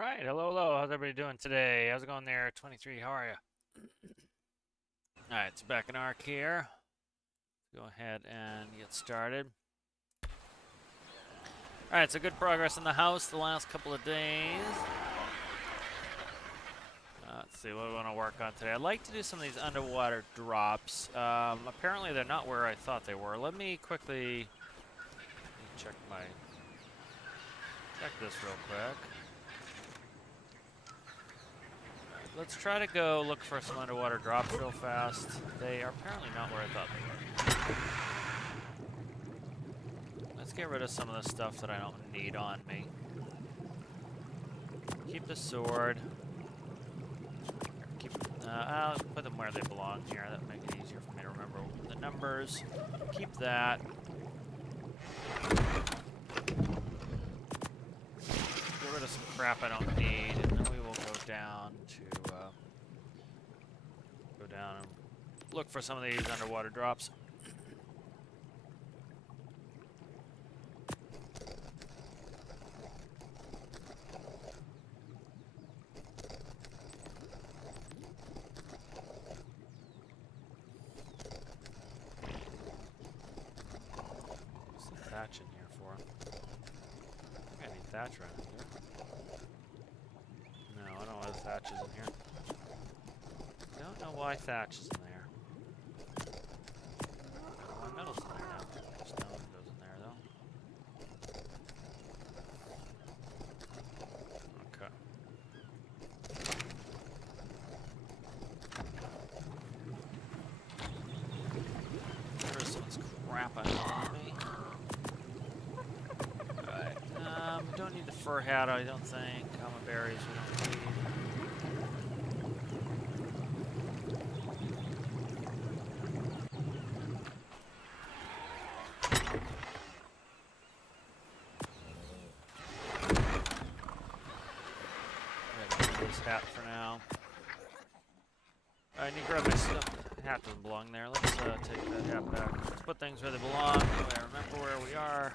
Alright, hello. How's everybody doing today? How's it going there? 23, how are you? Alright, so back in Ark here. Go ahead and get started. Alright, so good progress in the house the last couple of days. Let's see what we want to work on today. I'd like to do some of these underwater drops. Apparently they're not where I thought they were. Let me quickly check this real quick. Let's try to go look for some underwater drops real fast. They are apparently not where I thought they were. Let's get rid of some of the stuff that I don't need on me. Keep the sword. I'll put them where they belong here. That'll make it easier for me to remember the numbers. Keep that. Get rid of some crap I don't need, and then we will go down and look for some of these underwater drops. What's the thatch in here for? I think I need thatch right in here. No, I don't know why the thatch is in here. Don't know why thatch is in there. Why metal's in there now? Stone goes in there though. Okay. There's someone's crap on me. Alright. We don't need the fur hat, I don't think. Common berries we don't need. Hat for now. I need to grab my stuff. The hat doesn't belong there. Let's take that hat back. Let's put things where they belong. That way I remember where we are.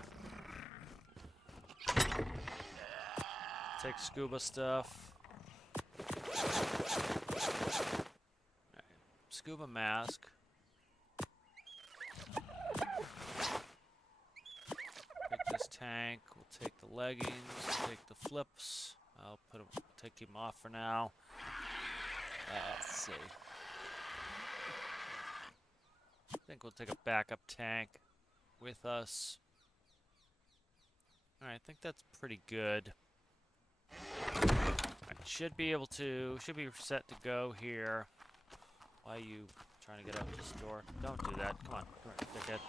Take scuba stuff. Right. Scuba mask. Take this tank. We'll take the leggings. Take the flips. I'll keep them off for now. Let's see. I think we'll take a backup tank with us. Alright, I think that's pretty good. I should be set to go here. Why are you trying to get out this door? Don't do that. Come on, dickhead.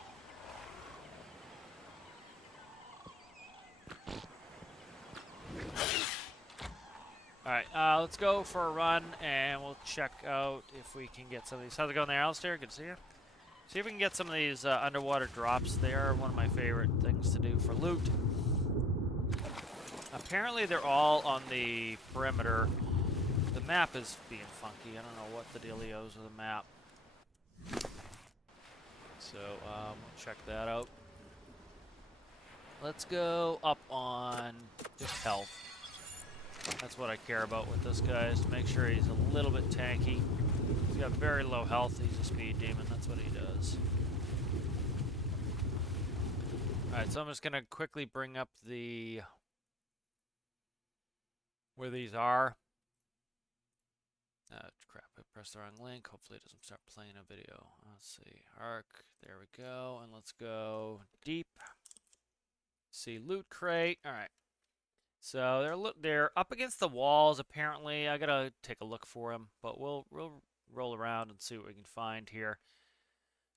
Alright, let's go for a run, and we'll check out if we can get some of these. How's it going there, Alistair? Good to see you. See if we can get some of these underwater drops. They are one of my favorite things to do for loot. Apparently, they're all on the perimeter. The map is being funky. I don't know what the dealio is with the map. So, we'll check that out. Let's go up on just health. That's what I care about with this guy, is to make sure he's a little bit tanky. He's got very low health. He's a speed demon. That's what he does. Alright, so I'm just going to quickly bring up where these are. Crap, I pressed the wrong link. Hopefully it doesn't start playing a video. Let's see. Ark. There we go. And let's go deep. See, loot crate. Alright. So they're up against the walls, apparently. I gotta take a look for them, but we'll roll around and see what we can find here.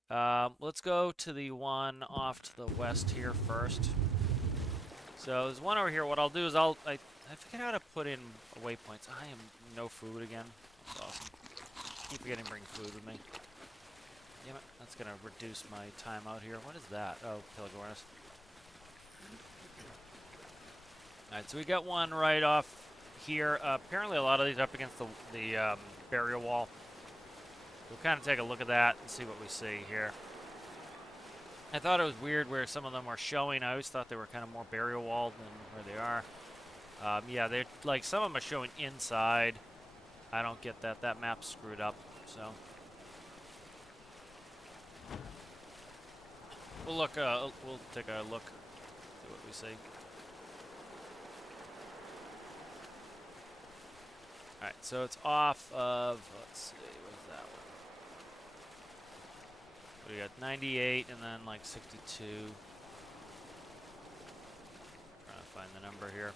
Let's go to the one off to the west here first. So there's one over here. What I'll do is I figured out how to put in waypoints. I am no food again. That's awesome. Keep forgetting to bring food with me. Damn it, that's gonna reduce my time out here. What is that? Oh, Pilgornis. Alright, so we got one right off here. Apparently a lot of these are up against the barrier wall. We'll kind of take a look at that and see what we see here. I thought it was weird where some of them were showing. I always thought they were kind of more barrier walled than where they are. Yeah, they're like some of them are showing inside. I don't get that. That map's screwed up. So we'll look. We'll take a look. See what we see. All right, so it's off of. Let's see, what's that one? We got 98 and then like 62. Trying to find the number here.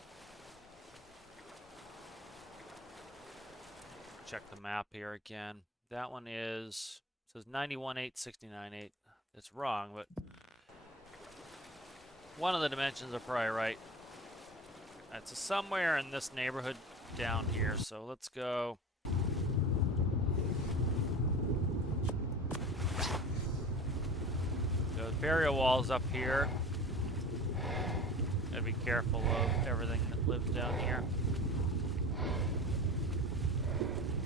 Check the map here again. That one is says 91.8, 69.8. It's wrong, but one of the dimensions are probably right. All right, so somewhere in this neighborhood down here. So let's go. The burial wall's up here. Gotta be careful of everything that lives down here.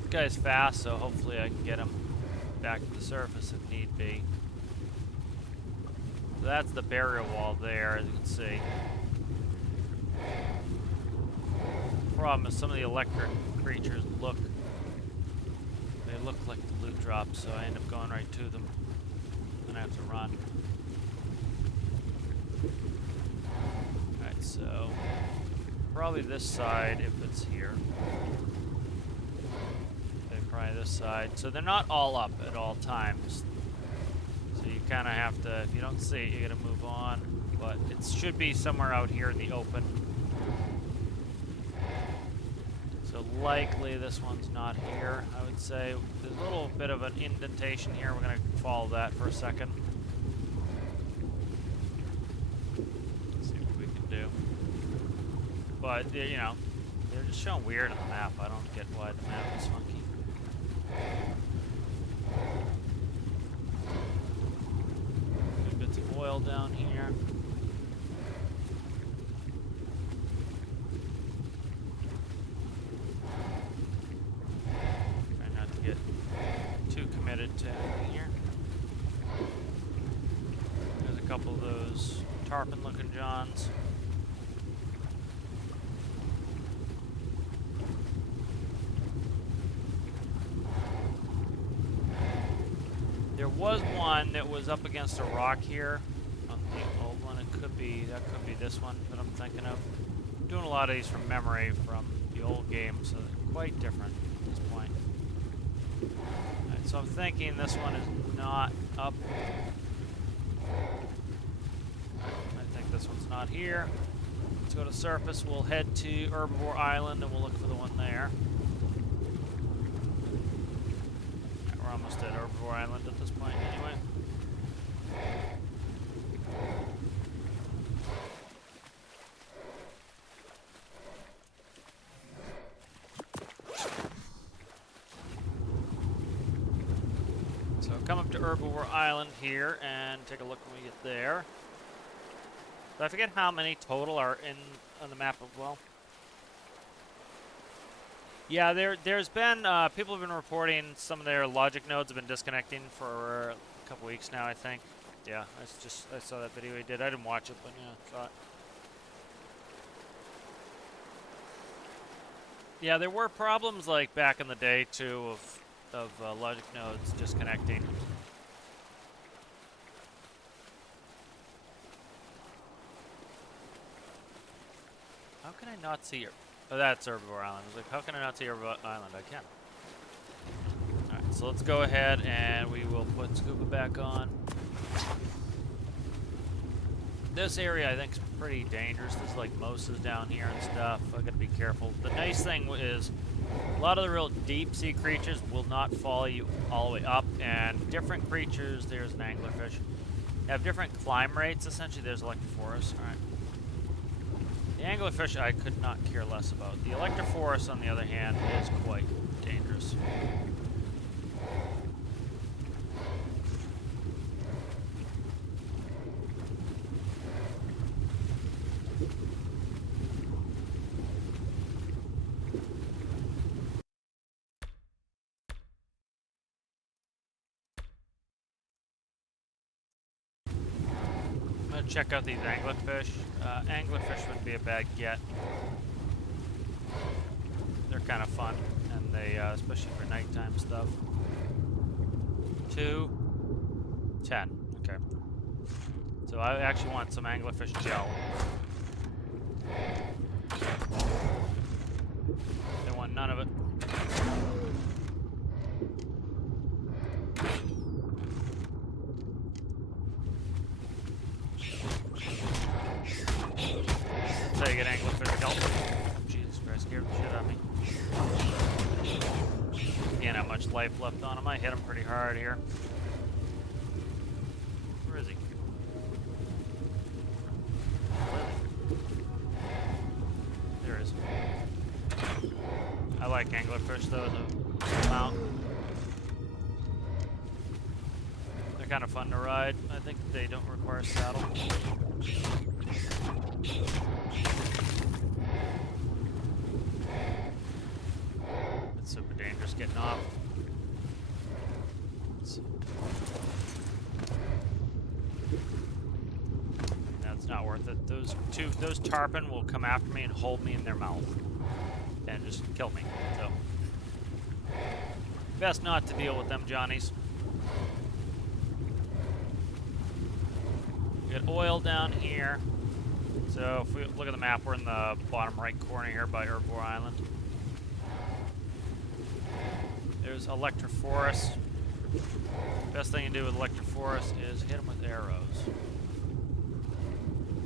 This guy's fast, so hopefully I can get him back to the surface if need be. So that's the burial wall there, as you can see. The problem is some of the electric creatures look like the loot drops, so I end up going right to them. And I have to run. Alright, so probably this side if it's here. Okay, probably this side. So they're not all up at all times. So you kind of have to, if you don't see it, you gotta move on. But it should be somewhere out here in the open. So likely this one's not here, I would say. There's a little bit of an indentation here. We're going to follow that for a second. See what we can do. But, you know, they're just showing weird on the map. I don't get why the map is funky. Good bits of oil down here. Committed to anything here. There's a couple of those tarpon looking johns. There was one that was up against a rock here on the old one. That could be this one that I'm thinking of. I'm doing a lot of these from memory from the old game, so they're quite different at this point. So I'm thinking this one is not up. I think this one's not here. Let's go to surface. We'll head to Herbivore Island and we'll look for the one there. Right, we're almost at Herbivore Island at this point anyway. Come up to Herbivore Island here and take a look when we get there. So I forget how many total are on the map as well. Yeah, there's been people have been reporting some of their logic nodes have been disconnecting for a couple weeks now, I think. Yeah, I saw that video he did. I didn't watch it, but yeah, saw it. Yeah, there were problems like back in the day too of logic nodes disconnecting. How can I not see her? Oh, that's Herbivore Island. I was like, how can I not see Herbivore Island? I can. Alright, so let's go ahead and we will put scuba back on. This area I think is pretty dangerous. There's like mosas down here and stuff. I gotta be careful. The nice thing is a lot of the real deep sea creatures will not follow you all the way up, and different creatures, there's an anglerfish, have different climb rates. Essentially there's electrophorus. Alright. The anglerfish I could not care less about. The electrophorus on the other hand is quite dangerous. Check out these anglerfish. Anglerfish would be a bad get. They're kind of fun, and they, especially for nighttime stuff. 2, 10. Okay. So I actually want some anglerfish gel. They want none of it. That's how you get anglerfish gel. Jesus Christ, scared the shit out of me. He didn't have much life left on him. I hit him pretty hard here. Where is he? There he is. I like anglerfish though as a mount. They're kind of fun to ride. I think they don't require a saddle. It's super dangerous getting off. That's not worth it. Those tarpon will come after me and hold me in their mouth and just kill me. So best not to deal with them Johnnies. We got oil down here. So if we look at the map, we're in the bottom right corner here by Herbivore Island. There's Electrophorus. Best thing to do with Electrophorus is hit them with arrows.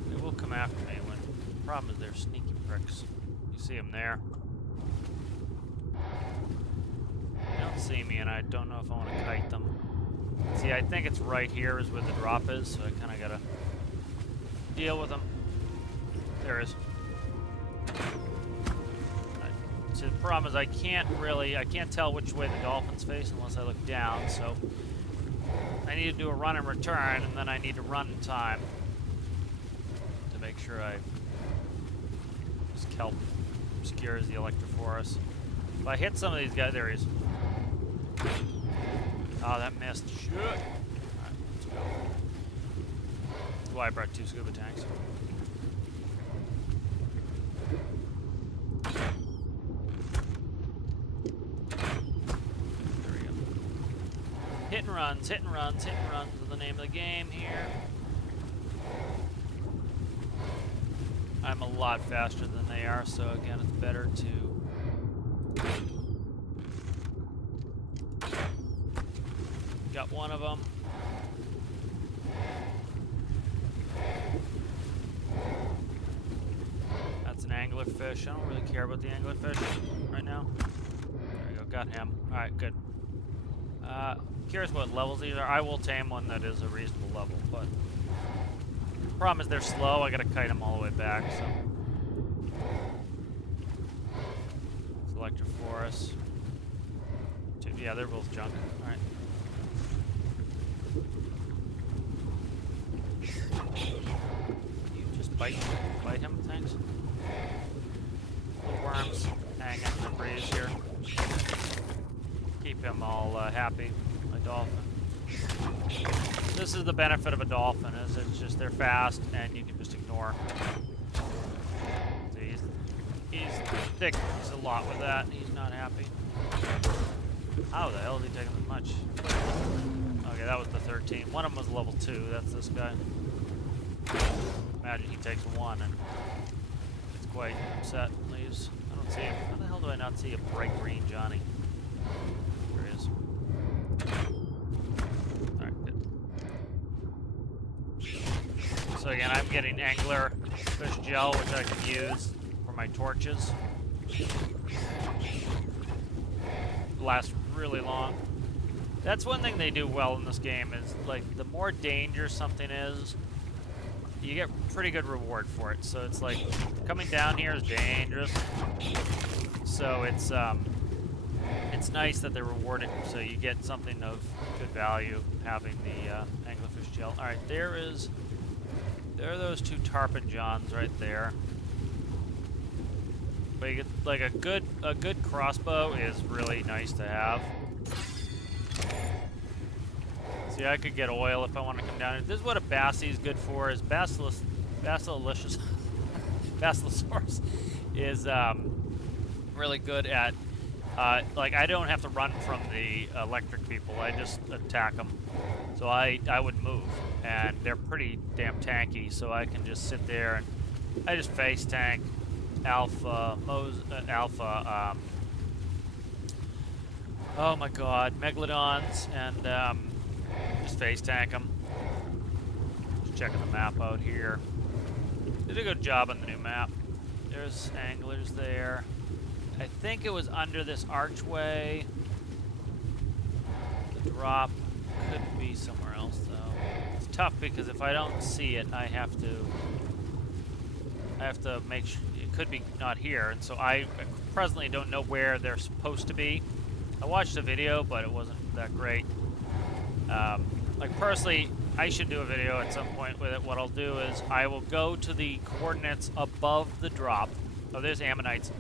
They will come after me. The problem is they're sneaky pricks. You see them there. They don't see me, and I don't know if I want to kite them. See, I think it's right here is where the drop is, so I kind of gotta deal with them. There it is. See, the problem is I can't tell which way the dolphins face unless I look down, so I need to do a run and return, and then I need to run in time to make sure this kelp obscures the Electrophorus. If I hit some of these guys, there he is. Oh, that missed. Shit. Alright, let's go. That's why I brought 2 scuba tanks. There we go. Hit and runs, hit and runs, hit and runs is the name of the game here. I'm a lot faster than they are, so again, it's better to got one of them. That's an anglerfish. I don't really care about the anglerfish right now. There we go. Got him. Alright, good. Curious what levels these are. I will tame one that is a reasonable level, but the problem is they're slow. I gotta kite them all the way back, so. Electrophorus. Yeah, they're both junk. Alright. You just bite him, thanks. Little worms hanging in the breeze here. Keep him all happy. My dolphin. This is the benefit of a dolphin, is it's just they're fast and you can just ignore. See, he's thick. He's a lot with that. He's not happy. How the hell is he taking this much? Okay, that was the 13. One of them was level 2. That's this guy. Imagine he takes 1 and gets quite upset and leaves. I don't see him. How the hell do I not see a bright green Johnny? There he is. Alright, good. So again, I'm getting angler fish gel, which I can use for my torches. Last really long. That's one thing they do well in this game is, like, the more dangerous something is, you get pretty good reward for it. So it's like, coming down here is dangerous. So it's nice that they reward it so you get something of good value having the anglerfish gel. Alright, there are those 2 tarpon johns right there. But you get, like, a good crossbow is really nice to have. See, I could get oil if I want to come down here. This is what a Bassie is good for, is Basilosaurus is really good at, like, I don't have to run from the electric people. I just attack them. So I would move, and they're pretty damn tanky. So I can just sit there and I just face tank Alpha, oh my God, Megalodons, and just face tank them. Just checking the map out here. Did a good job on the new map. There's anglers there. I think it was under this archway. The drop could be somewhere else, though. It's tough because if I don't see it, I have to make sure it could be not here, and so I presently don't know where they're supposed to be. I watched a video, but it wasn't that great. Like personally, I should do a video at some point with it. What I'll do is I will go to the coordinates above the drop. Oh, there's ammonites.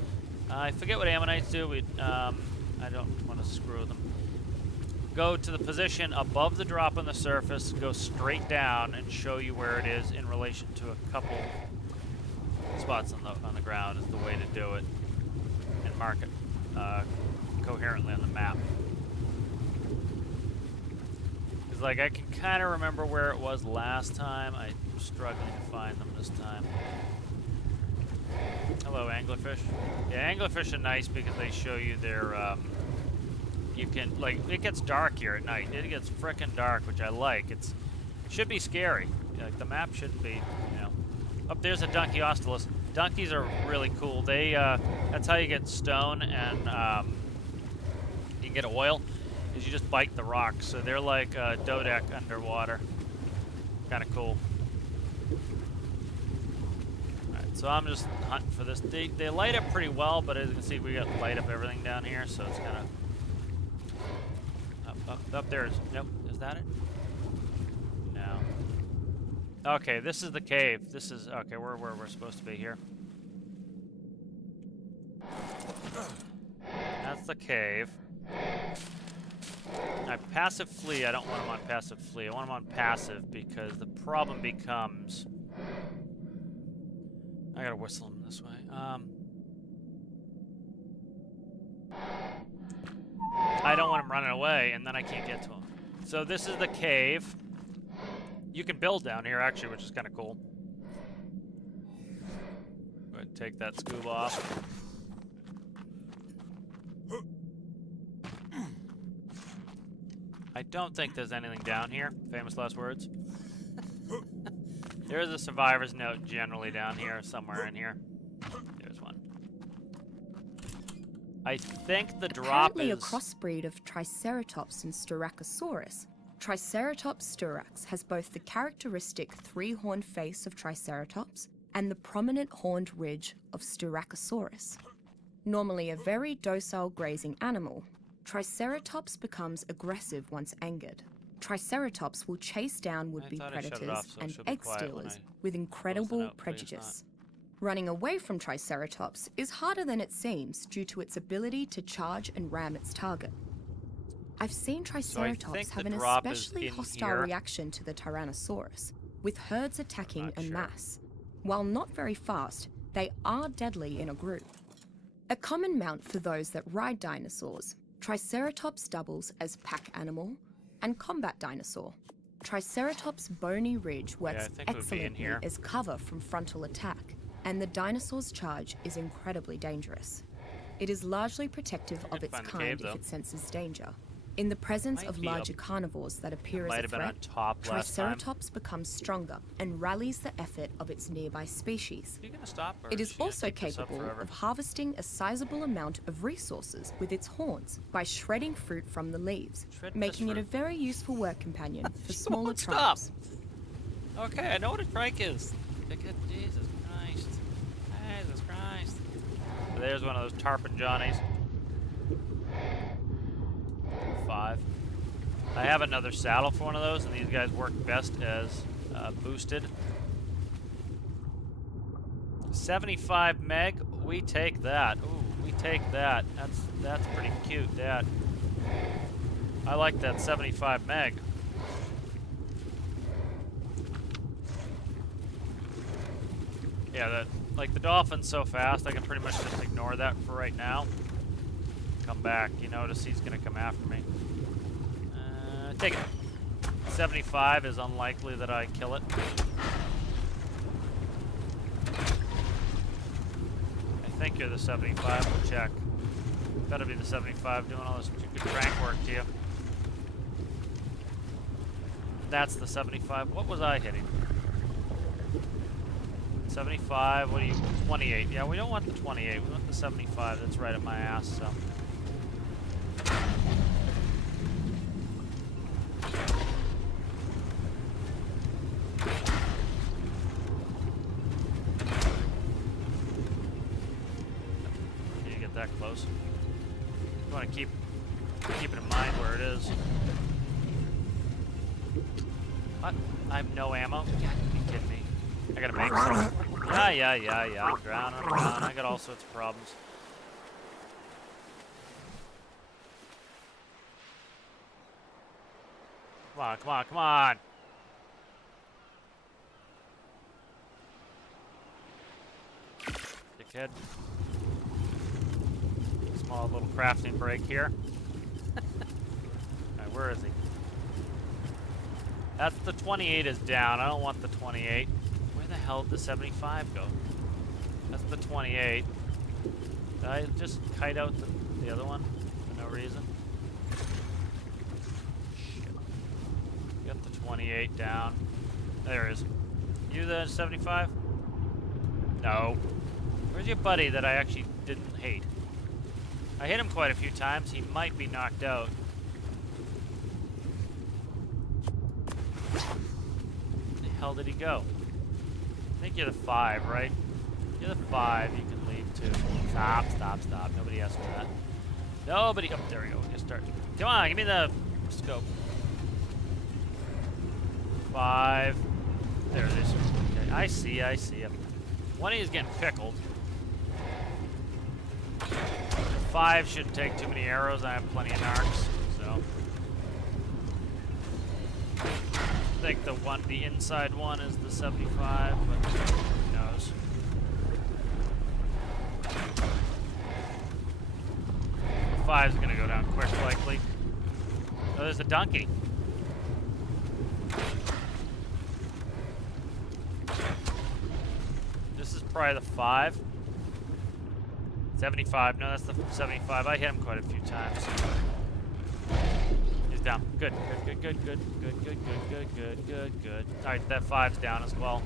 I forget what ammonites do. I don't want to screw them. Go to the position above the drop on the surface, go straight down, and show you where it is in relation to a couple spots on the ground is the way to do it, and mark it coherently on the map. Because like I can kind of remember where it was last time. I'm struggling to find them this time. Hello, anglerfish. Yeah, anglerfish are nice because they show you their. You can like it gets dark here at night. It gets frickin' dark, which I like. It should be scary. Like the map shouldn't be, you know. Oh, there's a donkey ostilus. Donkeys are really cool. They that's how you get stone and you can get oil. Is you just bite the rocks. So they're like Dodec underwater. Kind of cool. Alright, so I'm just hunting for this. They light up pretty well, but as you can see, we got light up everything down here, so it's kind of up there. Nope. Is that it? No. Okay, this is the cave. This is okay. We're where we're supposed to be here. That's the cave. Now, passive flee. I don't want them on passive flee. I want them on passive because the problem becomes. I gotta whistle them this way. I don't want them running away, and then I can't get to them. So this is the cave. You can build down here, actually, which is kind of cool. Go ahead and take that scuba off. I don't think there's anything down here. Famous last words. There is a survivor's note generally down here, somewhere in here. There's one. I think the drop Apparently is... a crossbreed of Triceratops and Styracosaurus. Triceratops styrax has both the characteristic three-horned face of Triceratops and the prominent horned ridge of Styracosaurus. Normally a very docile grazing animal, Triceratops becomes aggressive once angered. Triceratops will chase down would-be predators and egg stealers with incredible prejudice. Running away from Triceratops is harder than it seems due to its ability to charge and ram its target. I've seen Triceratops have an especially hostile reaction to the Tyrannosaurus, with herds attacking en masse. While not very fast, they are deadly in a group. A common mount for those that ride dinosaurs, Triceratops doubles as pack animal and combat dinosaur. Triceratops' bony ridge works excellently as cover from frontal attack, and the dinosaur's charge is incredibly dangerous. It is largely protective of its kind if it senses danger. In the presence of larger carnivores that appear as a threat, Triceratops becomes stronger and rallies the effort of its nearby species. It is also capable of harvesting a sizable amount of resources with its horns by shredding fruit from the leaves, making it a very useful work companion for smaller tribes. Okay, I know what a trike is. Jesus Christ. Jesus Christ. There's one of those tarpon Johnnies. 5. I have another saddle for one of those, and these guys work best as boosted. 75 meg, we take that. Ooh, we take that. That's pretty cute, that. I like that 75 meg. Yeah, like the dolphin's so fast, I can pretty much just ignore that for right now. Come back. You notice he's gonna come after me. Take it. 75 is unlikely that I kill it. I think you're the 75. We'll check. Better be the 75 doing all this good crank work to you. That's the 75. What was I hitting? 75. What do you? 28. Yeah, we don't want the 28. We want the 75. That's right at my ass. So. You get that close. You want to keep it in mind where it is. What? I have no ammo? You gotta be kidding me. I gotta make some. Yeah. I'm drowning. I got all sorts of problems. Come on. Dickhead. Small little crafting break here. Alright, where is he? That's the 28 is down. I don't want the 28. Where the hell did the 75 go? That's the 28. Did I just kite out the other one for no reason? Shit. Got the 28 down. There it is. You the 75? No. Where's your buddy that I actually didn't hate? I hit him quite a few times. He might be knocked out. Where the hell did he go? I think you're the 5, right? You're the 5. You can leave too. Stop. Nobody asked for that. Nobody. Oh, there we go. Just start. Come on, give me the scope. 5. There it is. Okay, I see him. 20 is getting pickled. 5 shouldn't take too many arrows. I have plenty of narcs, so. I think the inside one is the 75, but who knows. The 5's gonna go down quick, likely. Oh, there's a donkey. This is probably the 5. 75. No, that's the 75. I hit him quite a few times. He's down. Good. Alright, that 5's down as well.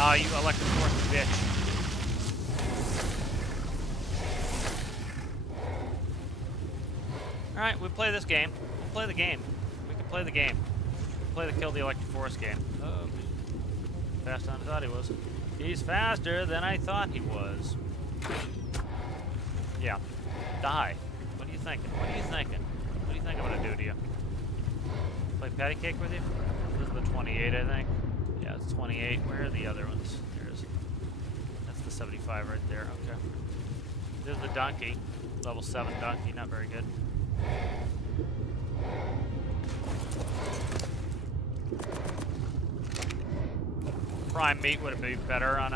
Oh, you electric force bitch. Alright, we play this game. We'll play the game. We can play the game. Play the kill the electric force game. Oh, faster than I thought he was. He's faster than I thought he was. Yeah. Die. What are you thinking? What do you think I'm gonna do to you? Play patty cake with you? This is the 28, I think. Yeah, it's 28. Where are the other ones? There's. That's the 75 right there. Okay. There's the donkey. Level 7 donkey. Not very good. Prime meat would have been better on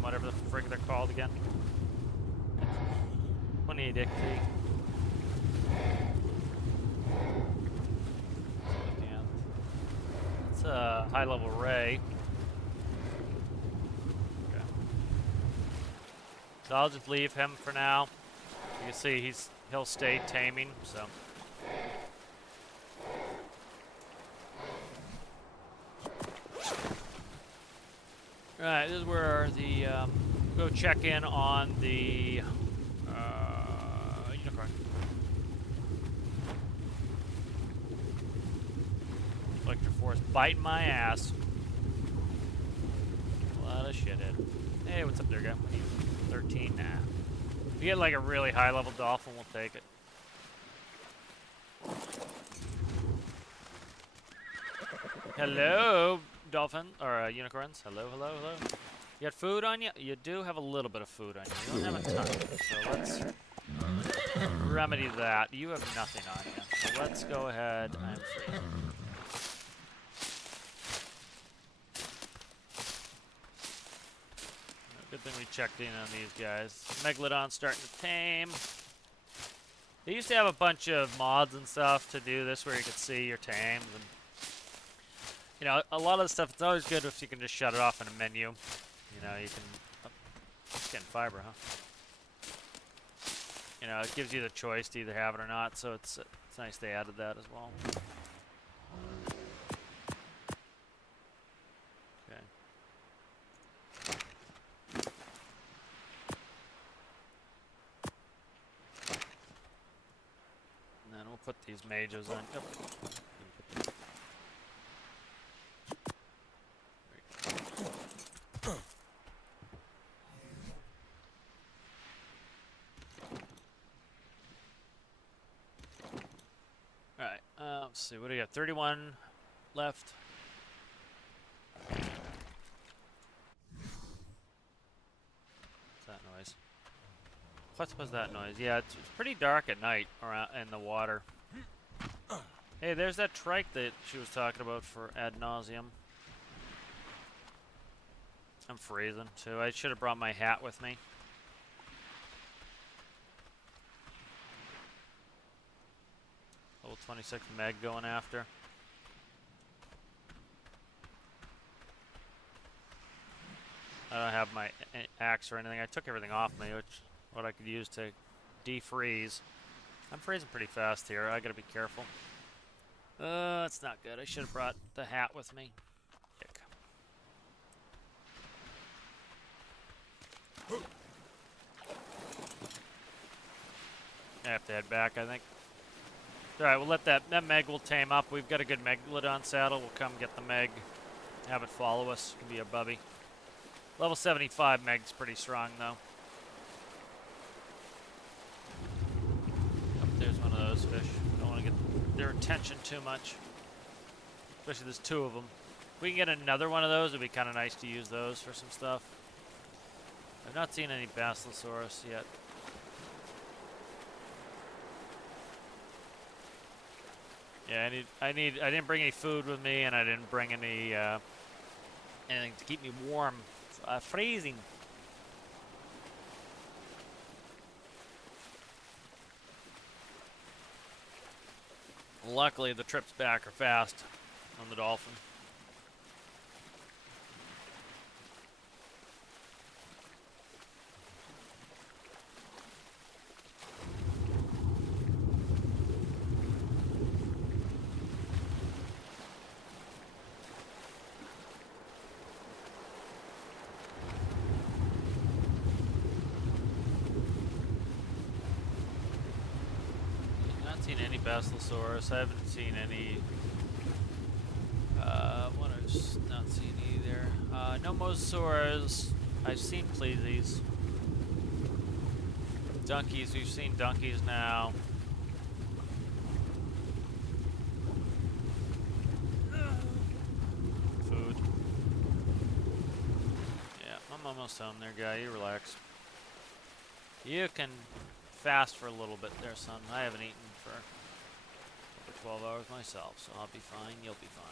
whatever the frig they're called again. 28 XP. It's a high level ray. Okay. So I'll just leave him for now. You can see he'll stay taming, so. Alright, this is where the, go check in on the, unicorn. Electric force biting my ass. A lot of shit in. Hey, what's up there, guy? What are you? 13? Nah. If you get like a really high level dolphin, we'll take it. Hello, dolphin, or unicorns. Hello. You got food on you? You do have a little bit of food on you. You don't have a ton. So remedy that. You have nothing on you. So let's go ahead. I'm free. Good thing we checked in on these guys. Megalodon's starting to tame. They used to have a bunch of mods and stuff to do this where you could see your tames. And, you know, a lot of the stuff, it's always good if you can just shut it off in a menu. You know, you can... Oh, it's getting fiber, huh? You know, it gives you the choice to either have it or not, so it's nice they added that as well. Okay. And then we'll put these mages on. Yep. Alright, let's see, what do you got? 31 left. What's that noise? What was that noise? Yeah, it's pretty dark at night around in the water. Hey, there's that trike that she was talking about for ad nauseum. I'm freezing, too. I should have brought my hat with me. Level 26 Meg going after. I don't have my axe or anything. I took everything off me, which what I could use to defreeze. I'm freezing pretty fast here. I gotta be careful. That's not good. I should have brought the hat with me. Dick. I have to head back, I think. Alright, we'll let that Meg will tame up. We've got a good Megalodon saddle. We'll come get the Meg. Have it follow us. It can be a bubby. Level 75 Meg's pretty strong, though. Oh, there's one of those fish. Don't want to get their attention too much. Especially there's two of them. If we can get another one of those, it'd be kind of nice to use those for some stuff. I've not seen any Basilosaurus yet. Yeah, I didn't bring any food with me, and I didn't bring any anything to keep me warm. It's freezing. Luckily, the trips back are fast on the Dolphin. Basilosaurus. I haven't seen any. What I've not seen either. No Mosasaurs. I've seen Pleasies. Donkeys. We've seen donkeys now. Food. Yeah, I'm almost home there, guy. You relax. You can fast for a little bit there, son. I haven't eaten for 12 hours myself, so I'll be fine, you'll be fine.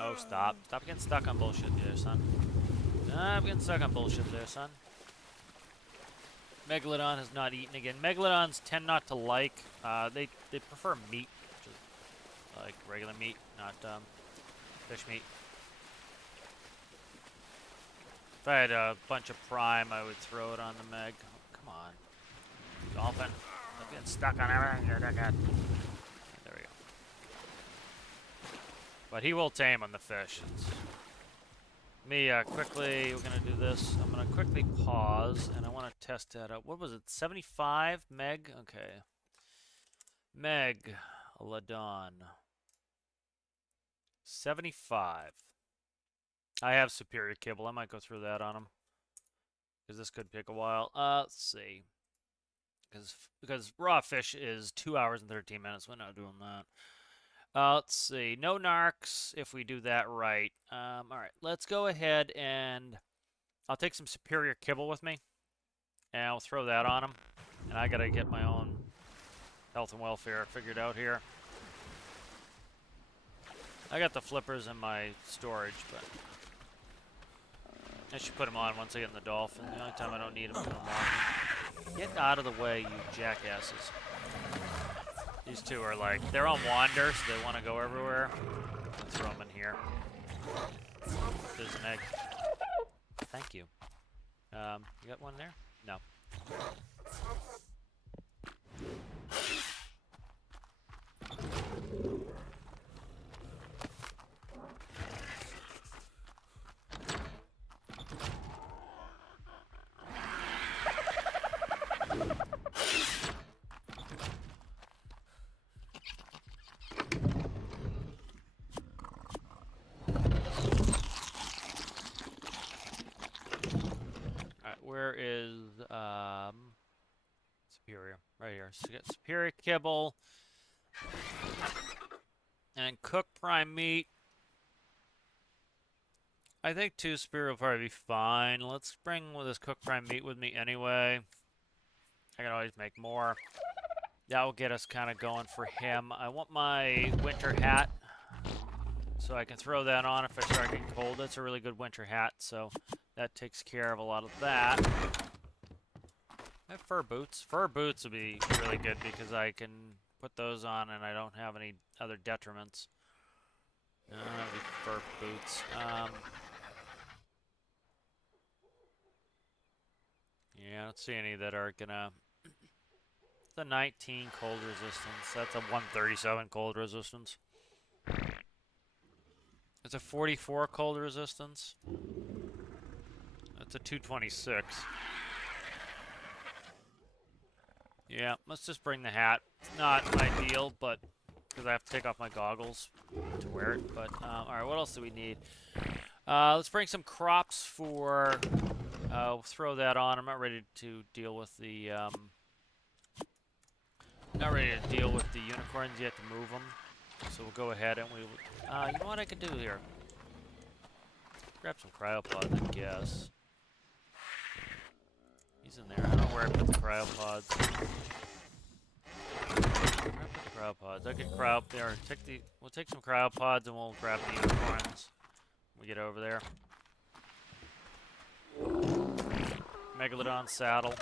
Oh, stop. Stop getting stuck on bullshit there, son. Stop getting stuck on bullshit there, son. Megalodon has not eaten again. Megalodons tend not to like, they prefer meat, which is like regular meat, not fish meat. If I had a bunch of prime, I would throw it on the Meg. Oh, come on. Dolphin. Don't get stuck on everything. There we go. But he will tame on the fish. Me, quickly, we're going to do this. I'm going to quickly pause, and I want to test that out. What was it? 75 Meg? Okay. Megalodon. 75. I have superior kibble. I might go through that on him. Because this could take a while. Let's see. Because raw fish is 2 hours and 13 minutes. We're not doing that. Let's see. No narcs if we do that right. All right, let's go ahead and I'll take some superior kibble with me, and I'll throw that on him. And I gotta get my own health and welfare figured out here. I got the flippers in my storage, but I should put them on once I get in the dolphin. The only time I don't need them is when I'm walking. Get out of the way, you jackasses. These two are like, they're on wander, so they want to go everywhere. Let's throw them in here. There's an egg. Thank you. You got one there? No. Where is superior? Right here. So get superior kibble and cook prime meat. I think 2 superior will probably be fine. Let's bring this cooked prime meat with me anyway. I can always make more. That will get us kind of going for him. I want my winter hat, so I can throw that on if I start getting cold. That's a really good winter hat, so that takes care of a lot of that. I have fur boots. Fur boots would be really good because I can put those on and I don't have any other detriments. That'd be fur boots. Yeah, I don't see any that are gonna... It's a 19 cold resistance. That's a 137 cold resistance. It's a 44 cold resistance. That's a 226. Yeah, let's just bring the hat. It's not ideal, but because I have to take off my goggles to wear it. But alright, what else do we need? Let's bring some crops for... we'll throw that on. I'm not ready to deal with the... not ready to deal with the unicorns yet to move them. So we'll go ahead and we will... you know what I can do here? Grab some cryopods, I guess. He's in there. I don't know where I put the cryopods. Where I put the cryopods? I could cryo up there. We'll take some cryopods and we'll grab the unicorns when we get over there. Megalodon saddle.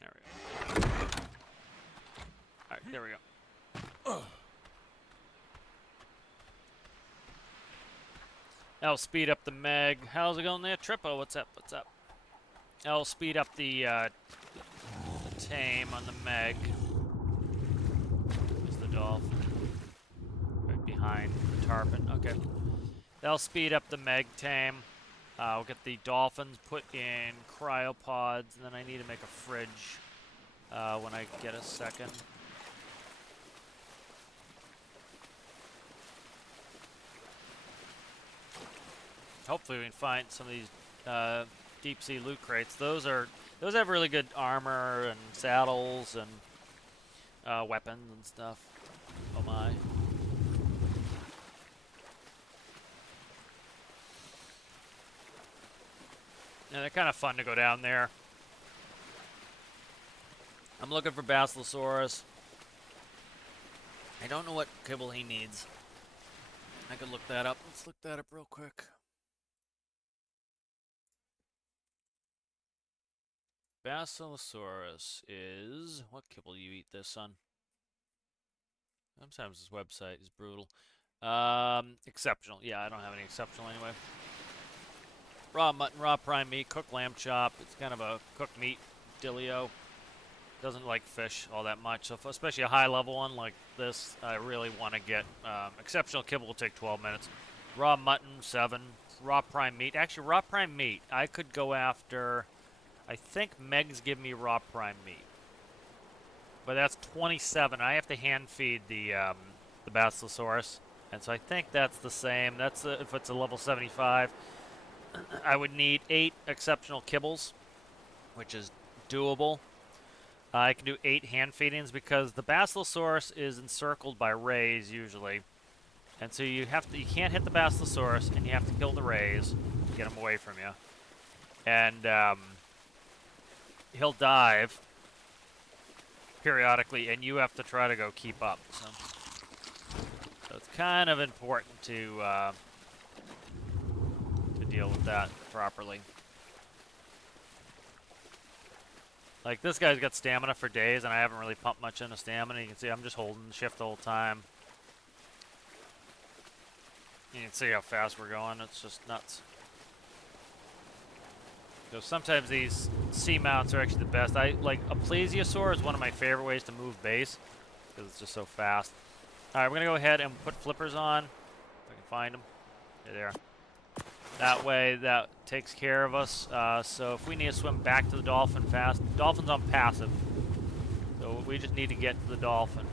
There we go. Alright, there we go. That'll speed up the Meg. How's it going there? Trippo, what's up? What's up? That'll speed up the tame on the Meg. There's the dolphin. Right behind the tarpon. Okay. That'll speed up the Meg tame. We'll get the dolphins put in cryopods, and then I need to make a fridge when I get a second. Hopefully we can find some of these deep sea loot crates. Those have really good armor and saddles and weapons and stuff. Oh my. And they're kind of fun to go down there. I'm looking for Basilosaurus. I don't know what kibble he needs. I could look that up. Let's look that up real quick. Basilosaurus is... What kibble do you eat this on? Sometimes this website is brutal. Exceptional. Yeah, I don't have any exceptional anyway. Raw mutton, raw prime meat, cooked lamb chop. It's kind of a cooked meat dealio. Doesn't like fish all that much. So especially a high level one like this, I really want to get exceptional kibble will take 12 minutes. Raw mutton, 7. Raw prime meat. Actually, raw prime meat. I could go after... I think Meg's give me raw prime meat, but that's 27. I have to hand feed the Basilosaurus, and so I think that's the same. That's if it's a level 75. I would need 8 exceptional kibbles, which is doable. I can do 8 hand feedings because the Basilosaurus is encircled by rays usually. And so you can't hit the Basilosaurus, and you have to kill the rays to get him away from you. And he'll dive periodically, and you have to try to go keep up. So it's kind of important to deal with that properly. Like, this guy's got stamina for days, and I haven't really pumped much into stamina. You can see I'm just holding shift the whole time. You can see how fast we're going. It's just nuts. So sometimes these C-mounts are actually the best. Like, a plesiosaur is one of my favorite ways to move base, because it's just so fast. Alright, we're going to go ahead and put flippers on. If I can find them. There they are. That way, that takes care of us. So if we need to swim back to the dolphin fast, dolphin's on passive. So we just need to get to the dolphin.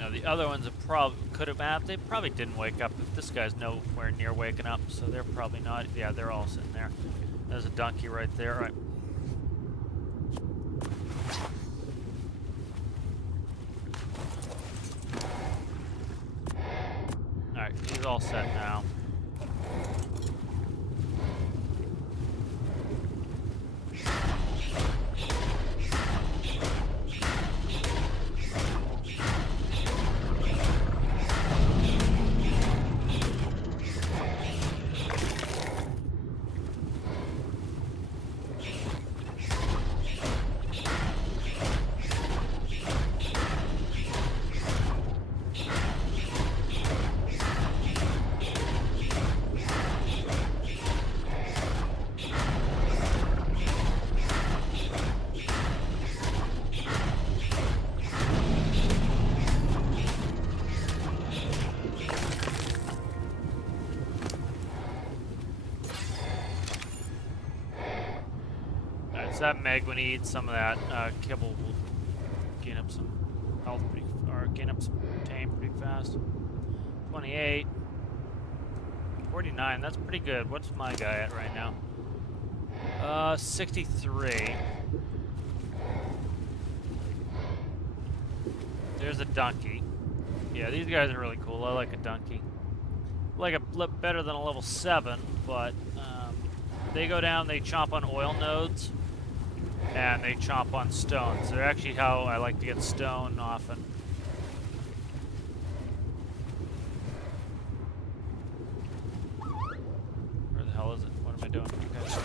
Now the other ones could have they probably didn't wake up. This guy's nowhere near waking up, so they're probably not. Yeah, they're all sitting there. There's a donkey right there. All right. All right, he's all set now. That Meg, when he eats some of that kibble, will gain up some health or gain up some tame pretty fast. 28, 49. That's pretty good. What's my guy at right now? 63. There's a donkey. Yeah, these guys are really cool. I like a donkey. Like a better than a level 7, but they go down. They chomp on oil nodes. And they chomp on stones. They're actually how I like to get stone often. Where the hell is it? What am I doing? Okay, sorry.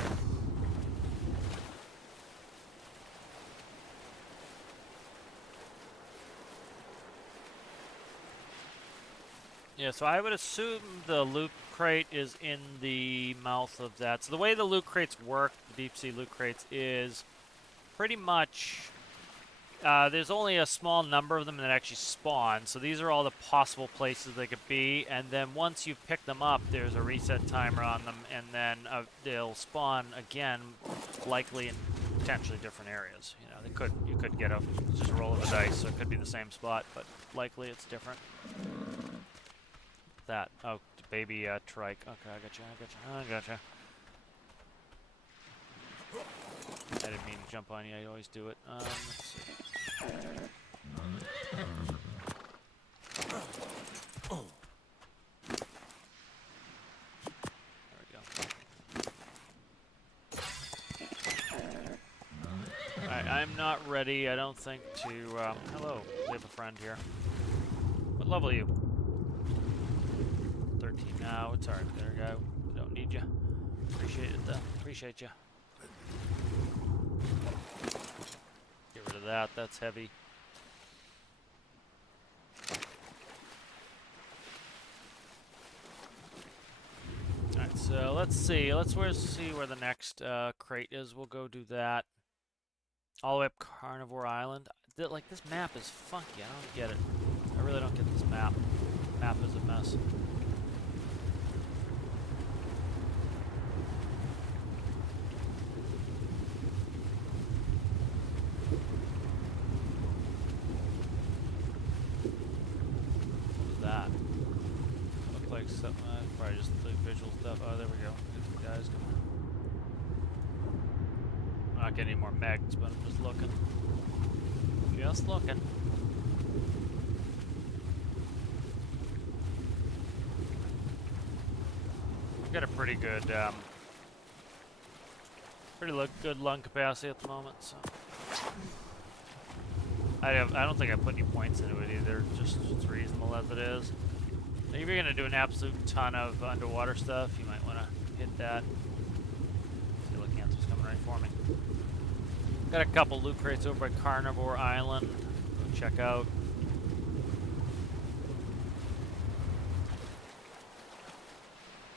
Yeah, so I would assume the loot crate is in the mouth of that. So the way the loot crates work, the deep sea loot crates, is pretty much, there's only a small number of them that actually spawn, so these are all the possible places they could be, and then once you pick them up, there's a reset timer on them, and then they'll spawn again, likely in potentially different areas. You know, you could get just a roll of the dice, so it could be the same spot, but likely it's different. That, oh, baby trike. Okay, I gotcha. I didn't mean to jump on you, I always do it. Let's see. There we go. Alright, I'm not ready, I don't think, to, hello, we have a friend here. What level are you? 13 now, it's alright, there we go. Don't need you. Appreciate it, though. Appreciate you. Get rid of that, that's heavy. Alright, so let's see. Let's see where the next crate is. We'll go do that. All the way up Carnivore Island. Like, this map is funky. I don't get it. I really don't get this map. Map is a mess. like something. Probably just the visual stuff. Oh, there we go. Get some guys coming. I'm not getting any more megs, but I'm just looking. Just looking. I've got a pretty good, good lung capacity at the moment, so. I don't think I put any points into it either. Just it's reasonable as it is. If you're gonna do an absolute ton of underwater stuff, you might want to hit that. See, look, Cancer's coming right for me. Got a couple loot crates over by Carnivore Island. Go check out.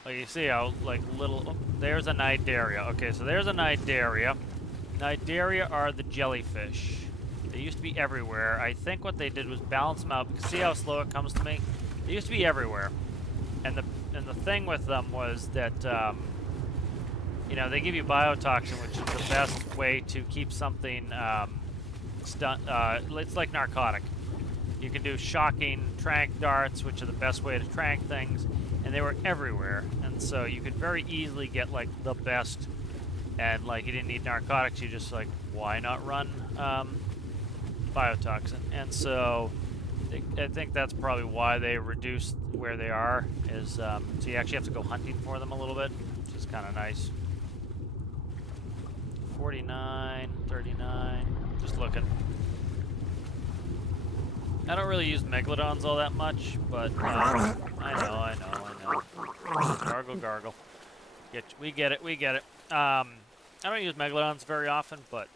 Like you see how like little. Oh, there's a Cnidaria. Okay, so there's a Cnidaria. Cnidaria are the jellyfish. They used to be everywhere. I think what they did was balance them out. See how slow it comes to me? They used to be everywhere, and the thing with them was that you know, they give you biotoxin, which is the best way to keep something it's like narcotic. You can do shocking trank darts, which are the best way to trank things, and they were everywhere. And so you could very easily get like the best, and like you didn't need narcotics. You just like, why not run biotoxin? And so I think that's probably why they reduced where they are. Is so you actually have to go hunting for them a little bit, which is kind of nice. 49, 39, just looking. I don't really use megalodons all that much, but I know. Gargle, gargle. We get it. I don't use megalodons very often, but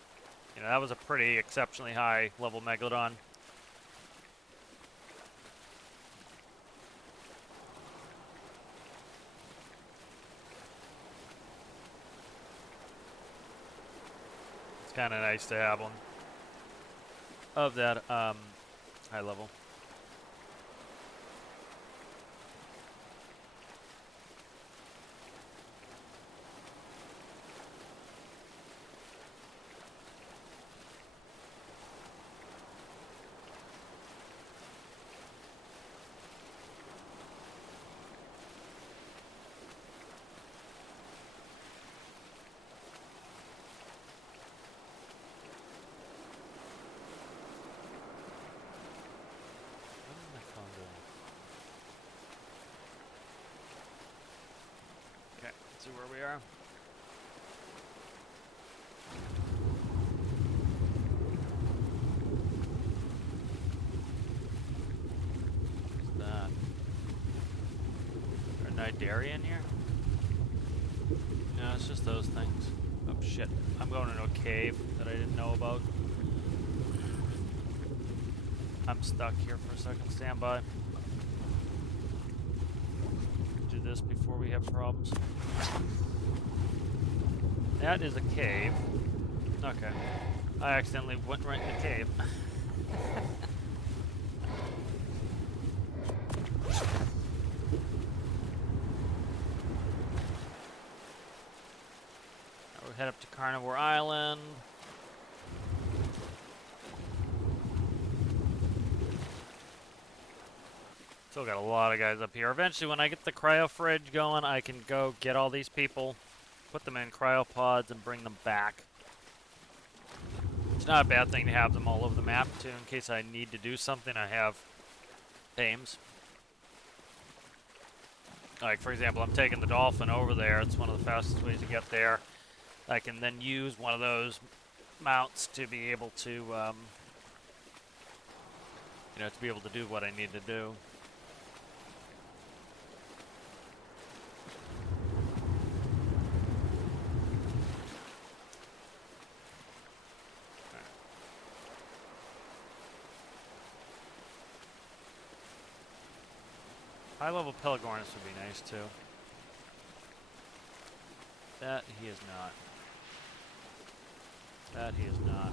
you know, that was a pretty exceptionally high level megalodon. It's kind of nice to have one of that high level. See where we are. What's that? Is there a Cnidaria in here? No, it's just those things. Oh shit. I'm going into a cave that I didn't know about. I'm stuck here for a second. Stand by. Do this before we have problems. That is a cave. Okay. I accidentally went right in the cave. Now we'll head up to Carnivore Island. Still got a lot of guys up here. Eventually, when I get the cryo fridge going, I can go get all these people, put them in cryopods, and bring them back. It's not a bad thing to have them all over the map, too, in case I need to do something. I have aims. Like, for example, I'm taking the dolphin over there. It's one of the fastest ways to get there. I can then use one of those mounts to be able to, you know, to be able to do what I need to do. High-level Pelagornis would be nice, too. That he is not. That he is not.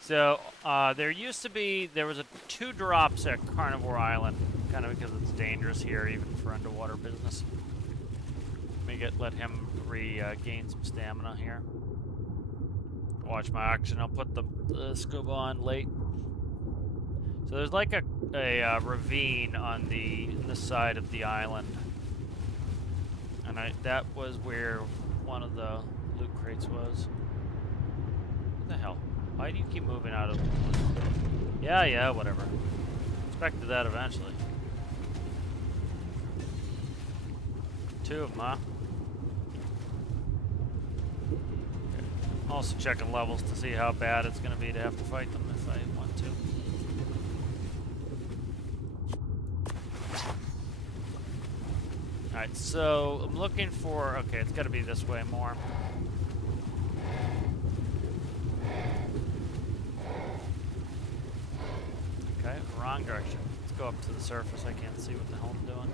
So, there was 2 drops at Carnivore Island, kind of because it's dangerous here, even for underwater business. Let him regain some stamina here. Watch my action. I'll put the scuba on late. So there's like a ravine on the side of the island, and that was where one of the loot crates was. What the hell? Why do you keep moving out of? Yeah, whatever. Expected that eventually. Two of them, huh? Okay. Also checking levels to see how bad it's gonna be to have to fight them if I want to. Alright, so I'm looking for... Okay, it's got to be this way more. Okay, wrong direction. Let's go up to the surface. I can't see what the hell I'm doing.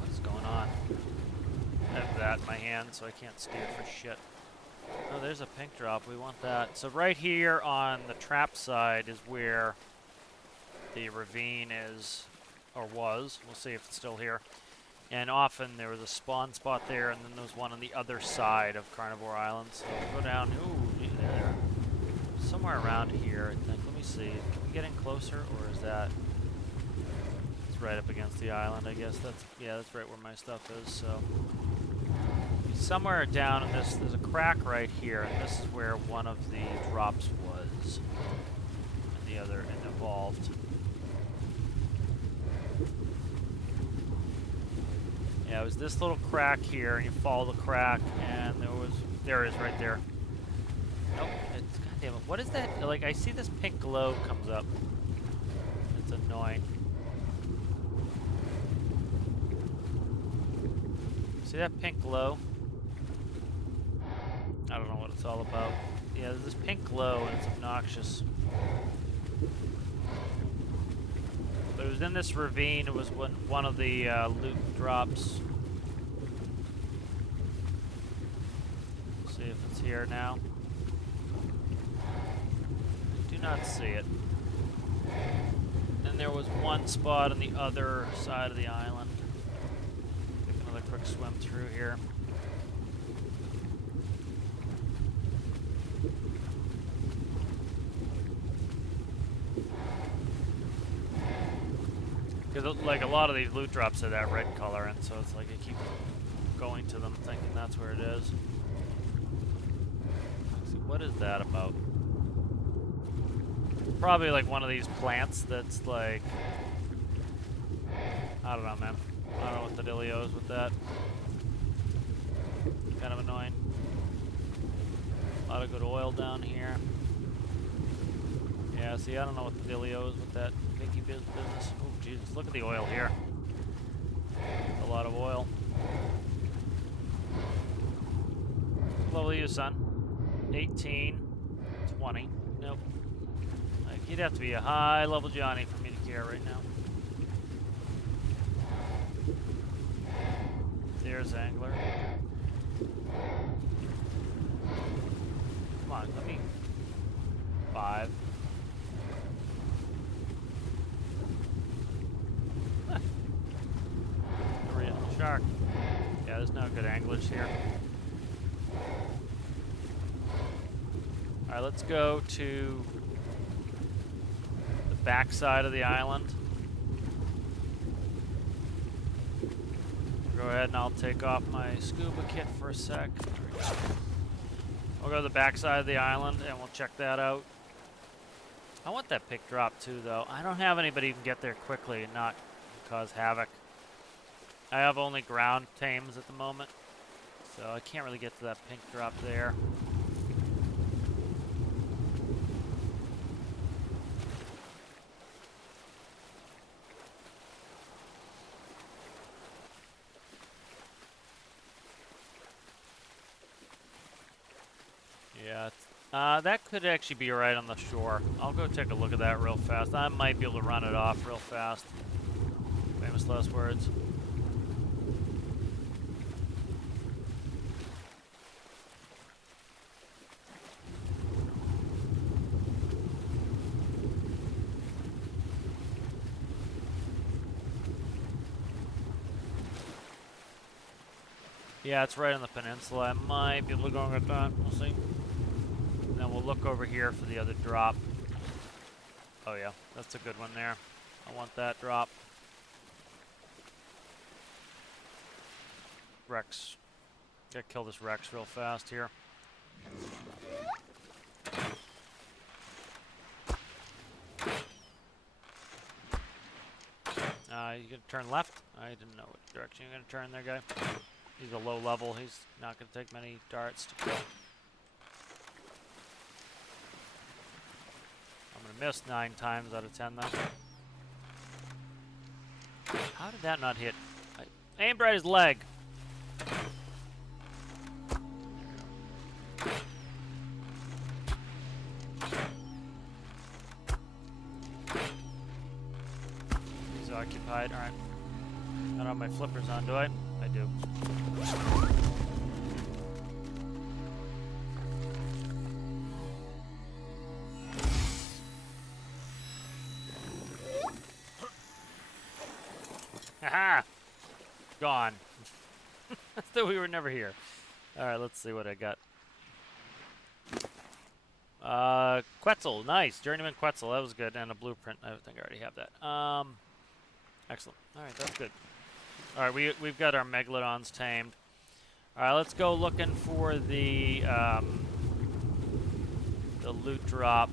What is going on? I have that in my hand, so I can't steer for shit. Oh, there's a pink drop. We want that. So right here on the trap side is where the ravine is, or was. We'll see if it's still here. And often there was a spawn spot there, and then there was one on the other side of Carnivore Island. So we'll go down. Ooh, there. Somewhere around here, I think. Let me see. Can we get in closer, or is that... It's right up against the island, I guess. Yeah, that's right where my stuff is, so... Somewhere down in this, there's a crack right here, and this is where one of the drops was. And the other, and evolved. Yeah, it was this little crack here, and you follow the crack, and there it is right there. Nope, it's, goddamn it, what is that? Like, I see this pink glow comes up. It's annoying. See that pink glow? I don't know what it's all about. Yeah, there's this pink glow, and it's obnoxious. But it was in this ravine. It was one of the loot drops. See if it's here now. I do not see it. Then there was one spot on the other side of the island. Take another quick swim through here. Because like a lot of these loot drops are that red color, and so it's like I keep going to them thinking that's where it is. Let's see, what is that about? Probably like one of these plants that's like... I don't know, man. I don't know what the dealio is with that. Kind of annoying. A lot of good oil down here. Yeah, see, I don't know what the dealio is with that pinky business. Oh, Jesus, look at the oil here. A lot of oil. What level are you, son? 18, 20. Nope. Like, you'd have to be a high-level Johnny for me to care right now. There's Angler. Come on, let me... 5. Shark. Yeah, there's no good anglers here. Alright, let's go to the back side of the island. Go ahead and I'll take off my scuba kit for a sec. There we go. We'll go to the back side of the island and we'll check that out. I want that pick drop too, though. I don't have anybody who can get there quickly and not cause havoc. I have only ground tames at the moment, so I can't really get to that pink drop there. Yeah, that could actually be right on the shore. I'll go take a look at that real fast. I might be able to run it off real fast. Famous last words. Yeah, it's right on the peninsula. I might be able to go and get that. We'll see. then we'll look over here for the other drop. Oh yeah, that's a good one there. I want that drop. Rex. Gotta kill this Rex real fast here. You gonna turn left? I didn't know which direction you're gonna turn there, guy. He's a low level. He's not gonna take many darts to kill. I'm gonna miss 9 times out of 10 though. How did that not hit? I aimed right his leg. He's occupied. Alright. I don't have my flippers on, do I? I do. Haha! Gone. I thought we were never here. Alright, let's see what I got. Quetzal, nice. Journeyman Quetzal, that was good. And a blueprint. I think I already have that. Excellent. Alright, that's good. Alright, we've got our Megalodons tamed. Alright, let's go looking for the loot drop.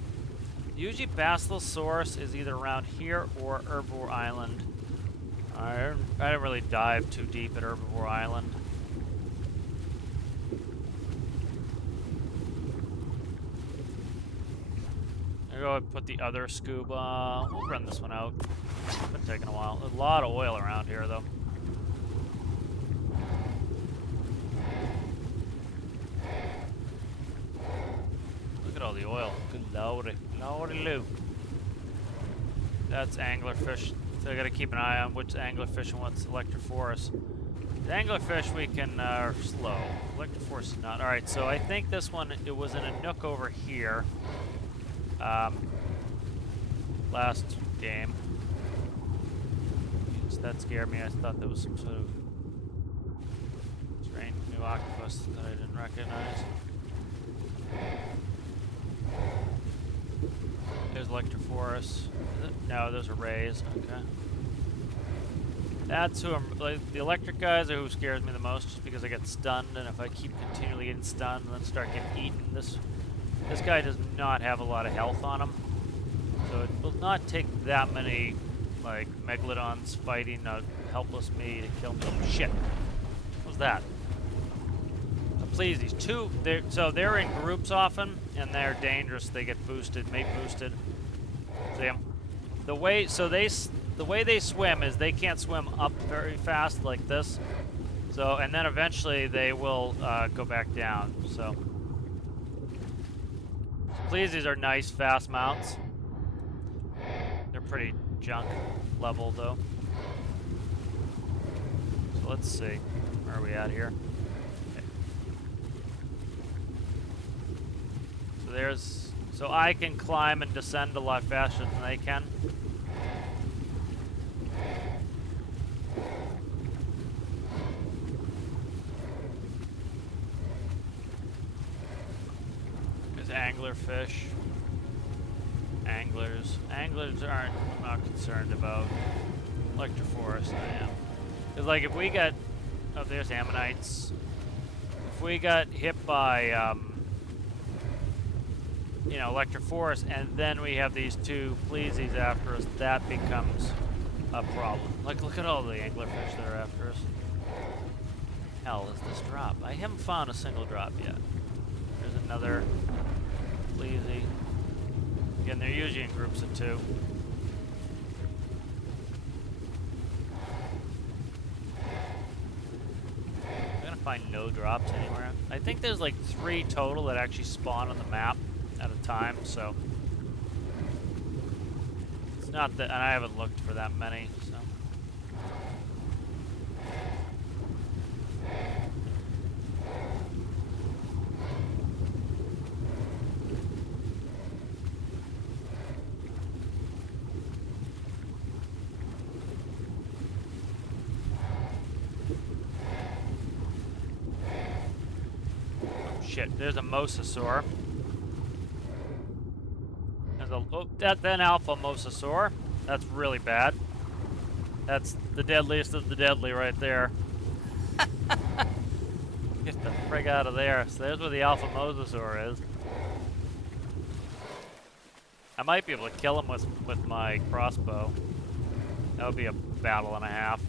Usually Basilosaurus is either around here or Herbivore Island. I didn't really dive too deep at Herbivore Island. I'll go and put the other scuba. We'll run this one out. It's been taking a while. There's a lot of oil around here, though. Look at all the oil. Good lordy. Lordy loo. That's anglerfish. So I gotta keep an eye on which anglerfish and what's Electrophorus. The anglerfish we can slow. Electrophorus is not. Alright, so I think this one, it was in a nook over here. Last game. Yes, that scared me. I thought there was some sort of strange new octopus that I didn't recognize. There's Electrophorus. No, those are rays. Okay. That's who I'm. Like, the electric guys are who scares me the most, just because I get stunned, and if I keep continually getting stunned and then start getting eaten, this guy does not have a lot of health on him, so it will not take that many like megalodons fighting a helpless me to kill me. Oh, shit! What was that? So please, these two. They're in groups often, and they're dangerous. They get boosted, mate boosted. See 'em? The way they swim is they can't swim up very fast like this. So, and then eventually they will go back down. So, please, these are nice fast mounts. They're pretty junk level though. So let's see, where are we at here? Okay. So I can climb and descend a lot faster than they can. There's anglerfish. Anglers I'm not concerned about. Electrophorus, I am. Because like if we got, oh, there's ammonites. If we got hit by you know, Electrophorus, and then we have these two pleasies after us, that becomes a problem. Like, look at all the anglerfish that are after us. Hell is this drop? I haven't found a single drop yet. There's another pleasy. Again, they're usually in groups of 2. I'm gonna find no drops anywhere. I think there's like 3 total that actually spawn on the map at a time, so it's not that, and I haven't looked for that many, so. Oh, shit, there's a mosasaur. There's a, oh, then Alpha Mosasaur. That's really bad. That's the deadliest of the deadly right there. Get the frig out of there. So there's where the Alpha Mosasaur is. I might be able to kill him with my crossbow. That would be a battle and a half.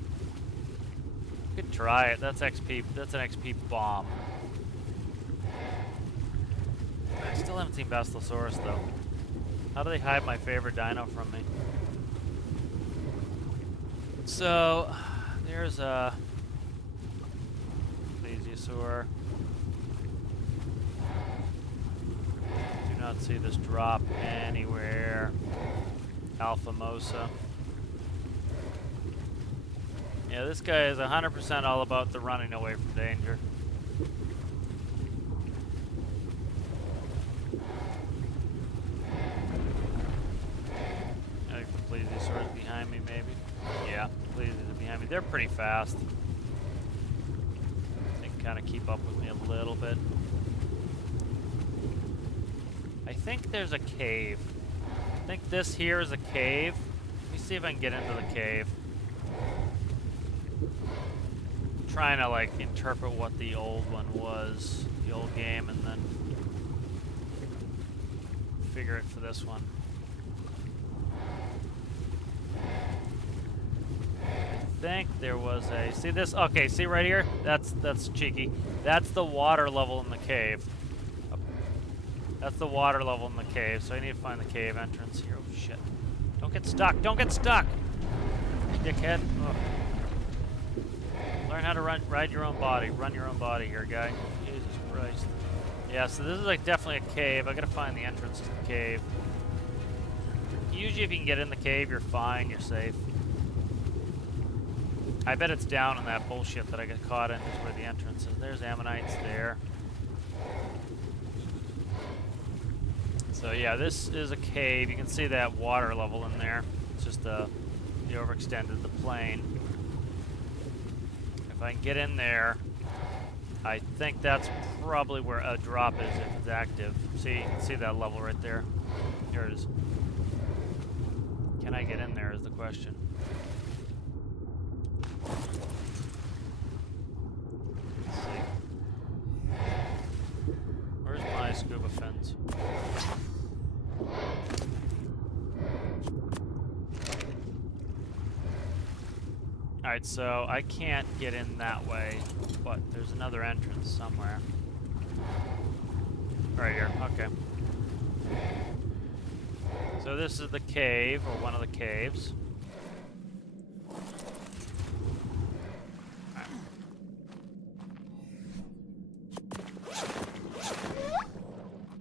Could try it. That's XP. That's an XP bomb. I still haven't seen Basilosaurus though. How do they hide my favorite dino from me? So there's a plesiosaur. Do not see this drop anywhere. Alpha Mosa. Yeah, this guy is 100% all about the running away from danger. I think the plesiosaur is behind me, maybe. Yeah, plesiosaurs are behind me. They're pretty fast. They can kind of keep up with me a little bit. I think there's a cave. I think this here is a cave. Let me see if I can get into the cave. I'm trying to like interpret what the old one was, the old game, and then figure it for this one. I think there was a, see this, okay, see right here? That's cheeky. That's the water level in the cave. That's the water level in the cave, so I need to find the cave entrance here. Oh shit. Don't get stuck, don't get stuck! Dickhead. Ugh. Learn how to ride your own body. Run your own body here, guy. Jesus Christ. Yeah, so this is like definitely a cave. I gotta find the entrance to the cave. Usually if you can get in the cave, you're fine, you're safe. I bet it's down in that bullshit that I got caught in is where the entrance is. There's ammonites there. So yeah, this is a cave. You can see that water level in there. It's just they overextended the plane. If I can get in there, I think that's probably where a drop is if it's active. See, you can see that level right there. Here it is. Can I get in there is the question. Let's see. Where's my scuba fins? Alright, so I can't get in that way, but there's another entrance somewhere. Right here, okay. So this is the cave, or one of the caves. Right.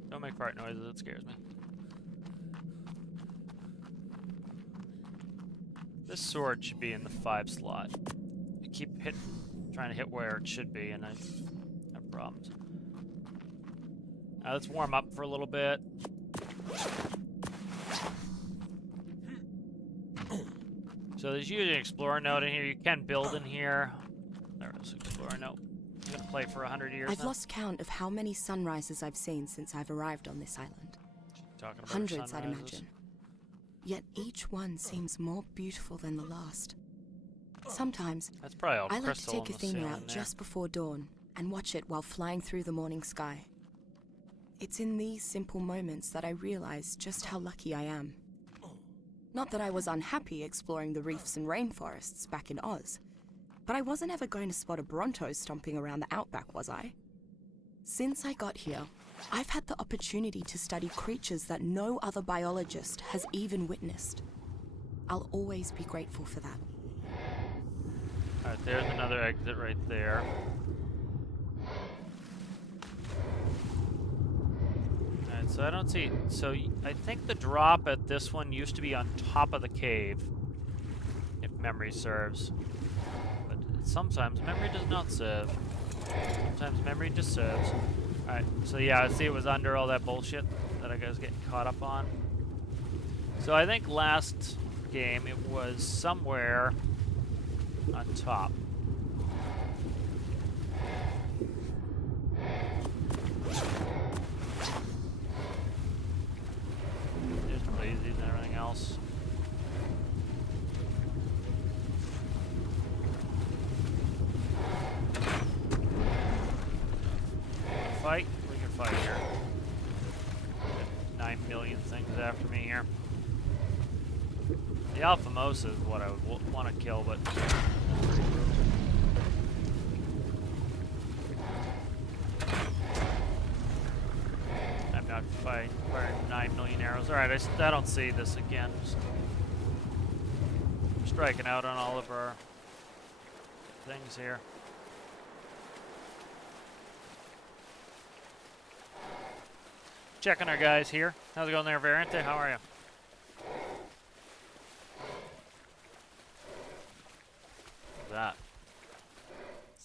Don't make fart noises, it scares me. This sword should be in the 5 slot. I keep trying to hit where it should be, and I have problems. Let's warm up for a little bit. So there's usually an explorer note in here. You can build in here. There is an explorer note. I'm gonna play for 100 years. I've lost count of how many sunrises I've seen since I've arrived on this island. Talking about Hundreds, I'd sunrises. imagine. Yet each one seems more beautiful than the last. Sometimes, That's probably all I like to crystal take in the Athena ceiling out there. just before dawn and watch it while flying through the morning sky. It's in these simple moments that I realize just how lucky I am. Not that I was unhappy exploring the reefs and rainforests back in Oz, but I wasn't ever going to spot a Bronto stomping around the outback, was I? Since I got here, I've had the opportunity to study creatures that no other biologist has even witnessed. I'll always be grateful for that. Alright, there's another exit right there. Alright, so I don't see... So I think the drop at this one used to be on top of the cave, if memory serves. But sometimes memory does not serve. Sometimes memory just serves. Alright, so yeah, I see it was under all that bullshit that I was getting caught up on. So I think last game it was somewhere on top. There's here. 9 million things after me here. The Alpha Mosa is what I would want to kill, but I'm not firing 9 million arrows. Alright, I don't see this again. Just striking out on all of our things here. Checking our guys here. How's it going there, Variante? How are you? What's that?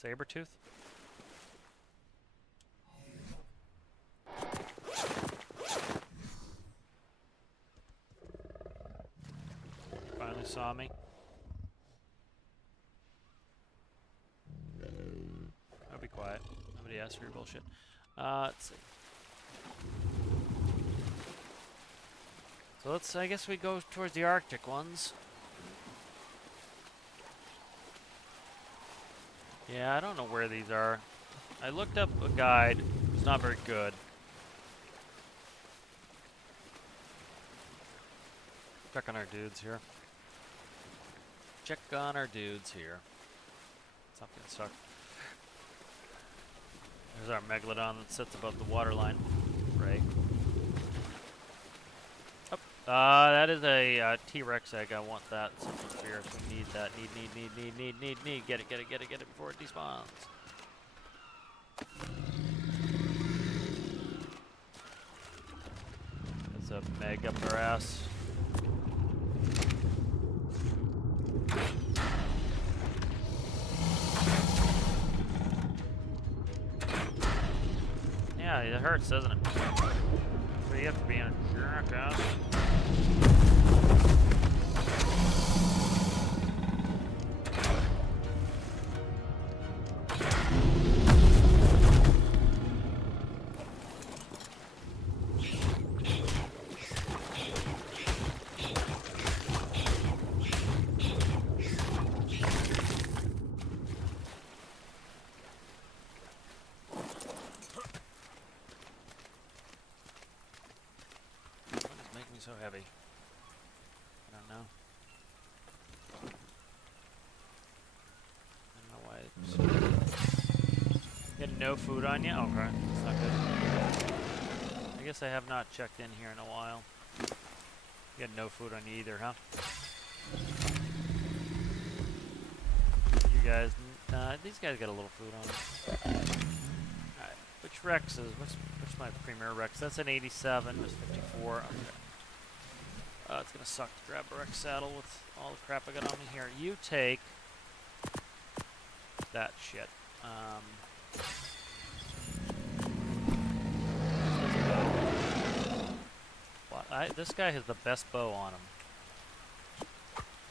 Sabertooth? Finally saw me. I'll be quiet. Nobody asked for your bullshit. Let's see. So I guess we go towards the Arctic ones. Yeah, I don't know where these are. I looked up a guide. It's not very good. Check on our dudes here. Check on our dudes here. Something stuck. There's our Megalodon that sits above the waterline. Right. That is a T-Rex egg. I want that. Something fierce. We need that. Need. Get it before it despawns. There's a Meg up our ass. Yeah, it hurts, doesn't it? But you have to be in a jackass. So heavy. I don't know. I don't know why. You had no food on you? Okay, that's not good. I guess I have not checked in here in a while. You had no food on you either, huh? You guys, these guys got a little food on them. Alright, which Rex is? What's my Premier Rex? That's an 87, that's 54. Okay. It's gonna suck to grab a Rex saddle with all the crap I got on me here. You take that shit. This guy has the best bow on him.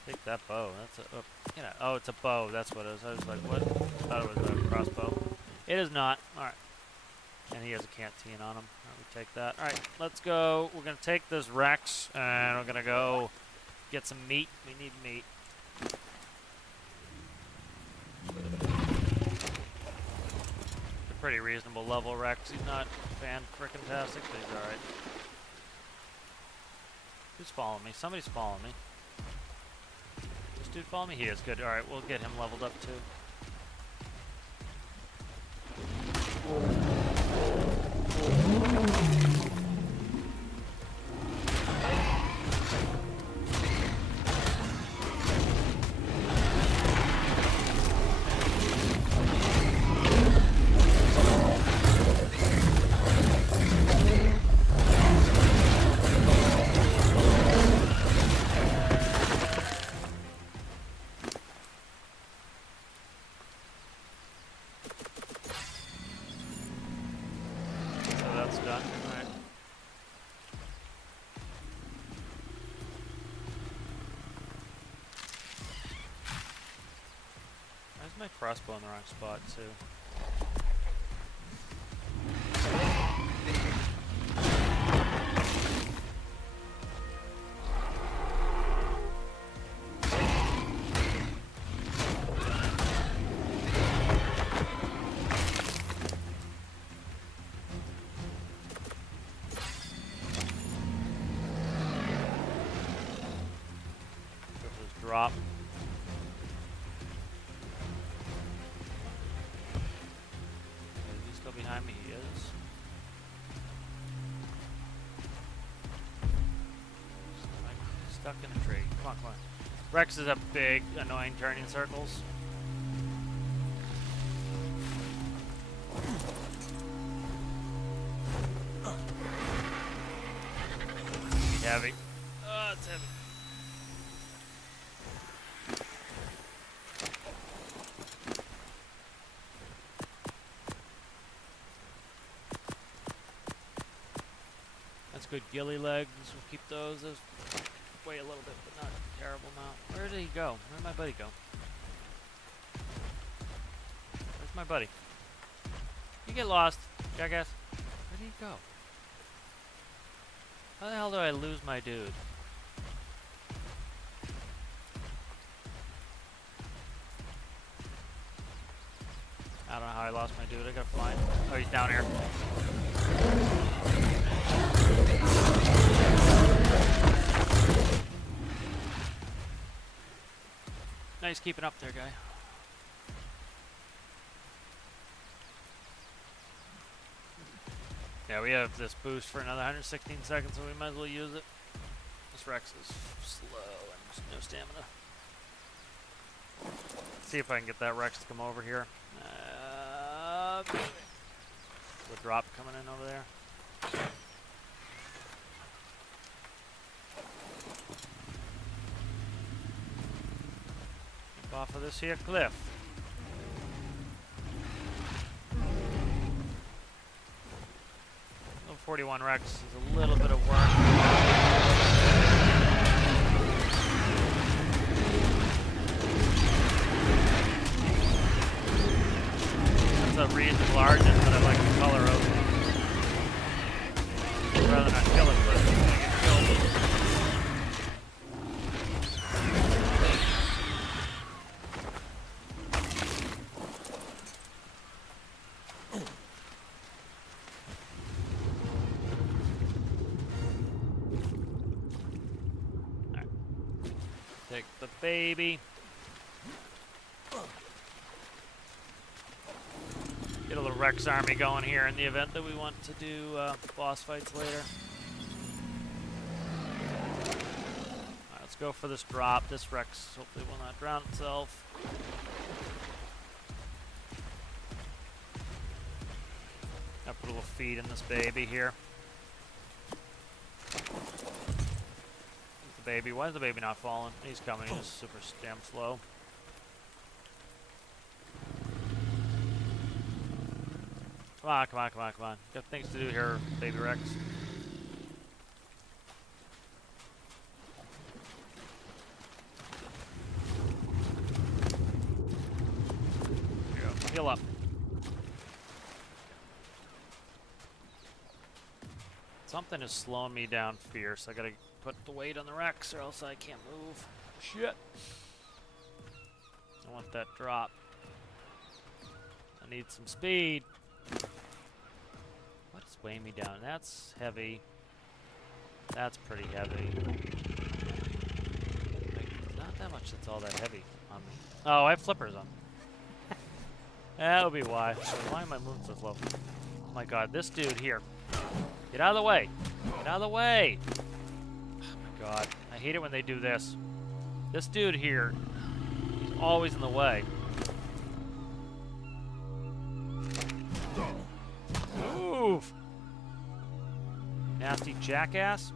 Take that bow. That's a, oh, it's a bow. That's what it is. I was like, what? I thought it was a crossbow. It is not. All right. And he has a canteen on him. Alright, we take that. Alright, let's go. We're going to take this Rex, and we're going to go get some meat. We need meat. A pretty reasonable level Rex. He's not fan-frickin-tastic, but he's alright. Who's following me? Somebody's following me. This dude follow me? He is. Good. Alright, we'll get him leveled up, too. My crossbow in the wrong spot too. drop. Is he still behind me? He is. Stuck in a tree. Come on, come on. Rexes have big, annoying turning circles. Heavy. Oh, it's heavy. That's good gilly legs. We'll keep those. Those weigh a little bit, but not a terrible amount. Where did he go? Where did my buddy go? Where's my buddy? You get lost, jackass. Where did he go? How the hell do I lose my dude? I don't know how I lost my dude. I gotta find. Oh, he's down here. Nice keeping up there, guy. Yeah, we have this boost for another 116 seconds, so we might as well use it. This Rex is slow and no stamina. See if I can get that Rex to come over here. The drop coming in over there. Jump off of this here cliff. Level 41 Rex is a little bit of work. A reasonable Argent, but I like the color of it. I'd rather not kill it, but it's gonna get killed. Alright. Take the baby. Get a little Rex army going here in the event that we want to do boss fights later. Alright, let's go for this drop. This Rex hopefully will not drown itself. I'll put a little feed in this baby here. Where's the baby? Why is the baby not falling? He's coming. He's super damn slow. Come on, come on, come on, come on. Got things to do here, baby Rex. Here you go. Heal up. Something is slowing me down fierce. I gotta put the weight on the Rex or else I can't move. Shit. I want that drop. I need some speed. What's weighing me down? That's heavy. That's pretty heavy. Like, not that much that's all that heavy on me. Oh, I have flippers on. That'll be why. Why am I moving so slow? Oh my god, this dude here. Get out of the way. Get out of the way. Oh my god. I hate it when they do this. This dude here, he's always in the way. Move! Nasty jackass.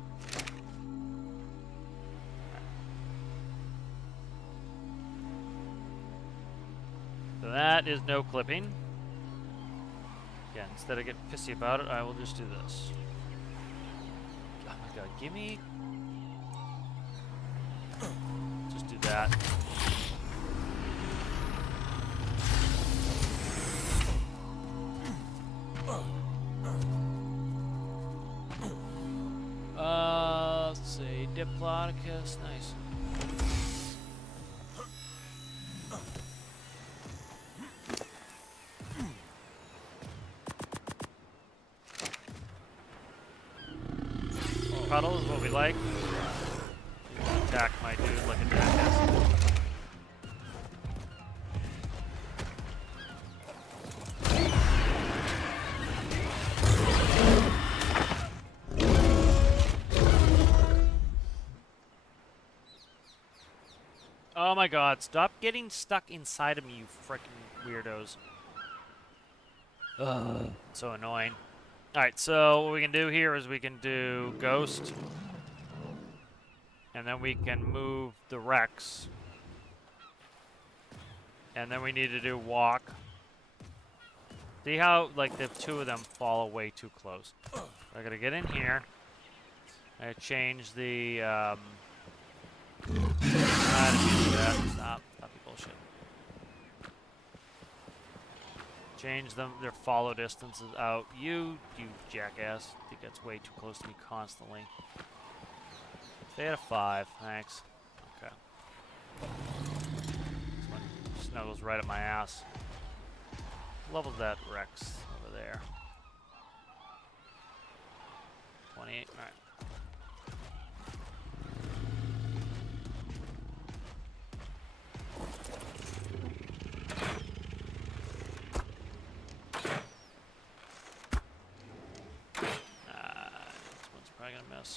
So that is no clipping. Again, instead of getting pissy about it, I will just do this. Oh my god, give me... Just do that. Let's see, Diplodocus, nice. Puddle is what we like. attack my dude like a jackass. Oh my god, stop getting stuck inside of me, you frickin' weirdos. Ugh, so annoying. Alright, so what we can do here is we can do Ghost. And then we can move the Rex. And then we need to do Walk. See how, like, the two of them fall way too close. I gotta get in here. I change the, I didn't do that. Stop the bullshit. Change them, their follow distances out. You jackass. I think that's way too close to me constantly. Stay at a 5, thanks. Okay. This one snuggles right at my ass. What level's that Rex over there? 28, alright. This one's probably gonna miss.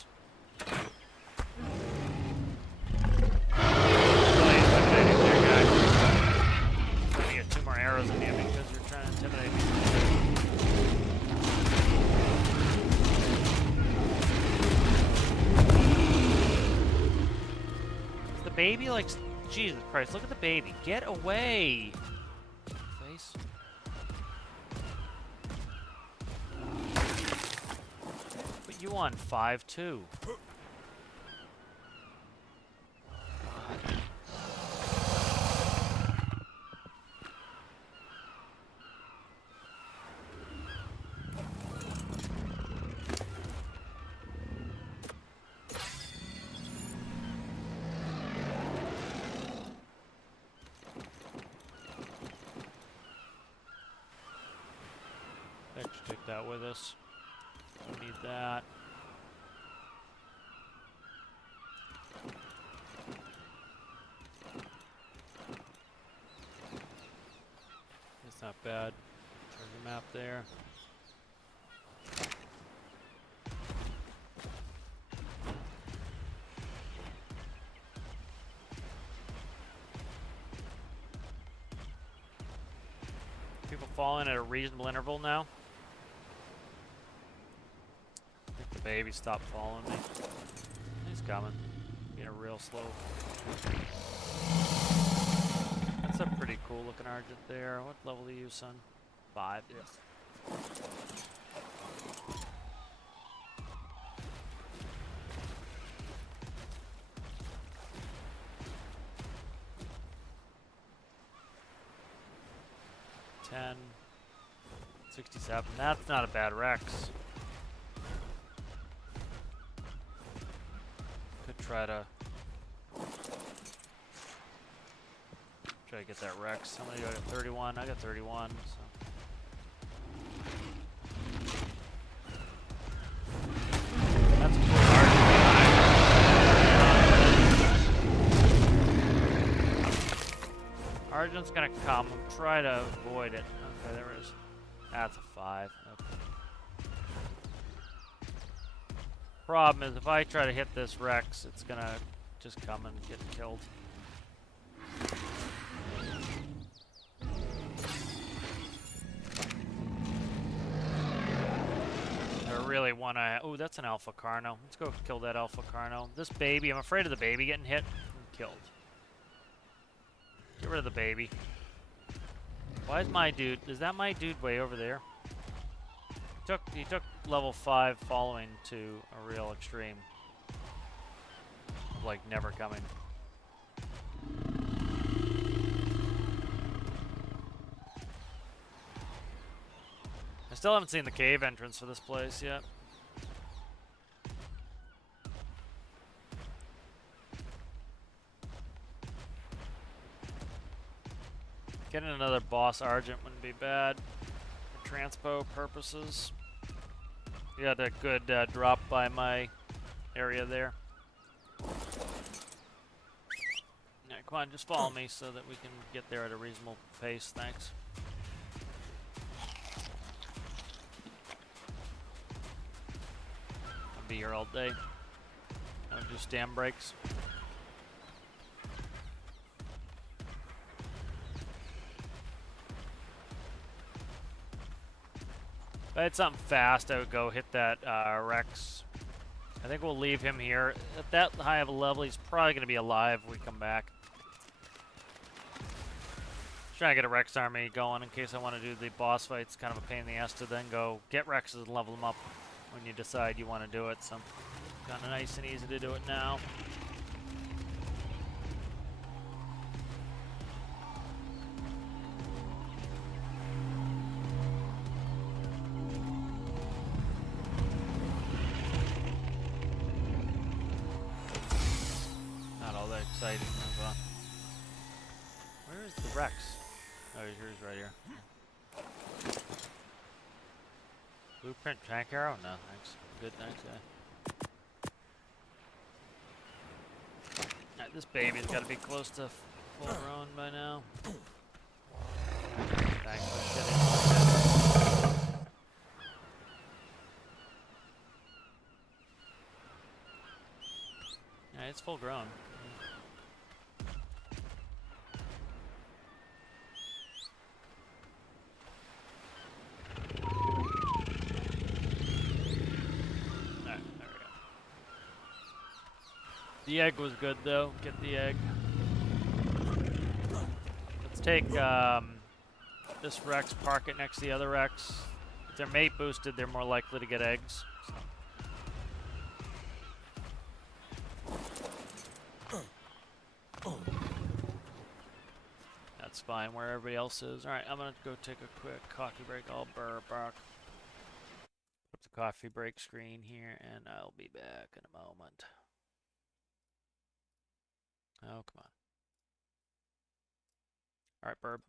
Really intimidating there, guys. I'm trying to get 2 more arrows in you because you're trying to intimidate me. Is the baby like... Jesus Christ, look at the baby. Get away! Face. But you on 5 too. Let's take that with us. Don't need that. It's not bad. Treasure map there. People fall in at a reasonable interval now. I think the baby stopped following me. He's coming. Being a real slow. That's a pretty cool looking Argent there. What level are you, son? 5. Yes. $10. 67. That's not a bad Rex. Could try to get that Rex. How many do I got? 31. I got 31. So. That's a cool Argent. Argent's gonna come. Try to avoid it. Okay, there it is. That's a 5. Okay. Problem is, if I try to hit this Rex, it's gonna just come and get killed. I really wanna... Oh, that's an Alpha Carno. Let's go kill that Alpha Carno. This baby, I'm afraid of the baby getting hit and killed. Get rid of the baby. Why is my dude... Is that my dude way over there? He took level 5 following to a real extreme. Like, never coming. I still haven't seen the cave entrance for this place yet. Getting another boss Argent wouldn't be bad for transpo purposes. You had a good drop by my area there. Alright, come on, just follow me so that we can get there at a reasonable pace. Thanks. I'll be here all day. I'll do stand breaks. If I had something fast, I would go hit that Rex. I think we'll leave him here. At that high of a level, he's probably going to be alive when we come back. Trying to get a Rex army going in case I want to do the boss fight. It's kind of a pain in the ass to then go get Rexes and level them up when you decide you want to do it. So kind of nice and easy to do it now. Not all that exciting. Where is the Rex? Oh, here's right here. Blueprint tank arrow? No, thanks. Good, thanks, guy. This baby's got to be close to full grown by now. Thanks for shitting. Yeah, it's full grown. The egg was good though. Get the egg. Let's take this Rex, park it next to the other Rex. If they're mate boosted, they're more likely to get eggs. So. That's fine where everybody else is. Alright, I'm gonna go take a quick coffee break. I'll burr back. Put the coffee break screen here and I'll be back in a moment. Oh, come on. Alright, Burb.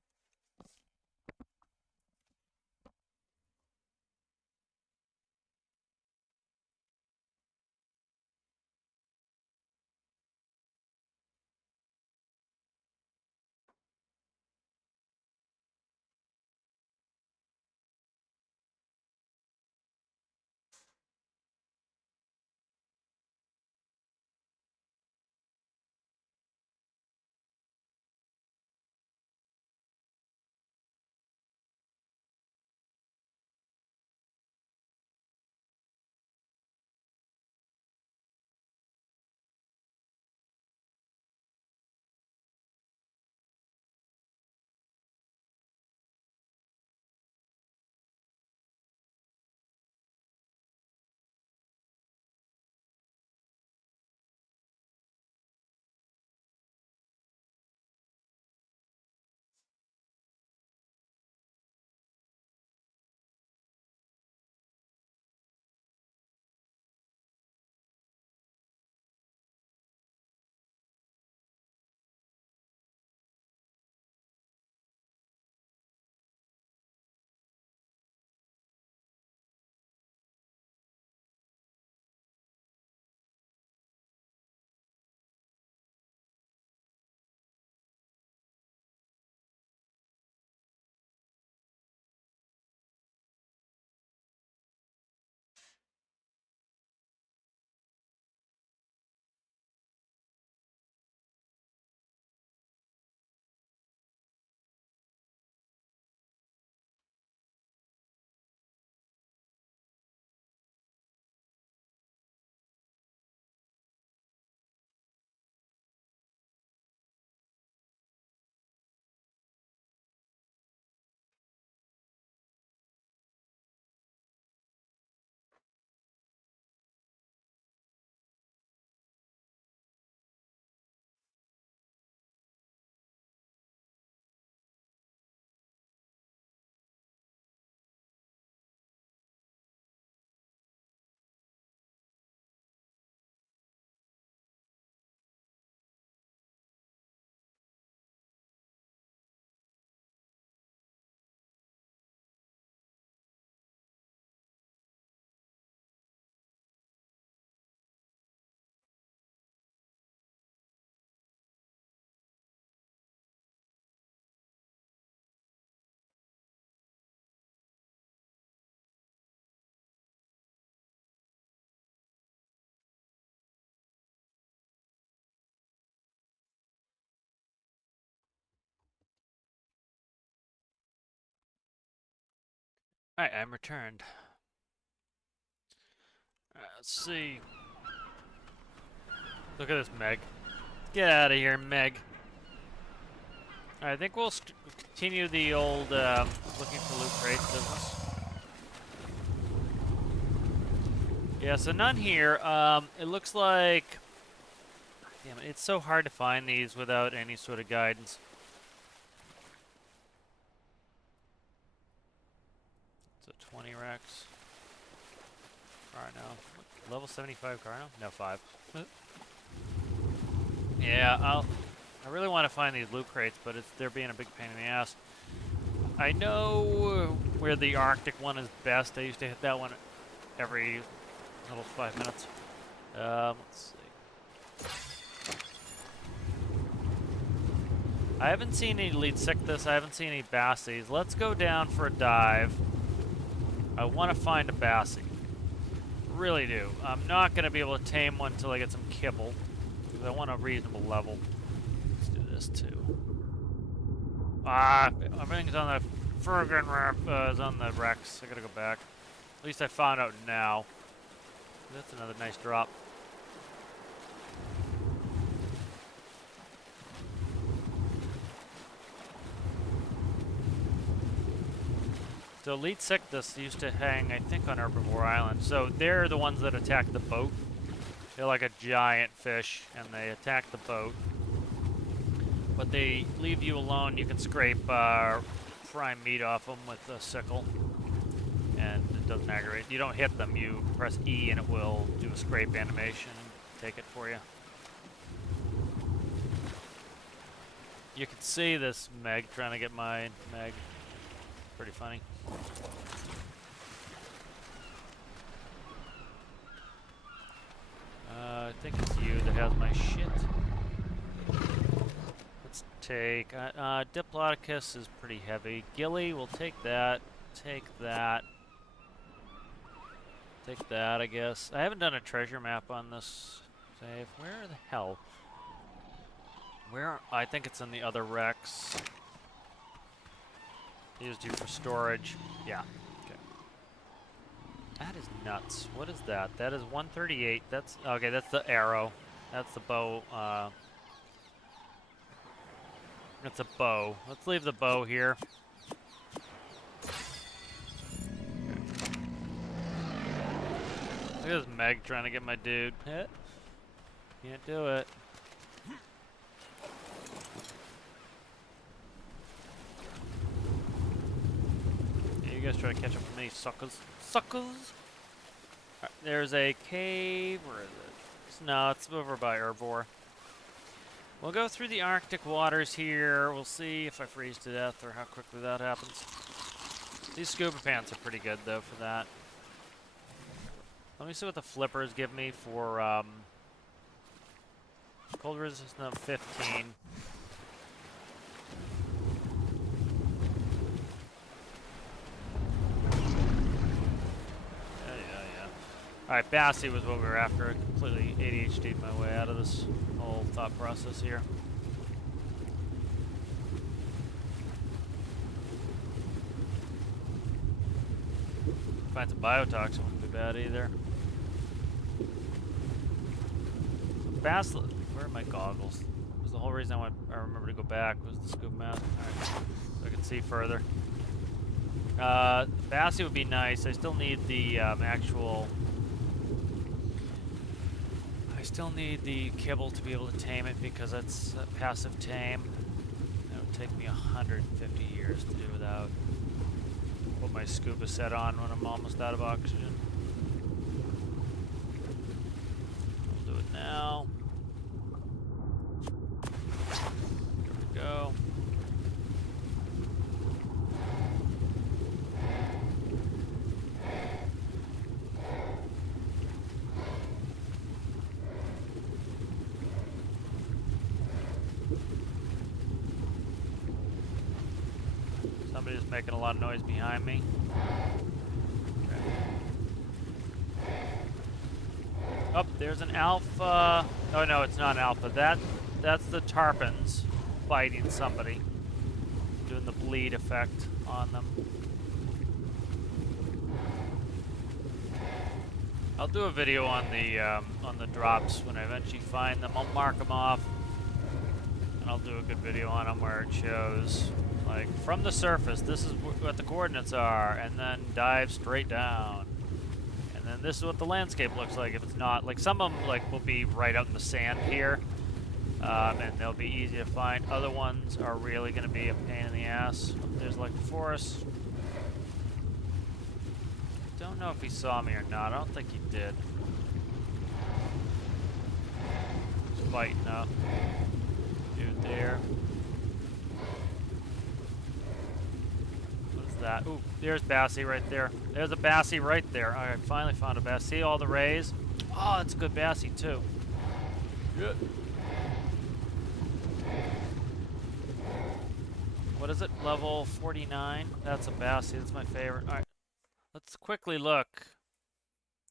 Alright, I'm returned. Alright, let's see. Look at this, Meg. Get out of here, Meg. Alright, I think we'll continue the old looking for loot crates business. Yeah, so none here. It looks like... Damn it, it's so hard to find these without any sort of guidance. So 20 racks. Carno. Level 75 Carno? No, 5. Yeah, I really want to find these loot crates, but they're being a big pain in the ass. I know where the Arctic one is best. I used to hit that one every little 5 minutes. Let's see. I haven't seen any lead sickness. I haven't seen any bassies. Let's go down for a dive. I want to find a bassie. Really do. I'm not going to be able to tame one until I get some kibble, because I want a reasonable level. Let's do this too. Everything's on the friggin' wrap. Is on the Rex. I gotta go back. At least I found out now. That's another nice drop. So Elite Sickness used to hang, I think, on Herbivore Island. So they're the ones that attack the boat. They're like a giant fish, and they attack the boat. But they leave you alone. You can scrape prime meat off them with a sickle, and it doesn't aggravate. You don't hit them. You press E, and it will do a scrape animation and take it for you. You can see this Meg trying to get my Meg. Pretty funny. I think it's you that has my shit. Let's take... Diplodocus is pretty heavy. Gilly, we'll take that. Take that. Take that, I guess. I haven't done a treasure map on this save. Where the hell? Where? I think it's in the other Rex. Used you for storage. Yeah. Okay. That is nuts. What is that? That is 138. That's okay. That's the arrow. That's the bow. That's a bow. Let's leave the bow here. Okay. Look at this Meg trying to get my dude. Can't do it. You guys try to catch up with me, suckers. Suckers! Right, there's a cave. Where is it? No, it's over by Herbivore. We'll go through the Arctic waters here. We'll see if I freeze to death or how quickly that happens. These scuba pants are pretty good, though, for that. Let me see what the flippers give me for cold resistance of 15. Alright, Bassie was what we were after. I completely ADHD'd my way out of this whole thought process here. Find some biotoxin wouldn't be bad either. Where are my goggles? That was the whole reason I remember to go back was the scuba mask. Alright, so I can see further. Bassie would be nice. I still need the actual... Still need the kibble to be able to tame it because that's a passive tame. It would take me 150 years to do without. Put my scuba set on when I'm almost out of oxygen. We'll do it now. There we go. Somebody's making a lot of noise behind me. Okay. Oh, there's an alpha. Oh no, it's not an alpha. That's the tarpons biting somebody, doing the bleed effect on them. I'll do a video on the drops when I eventually find them. I'll mark them off, and I'll do a good video on them where it shows, like, from the surface, this is what the coordinates are, and then dive straight down. And then this is what the landscape looks like if it's not. Like, some of them, like, will be right out in the sand here, and they'll be easy to find. Other ones are really going to be a pain in the ass. There's, like, the forest. Don't know if he saw me or not. I don't think he did. He's fighting up. Dude there. What is that? Ooh, there's Bassie right there. There's a Bassie right there. Alright, finally found a Bassie. See all the rays? Oh, that's a good Bassie too. Good. What is it? Level 49? That's a Bassie. That's my favorite. Alright. Let's quickly look.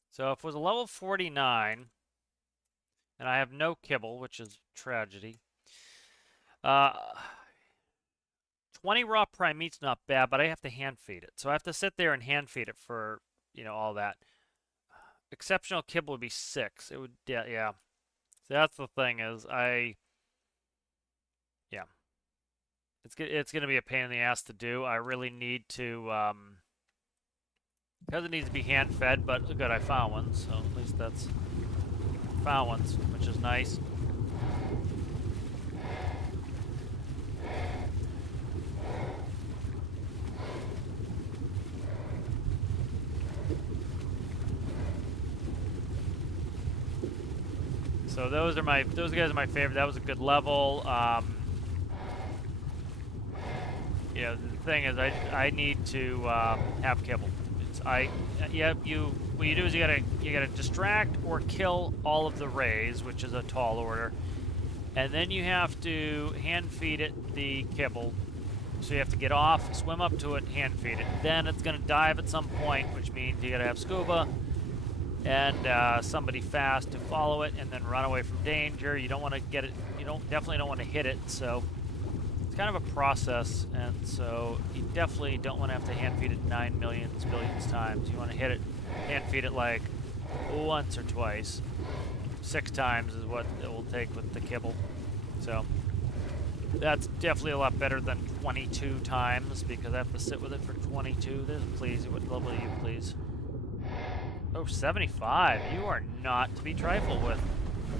So if it was a level 49, and I have no kibble, which is tragedy. 20 raw prime meat's not bad, but I have to hand feed it. So I have to sit there and hand feed it for, you know, all that. Exceptional kibble would be 6. It would, yeah. So that's the thing is yeah. It's gonna be a pain in the ass to do. I really need to, because it needs to be hand fed, but good, I found one, so at least that's found ones, which is nice. So those guys are my favorite. That was a good level. Yeah, the thing is, I need to have kibble. What you do is you gotta distract or kill all of the rays, which is a tall order, and then you have to hand feed it the kibble. So you have to get off, swim up to it, hand feed it. Then it's gonna dive at some point, which means you gotta have scuba and somebody fast to follow it, and then run away from danger. You don't want to get it. Definitely don't want to hit it. So it's kind of a process, and so you definitely don't want to have to hand feed it 9 millions, billions times. You want to hit it, hand feed it like once or twice. 6 times is what it will take with the kibble. So that's definitely a lot better than 22 times, because I have to sit with it for 22. Please, what level are you, please? Oh, 75. You are not to be trifled with.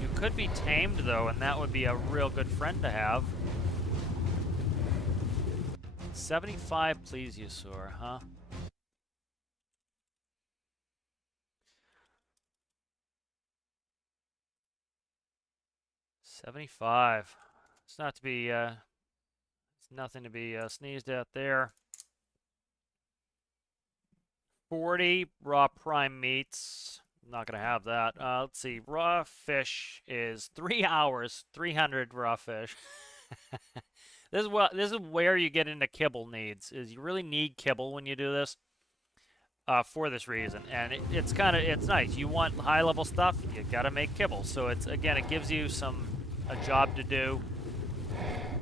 You could be tamed, though, and that would be a real good friend to have. 75 plesiosaur, huh? $75. It's not to be, it's nothing to be sneezed at there. 40 raw prime meats. I'm not gonna have that. Let's see. Raw fish is 3 hours. 300 raw fish. This is where you get into kibble needs. Is you really need kibble when you do this. For this reason, and it's nice. You want high level stuff, you gotta make kibble. So it gives you a job to do.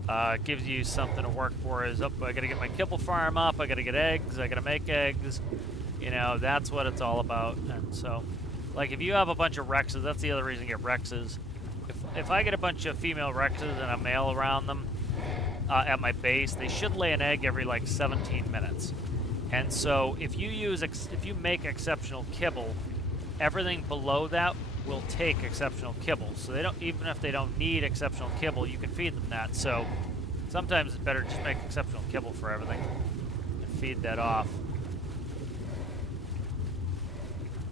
It gives you something to work for. I gotta get my kibble farm up. I gotta get eggs. I gotta make eggs. You know, that's what it's all about. And so, like, if you have a bunch of Rexes, that's the other reason you get Rexes. If I get a bunch of female Rexes and a male around them at my base, they should lay an egg every like 17 minutes. And so if you make exceptional kibble, everything below that will take exceptional kibble. So even if they don't need exceptional kibble, you can feed them that. So sometimes it's better to just make exceptional kibble for everything and feed that off.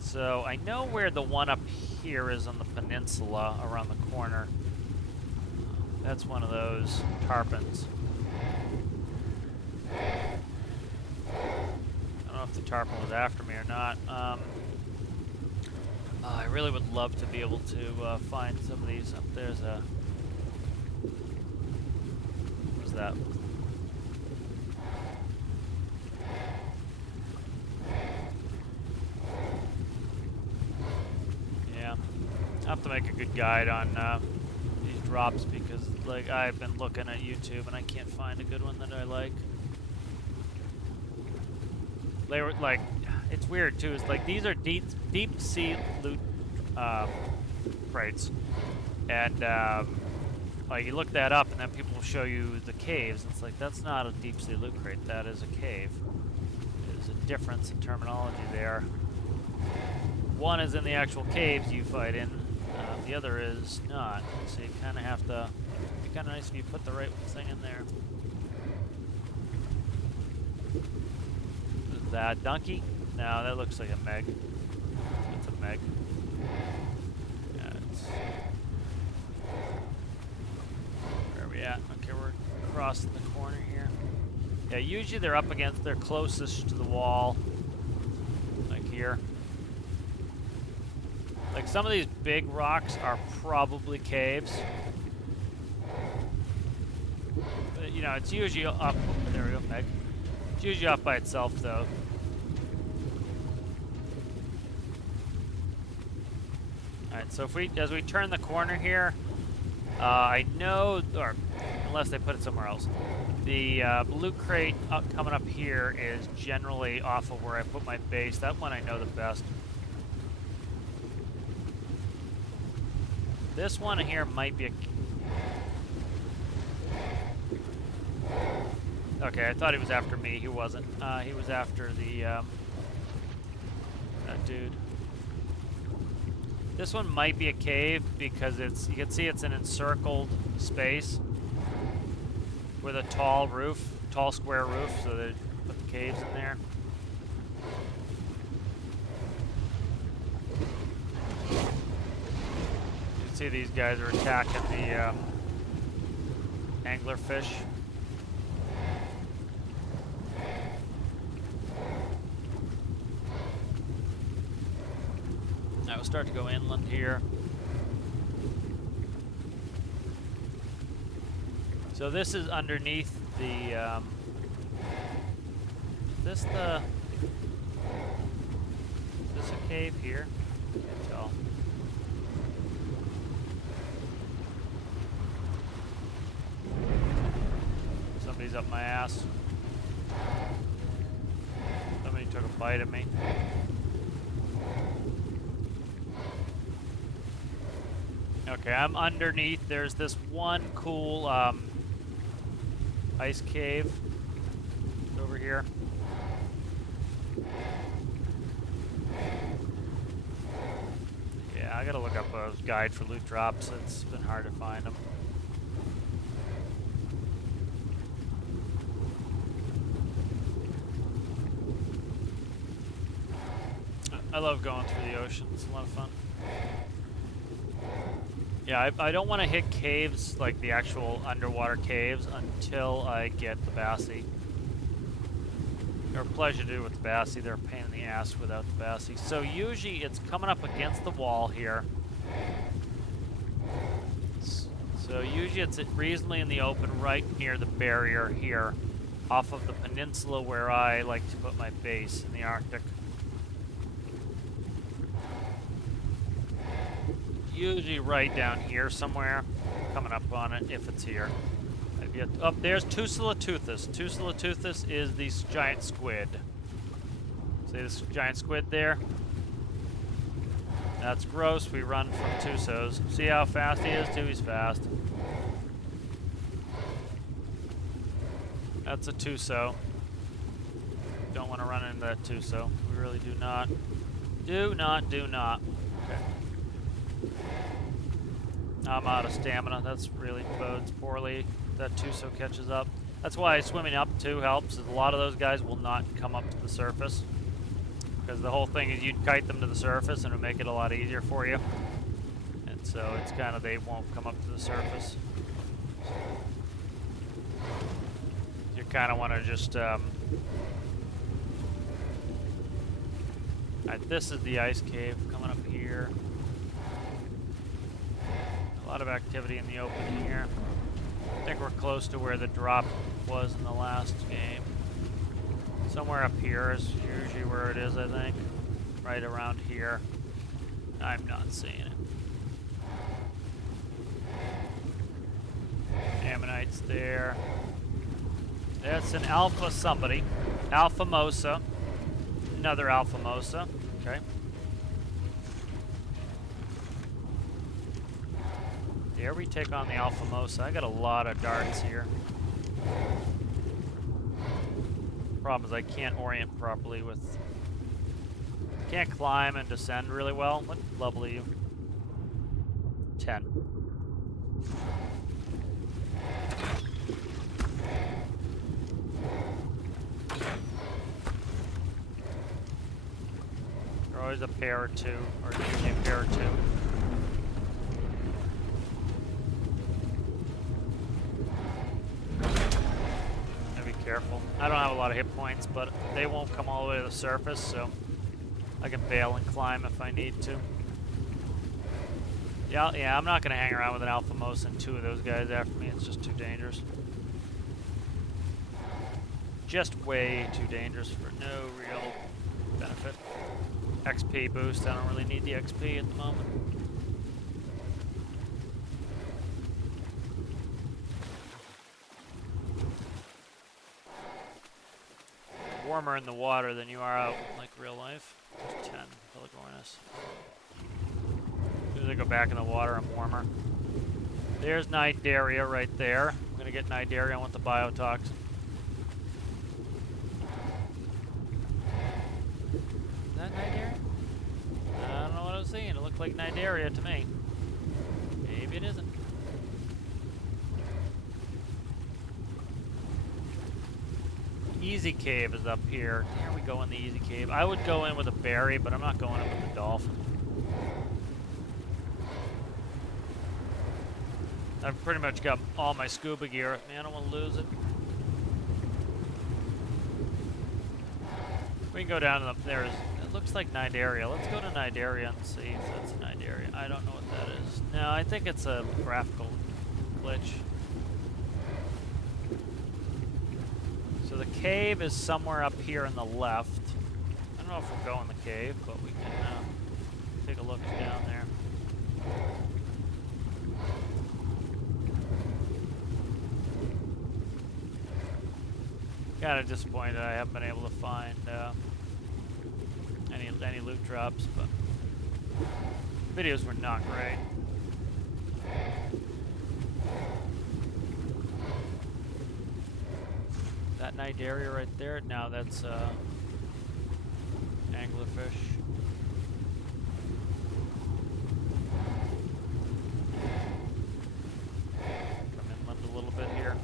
So I know where the one up here is on the peninsula around the corner. That's one of those tarpons. I don't know if the tarpon was after me or not. I really would love to be able to find some of these. There's a... What was that? Yeah. I have to make a good guide on these drops, because like I've been looking at YouTube and I can't find a good one that I like. They were like, it's weird too. It's like these are deep sea loot crates, and like you look that up, and then people will show you the caves. It's like that's not a deep sea loot crate. That is a cave. There's a difference in terminology there. One is in the actual caves you fight in. The other is not. So you kind of have to. It'd be kind of nice if you put the right thing in there. Is that donkey? No, that looks like a meg. It's a meg. Yeah, it's... Where are we at? Okay, we're crossing the corner here. Yeah, usually they're up against, they're closest to the wall. Like here. Like some of these big rocks are probably caves. But, you know, it's usually up. There we go, meg. It's usually up by itself, though. Alright, so if as we turn the corner here, I know, or unless they put it somewhere else, the loot crate coming up here is generally off of where I put my base. That one I know the best. This one here might be a... Okay, I thought he was after me. He wasn't. He was after the, that dude. This one might be a cave because it's, you can see it's an encircled space with a tall roof, tall square roof, so they put the caves in there. You can see these guys are attacking the anglerfish. I will start to go inland here. So this is underneath the, is this a cave here? Can't tell. Somebody's up my ass. Somebody took a bite of me. Okay, I'm underneath. There's this one cool ice cave over here. Yeah, I gotta look up a guide for loot drops. It's been hard to find them. I love going through the ocean. It's a lot of fun. Yeah, I don't want to hit caves, like the actual underwater caves, until I get the Bassie. They're a pleasure to do with the Bassie. They're a pain in the ass without the Bassie. So usually it's coming up against the wall here. So usually it's reasonably in the open right near the barrier here, off of the peninsula where I like to put my base in the Arctic. Usually right down here somewhere, coming up on it if it's here. Up there's Tusiloteuthis. Tusiloteuthis is this giant squid. See this giant squid there? That's gross. We run from Tusos. See how fast he is too? He's fast. That's a Tuso. Don't want to run into that Tuso. We really do not. Do not. Okay. I'm out of stamina. That's really bodes poorly. That Tuso catches up. That's why swimming up too helps. Is a lot of those guys will not come up to the surface, because the whole thing is you'd kite them to the surface and it'll make it a lot easier for you. And so it's kind of they won't come up to the surface. You kind of want to just. Alright, this is the ice cave coming up here. A lot of activity in the open here. I think we're close to where the drop was in the last game. Somewhere up here is usually where it is, I think. Right around here. I'm not seeing it. Ammonites there. That's an alpha somebody. Alpha Mosa. Another Alpha Mosa. Okay. Dare we take on the Alpha Mosa? I got a lot of darts here. Problem is I can't orient properly with... Can't climb and descend really well. What level are you? 10. There's always a pair or two, or usually a pair or two. Careful. I don't have a lot of hit points, but they won't come all the way to the surface, so I can bail and climb if I need to. Yeah, I'm not going to hang around with an Alpha Mosa and 2 of those guys after me. It's just too dangerous. Just way too dangerous for no real benefit. XP boost. I don't really need the XP at the moment. Warmer in the water than you are out like real life. There's 10 Pelagornis. As soon as I go back in the water, I'm warmer. There's Nidaria right there. I'm gonna get Nidaria. I want the biotoxin. Is that Nidaria? I don't know what I was seeing. It looked like Nidaria to me. Maybe it isn't. Easy cave is up here. Here we go in the easy cave. I would go in with a berry, but I'm not going in with the dolphin. I've pretty much got all my scuba gear. Man, I don't want to lose it. We can go down to the... There's... It looks like Nidaria. Let's go to Nidaria and see if that's Nidaria. I don't know what that is. No, I think it's a graphical glitch. So the cave is somewhere up here on the left. I don't know if we'll go in the cave, but we can take a look down there. Kind of disappointed I haven't been able to find any loot drops, but videos were not great. That Nidaria right there? No, that's anglerfish. Come inland a little bit here.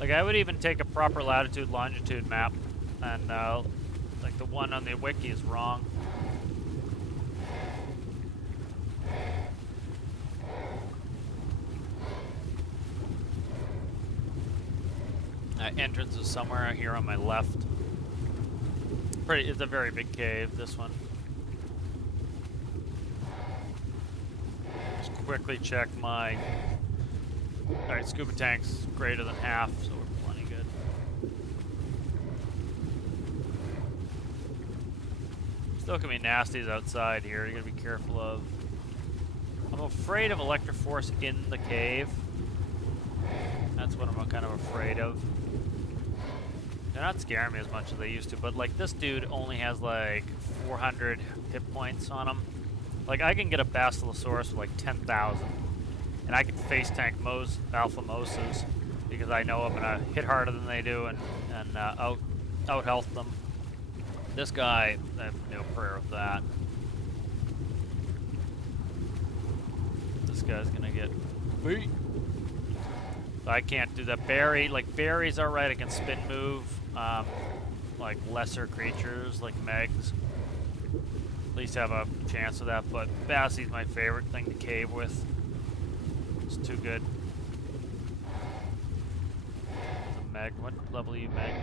Like, I would even take a proper latitude longitude map, and like the one on the wiki is wrong. Entrance is somewhere here on my left. It's a very big cave, this one. Just quickly check my... Alright, scuba tank's greater than half, so we're plenty good. Still can be nasties outside here, you gotta be careful of. I'm afraid of Electroforce in the cave. That's what I'm kind of afraid of. They're not scaring me as much as they used to, but like this dude only has like 400 hit points on him. Like I can get a Basilosaurus with like 10,000, and I can face tank most Alpha Mosas because I know I'm gonna hit harder than they do and out health them. This guy, I have no prayer of that. This guy's gonna get beat. So I can't do that. Berry, like berries are right. I can spin move. Like lesser creatures, like Megs. At least have a chance of that. But Bassie's my favorite thing to cave with. It's too good. The Meg. What level are you, Meg?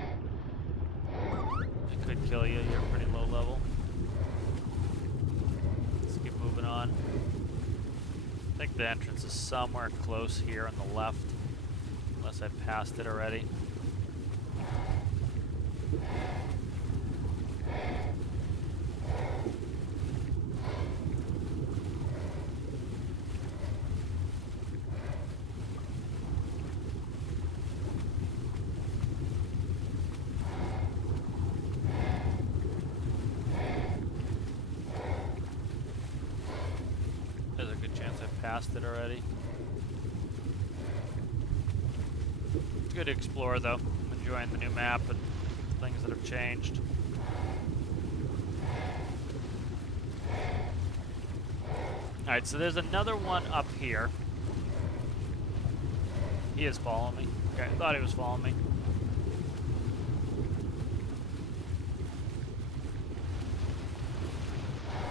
I could kill you. You're pretty low level. Let's keep moving on. I think the entrance is somewhere close here on the left. Unless I passed it already. past it already. It's good to explore, though. I'm enjoying the new map and things that have changed. Alright, so there's another one up here. He is following me. Okay, I thought he was following me.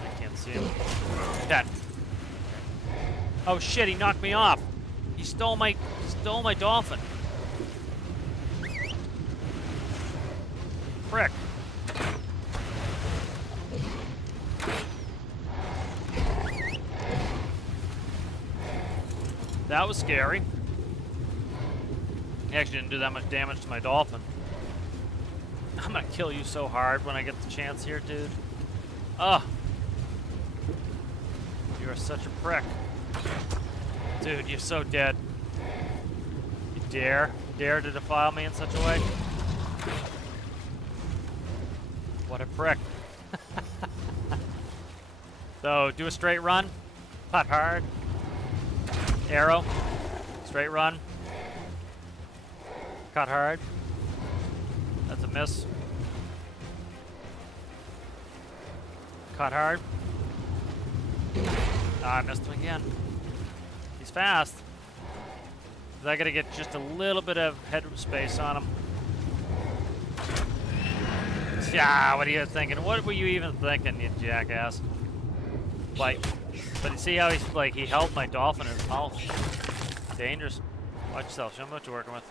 I can't see him. Dead. Oh shit, he knocked me off. He stole my dolphin. Frick. That was scary. He actually didn't do that much damage to my dolphin. I'm gonna kill you so hard when I get the chance here, dude. Ugh. You are such a prick. Dude, you're so dead. You dare to defile me in such a way? What a prick. So, do a straight run. Putt hard. Arrow. Straight run. Cut hard. That's a miss. Cut hard. I missed him again. He's fast. I gotta get just a little bit of head space on him. Yeah, what are you thinking? What were you even thinking, you jackass? Like, but you see how he's like, he held my dolphin in his mouth. Dangerous. Watch yourself, show me what you're working with.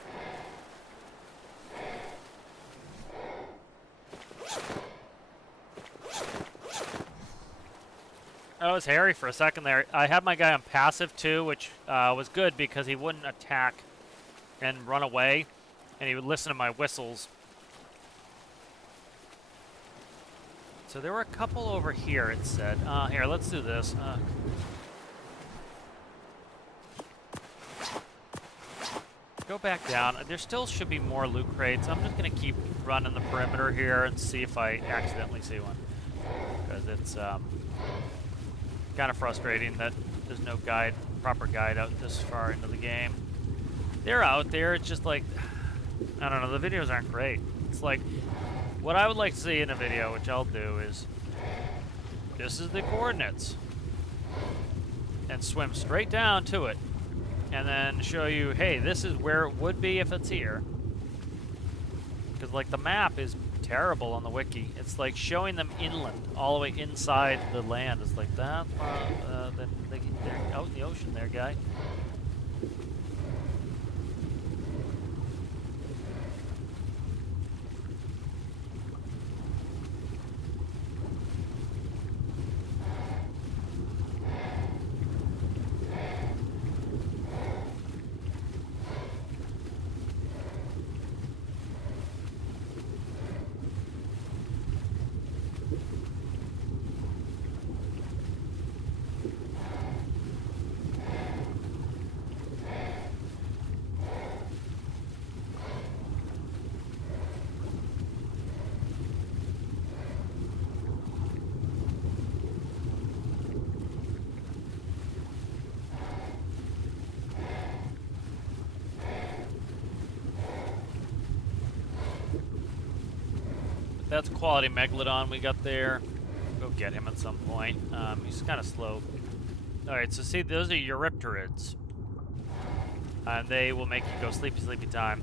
That was hairy for a second there. I had my guy on passive too, which was good because he wouldn't attack and run away, and he would listen to my whistles. So there were a couple over here, it said. Here, let's do this. Go back down. There still should be more loot crates. I'm just going to keep running the perimeter here and see if I accidentally see one. Because it's kind of frustrating that there's no proper guide out this far into the game. They're out there. It's just like, I don't know, the videos aren't great. It's like, what I would like to see in a video, which I'll do, is this is the coordinates. And swim straight down to it. And then show you, hey, this is where it would be if it's here. Because, like, the map is terrible on the wiki. It's like showing them inland, all the way inside the land. It's like that. They're out in the ocean there, guy. That's quality Megalodon we got there. Go get him at some point. He's kind of slow. Alright, so see, those are Eurypterids. And they will make you go sleepy, sleepy time.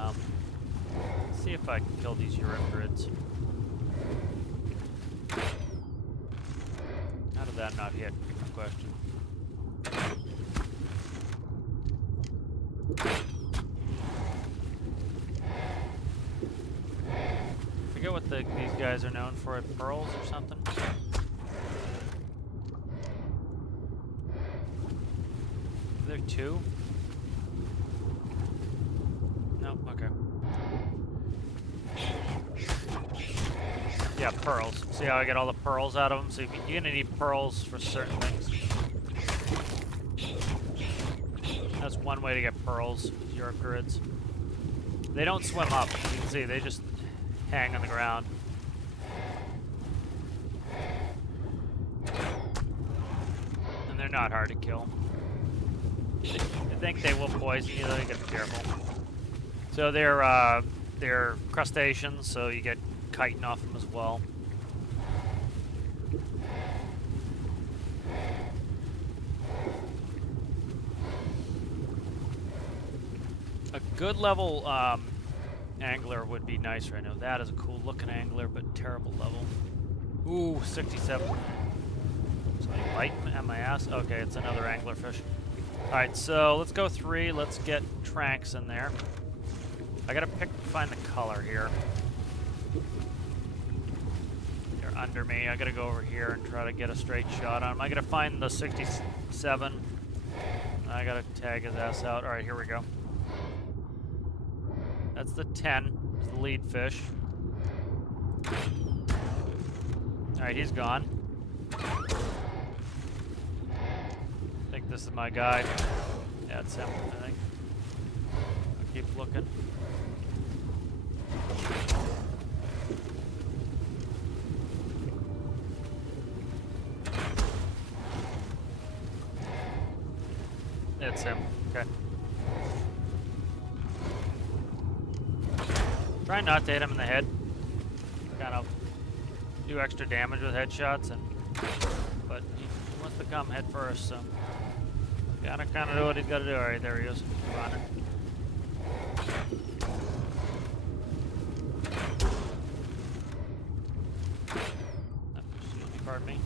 Let's see if I can kill these Eurypterids. How did that not hit? Good question. I forget what these guys are known for, pearls or something. Are there two? No, okay. Yeah, pearls. See how I get all the pearls out of them? So you're gonna need pearls for certain things. That's one way to get pearls, Eurypterids. They don't swim up, you can see, they just hang on the ground. And they're not hard to kill. I think they will poison you, though. You gotta be careful. So they're crustaceans, so you get chitin off them as well. A good level angler would be nice right now. That is a cool looking angler, but terrible level. Ooh, 67. Somebody biting my ass? Okay, it's another anglerfish. Alright, so let's go 3. Let's get Tranks in there. I gotta find the color here. They're under me. I gotta go over here and try to get a straight shot on him. I gotta find the 67. I gotta tag his ass out. Alright, here we go. That's the 10. It's the lead fish. Alright, he's gone. I think this is my guy. Yeah, it's him, I think. I'll keep looking. It's him. Okay. Try not to hit him in the head. Kind of do extra damage with headshots, but he wants to come head first, so gotta kind of do what he's got to do. All right, there he is, running. Pardon me.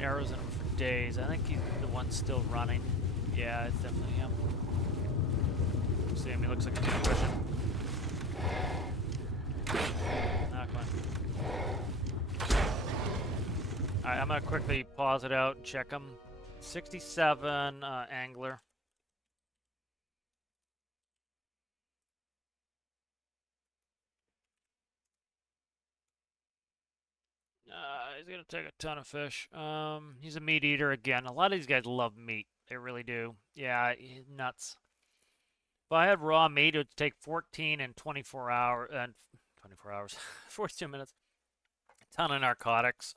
Arrows in him for days. I think he's the one still running. Yeah, it's definitely him. See him, he looks like he's pushing. Knock one. Alright, I'm gonna quickly pause it out and check him. 67 angler. He's gonna take a ton of fish. He's a meat eater again. A lot of these guys love meat. They really do. Yeah, nuts. If I had raw meat, it would take 14 and 24 hours, 42 minutes. A ton of narcotics.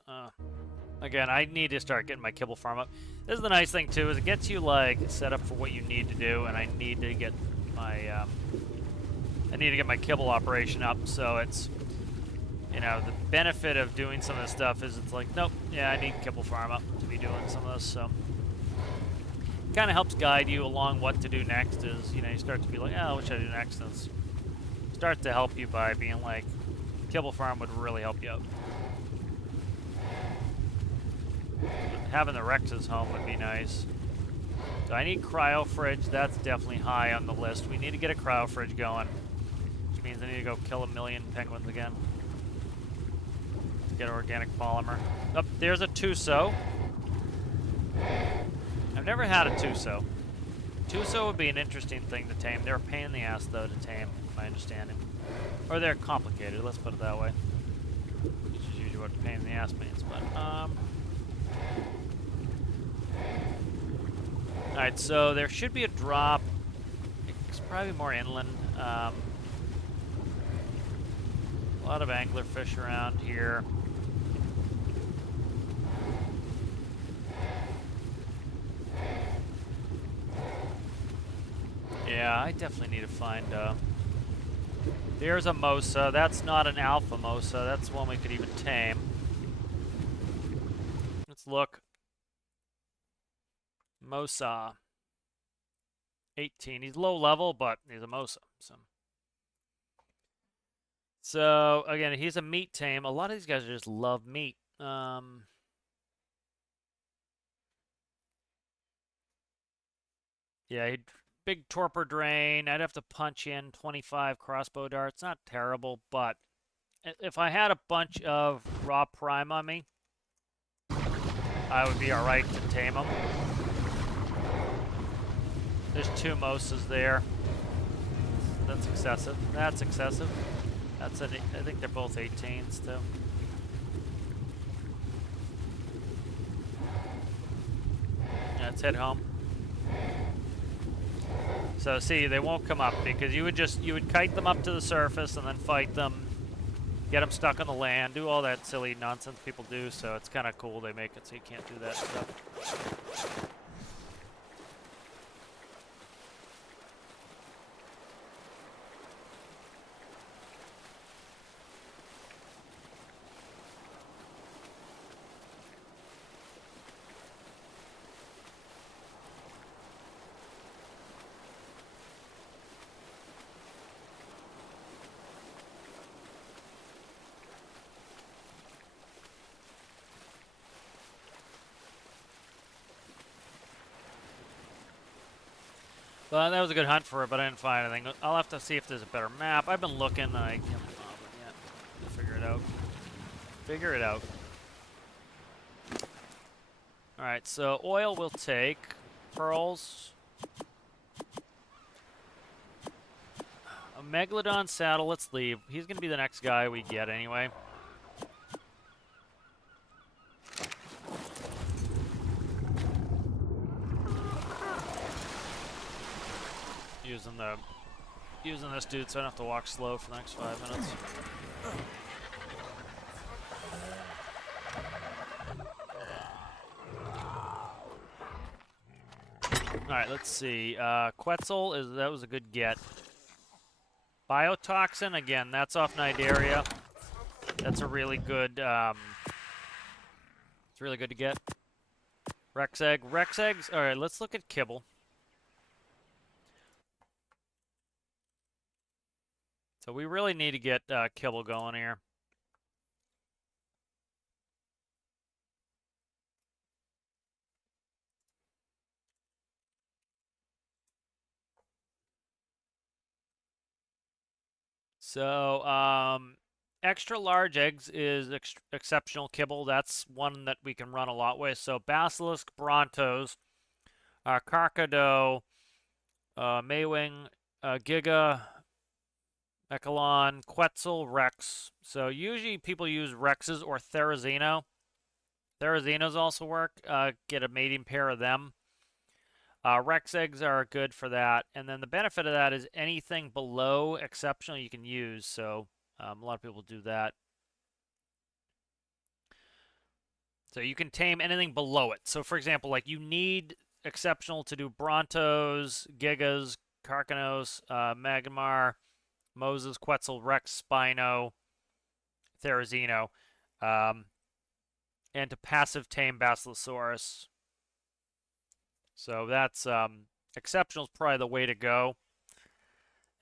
Again, I need to start getting my kibble farm up. This is the nice thing too, is it gets you like set up for what you need to do, and I need to get my kibble operation up. So it's, you know, the benefit of doing some of this stuff is it's like, nope, yeah, I need kibble farm up to be doing some of this. So it kind of helps guide you along what to do next. Is, you know, you start to be like, oh, what should I do next? And it's start to help you by being like, kibble farm would really help you out. Having the Rexes home would be nice. So I need cryo fridge. That's definitely high on the list. We need to get a cryo fridge going, which means I need to go kill 1,000,000 penguins again. Get organic polymer. Oh, there's a Tuso. I've never had a Tuso. Tuso would be an interesting thing to tame. They're a pain in the ass, though, to tame, my understanding. Or they're complicated, let's put it that way. Which is usually what pain in the ass means, but, Alright, so there should be a drop. It's probably more inland. A lot of anglerfish around here. Yeah, I definitely need to find, there's a Mosa. That's not an alpha Mosa. That's one we could even tame. Let's look. Mosa. 18. He's low level, but he's a Mosa. So again, he's a meat tame. A lot of these guys just love meat. Yeah, big torpor drain. I'd have to punch in 25 crossbow darts. Not terrible, but if I had a bunch of raw prime on me, I would be alright to tame them. There's 2 Mosas there. That's excessive. That's excessive. That's an. I think they're both 18s too. Yeah, let's head home. So see, they won't come up because you would kite them up to the surface and then fight them, get them stuck on the land, do all that silly nonsense people do. So it's kind of cool they make it so you can't do that stuff. Well, that was a good hunt for it, but I didn't find anything. I'll have to see if there's a better map. I've been looking, and I haven't bothered yet to figure it out. Figure it out. Alright, so oil we'll take. Pearls. A Megalodon saddle, let's leave. He's going to be the next guy we get anyway. Using this dude so I don't have to walk slow for the next 5 minutes. Alright, let's see. Quetzal, that was a good get. Biotoxin, again, that's off Nidaria. That's a really good, it's really good to get. Rex egg. Rex eggs, alright, let's look at kibble. So we really need to get kibble going here. So, extra large eggs is exceptional kibble. That's one that we can run a lot with. So basilisk, brontos, carcado, maywing, giga, echelon, quetzal, rex. So usually people use rexes or therizino. Therizinos also work. Get a mating pair of them. Rex eggs are good for that. And then the benefit of that is anything below exceptional you can use. So a lot of people do that. So you can tame anything below it. So for example, like you need exceptional to do brontos, gigas, carcanos, magmar, Moses, quetzal, rex, spino, therizino, and to passive tame basilosaurus. So that's exceptional is probably the way to go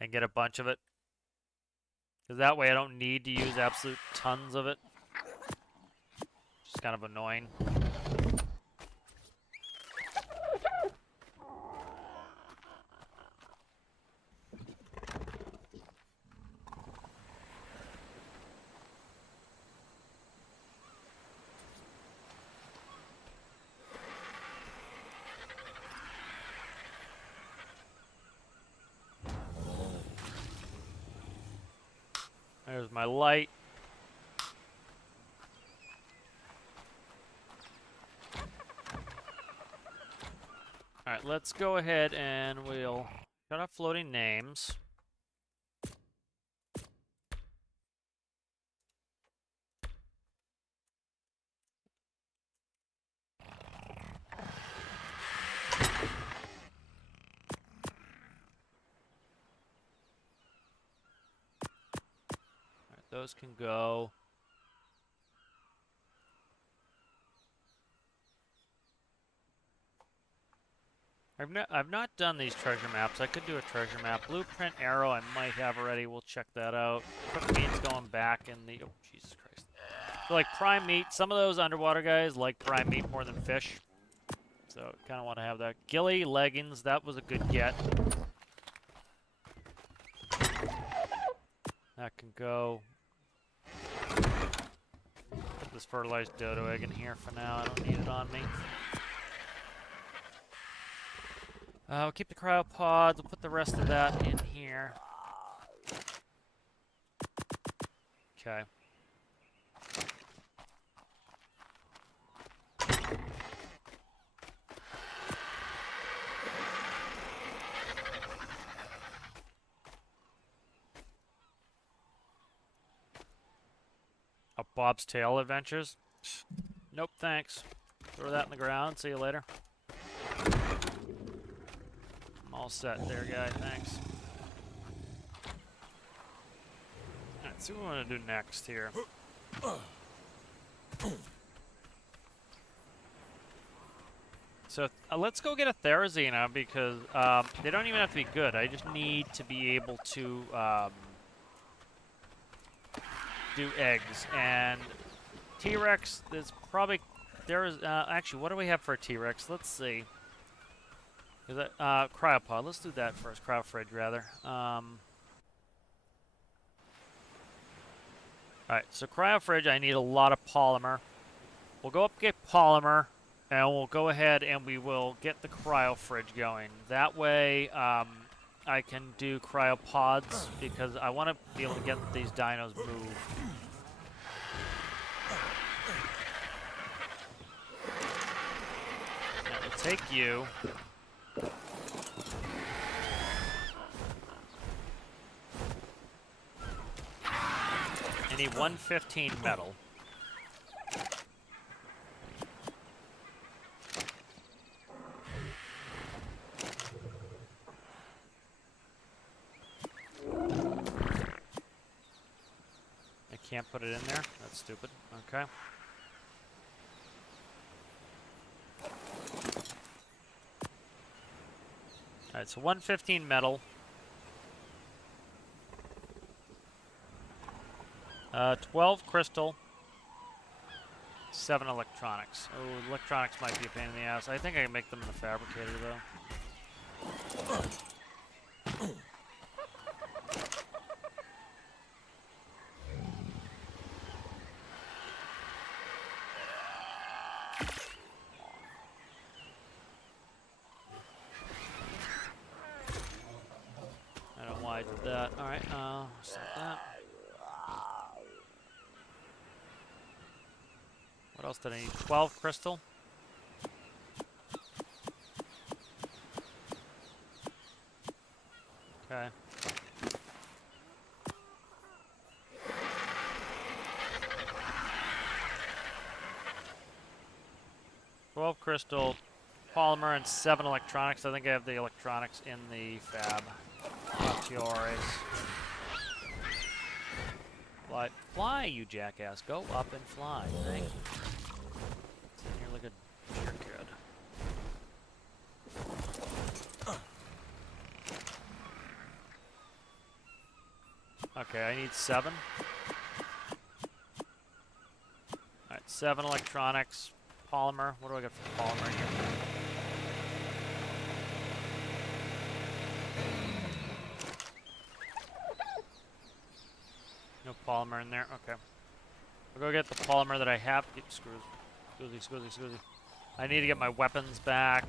and get a bunch of it. Because that way I don't need to use absolute tons of it. Just kind of annoying. There's my light. Alright, let's go ahead and we'll shut off floating names. Those can go. I've not done these treasure maps. I could do a treasure map. Blueprint arrow I might have already. We'll check that out. Cooked meat's going back in the... Oh, Jesus Christ. So like prime meat. Some of those underwater guys like prime meat more than fish. So kind of want to have that. Ghillie leggings. That was a good get. That can go. Put this fertilized dodo egg in here for now. I don't need it on me. We'll keep the cryopods. We'll put the rest of that in here. Okay. Bob's Tale Adventures? Nope, thanks. Throw that in the ground. See you later. I'm all set there, guy. Thanks. Alright, see what we want to do next here. So let's go get a Therizina because they don't even have to be good. I just need to be able to do eggs. And T-Rex, there's probably... actually, what do we have for a T-Rex? Let's see. Is that cryopod? Let's do that first. Cryofridge, rather. Alright, so cryofridge, I need a lot of polymer. We'll go up and get polymer, and we'll go ahead and we will get the cryofridge going. That way, I can do cryopods, because I want to be able to get these dinos moved. Now, we'll take you. I need 115 metal. I can't put it in there? That's stupid. Okay. Alright, so 115 metal. 12 crystal. 7 electronics. Oh, electronics might be a pain in the ass. I think I can make them in the fabricator, though. I don't know why I did that. Alright, stop that. What else did I need? 12 crystal. Okay. Twelve crystal, polymer, and 7 electronics. I think I have the electronics in the fab. Tiores. Fly, fly, you jackass! Go up and fly. Thank you. Sitting here like a jerkhead. Okay, I need 7. Alright, 7 electronics. Polymer. What do I got for polymer here? No polymer in there? Okay. I'll go get the polymer that I have. Scoozy. I need to get my weapons back.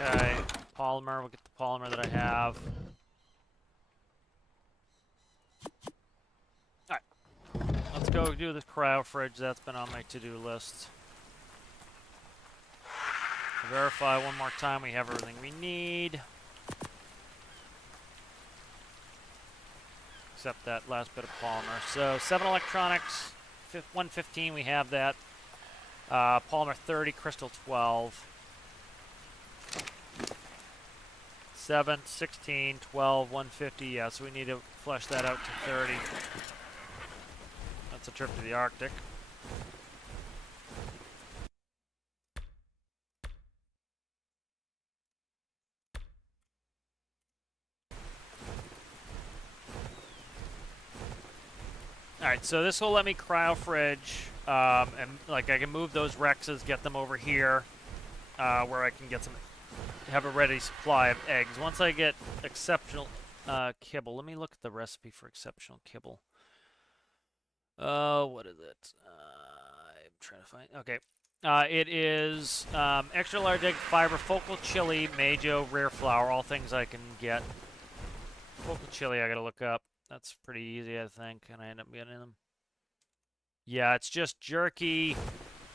Okay, polymer. We'll get the polymer that I have. Alright. Let's go do this cryofridge. That's been on my to-do list. Verify one more time we have everything we need. Except that last bit of polymer. So 7 electronics, 115, we have that. Polymer 30, crystal 12. 7, 16, 12, 150, yeah, so we need to flesh that out to 30. That's a trip to the Arctic. Alright, so this will let me cryofridge, and like I can move those Rexes, get them over here, where I can get some, have a ready supply of eggs. Once I get exceptional kibble, let me look at the recipe for exceptional kibble. What is it? I'm trying to find, okay. It is extra large egg fiber, focal chili, majo, rare flour, all things I can get. Focal chili I gotta look up. That's pretty easy, I think, and I end up getting them. Yeah, it's just jerky,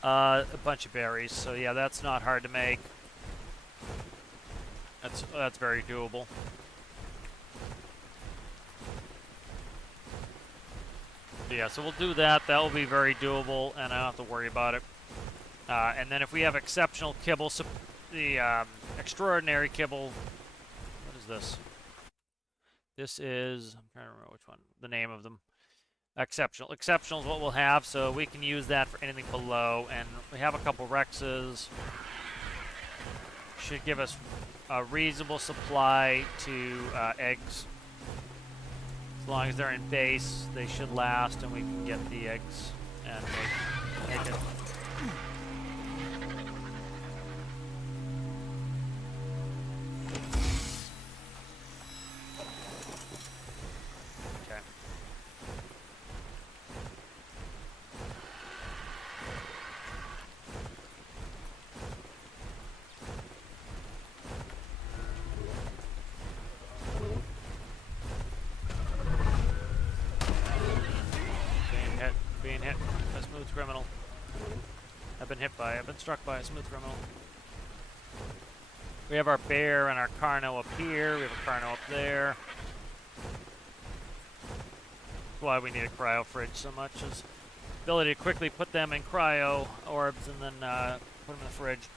a bunch of berries. So yeah, that's not hard to make. That's very doable. Yeah, so we'll do that. That will be very doable, and I don't have to worry about it. And then if we have exceptional kibble, so the extraordinary kibble. What is this? This is, I'm trying to remember which one, the name of them. Exceptional. Exceptional is what we'll have, so we can use that for anything below. And we have a couple Rexes. Should give us a reasonable supply to eggs. As long as they're in base, they should last, and we can get the eggs and make it. Okay. Being hit. A smooth criminal. I've been struck by a smooth criminal. We have our bear and our Carno up here. We have a Carno up there. That's why we need a cryo fridge so much, is ability to quickly put them in cryo orbs and then put them in the fridge.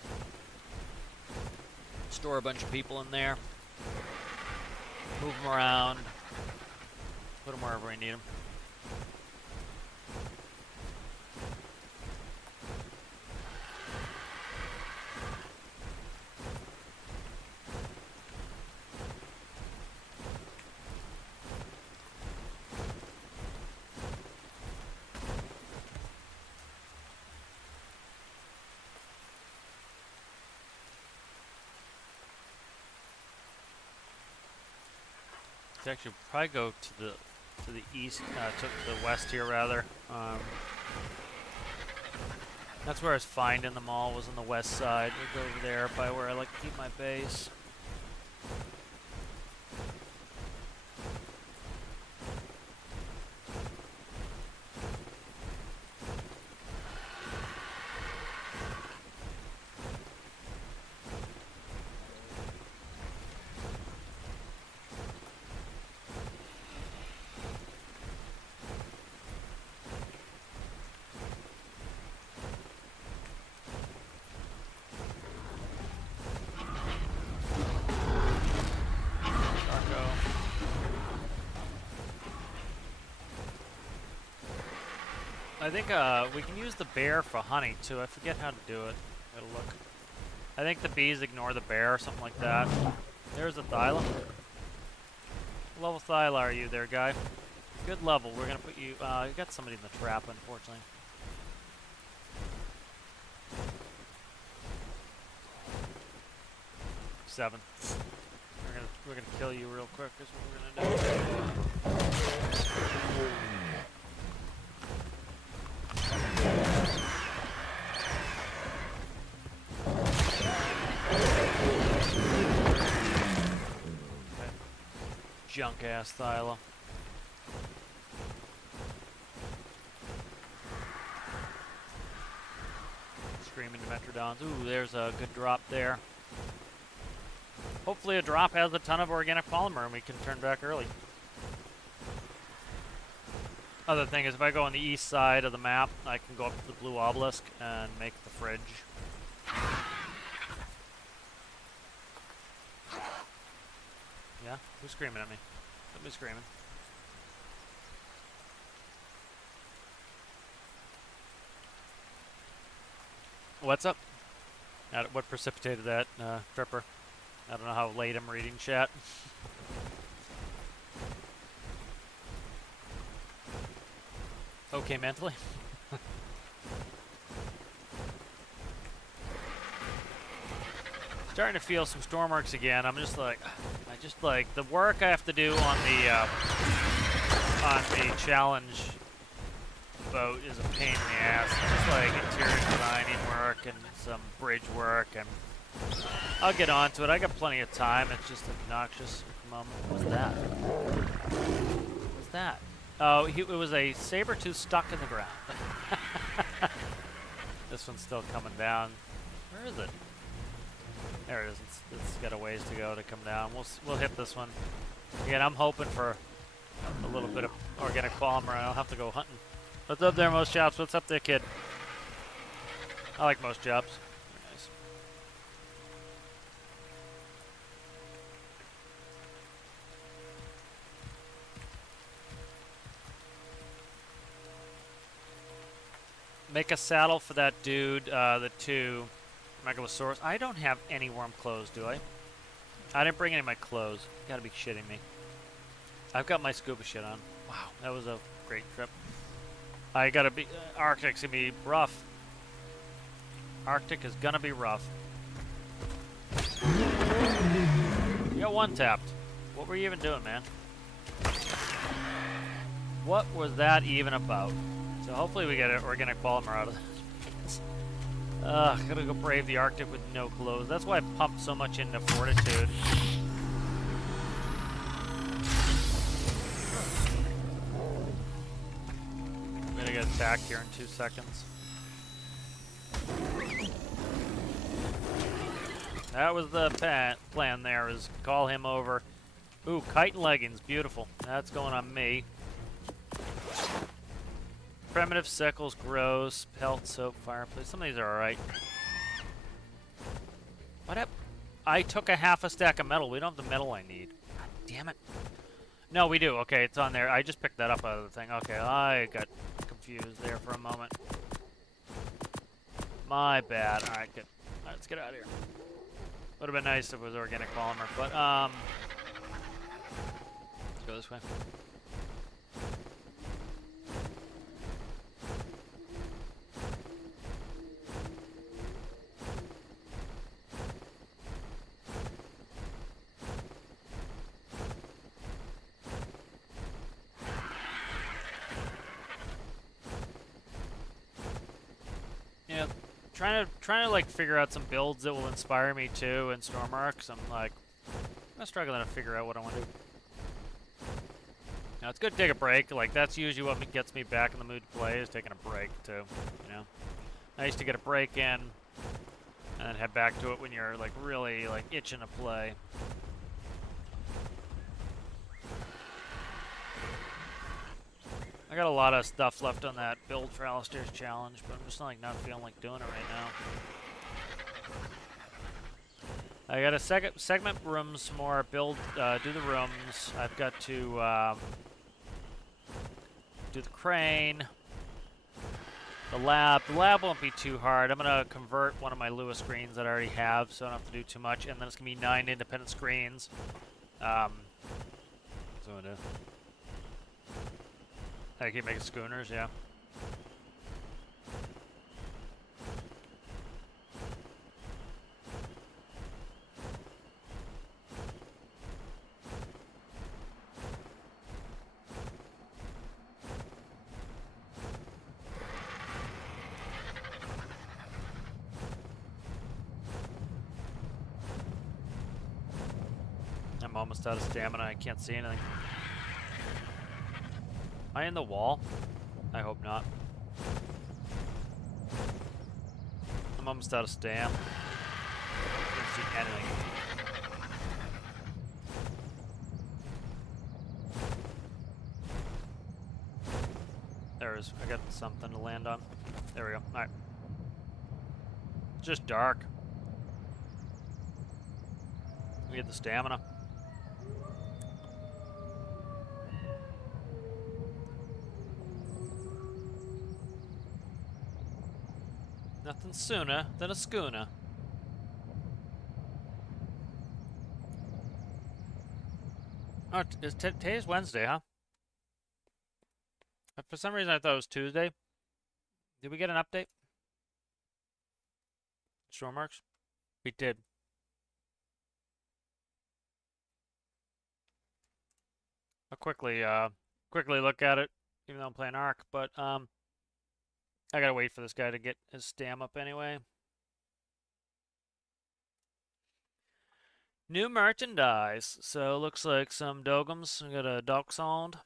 Store a bunch of people in there. Move them around. Put them wherever we need them. Actually probably go to the east, to the west here rather. That's where I was finding them all, was on the west side. We'll go over there by where I like to keep my base. I think we can use the bear for honey too. I forget how to do it. Gotta look. I think the bees ignore the bear or something like that. There's a Thyla. What level Thyla are you there, guy? Good level. We're gonna put you. You got somebody in the trap, unfortunately. Seven. We're gonna kill you real quick. Is what we're gonna do. Junk ass Thyla. Screaming Dimetrodons. Ooh, there's a good drop there. Hopefully a drop has a ton of organic polymer and we can turn back early. Other thing is, if I go on the east side of the map, I can go up to the blue obelisk and make the fridge. Yeah? Who's screaming at me? Somebody's screaming. What's up? What precipitated that, Tripper? I don't know how late I'm reading chat. Okay, mentally. Starting to feel some storm arcs again. I just like the work I have to do on the challenge boat is a pain in the ass. It's just like interior designing work and some bridge work, and I'll get onto it. I got plenty of time. It's just obnoxious at the moment. What was that? What was that? Oh, it was a saber-tooth stuck in the ground. This one's still coming down. Where is it? There it is. It's got a ways to go to come down. We'll hit this one. Again, I'm hoping for a little bit of organic polymer, and I'll have to go hunting. What's up there, Most Chops? What's up there, kid? I like Most Chops. Very nice. Make a saddle for that dude, the 2 Megalosaurus. I don't have any warm clothes, do I? I didn't bring any of my clothes. You gotta be shitting me. I've got my scuba shit on. Wow, that was a great trip. I gotta be... Arctic's gonna be rough. Arctic is gonna be rough. You got one tapped. What were you even doing, man? What was that even about? So hopefully we get an organic polymer out of this. Gotta go brave the Arctic with no clothes. That's why I pumped so much into fortitude. I'm gonna get attacked here in 2 seconds. That was the plan there, is call him over. Ooh, kite and leggings, beautiful. That's going on me. Primitive sickles, gross. Pelt, soap, fireplace. Some of these are alright. What up? I took a half a stack of metal. We don't have the metal I need. God damn it. No, we do. Okay, it's on there. I just picked that up out of the thing. Okay, I got confused there for a moment. My bad. Alright, good. Alright, let's get out of here. Would have been nice if it was organic polymer, but, let's go this way. Yeah, trying to like figure out some builds that will inspire me too in Storm Arcs. I'm like, I'm struggling to figure out what I want to do. Now it's good to take a break. Like that's usually what gets me back in the mood to play, is taking a break too. You know, nice to get a break in and then head back to it when you're like really like itching to play. I got a lot of stuff left on that build for Alistair's challenge, but I'm just like not feeling like doing it right now. I got to segment rooms some more, build, do the rooms. I've got to do the crane, the lab. The lab won't be too hard. I'm gonna convert one of my Lua screens that I already have, so I don't have to do too much. And then it's gonna be 9 independent screens. So I'm gonna do. I keep making schooners, yeah. I'm almost out of stamina. I can't see anything. Am I in the wall? I hope not. I'm almost out of stam. Can't see anything. There is. I got something to land on. There we go. Alright. It's just dark. We get the stamina. Nothing sooner than a schooner. Oh, today's Wednesday, huh? For some reason I thought it was Tuesday. Did we get an update? Stormworks? We did. I'll quickly look at it, even though I'm playing Ark, but I gotta wait for this guy to get his stam up anyway. New merchandise. So looks like some dogums. We got a dachshund.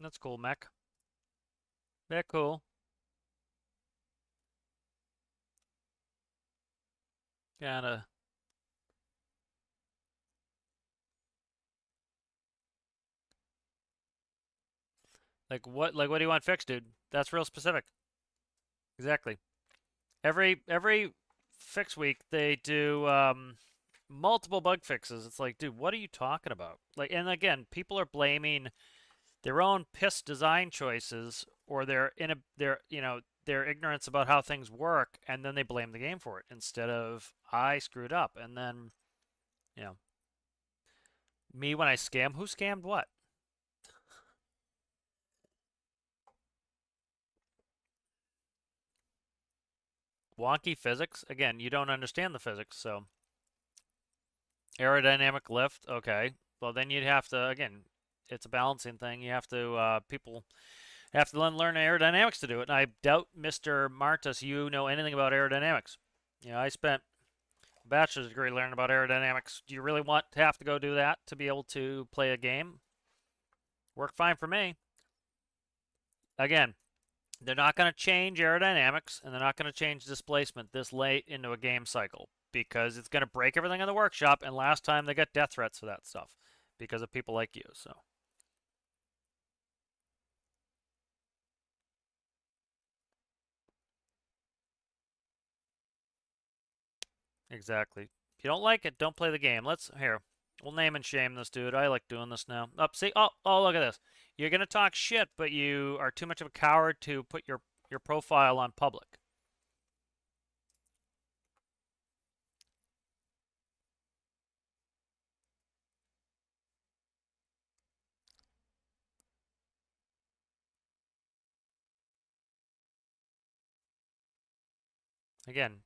That's cool, mech. They're cool. Kinda. Like what do you want fixed, dude? That's real specific. Exactly. Every fix week they do multiple bug fixes. It's like, dude, what are you talking about? Like, and again, people are blaming their own piss design choices or their ignorance about how things work, and then they blame the game for it instead of I screwed up. And then, you know, me when I scam, who scammed what? Wonky physics. Again, you don't understand the physics, so aerodynamic lift. Okay, well then you'd have to again. It's a balancing thing. You have to people have to learn aerodynamics to do it. And I doubt, Mr. Martus, you know anything about aerodynamics. You know, I spent a bachelor's degree learning about aerodynamics. Do you really want to have to go do that to be able to play a game? Worked fine for me. Again, they're not going to change aerodynamics and they're not going to change displacement this late into a game cycle because it's going to break everything in the workshop. And last time they got death threats for that stuff because of people like you. So. Exactly. If you don't like it, don't play the game. Here. We'll name and shame this dude. I like doing this now. Up, see? Oh, look at this. You're gonna talk shit, but you are too much of a coward to put your profile on public. Again,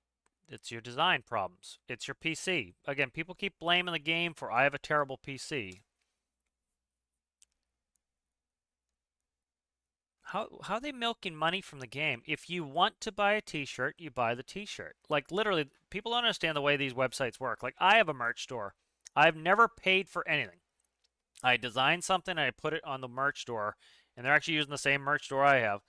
it's your design problems. It's your PC. Again, people keep blaming the game for I have a terrible PC. How are they milking money from the game? If you want to buy a t-shirt, you buy the t-shirt. Like literally, people don't understand the way these websites work. Like I have a merch store. I've never paid for anything. I designed something and I put it on the merch store, and they're actually using the same merch store I have.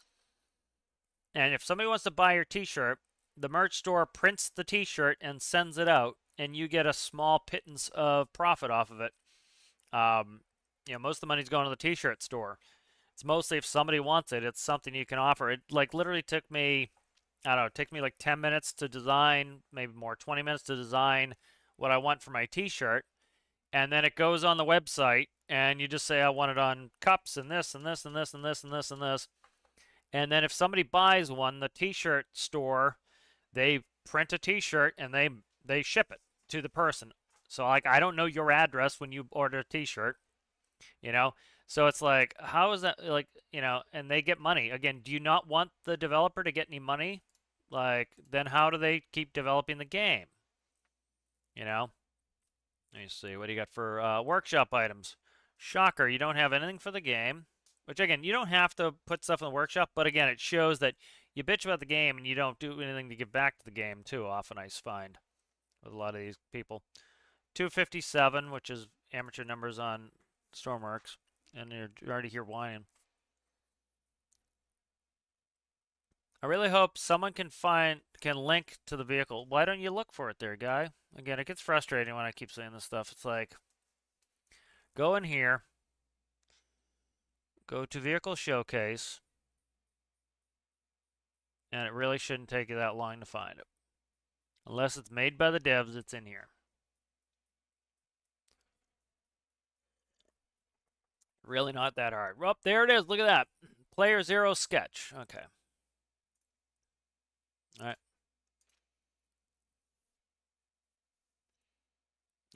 And if somebody wants to buy your t-shirt, the merch store prints the t-shirt and sends it out, and you get a small pittance of profit off of it. Most of the money's going to the t-shirt store. It's mostly if somebody wants it, it's something you can offer. It like literally took me, I don't know, it took me like 10 minutes to design, maybe more, 20 minutes to design what I want for my t-shirt. And then it goes on the website and you just say I want it on cups and this and this and this and this and this and this. And then if somebody buys one, the t-shirt store, they print a t-shirt and they ship it to the person. So like I don't know your address when you order a t-shirt, you know? So it's like how is that like, and they get money. Again, do you not want the developer to get any money? Like then how do they keep developing the game? You know? Let me see. What do you got for workshop items? Shocker, you don't have anything for the game. Which, again, you don't have to put stuff in the workshop, but again, it shows that you bitch about the game and you don't do anything to give back to the game, too. Often I find with a lot of these people. 257, which is amateur numbers on Stormworks. And you're already here whining. I really hope someone can link to the vehicle. Why don't you look for it there, guy? Again, it gets frustrating when I keep saying this stuff. It's like, go in here, go to Vehicle Showcase, and it really shouldn't take you that long to find it. Unless it's made by the devs, it's in here. Really not that hard. Well, there it is. Look at that. Player 0 sketch. Okay. All right.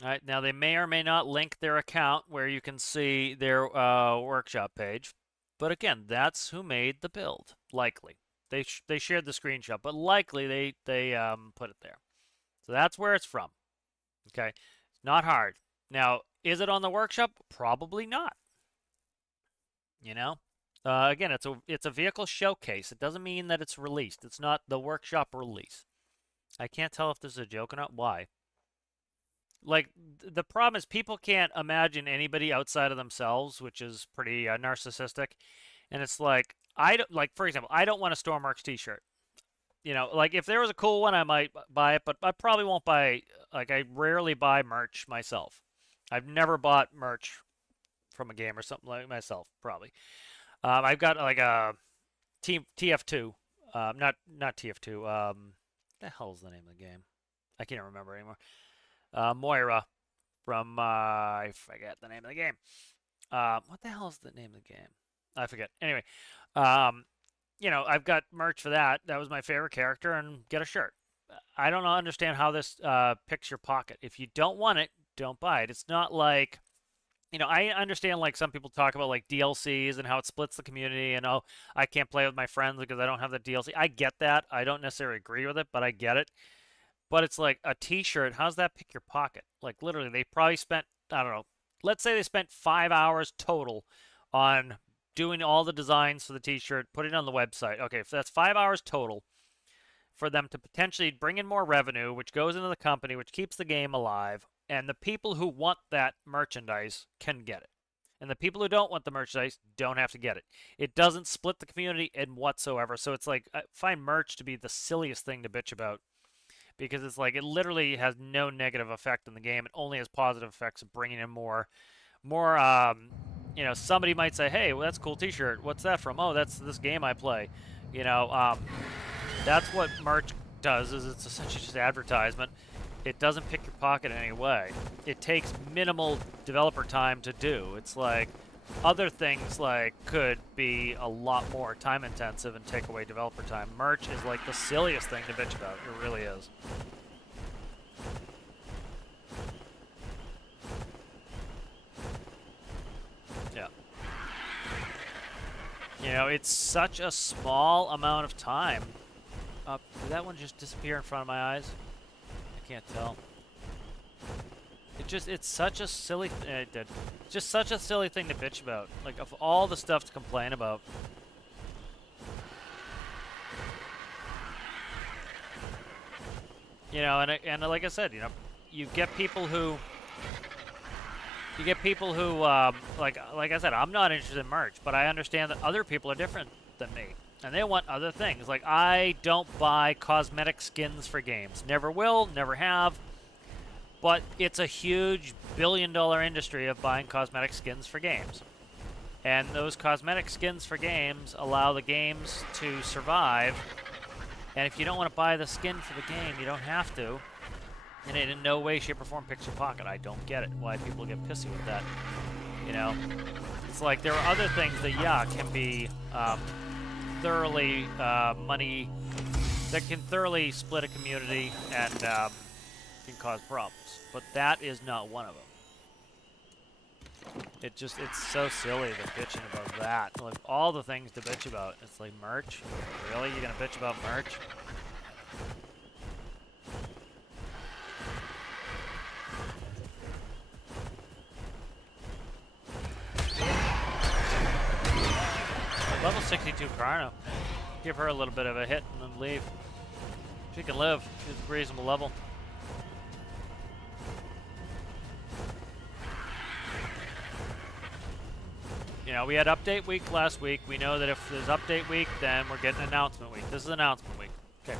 All right, now they may or may not link their account where you can see their workshop page. But again, that's who made the build, likely. They shared the screenshot, but likely they put it there. So that's where it's from. Okay, it's not hard. Now, is it on the workshop? Probably not. You know, again, it's a vehicle showcase. It doesn't mean that it's released. It's not the workshop release. I can't tell if this is a joke or not. Why? Like the problem is people can't imagine anybody outside of themselves, which is pretty narcissistic. And it's like I don't like, for example, I don't want a Stormworks T-shirt. You know, like if there was a cool one, I might buy it, but I probably won't buy. Like I rarely buy merch myself. I've never bought merch from a game or something like myself. Probably. I've got like a TF2. Not TF2. What the hell is the name of the game? I can't remember anymore. Moira from I forget the name of the game. What the hell is the name of the game? I forget. Anyway, you know, I've got merch for that. That was my favorite character, and get a shirt. I don't understand how this picks your pocket. If you don't want it, don't buy it. It's not like, you know, I understand like some people talk about like DLCs and how it splits the community, and oh, I can't play with my friends because I don't have the DLC. I get that. I don't necessarily agree with it, but I get it. But it's like a T-shirt. How's that pick your pocket? Like literally, they probably spent, I don't know. Let's say they spent 5 hours total on doing all the designs for the T-shirt, putting it on the website. Okay, so that's 5 hours total for them to potentially bring in more revenue, which goes into the company, which keeps the game alive. And the people who want that merchandise can get it. And the people who don't want the merchandise don't have to get it. It doesn't split the community in whatsoever. So it's like, I find merch to be the silliest thing to bitch about. Because it's like it literally has no negative effect in the game. It only has positive effects of bringing in more. You know, somebody might say, "Hey, well, that's a cool T-shirt. What's that from?" "Oh, that's this game I play." You know, that's what merch does. Is it's essentially just advertisement. It doesn't pick your pocket in any way. It takes minimal developer time to do. It's like other things like could be a lot more time intensive and take away developer time. Merch is like the silliest thing to bitch about. It really is. Yeah. You know, it's such a small amount of time. Did that one just disappear in front of my eyes? I can't tell. It's such a silly, it did. Just such a silly thing to bitch about. Like, of all the stuff to complain about. You know, and like I said, you know, you get people who, like I said, I'm not interested in merch, but I understand that other people are different than me. And they want other things. Like, I don't buy cosmetic skins for games. Never will, never have. But it's a huge billion-dollar industry of buying cosmetic skins for games. And those cosmetic skins for games allow the games to survive. And if you don't want to buy the skin for the game, you don't have to. And it in no way, shape, or form picks your pocket. I don't get it. Why people get pissy with that. You know? It's like there are other things that, yeah, can be thoroughly money... that can thoroughly split a community and can cause problems. But that is not one of them. It's so silly, the bitching about that. Like, all the things to bitch about. It's like, merch? Really? You're gonna bitch about merch? Level 62 Karl. Give her a little bit of a hit and then leave. She can live. She's a reasonable level. You know, we had update week last week. We know that if there's update week, then we're getting announcement week. This is announcement week. Okay.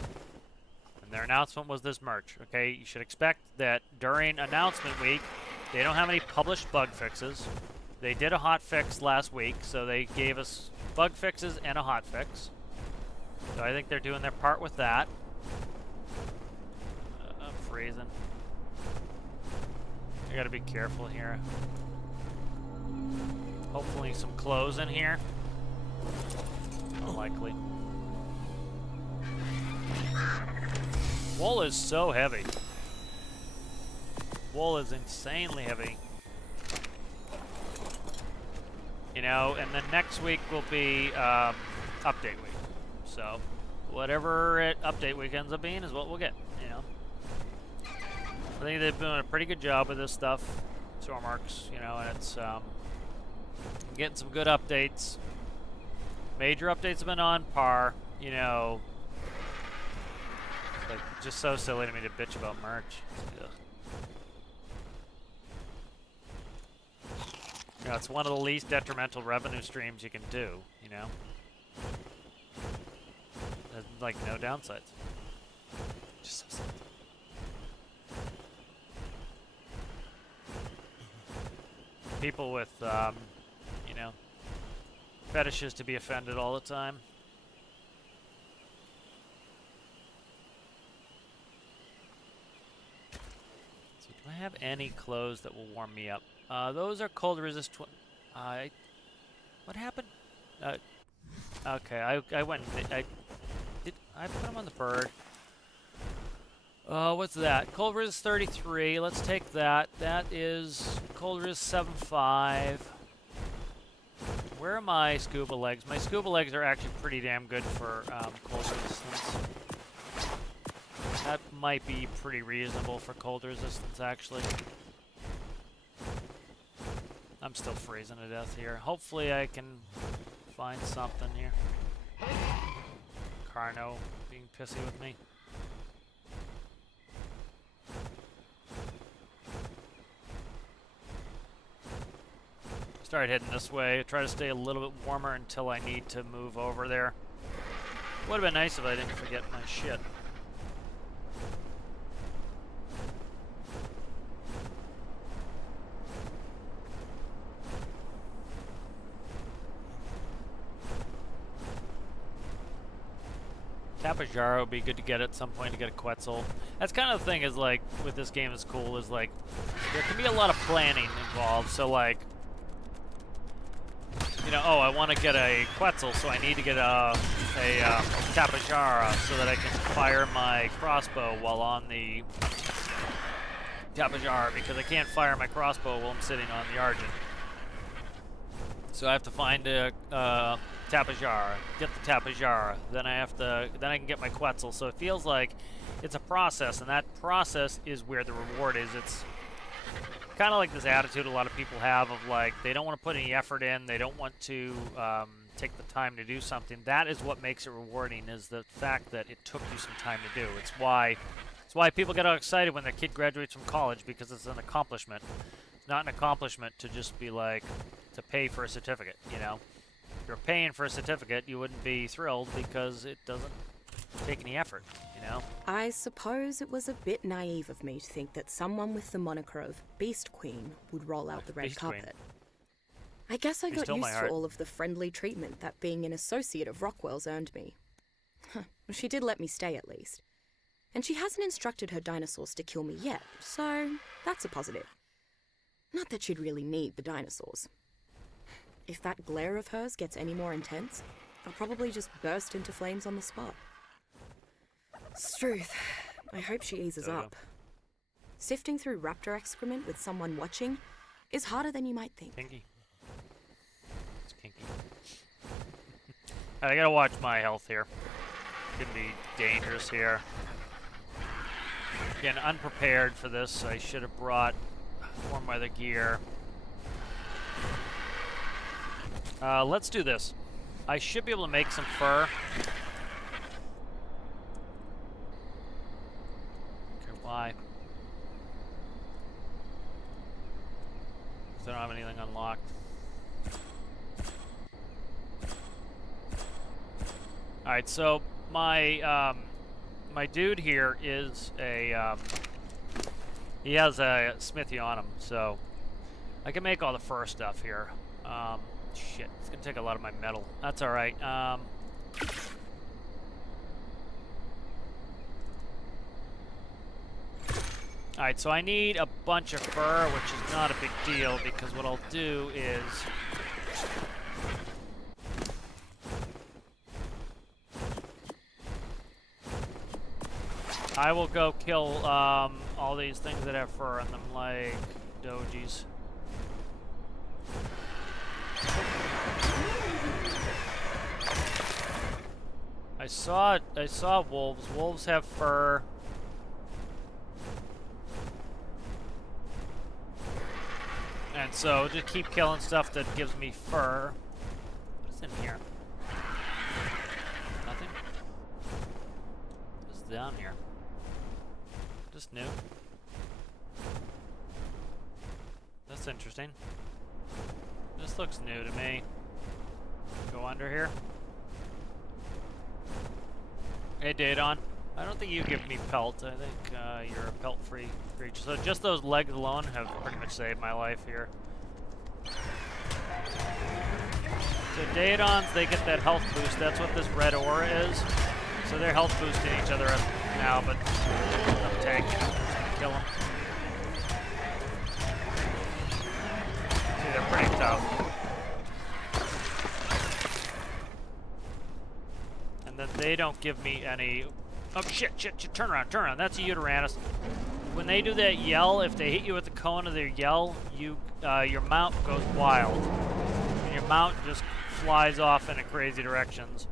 And their announcement was this merch. Okay, you should expect that during announcement week, they don't have any published bug fixes. They did a hot fix last week, so they gave us bug fixes and a hot fix. So I think they're doing their part with that. I'm freezing. I gotta be careful here. Hopefully some clothes in here. Unlikely. Wool is so heavy. Wool is insanely heavy. You know, and then next week will be update week. So, whatever update week ends up being is what we'll get, you know. I think they've done a pretty good job with this stuff, Stormarks, you know, and it's getting some good updates. Major updates have been on par, you know. Like, just so silly to me to bitch about merch. Ugh. You know, it's one of the least detrimental revenue streams you can do, you know? There's, like, no downsides. Just so silly. People with, you know, fetishes to be offended all the time. So do I have any clothes that will warm me up? Those are cold resist. What happened? Okay, I went. I put them on the bird. What's that? Cold resist 33. Let's take that. That is cold resist 7.5. Where are my scuba legs? My scuba legs are actually pretty damn good for cold resistance. That might be pretty reasonable for cold resistance, actually. I'm still freezing to death here. Hopefully I can find something here. Carno being pissy with me. Start heading this way. Try to stay a little bit warmer until I need to move over there. Would have been nice if I didn't forget my shit. Tapajara would be good to get at some point to get a Quetzal. That's kind of the thing is like, with this game is cool, is like, there can be a lot of planning involved. So like, you know, oh, I want to get a Quetzal, so I need to get a Tapajara so that I can fire my crossbow while on the Tapajara, because I can't fire my crossbow while I'm sitting on the Argent. So I have to find a Tapajara, get the Tapajara, then I can get my Quetzal. So it feels like it's a process, and that process is where the reward is. It's kind of like this attitude a lot of people have of like, they don't want to put any effort in, they don't want to take the time to do something. That is what makes it rewarding, is the fact that it took you some time to do. It's why people get all excited when their kid graduates from college, because it's an accomplishment. It's not an accomplishment to just be like, to pay for a certificate, you know? If you're paying for a certificate, you wouldn't be thrilled because it doesn't take any effort, you know? I suppose it was a bit naive of me to think that someone with the moniker of Beast Queen would roll out the red Beast Queen. carpet. I guess I got stole my used to heart. all of the friendly treatment that being an associate of Rockwell's earned me. She did let me stay at least. And she hasn't instructed her dinosaurs to kill me yet, so that's a positive. Not that she'd really need the dinosaurs. If that glare of hers gets any more intense, I'll probably just burst into flames on the spot. Struth, I hope she eases up. Sifting through raptor excrement with someone watching is harder than you might think. Kinky. It's kinky. I gotta watch my health here. Could be dangerous here. Again, unprepared for this. I should have brought warm weather gear. Let's do this. I should be able to make some fur. Okay, why? 'Cause I don't have anything unlocked. Alright, so my my dude here is a he has a smithy on him, so I can make all the fur stuff here. Shit, it's gonna take a lot of my metal. That's alright. Alright, so I need a bunch of fur, which is not a big deal, because what I'll do is I will go kill all these things that have fur on them, like dojis. I saw wolves. Wolves have fur. And so just keep killing stuff that gives me fur. What's in here? Nothing? What's down here? Just new. That's interesting. This looks new to me. Go under here. Hey, Daedon. I don't think you give me pelt. I think you're a pelt-free creature. So just those legs alone have pretty much saved my life here. So Daedons, they get that health boost. That's what this red aura is. So they're health boosting each other up now, but I'm tanking them. Just gonna kill them. See, they're pretty tough. And then they don't give me any... Oh, shit, turn around. That's a Uteranus. When they do that yell, if they hit you with the cone of their yell, your mount goes wild. And your mount just flies off in crazy directions.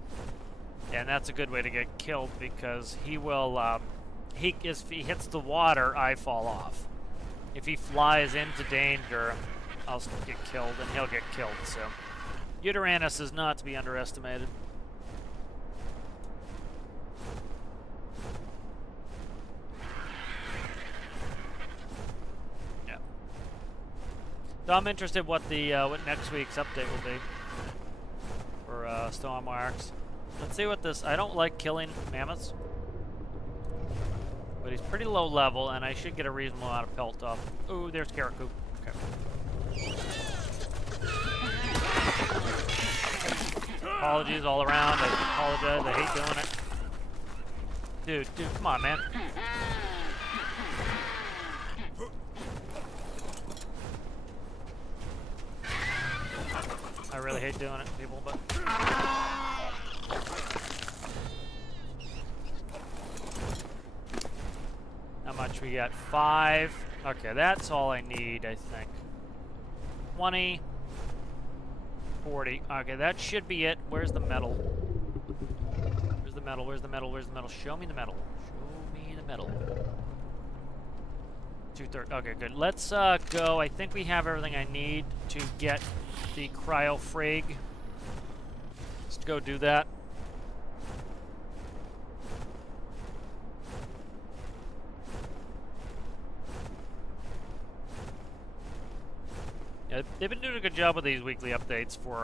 And that's a good way to get killed because he will, if he hits the water, I fall off. If he flies into danger, I'll get killed and he'll get killed, so. Uteranus is not to be underestimated. So I'm interested what next week's update will be for Storm Arks. Let's see what this. I don't like killing mammoths, but he's pretty low level, and I should get a reasonable amount of pelt off. Ooh, there's Karakou. Okay. Apologies all around. I apologize. I hate doing it. Dude, come on, man. I really hate doing it, people, but... How much we got? 5. Okay, that's all I need, I think. 20. 40. Okay, that should be it. Where's the metal? Where's the metal? Where's the metal? Where's the metal? Show me the metal. Show me the metal. 230. Okay, good. Let's go. I think we have everything I need to get the cryo frig. Let's go do that. Yeah, they've been doing a good job with these weekly updates for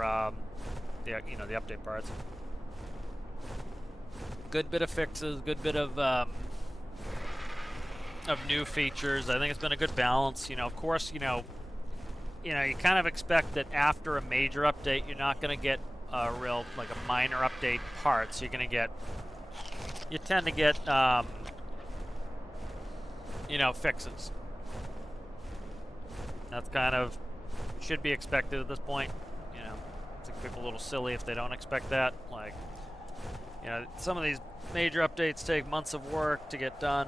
the update parts. Good bit of fixes. Good bit of new features. I think it's been a good balance. You know, of course, you kind of expect that after a major update, you're not going to get a real, like a minor update parts. You tend to get, fixes. That's kind of, should be expected at this point. You know, I think people are a little silly if they don't expect that. Like, some of these major updates take months of work to get done.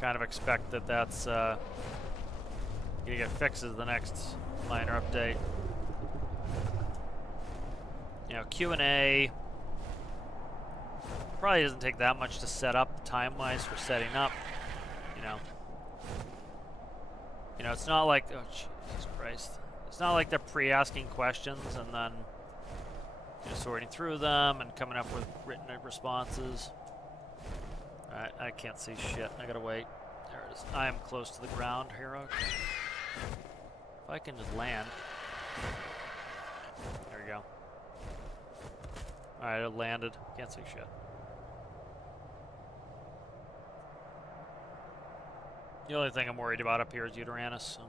Kind of expect that that's gonna get fixes the next minor update. Q&A probably doesn't take that much to set up time-wise for setting up. It's not like, oh Jesus Christ, it's not like they're pre-asking questions and then sorting through them and coming up with written responses. Alright, I can't see shit. I gotta wait. There it is. I am close to the ground here. Okay. If I can just land. There we go. Alright, it landed. Can't see shit. The only thing I'm worried about up here is Uteranus, so.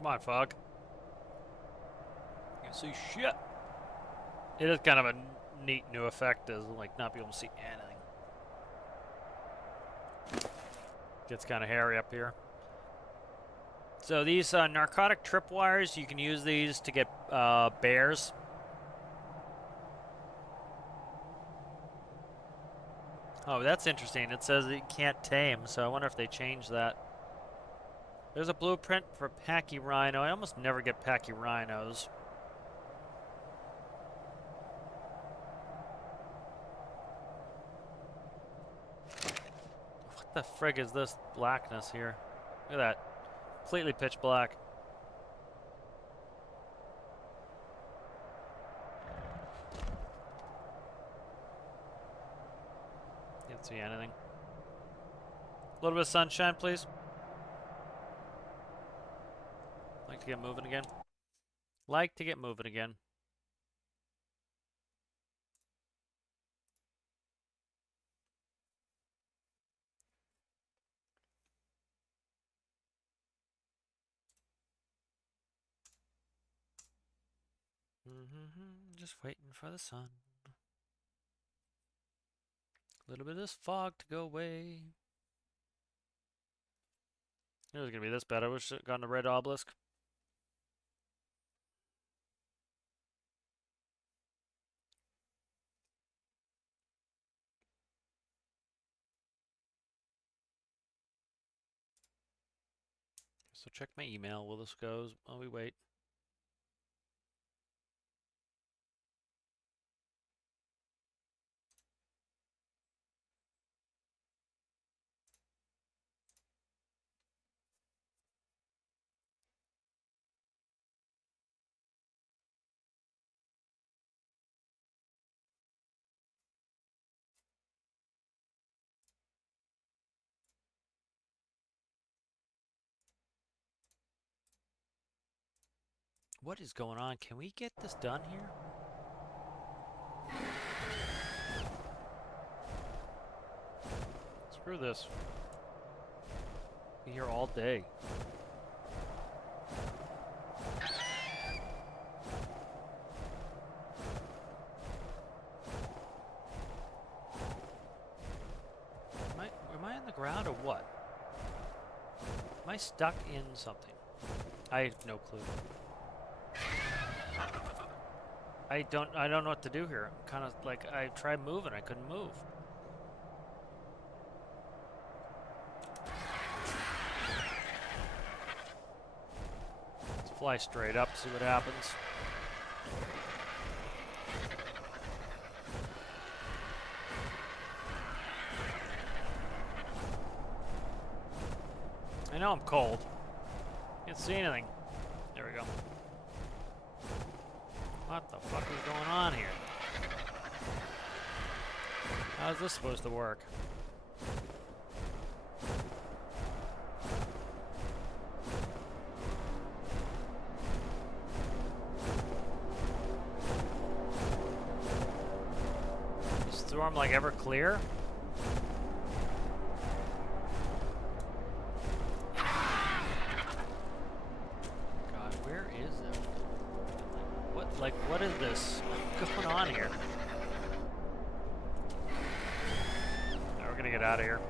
Come on, fog. You can see shit. It is kind of a neat new effect, is like not be able to see anything. Gets kind of hairy up here. So these narcotic tripwires, you can use these to get bears. Oh, that's interesting. It says that you can't tame, so I wonder if they changed that. There's a blueprint for Packy Rhino. I almost never get Packy Rhinos. What the frig is this blackness here? Look at that. Completely pitch black. Can't see anything. A little bit of sunshine, please. Like to get moving again. Like to get moving again. Just waiting for the sun. A little bit of this fog to go away. It was gonna be this bad. I wish it got a red obelisk. So check my email while this goes while we wait. What is going on? Can we get this done here? Screw this. Be here all day. Am I in the ground or what? Am I stuck in something? I have no clue. I don't know what to do here. I'm kind of like, I tried moving, I couldn't move. Let's fly straight up, see what happens. I know I'm cold. Can't see anything. There we go. What the fuck is going on here? How's this supposed to work? Is the storm like ever clear? God, where is it? What is this? What's going on here? Now we're gonna get out of here.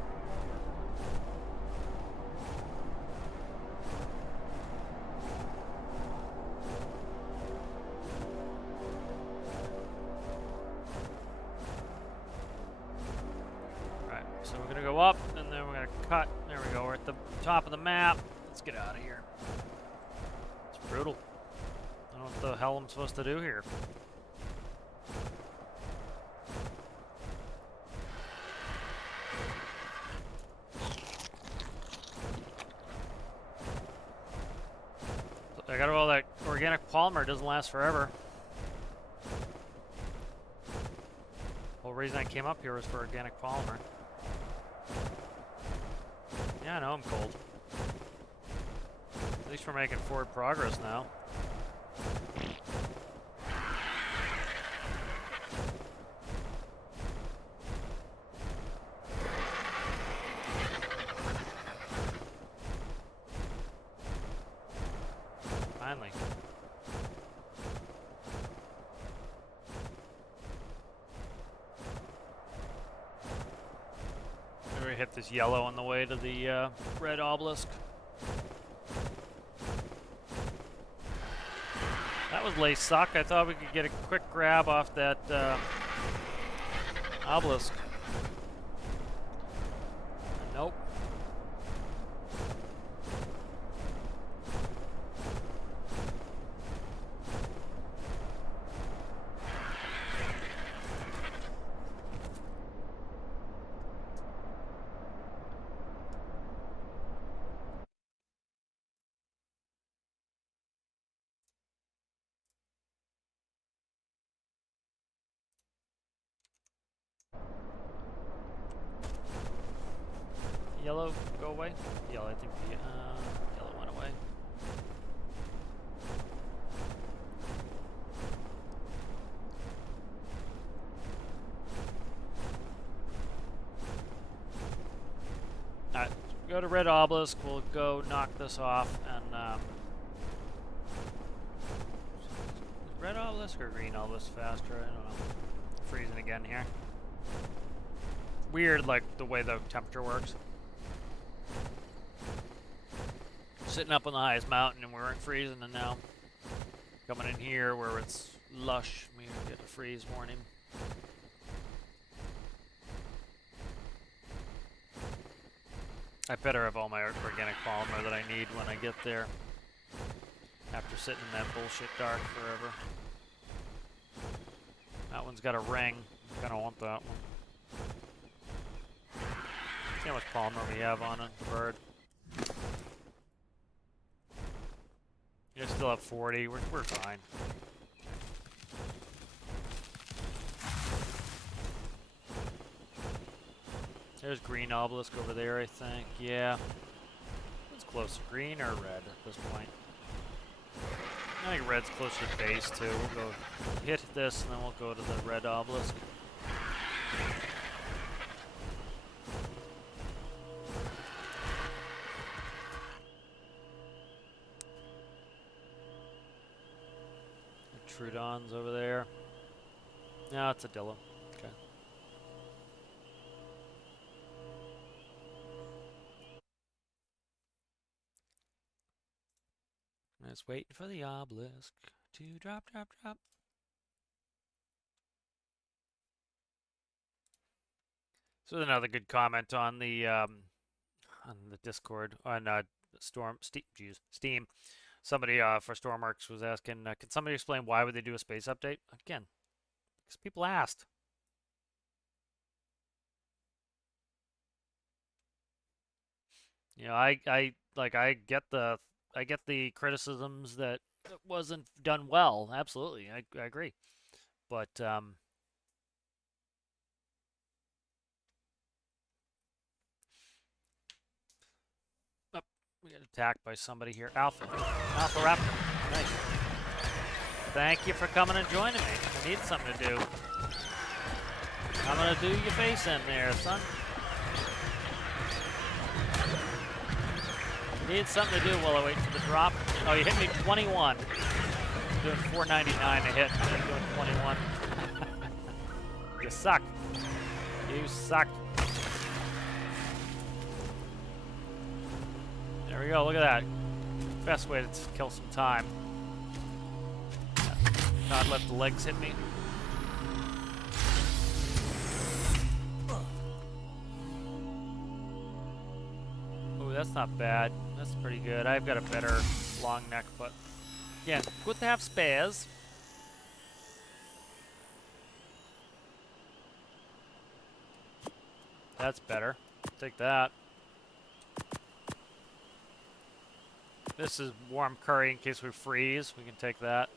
Alright, so we're gonna go up and then we're gonna cut. There we go, we're at the top of the map. Let's get out of here. It's brutal. I don't know what the hell I'm supposed to do here. I got all that organic polymer. Doesn't last forever. Whole reason I came up here was for organic polymer. Yeah, I know I'm cold. At least we're making forward progress now. hit this yellow on the way to the red obelisk. That was lay suck. I thought we could get a quick grab off that obelisk. Nope. Yellow, go away. Yellow, I think the yellow went away. Alright, go to red obelisk. We'll go knock this off and is red obelisk or green obelisk faster? I don't know. Freezing again here. Weird, like the way the temperature works. Sitting up on the highest mountain and we weren't freezing, and now coming in here where it's lush, we get a freeze warning. I better have all my organic polymer that I need when I get there, after sitting in that bullshit dark forever. That one's got a ring. I kinda want that one. See how much polymer we have on it, the bird. You still have 40. We're fine. There's green obelisk over there, I think. Yeah. What's closer, green or red at this point? I think red's closer to base too. We'll go hit this and then we'll go to the red obelisk. Trudon's over there. No, it's a Dillo. Okay. Just waiting for the obelisk to drop. So another good comment on the Discord on Steam. Somebody for Stormworks was asking, can somebody explain why would they do a space update? Again, because people asked. You know, I get the criticisms that it wasn't done well. Absolutely, I agree. But we got attacked by somebody here. Alpha Raptor. Nice. Thank you for coming and joining me. I need something to do. I'm gonna do your face in there, son. Need something to do while I wait for the drop. Oh, you hit me 21. I'm doing 499 a hit. I'm doing 21. You suck. You suck. There we go, look at that. Best way to kill some time. Not let the legs hit me. Ooh, that's not bad. That's pretty good. I've got a better long neck, but again, good to have spares. That's better. Take that. This is warm curry in case we freeze. We can take that.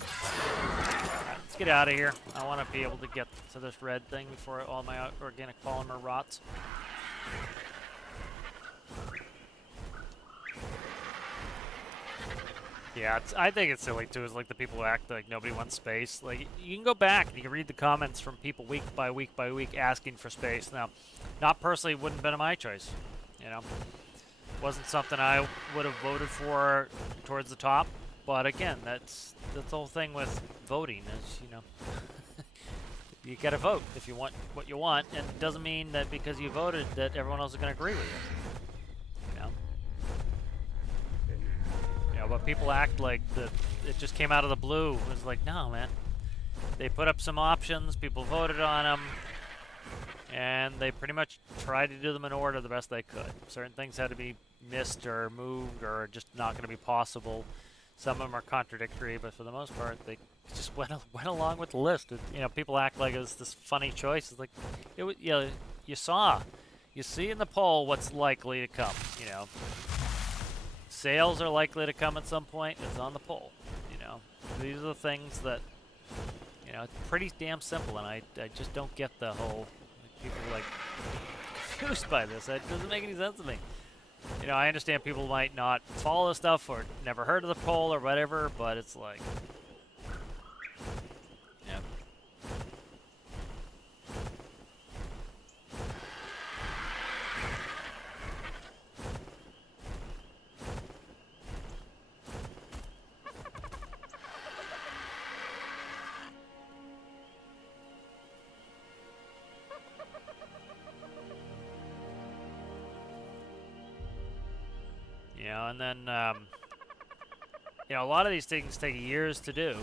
Right, let's get out of here. I want to be able to get to this red thing before all my organic polymer rots. Yeah, I think it's silly too. Is like the people who act like nobody wants space. Like you can go back and you can read the comments from people week by week asking for space. Now, not personally, wouldn't have been my choice. You know, wasn't something I would have voted for towards the top. But again, that's the whole thing with voting is, you know, you gotta vote if you want what you want, and it doesn't mean that because you voted that everyone else is gonna agree with you. You know? You know, but people act like that it just came out of the blue. It was like, no, man. They put up some options, people voted on them, and they pretty much tried to do them in order the best they could. Certain things had to be missed or moved or just not going to be possible. Some of them are contradictory, but for the most part, they just went along with the list. You know, people act like it was this funny choice. It's like, it was, you know, you see in the poll what's likely to come. You know, sales are likely to come at some point. It's on the poll. You know, these are the things that, you know, it's pretty damn simple, and I just don't get the whole, like, people are like confused by this. It doesn't make any sense to me. You know, I understand people might not follow the stuff or never heard of the poll or whatever, but it's like, yeah. You know, and then, you know, a lot of these things take years to do.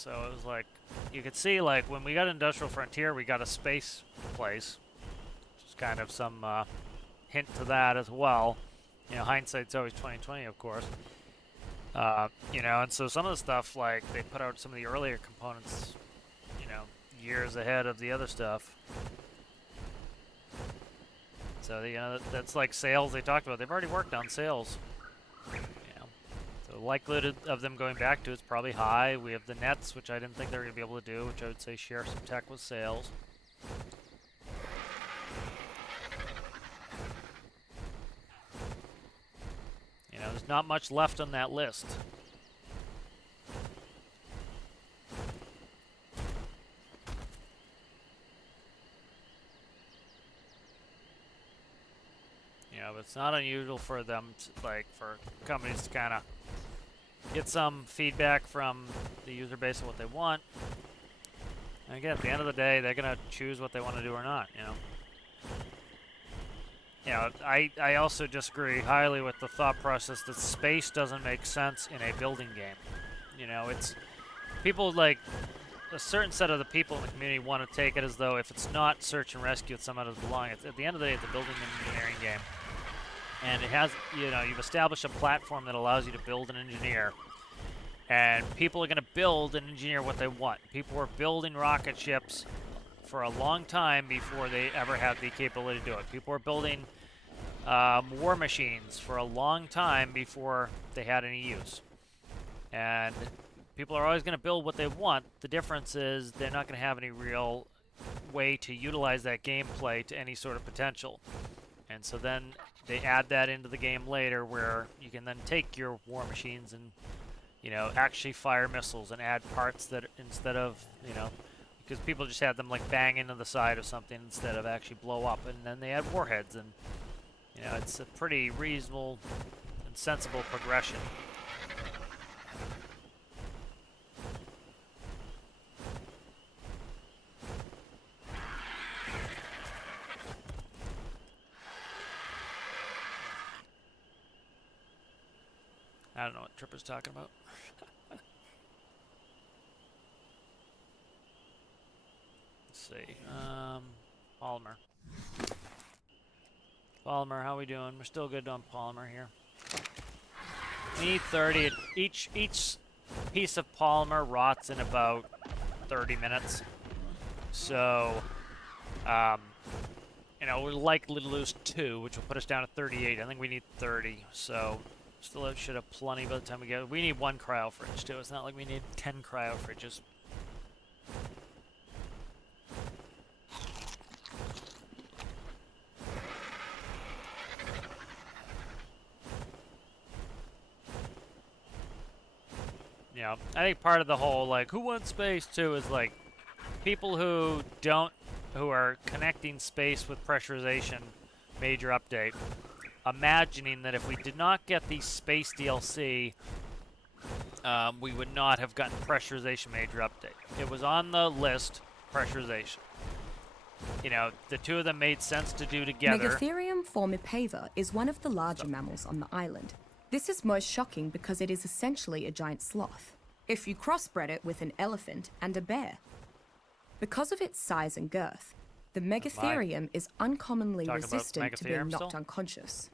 So it was like, you could see, like, when we got Industrial Frontier, we got a space place. Which is kind of some hint to that as well. You know, hindsight's always 20/20, of course. You know, and so some of the stuff, like, they put out some of the earlier components, you know, years ahead of the other stuff. So, you know, that's like sales they talked about. They've already worked on sales. You know, so the likelihood of them going back to it's probably high. We have the nets, which I didn't think they were going to be able to do, which I would say share some tech with sales. You know, there's not much left on that list. You know, but it's not unusual for them to, like, for companies to kind of get some feedback from the user base of what they want. And again, at the end of the day, they're going to choose what they want to do or not, you know. You know, I also disagree highly with the thought process that space doesn't make sense in a building game. You know, it's people, like, a certain set of the people in the community want to take it as though if it's not search and rescue, it's somehow doesn't belong. At the end of the day, it's a building and engineering game. And it has, you know, you've established a platform that allows you to build and engineer. And people are going to build and engineer what they want. People were building rocket ships for a long time before they ever had the capability to do it. People were building war machines for a long time before they had any use. And people are always going to build what they want. The difference is they're not going to have any real way to utilize that gameplay to any sort of potential. And so then they add that into the game later where you can then take your war machines and, you know, actually fire missiles and add parts that instead of, you know, because people just had them like bang into the side of something instead of actually blow up. And then they add warheads, and, you know, it's a pretty reasonable and sensible progression. I don't know what Tripper's talking about. Let's see. Polymer. Polymer, how we doing? We're still good on polymer here. We need 30. Each piece of polymer rots in about 30 minutes. So, you know, we're likely to lose 2, which will put us down to 38. I think we need 30. So, still should have plenty by the time we get. We need 1 cryo fridge too. It's not like we need 10 cryo fridges. You know, I think part of the whole, like, who wants space too is, like, people who are connecting space with pressurization major update, imagining that if we did not get the space DLC, we would not have gotten pressurization major update. It was on the list, pressurization. You know, the two of them made sense to do together. Megatherium formipava is one of the larger mammals on the island. This is most shocking because it is essentially a giant sloth, if you crossbred it with an elephant and a bear. Because of its size and girth, the Megatherium is uncommonly Talking about resistant to being Megatherium knocked still? unconscious.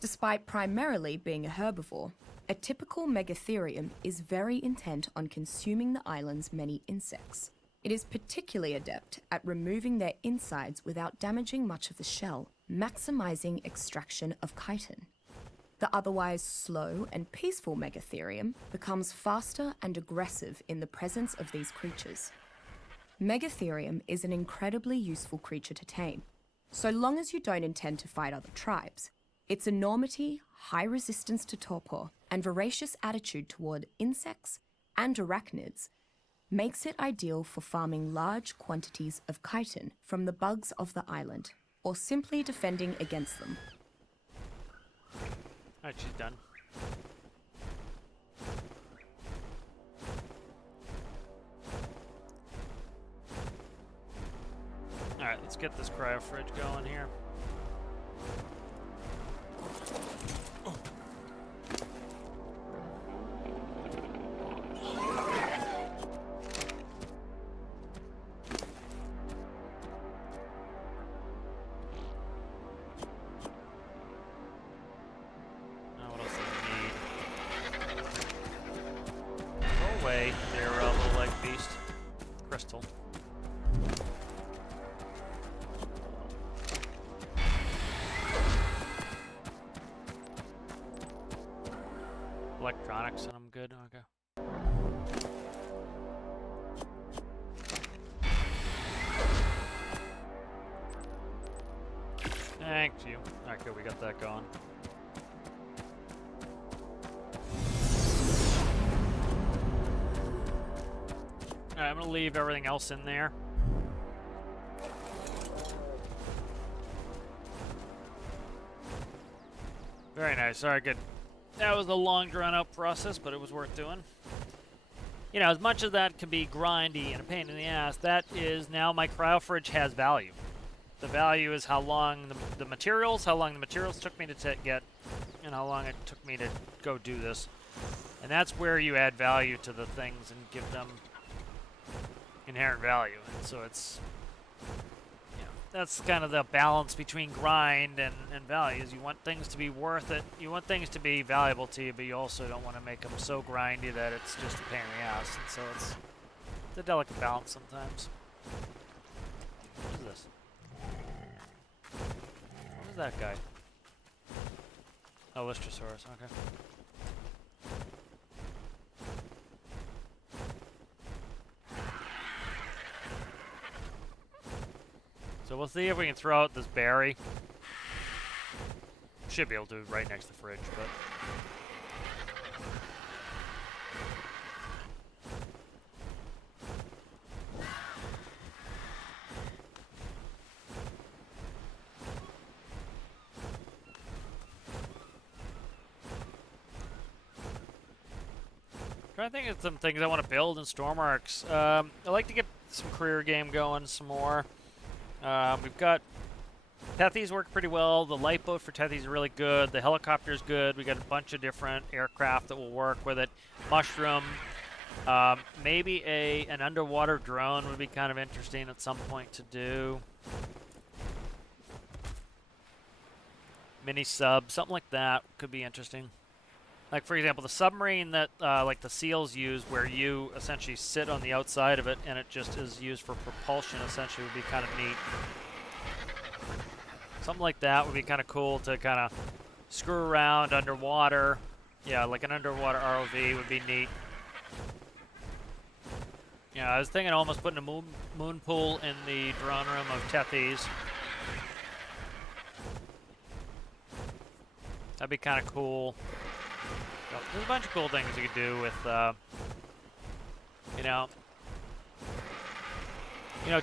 Despite primarily being a herbivore, a typical Megatherium is very intent on consuming the island's many insects. It is particularly adept at removing their insides without damaging much of the shell, maximizing extraction of chitin. The otherwise slow and peaceful Megatherium becomes faster and aggressive in the presence of these creatures. Megatherium is an incredibly useful creature to tame, so long as you don't intend to fight other tribes. Its enormity, high resistance to torpor, and voracious attitude toward insects and arachnids makes it ideal for farming large quantities of chitin from the bugs of the island, or simply defending against them. Alright, she's done. Alright, let's get this cryo fridge going here. Electronics, and I'm good. Okay. Thank you. Okay, we got that going. Alright, I'm gonna leave everything else in there. Very nice. Alright, good. That was a long, drawn-out process, but it was worth doing. You know, as much as that can be grindy and a pain in the ass, that is now my cryofridge has value. The value is how long the materials took me to get, and how long it took me to go do this. And that's where you add value to the things and give them inherent value. And so it's, you know, that's kind of the balance between grind and values. You want things to be worth it. You want things to be valuable to you, but you also don't want to make them so grindy that it's just a pain in the ass. And so it's a delicate balance sometimes. What is this? What is that guy? Oh, Lystrosaurus, okay. So we'll see if we can throw out this berry. Should be able to right next to the fridge, but... trying to think of some things I want to build in Storm Arcs. I like to get some career game going some more. We've got Tethys work pretty well. The light boat for Tethys is really good. The helicopter's good. We got a bunch of different aircraft that will work with it. Mushroom. Maybe an underwater drone would be kind of interesting at some point to do. Mini sub, something like that could be interesting. Like, for example, the submarine that like the SEALs use, where you essentially sit on the outside of it and it just is used for propulsion, essentially, would be kind of neat. Something like that would be kind of cool to kind of screw around underwater. Yeah, like an underwater ROV would be neat. Yeah, I was thinking of almost putting a moon pool in the drone room of Tethys. That'd be kind of cool. So, there's a bunch of cool things you could do with, you know,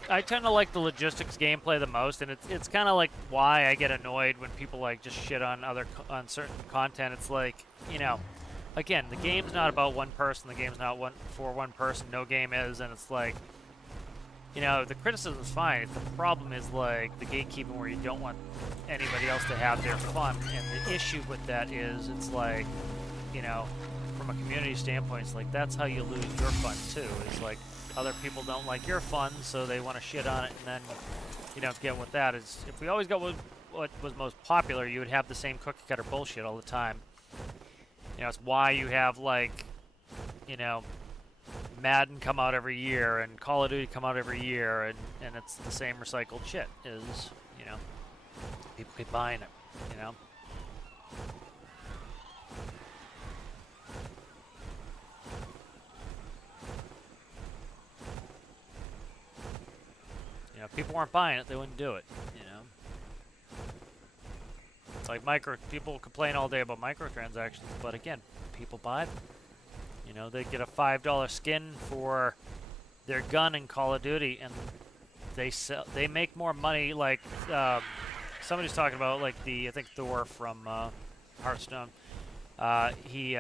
I tend to like the logistics gameplay the most, and it's kind of like why I get annoyed when people like just shit on on certain content. It's like, you know, again, the game's not about one person. The game's not for one person. No game is, and it's like, you know, the criticism's fine. The problem is like the gatekeeping where you don't want anybody else to have their fun. And the issue with that is it's like, you know, from a community standpoint, it's like that's how you lose your fun too. It's like other people don't like your fun, so they want to shit on it, and then you don't get what that is. If we always got what was most popular, you would have the same cookie cutter bullshit all the time. You know, it's why you have like, you know, Madden come out every year and Call of Duty come out every year, and it's the same recycled shit. Is, you know, people keep buying it. You know. You know, if people weren't buying it, they wouldn't do it. You know. It's like people complain all day about microtransactions, but again, people buy them. You know, they get a $5 skin for their gun in Call of Duty, and they make more money. Like somebody's talking about, like I think Thor from Hearthstone. He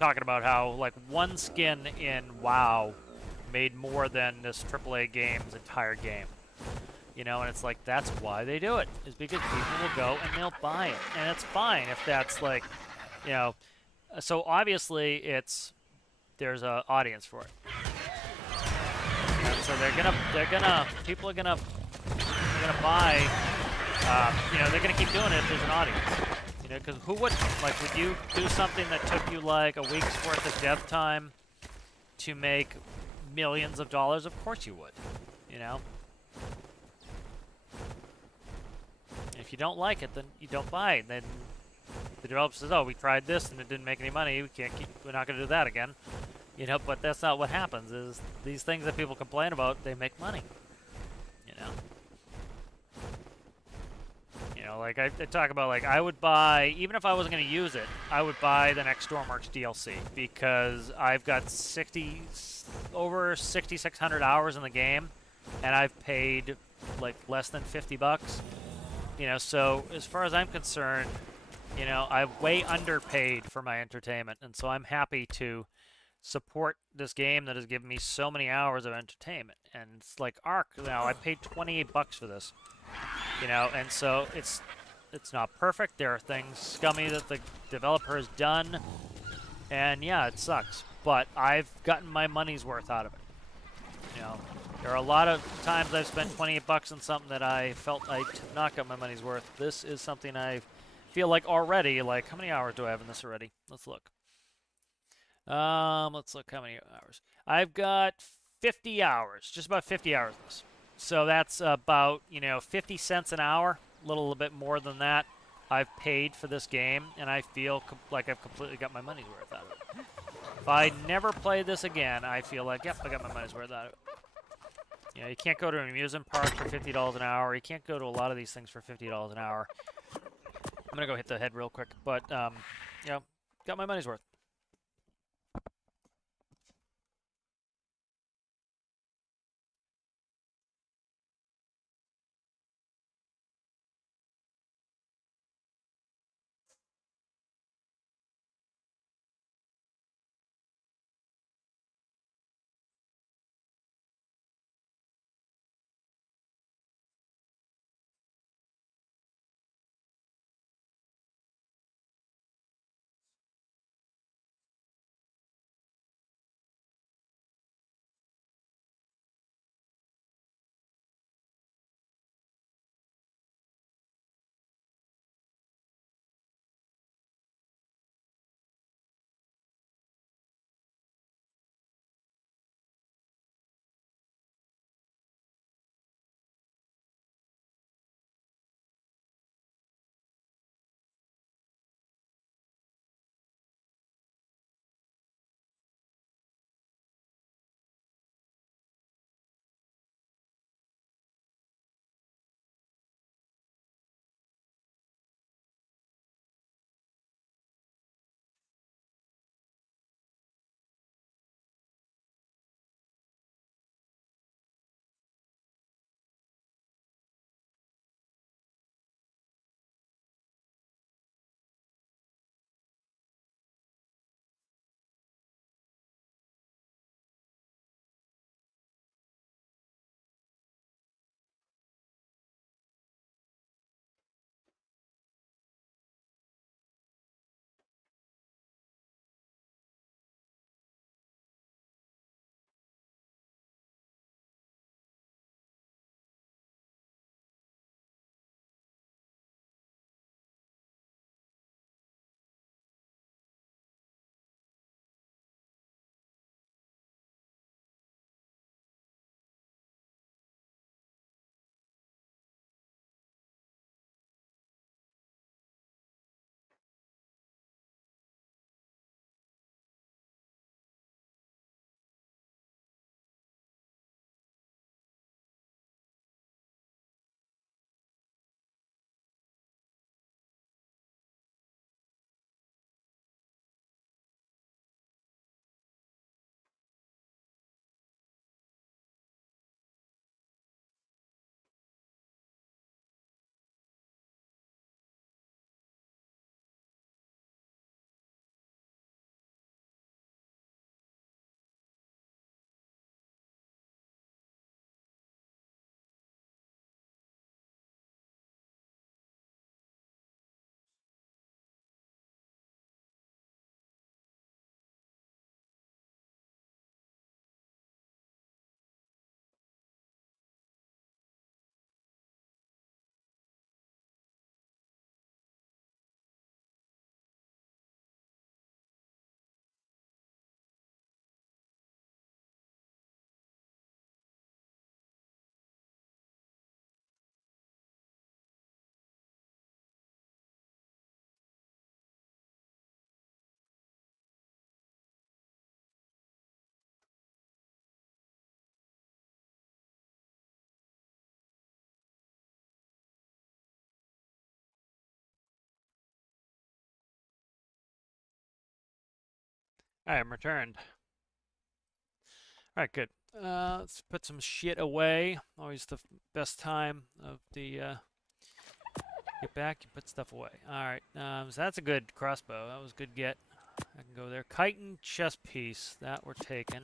talking about how like one skin in WoW made more than this AAA game's entire game. You know, and it's like that's why they do it, is because people will go and they'll buy it, and it's fine if that's like, you know. So obviously there's an audience for it. And so people are gonna buy. You know, they're gonna keep doing it if there's an audience. You know, because who wouldn't? Like, would you do something that took you like a week's worth of dev time to make millions of dollars? Of course you would. You know. If you don't like it, then you don't buy it. Then the developer says, "Oh, we tried this and it didn't make any money. We're not going to do that again." You know, but that's not what happens. Is these things that people complain about, they make money. You know. You know, like I talk about, like I would buy, even if I wasn't going to use it, I would buy the next Stormworks DLC because I've got over 6,600 hours in the game, and I've paid like less than $50. You know, so as far as I'm concerned, you know, I've way underpaid for my entertainment, and so I'm happy to support this game that has given me so many hours of entertainment. And it's like Ark, now I paid $28 for this, you know, and so it's not perfect. There are things scummy that the developer has done, and yeah, it sucks, but I've gotten my money's worth out of it. You know, there are a lot of times I've spent $28 on something that I felt I did not got my money's worth. This is something I feel like already, like, how many hours do I have in this already? Let's look. Let's look how many hours. I've got 50 hours, just about 50 hours in this. So that's about, you know, 50 cents an hour, a little bit more than that I've paid for this game, and I feel like I've completely got my money's worth out of it. If I never play this again, I feel like, yep, I got my money's worth out of it. You know, you can't go to an amusement park for $50 an hour. You can't go to a lot of these things for $50 an hour. I'm gonna go hit the head real quick, but you know, got my money's worth. I am returned. Alright, good. Let's put some shit away. Always the best time of the get back and put stuff away. Alright, so that's a good crossbow. That was a good get. I can go there. Chitin chest piece. That we're taking.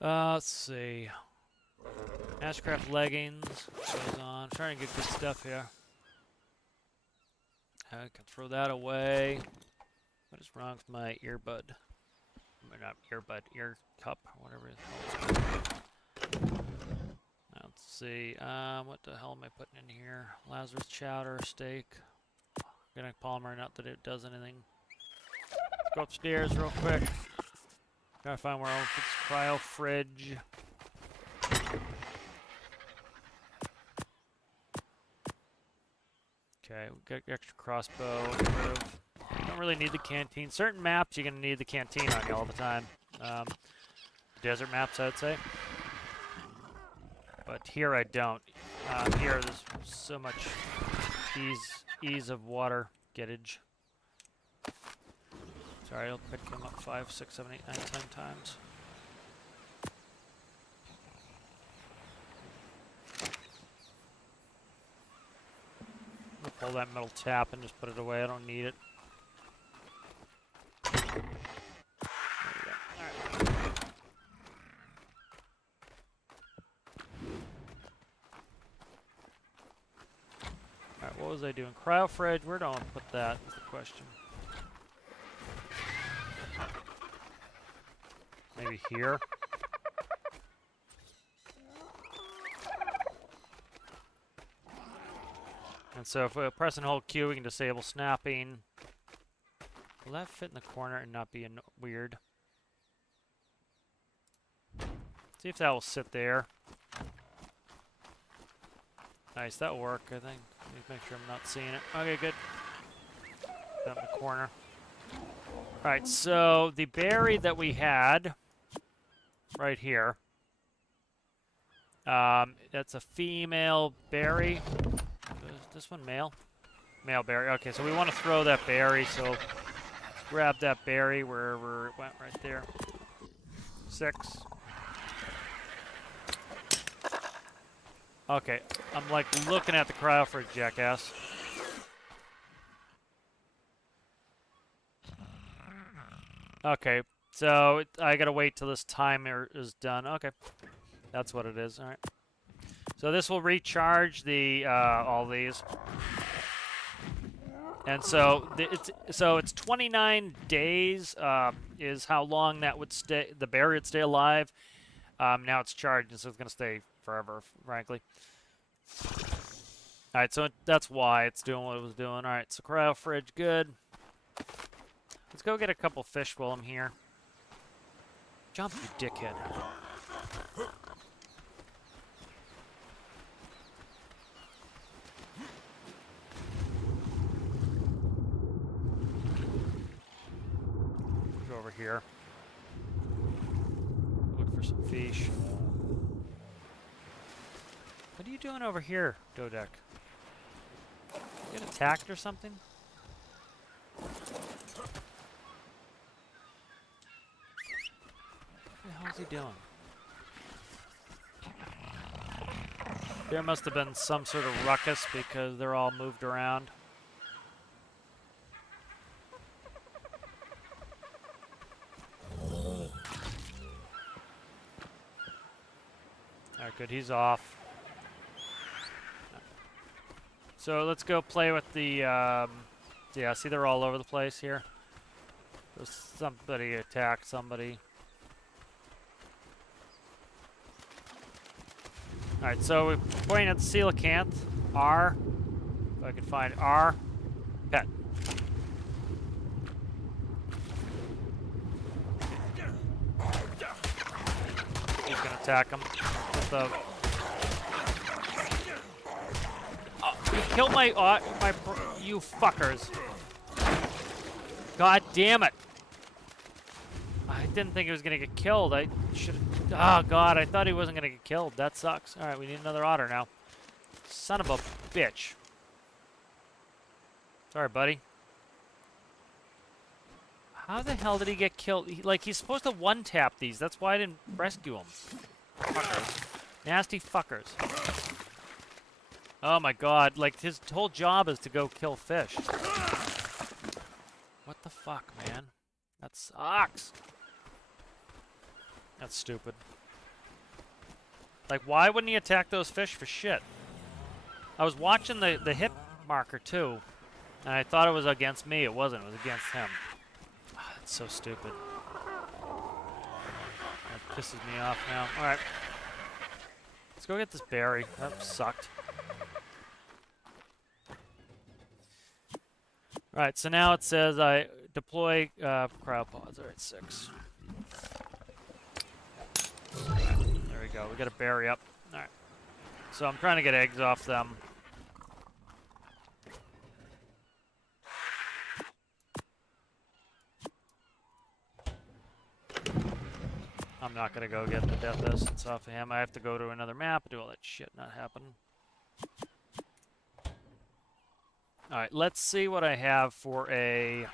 Let's see. Ashcraft leggings goes on. I'm trying to get good stuff here. I can throw that away. What is wrong with my earbud? Not earbud, ear cup, whatever it's called. Let's see. What the hell am I putting in here? Lazarus chowder, steak. Organic polymer, not that it does anything. Let's go upstairs real quick. Gotta find where I'll put this cryo fridge. Okay, we got extra crossbow. You don't really need the canteen. Certain maps you're gonna need the canteen on you all the time. Desert maps, I'd say. But here I don't. Here there's so much ease of water gettage. Sorry, I'll pick them up 5, 6, 7, 8, 9, 10 times. I'll pull that metal tap and just put it away. I don't need it. There we go. All right. Alright, what was I doing? Cryo fridge, where do I put that is the question. Maybe here? And so if we press and hold Q, we can disable snapping. Will that fit in the corner and not be weird? See if that will sit there. Nice, that'll work, I think. Let me make sure I'm not seeing it. Okay, good. That in the corner. Alright, so the berry that we had right here. That's a female berry. Is this one male? Male berry. Okay, so we want to throw that berry, so let's grab that berry wherever it went right there. 6. Okay, I'm like looking at the cryo fridge, jackass. Okay, so I gotta wait till this timer is done. Okay, that's what it is. All right. So this will recharge the all these, and so it's 29 days is how long that would stay. The berry would stay alive. Now it's charged, so it's gonna stay forever, frankly. Alright, so that's why it's doing what it was doing. Alright, so cryo fridge, good. Let's go get a couple fish while I'm here. Jump, you dickhead. Go over here. Look for some fish. What are you doing over here, Dodek? You get attacked or something? What the hell is he doing? There must have been some sort of ruckus because they're all moved around. Alright, good. He's off. So let's go play with the, yeah, see they're all over the place here. There's somebody attacked somebody. Alright, so we're pointing at the coelacanth. R. If I can find R. Pet. He's gonna attack him with the... Kill my you fuckers. God damn it. I didn't think he was gonna get killed. I should oh god, I thought he wasn't gonna get killed. That sucks. Alright, we need another otter now. Son of a bitch. Sorry, buddy. How the hell did he get killed? Like, he's supposed to one-tap these. That's why I didn't rescue him. Fuckers. Nasty fuckers. Oh my god, like, his whole job is to go kill fish. What the fuck, man? That sucks. That's stupid. Like, why wouldn't he attack those fish for shit? I was watching the hit marker, too, and I thought it was against me. It wasn't. It was against him. Oh, that's so stupid. That pisses me off now. Alright. Let's go get this berry. That sucked. Alright, so now it says I deploy cryopods. Alright, 6. There we go. We got a berry up. Alright. So I'm trying to get eggs off them. I'm not gonna go get the death essence off of him. I have to go to another map and do all that shit. Not happening. Alright, let's see what I have for a...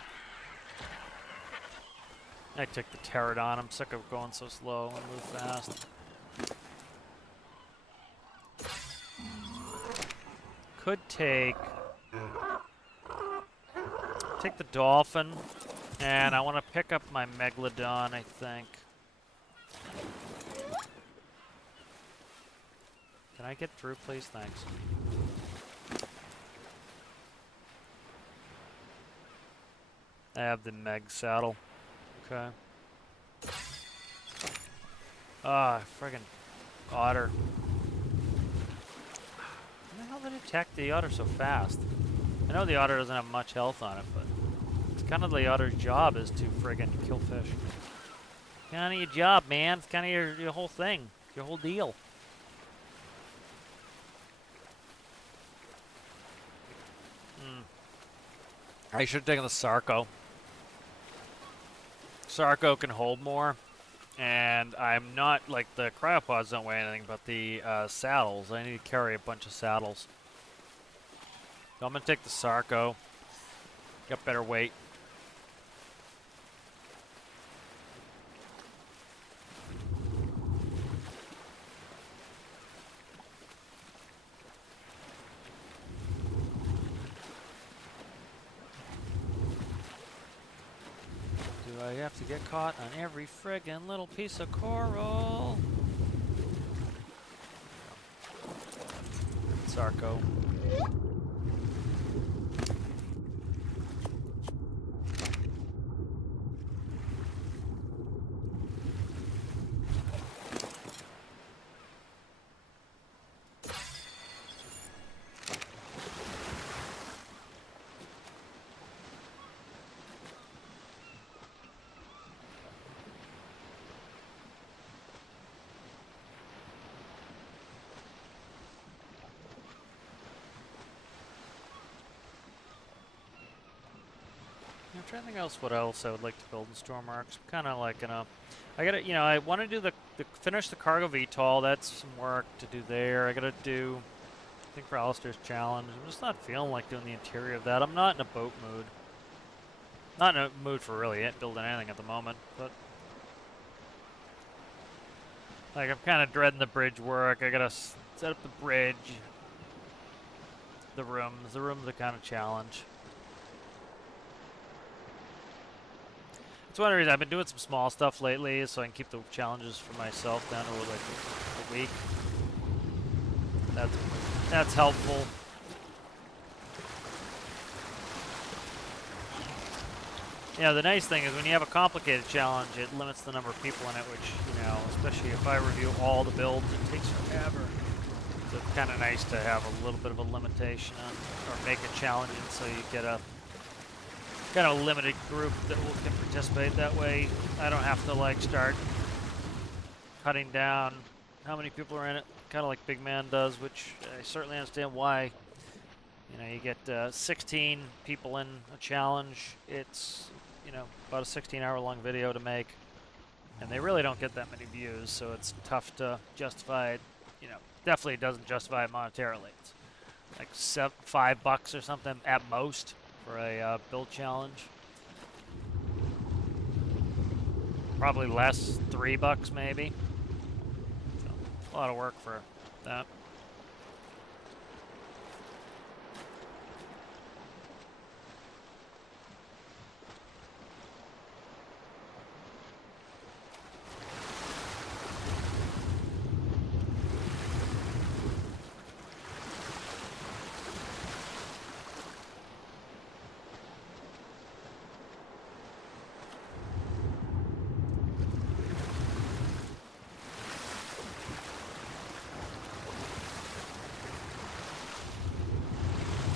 I took the pterodon. I'm sick of going so slow and move fast. Could take the dolphin, and I want to pick up my megalodon, I think. Can I get through, please? Thanks. I have the Meg saddle. Okay. Ah, friggin' otter. How the hell did it attack the otter so fast? I know the otter doesn't have much health on it, but it's kind of the otter's job is to friggin' kill fish. Kind of your job, man. It's kind of your whole thing, your whole deal. I should have taken the Sarco. Sarco can hold more, and I'm not, like, the cryopods don't weigh anything, but the saddles, I need to carry a bunch of saddles. So I'm going to take the Sarco, get better weight. I have to get caught on every friggin' little piece of coral. Sarco. I'm trying to think what else I would like to build in Storm Arcs. I'm kind of like, I gotta, I want to do finish the cargo VTOL. That's some work to do there. I gotta do, I think for Alistair's challenge. I'm just not feeling like doing the interior of that. I'm not in a boat mood. Not in a mood for really building anything at the moment, but like I'm kind of dreading the bridge work. I gotta set up the bridge. The rooms are kind of challenge. That's one reason I've been doing some small stuff lately, so I can keep the challenges for myself down to like a week. That's helpful. Yeah, the nice thing is when you have a complicated challenge, it limits the number of people in it, which, especially if I review all the builds, it takes forever. So it's kind of nice to have a little bit of a limitation on, or make it challenging so you get a kind of a limited group that can participate. That way I don't have to like start cutting down how many people are in it, kind of like Big Man does, which I certainly understand why. You get 16 people in a challenge. It's about a 16-hour long video to make, and they really don't get that many views, so it's tough to justify it. Definitely doesn't justify it monetarily. It's like $5 or something at most for a build challenge. Probably less, $3 maybe. So, a lot of work for that.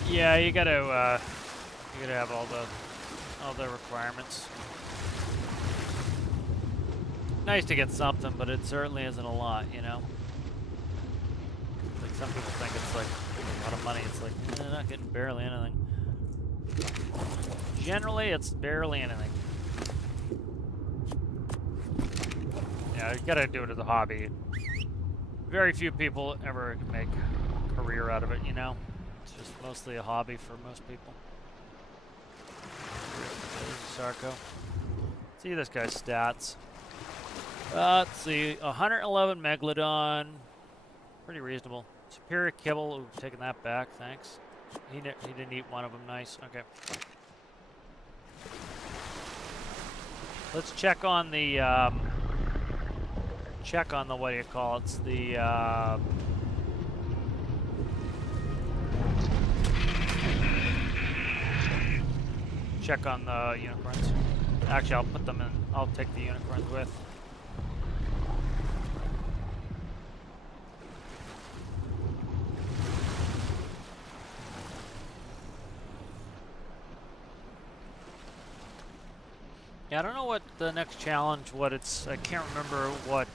Yeah, you gotta have all the requirements. Nice to get something, but it certainly isn't a lot, you know. Like some people think it's like a lot of money. It's like not getting barely anything. Generally, it's barely anything. Yeah, you gotta do it as a hobby. Very few people ever make a career out of it, you know. It's just mostly a hobby for most people. There's Sarko. See this guy's stats. Let's see, 111 Megalodon. Pretty reasonable. Superior Kibble, ooh, taking that back, thanks. He didn't eat one of them, nice, okay. Let's check on the, what do you call it? It's the, check on the unicorns. Actually, I'll put them in, I'll take the unicorns with. Yeah, I don't know what the next challenge, I can't remember what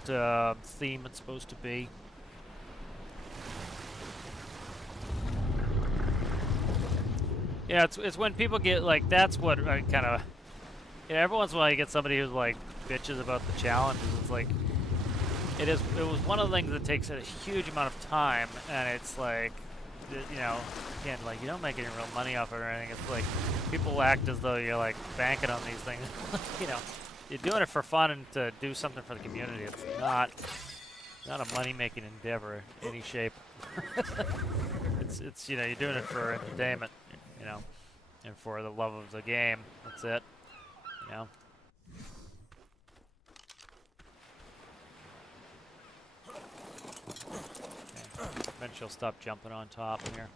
theme it's supposed to be. Yeah, it's when people get, like, that's what I kind of, every once in a while you get somebody who's, like, bitches about the challenges. It's like, it was one of the things that takes a huge amount of time, and it's like, you know, again, like, you don't make any real money off it or anything. It's like, people act as though you're, like, banking on these things. You know, you're doing it for fun and to do something for the community. It's not a money-making endeavor in any shape. It's, you know, you're doing it for entertainment, you know, and for the love of the game. That's it, you know. Eventually she'll stop jumping on top here.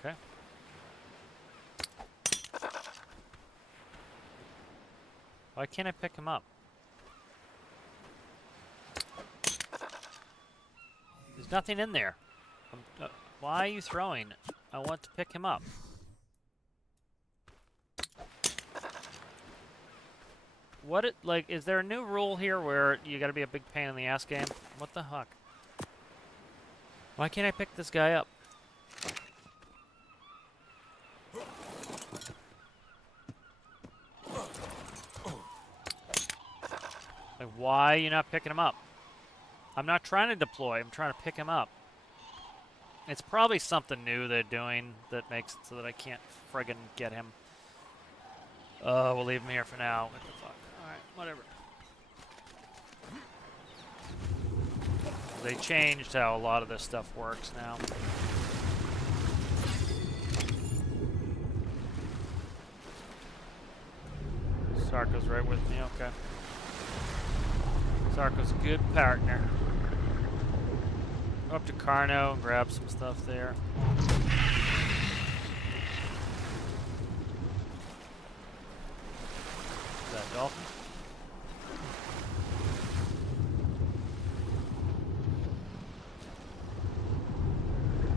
Okay. Why can't I pick him up? There's nothing in there. Why are you throwing? I want to pick him up. Like, is there a new rule here where you gotta be a big pain in the ass game? What the heck? Why can't I pick this guy up? Like, why are you not picking him up? I'm not trying to deploy, I'm trying to pick him up. It's probably something new they're doing that makes it so that I can't friggin' get him. We'll leave him here for now. What the fuck? Alright, whatever. They changed how a lot of this stuff works now. Sarko's right with me, okay. Sarko's a good partner. Go up to Carno and grab some stuff there. Is that dolphin?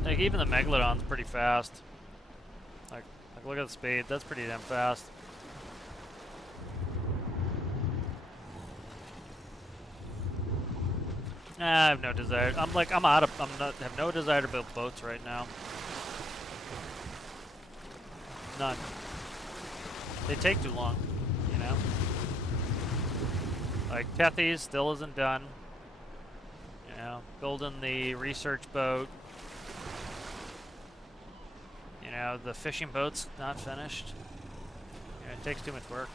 Like, even the Megalodon's pretty fast. Like look at the speed. That's pretty damn fast. I have no desire. I have no desire to build boats right now. None. They take too long, you know? Like, Tethys still isn't done. You know? know, building the research boat. You know, the fishing boat's not finished. Yeah, it takes too much work.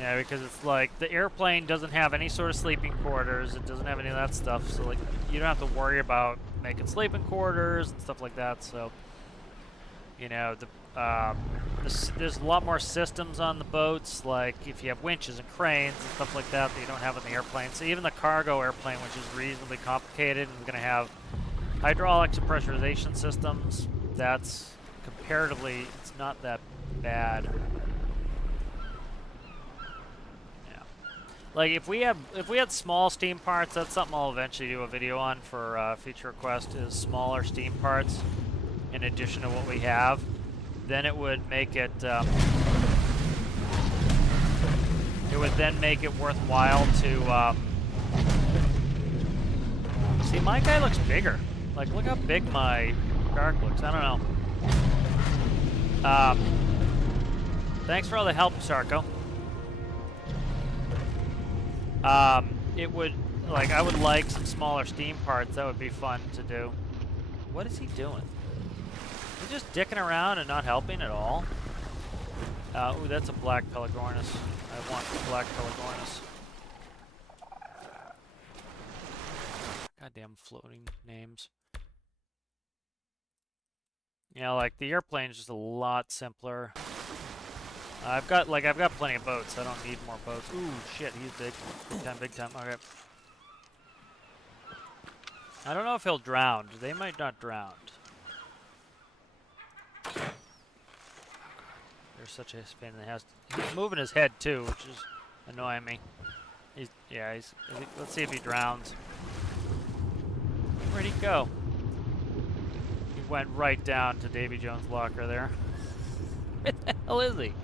Yeah, because it's like the airplane doesn't have any sort of sleeping quarters. It doesn't have any of that stuff. So like you don't have to worry about making sleeping quarters and stuff like that. So you know, there's a lot more systems on the boats. Like if you have winches and cranes and stuff like that you don't have on the airplane. So even the cargo airplane, which is reasonably complicated, is going to have hydraulics and pressurization systems. That's comparatively, it's not that bad. Like if we had small steam parts, that's something I'll eventually do a video on for feature request, is smaller steam parts in addition to what we have. Then it would make it would then make it worthwhile to see, my guy looks bigger. Like look how big my Ark looks. I don't know. Thanks for all the help, Sarko. It would, like, I would like some smaller steam parts. That would be fun to do. What is he doing? He's just dicking around and not helping at all. Ooh, that's a black Pelagornis. I want the black Pelagornis. Goddamn floating names. Yeah, like, the airplane's just a lot simpler. I've got plenty of boats. I don't need more boats. Ooh, shit, he's big. Big time. Okay. I don't know if he'll drown. They might not drown. There's such a pain in the ass. He's moving his head too, which is annoying me. Let's see if he drowns. Where'd he go? He went right down to Davy Jones' locker there. Where the hell is he?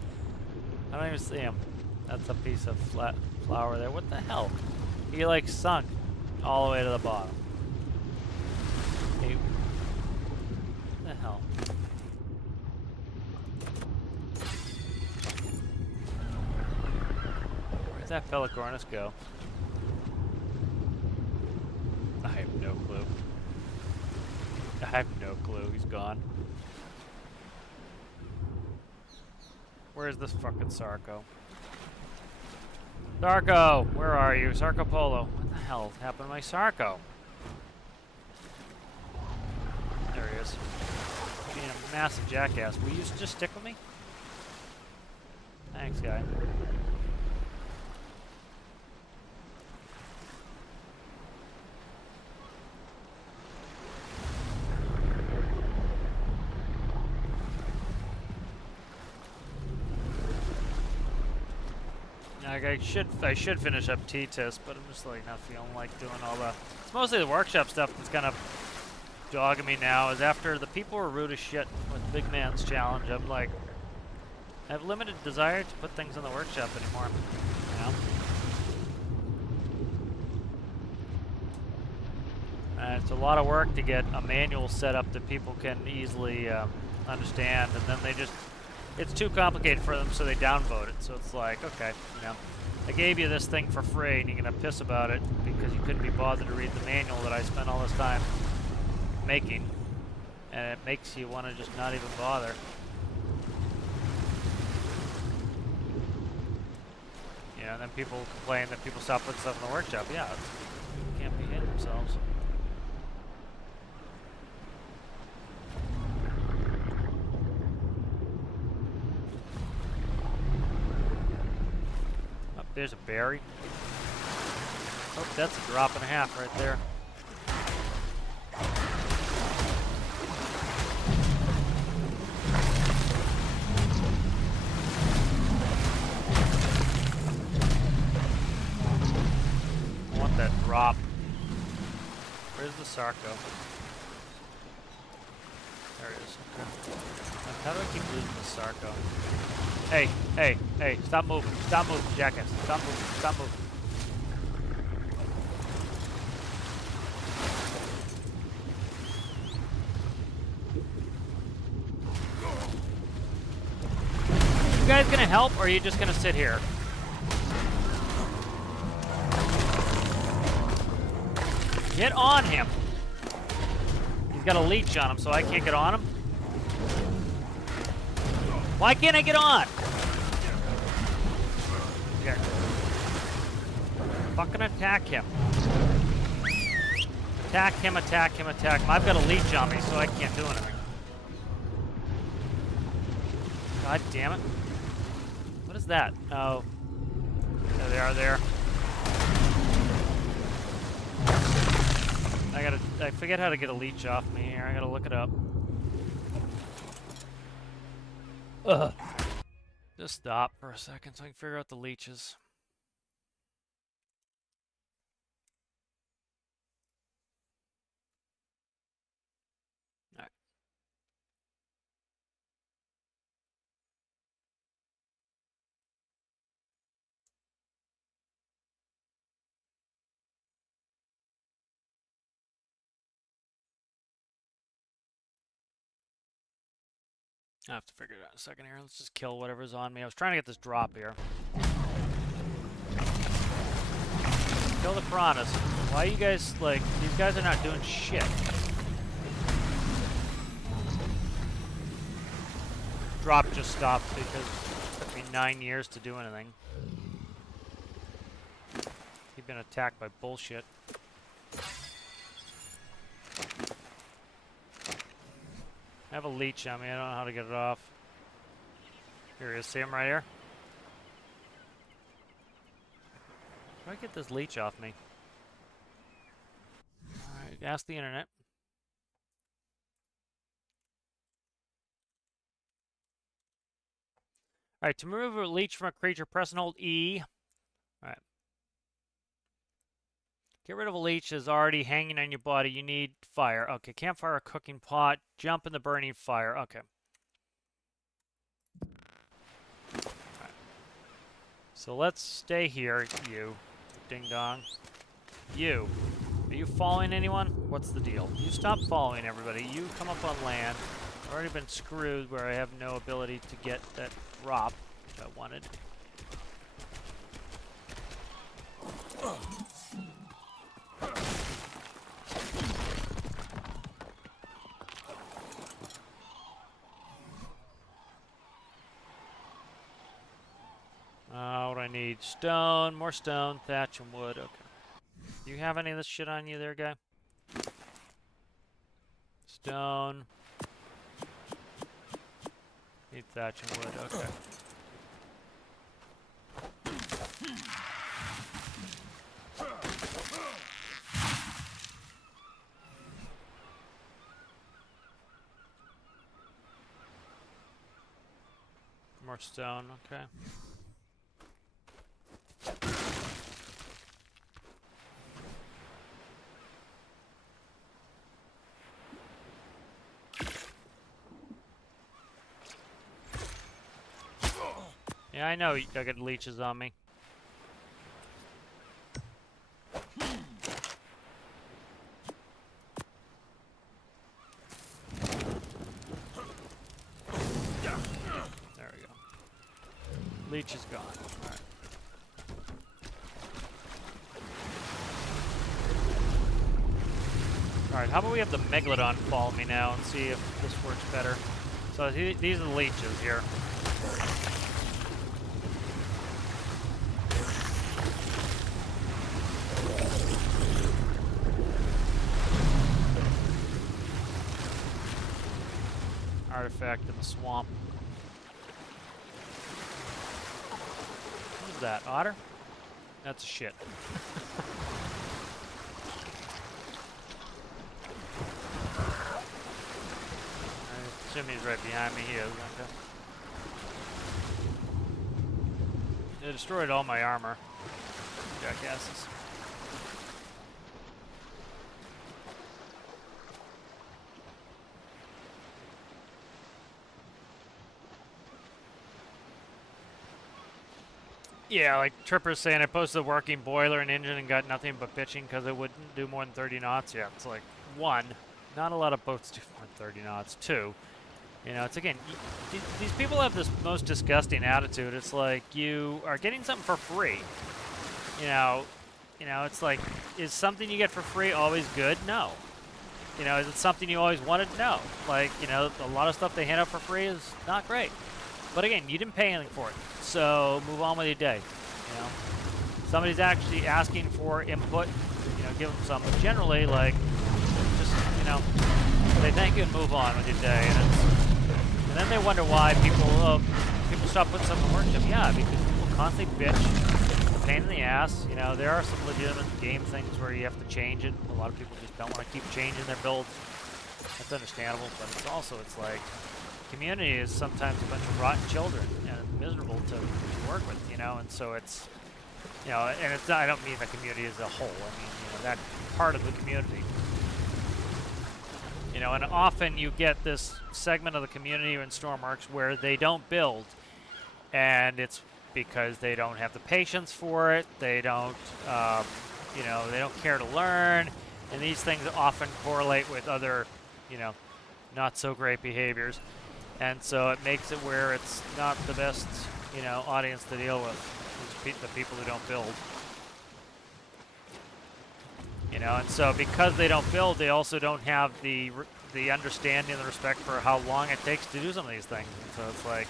I don't even see him. That's a piece of flat flour there. What the hell? He like sunk all the way to the bottom. Hey, what the hell? Where'd that Pelagornis go? I have no clue. I have no clue. He's gone. Where's this fucking Sarko? Sarko! Where are you? Sarko Polo. What the hell happened to my Sarko? There he is. Being a massive jackass. Will you just stick with me? Thanks, guy. I should finish up T-Tis, but I'm just like not feeling like doing all the. It's mostly the workshop stuff that's kind of dogging me now. Is after the people were rude as shit with Big Man's challenge, I'm like, I have limited desire to put things in the workshop anymore. You know? It's a lot of work to get a manual set up that people can easily understand, and then they just. It's too complicated for them, so they downvote it. So it's like, okay, you know, I gave you this thing for free, and you're gonna piss about it because you couldn't be bothered to read the manual that I spent all this time making, and it makes you want to just not even bother. You know, and then people complain that people stop putting stuff in the workshop. Yeah, they can't be hitting themselves. There's a berry. Oh, that's a drop and a half right there. I want that drop. Where's the Sarko? There it is. Okay. How do I keep losing the Sarko? Hey, hey, hey, stop moving, jackass, stop moving. You guys gonna help, or are you just gonna sit here? Get on him! He's got a leech on him, so I can't get on him? Why can't I get on? Here. Fucking attack him. Attack him, attack him, attack him. I've got a leech on me, so I can't do anything. God damn it. What is that? Oh. There they are there. I forget how to get a leech off me here. I gotta look it up. Ugh. Just stop for a second so I can figure out the leeches. Alright. I have to figure it out in a second here. Let's just kill whatever's on me. I was trying to get this drop here. Kill the piranhas. Why you guys, like, these guys are not doing shit. Drop just stopped because it took me 9 years to do anything. Keep being attacked by bullshit. I have a leech on me. I don't know how to get it off. Here he is. See him right here? How do I get this leech off me? Alright, ask the internet. Alright, to remove a leech from a creature, press and hold E. Alright. Get rid of a leech that's already hanging on your body. You need fire. Okay, campfire or cooking pot. Jump in the burning fire. Okay. Alright. So let's stay here, you. Ding dong. You. Are you following anyone? What's the deal? You stop following everybody. You come up on land. I've already been screwed where I have no ability to get that drop which I wanted. What do I need? Stone, more stone, thatch, and wood. Okay. Do you have any of this shit on you there, guy? Stone. Need thatch and wood. Okay. More stone. Okay. Yeah, I know I got leeches on me. There we go. Leech is gone. Alright. Alright, how about we have the Megalodon follow me now and see if this works better. So these are the leeches here. Artifact in the swamp. What is that? Otter? That's shit. I assume he's right behind me. He is. Okay. They destroyed all my armor. Jackasses. Yeah, like Tripper's saying, I posted a working boiler and engine and got nothing but pitching because it wouldn't do more than 30 knots. Yeah, it's like, one, not a lot of boats do more than 30 knots. Two, you know, it's again, these people have this most disgusting attitude. It's like you are getting something for free. You know, You know, it's like, is something you get for free always good? No. You know, is it something you always wanted? No. Like, you know, a lot of stuff they hand out for free is not great. But again, you didn't pay anything for it. So move on with your day. You know, somebody's actually asking for input, you know, give them some. But generally, like, just, you know, say thank you and move on with your day. And then they wonder why people stop putting stuff in the workshop. Yeah, because people constantly bitch, pain in the ass. You know, there are some legitimate game things where you have to change it. A lot of people just don't want to keep changing their builds. That's understandable, but it's also, it's like, community is sometimes a bunch of rotten children and miserable to work with, you know, and so it's, you know, and it's not, I don't mean the community as a whole. I mean, you know, that part of the community. You know, and often you get this segment of the community in Stormworks where they don't build, and it's because they don't have the patience for it. They don't, you know, they don't care to learn, and these things often correlate with other, you know, not so great behaviors, and so it makes it where it's not the best, you know, audience to deal with, the people who don't build. You know, and so because they don't build, they also don't have the understanding and the respect for how long it takes to do some of these things. And so it's like,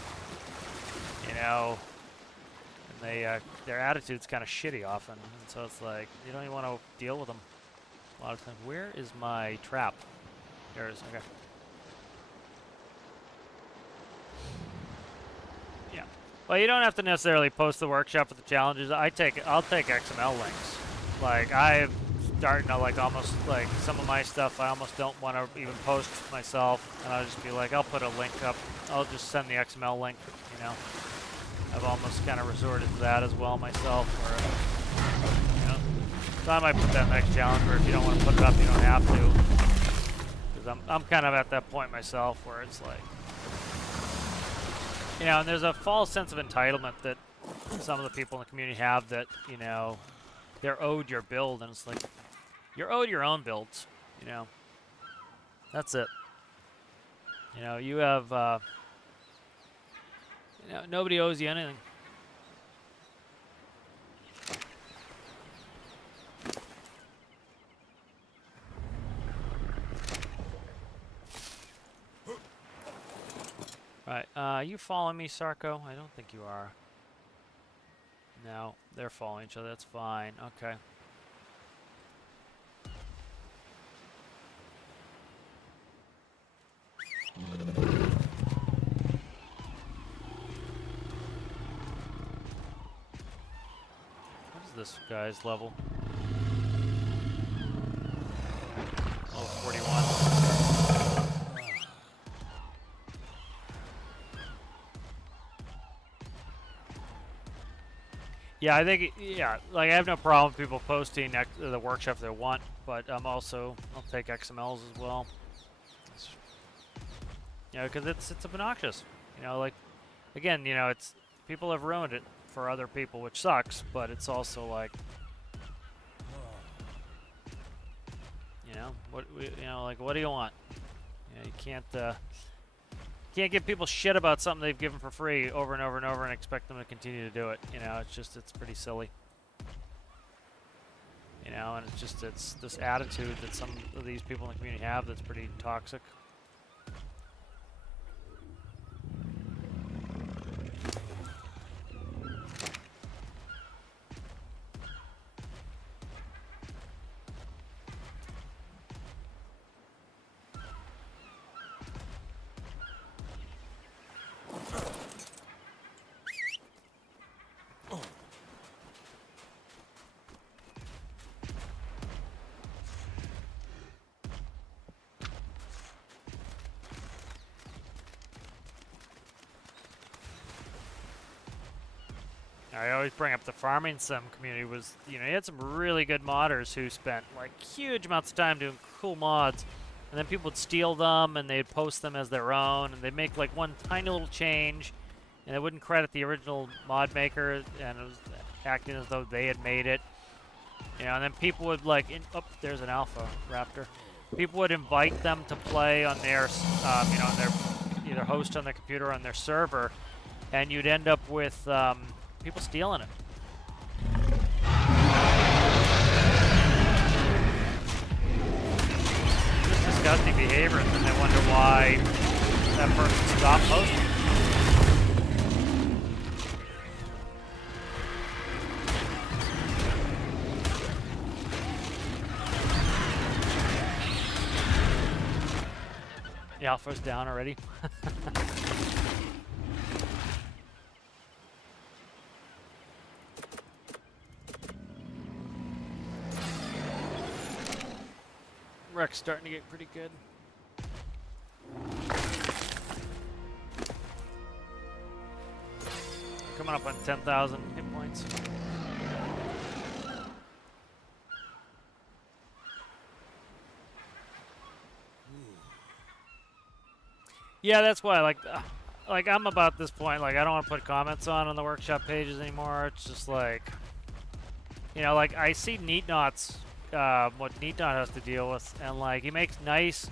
you know, and they their attitude's kind of shitty often. And so it's like, you don't even want to deal with them a lot of times. Where is my trap? There it is. Okay. Yeah. Well, you don't have to necessarily post the workshop with the challenges. I'll take XML links. Like I've starting to like almost like some of my stuff I almost don't want to even post myself, and I'll just be like, I'll put a link up. I'll just send the XML link, you know. I've almost kind of resorted to that as well myself, where, you know, so I might put that next challenge where if you don't want to put it up, you don't have to. Because I'm kind of at that point myself where it's like, you know, and there's a false sense of entitlement that some of the people in the community have that, you know, they're owed your build, and it's like, you're owed your own builds, you know. That's it. You know, you have, you know, nobody owes you anything. Right, you following me, Sarko? I don't think you are. No, they're following each other, that's fine, okay. What is this guy's level? Oh, 41. Yeah, I think, yeah, like I have no problem with people posting the workshop if they want, but I'll take XMLs as well. You know, because it's obnoxious. You know, like, again, you know, it's, people have ruined it for other people, which sucks, but it's also like, you know, like, what do you want? You know, you can't give people shit about something they've given for free over and over and over and expect them to continue to do it. You know, it's just, it's pretty silly. You know, and it's this attitude that some of these people in the community have that's pretty toxic. I always bring up the farming sim community was, you know, you had some really good modders who spent like huge amounts of time doing cool mods, and then people would steal them and they'd post them as their own, and they'd make like one tiny little change, and they wouldn't credit the original mod maker, and it was acting as though they had made it, you know, and then people would like, oh, there's an alpha raptor. People would invite them to play on their, you know, on their either host on their computer or on their server, and you'd end up with, people stealing it. disgusting behavior, and then they wonder why that person stopped posting. The alpha's down already. Wreck's starting to get pretty good. Coming up on 10,000 hit points. Yeah, that's why, like I'm about this point, like I don't want to put comments on the workshop pages anymore. It's just like, you know, like I see Neatnot's, what Neatnot has to deal with, and like he makes nice,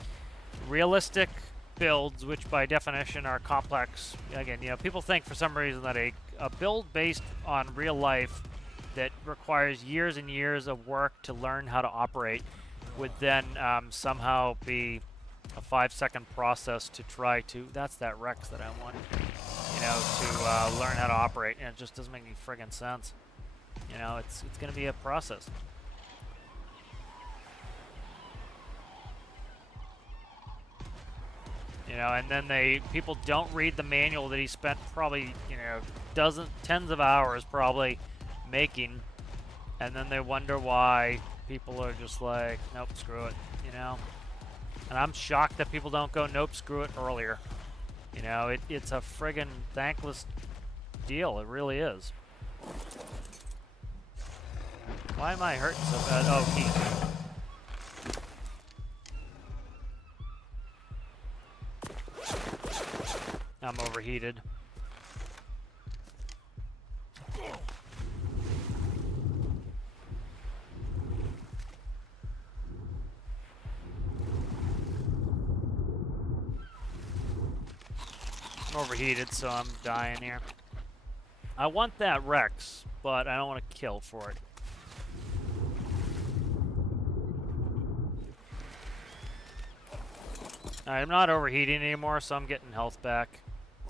realistic builds, which by definition are complex. Again, you know, people think for some reason that a build based on real life that requires years and years of work to learn how to operate would then somehow be a 5-second process to try to, that's that Rex that I want, you know, to learn how to operate, and it just doesn't make any friggin' sense. You know, it's going to be a process. You know, and then people don't read the manual that he spent probably, you know, tens of hours probably making, and then they wonder why people are just like, nope, screw it, you know. And I'm shocked that people don't go, nope, screw it earlier. You know, it's a friggin' thankless deal. It really is. Why am I hurting so bad? Oh, heat. I'm overheated. I'm overheated, so I'm dying here. I want that Rex, but I don't want to kill for it. Alright, I'm not overheating anymore, so I'm getting health back.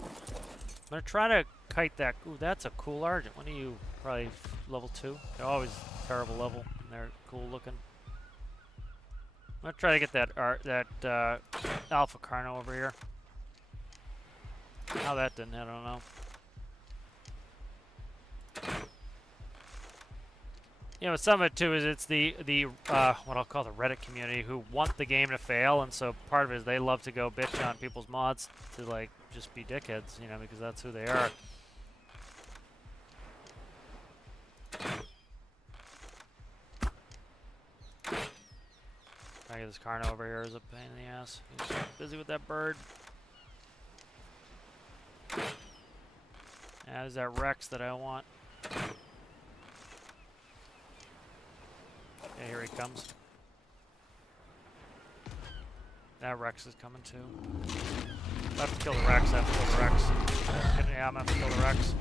I'm gonna try to kite that. Ooh, that's a cool Argent. What are you? Probably level 2. They're always terrible level, and they're cool looking. I'm gonna try to get that Alpha Carno over here. How that didn't hit, I don't know. You know, some of it too is it's the what I'll call the Reddit community who want the game to fail, and so part of it is they love to go bitch on people's mods to like just be dickheads, you know, because that's who they are. I get this Carno over here is a pain in the ass. He's busy with that bird. Yeah, there's that Rex that I want. Yeah, here he comes. That Rex is coming too. I have to kill the Rex, I have to kill the Rex. Yeah, I'm gonna have to kill the Rex.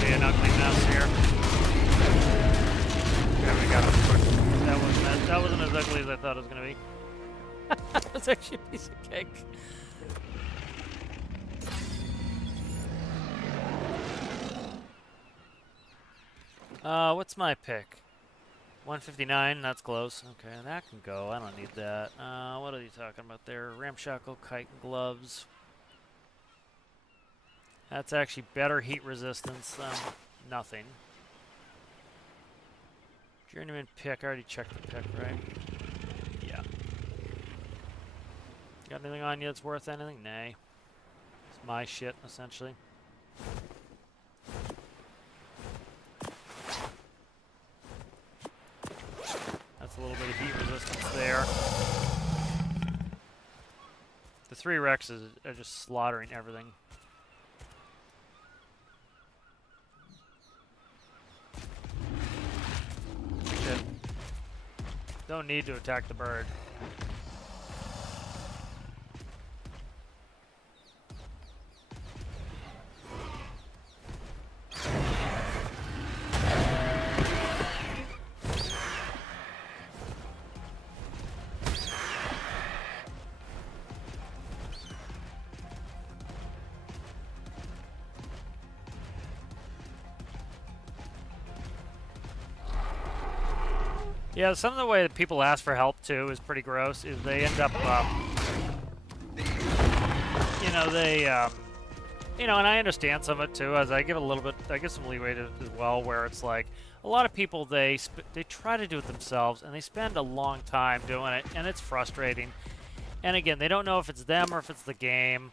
Be an ugly mess here. Yeah, we got him quick. That wasn't as ugly as I thought it was gonna be. That's actually a piece of cake. What's my pick? 159, that's close. Okay, that can go. I don't need that. What are you talking about there? Ramshackle, kite, and gloves. That's actually better heat resistance than nothing. Journeyman pick. I already checked the pick, right? Yeah. Got anything on you that's worth anything? Nay. It's my shit, essentially. That's a little bit of heat resistance there. The 3 Rexes are just slaughtering everything. Shit. Don't need to attack the bird. Yeah, some of the way that people ask for help too is pretty gross. Is they end up, you know, they, you know, and I understand some of it too. As I give a little bit, I give some leeway to as well, where it's like a lot of people they try to do it themselves and they spend a long time doing it, and it's frustrating. And again, they don't know if it's them or if it's the game.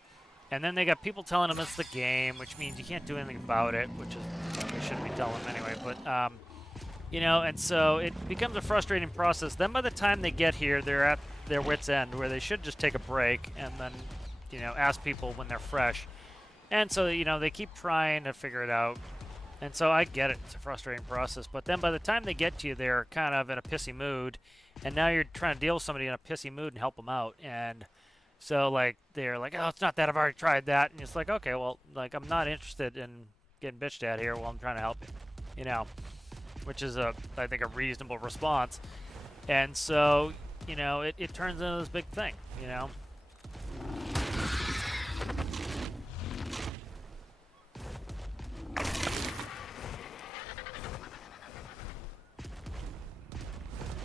And then they got people telling them it's the game, which means you can't do anything about it, which is they shouldn't be telling them anyway. But you know, and so it becomes a frustrating process. Then by the time they get here, they're at their wits' end, where they should just take a break and then, you know, ask people when they're fresh. And so, you know, they keep trying to figure it out. And so I get it. It's a frustrating process. But then by the time they get to you, they're kind of in a pissy mood. And now you're trying to deal with somebody in a pissy mood and help them out. And so, like, they're like, oh, it's not that. I've already tried that. And it's like, okay, well, like, I'm not interested in getting bitched at here while I'm trying to help you. You know, which is, I think, a reasonable response. And so, you know, it turns into this big thing, you know.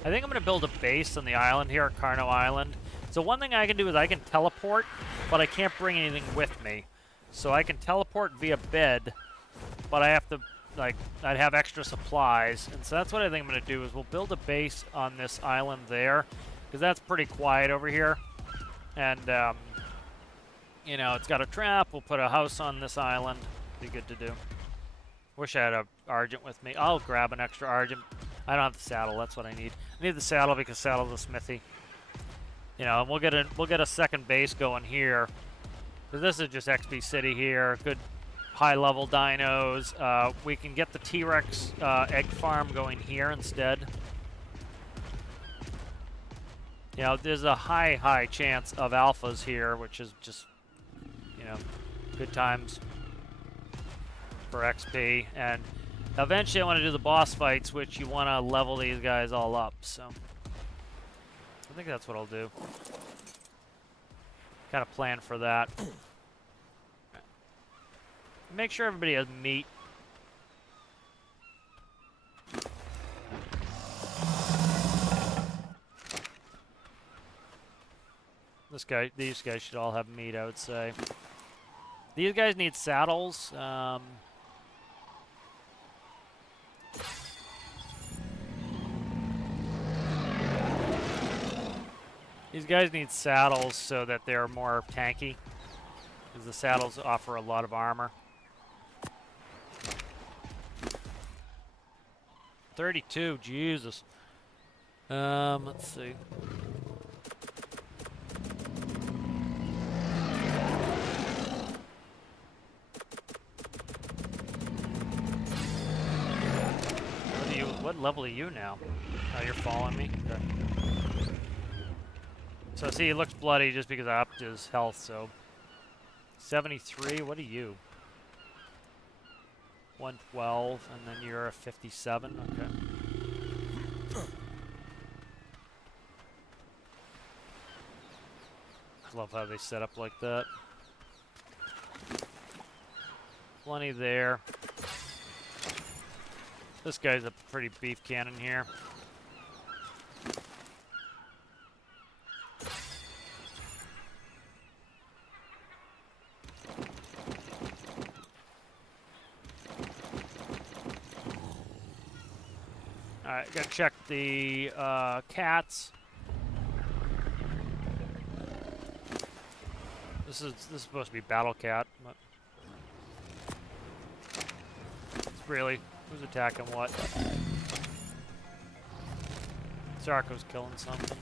I think I'm going to build a base on the island here, Carno Island. So one thing I can do is I can teleport, but I can't bring anything with me. So I can teleport via bed, but I have to, like, I'd have extra supplies. And so that's what I think I'm going to do is we'll build a base on this island there, because that's pretty quiet over here. And, you know, it's got a trap. We'll put a house on this island. Be good to do. Wish I had a Argent with me. I'll grab an extra Argent. I don't have the saddle. That's what I need. I need the saddle because saddle's a smithy. You know, and we'll get a second base going here. Because this is just XP City here. Good high-level dinos. We can get the T-Rex egg farm going here instead. You know, there's a high chance of alphas here, which is just, you know, good times for XP. And eventually I want to do the boss fights, which you want to level these guys all up, so I think that's what I'll do. Kind of plan for that. Make sure everybody has meat. These guys should all have meat, I would say. These guys need saddles. These guys need saddles so that they're more tanky, because the saddles offer a lot of armor. 32, Jesus. Let's see. What level are you now? Oh, you're following me? Okay. So see, he looks bloody just because I upped his health, so 73, what are you? 112, and then you're a 57, okay. I love how they set up like that. Plenty there. This guy's a pretty beef cannon here. Alright, gotta check the cats. This is supposed to be Battle Cat, but it's really who's attacking what? Sarko's killing something.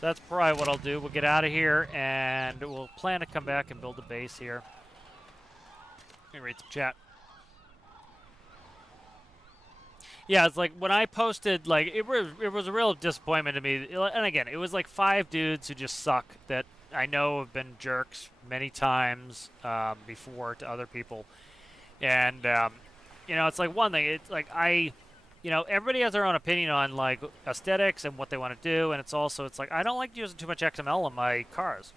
So that's probably what I'll do. We'll get out of here and we'll plan to come back and build a base here. Let me read some chat. Yeah, it's like when I posted, like it was a real disappointment to me. And again, it was like 5 dudes who just suck that I know have been jerks many times before to other people. And you know, it's like one thing. It's like you know, everybody has their own opinion on like aesthetics and what they want to do, and it's like I don't like using too much XML on my cars.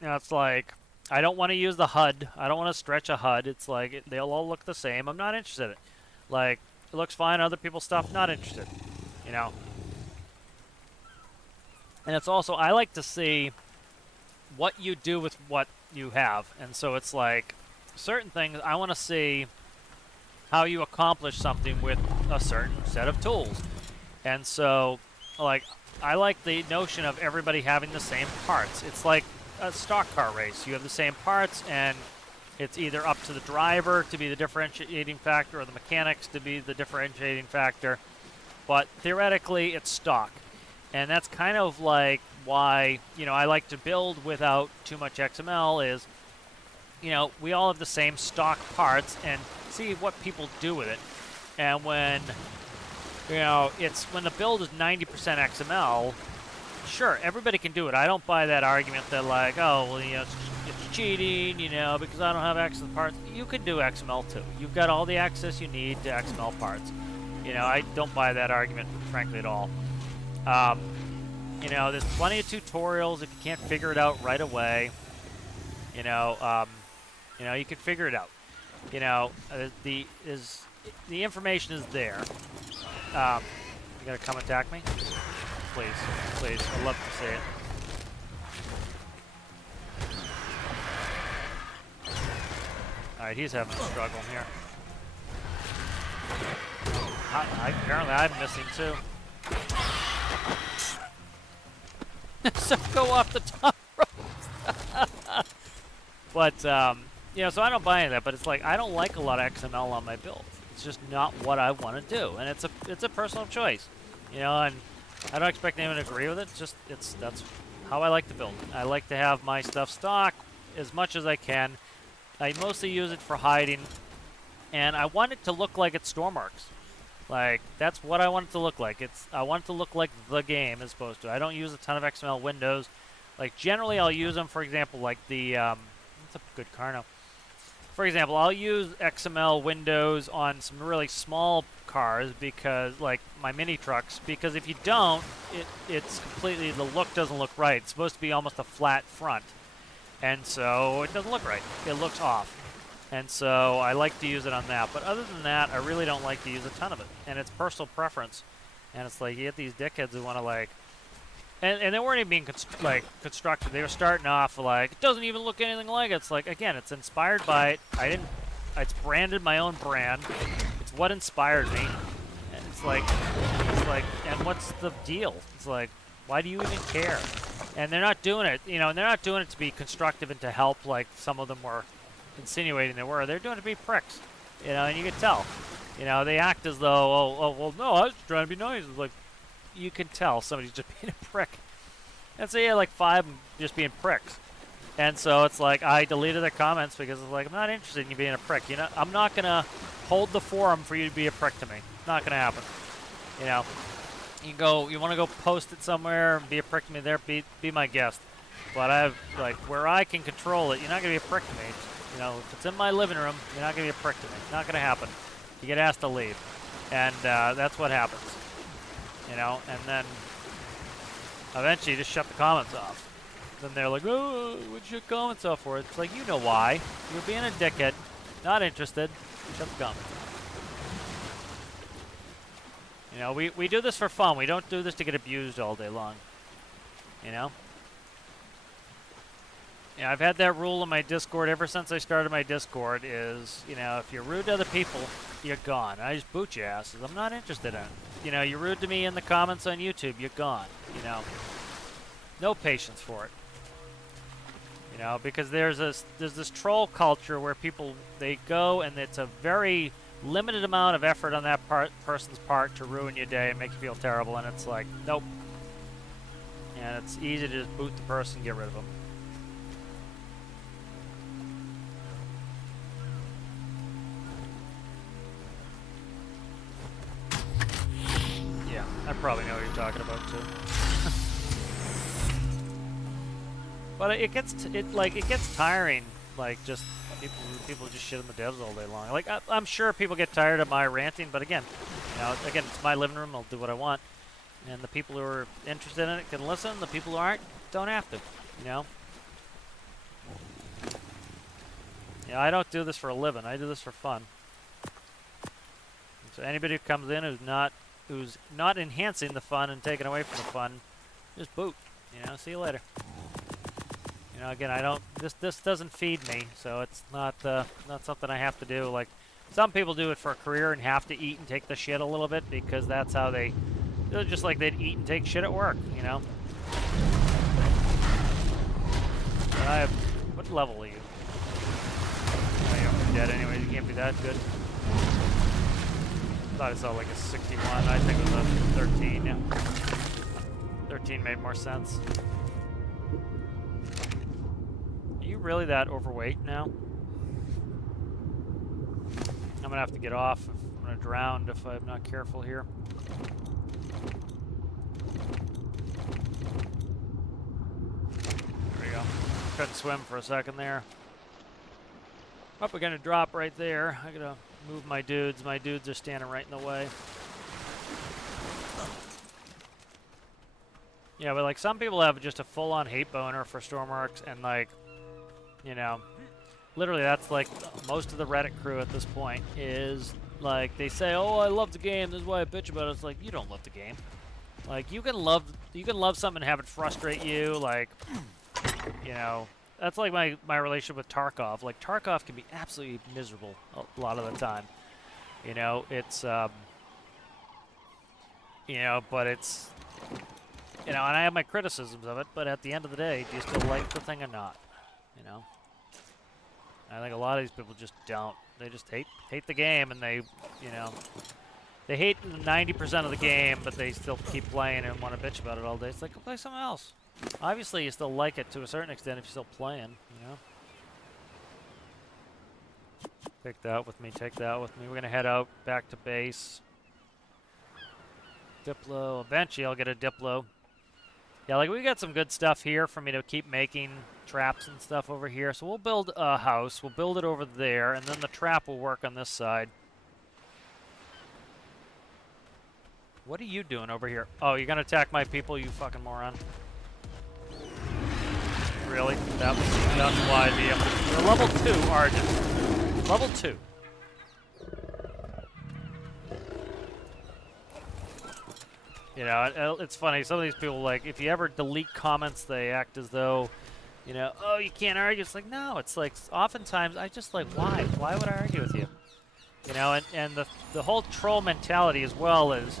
You know, it's like I don't want to use the HUD. I don't want to stretch a HUD. It's like they'll all look the same. I'm not interested in it. Like, it looks fine. Other people's stuff, not interested. You know. And it's also, I like to see what you do with what you have. And so it's like certain things I want to see how you accomplish something with a certain set of tools. And so, like, I like the notion of everybody having the same parts. It's like a stock car race. You have the same parts, and it's either up to the driver to be the differentiating factor or the mechanics to be the differentiating factor. But theoretically, it's stock. And that's kind of like why, you know, I like to build without too much XML is, you know, we all have the same stock parts and see what people do with it. And when, you know, it's when the build is 90% XML, sure, everybody can do it. I don't buy that argument that like, oh, well, you know, it's cheating, you know, because I don't have access to parts. You can do XML too. You've got all the access you need to XML parts. You know, I don't buy that argument, frankly, at all. You know, there's plenty of tutorials if you can't figure it out right away. You know, you can figure it out. You know, the information is there. You gonna come attack me? Please, please, I'd love to see it. All right, he's having a struggle here. Apparently, I'm missing too. So go off the top rope. But you know, so I don't buy any of that. But it's like I don't like a lot of XML on my build. It's just not what I want to do, and it's a personal choice, you know. And I don't expect anyone to agree with it. That's how I like to build. I like to have my stuff stock as much as I can. I mostly use it for hiding, and I want it to look like it's Stormworks. Like, that's what I want it to look like. I want it to look like the game is supposed to. I don't use a ton of XML windows. Like, generally I'll use them, for example, like the, that's a good car now. For example, I'll use XML windows on some really small cars because, like, my mini trucks, because if you don't, it's completely, the look doesn't look right. It's supposed to be almost a flat front. And so it doesn't look right. It looks off. And so I like to use it on that. But other than that, I really don't like to use a ton of it. And it's personal preference. And it's like, you get these dickheads who want to, like... And they weren't even being constructed. They were starting off like, it doesn't even look anything like it. It's like, again, it's inspired by it. It's branded my own brand. It's what inspired me. And it's like, and what's the deal? It's like, why do you even care? And they're not doing it, you know, and they're not doing it to be constructive and to help like some of them were insinuating they were. They're doing it to be pricks, you know, and you can tell. You know, they act as though, oh, well, no, I was trying to be nice. It's like, you can tell somebody's just being a prick. And so, yeah, like 5 just being pricks. And so it's like, I deleted their comments because it's like, I'm not interested in you being a prick. You know, I'm not going to hold the forum for you to be a prick to me. It's not going to happen. You know, you want to go post it somewhere and be a prick to me there, be my guest. But I have, like, where I can control it, you're not going to be a prick to me. You know, if it's in my living room, you're not going to be a prick to me. It's not going to happen. You get asked to leave. And that's what happens. You know, and then eventually you just shut the comments off. Then they're like, oh, what'd you shut comments off for? It's like, you know why. You're being a dickhead. Not interested. Shut the comments. You know, we do this for fun. We don't do this to get abused all day long. You know? Yeah, I've had that rule in my Discord ever since I started my Discord is, you know, if you're rude to other people, you're gone. I just boot your asses. I'm not interested in it. You know, you're rude to me in the comments on YouTube, you're gone. You know, no patience for it. You know, because there's this troll culture where people, they go and it's a very limited amount of effort on that person's part to ruin your day and make you feel terrible, and it's like, nope. And it's easy to just boot the person, get rid of them. Yeah, I probably know what you're talking about too. But it gets tiring, like just people just shit on the devs all day long. Like I'm sure people get tired of my ranting, but again, you know, it's my living room. I'll do what I want, and the people who are interested in it can listen. The people who aren't don't have to, you know. Yeah, I don't do this for a living. I do this for fun. So anybody who comes in who's not enhancing the fun and taking away from the fun, just boot. You know, see you later. You know, again, I don't. This doesn't feed me, so it's not something I have to do. Like some people do it for a career and have to eat and take the shit a little bit because that's how they're just like they'd eat and take shit at work. You know. But what level are you? Oh, you're dead anyway. You can't be that good. I thought I saw like a 61. I think it was a 13. Yeah. 13 made more sense. Are you really that overweight now? I'm gonna have to get off. I'm gonna drown if I'm not careful here. There we go. Couldn't swim for a second there. Oh, we're gonna drop right there. I gotta move my dudes. My dudes are standing right in the way. Yeah, but like some people have just a full-on hate boner for storm arcs, and like, you know, literally that's like most of the Reddit crew at this point is like they say, "Oh, I love the game. This is why I bitch about it." It's like you don't love the game. Like you can love something and have it frustrate you. Like, you know, that's like my relationship with Tarkov. Like Tarkov can be absolutely miserable a lot of the time. You know, it's you know, but it's. You know, and I have my criticisms of it, but at the end of the day, do you still like the thing or not? You know? I think a lot of these people just don't. They just hate the game, and they, you know, they hate 90% of the game, but they still keep playing and want to bitch about it all day. It's like, go play something else. Obviously, you still like it to a certain extent if you're still playing, you know? Take that with me, take that with me. We're going to head out back to base. Diplo. Eventually, I'll get a Diplo. Yeah, like we got some good stuff here for me to keep making traps and stuff over here. So we'll build a house. We'll build it over there, and then the trap will work on this side. What are you doing over here? Oh, you're gonna attack my people, you fucking moron. Really? That's why the level 2 Argent. Level 2. You know, it's funny. Some of these people, like, if you ever delete comments, they act as though, you know, oh, you can't argue. It's like, no. It's like, oftentimes, I just like, why? Why would I argue with you? You know, and the whole troll mentality as well is,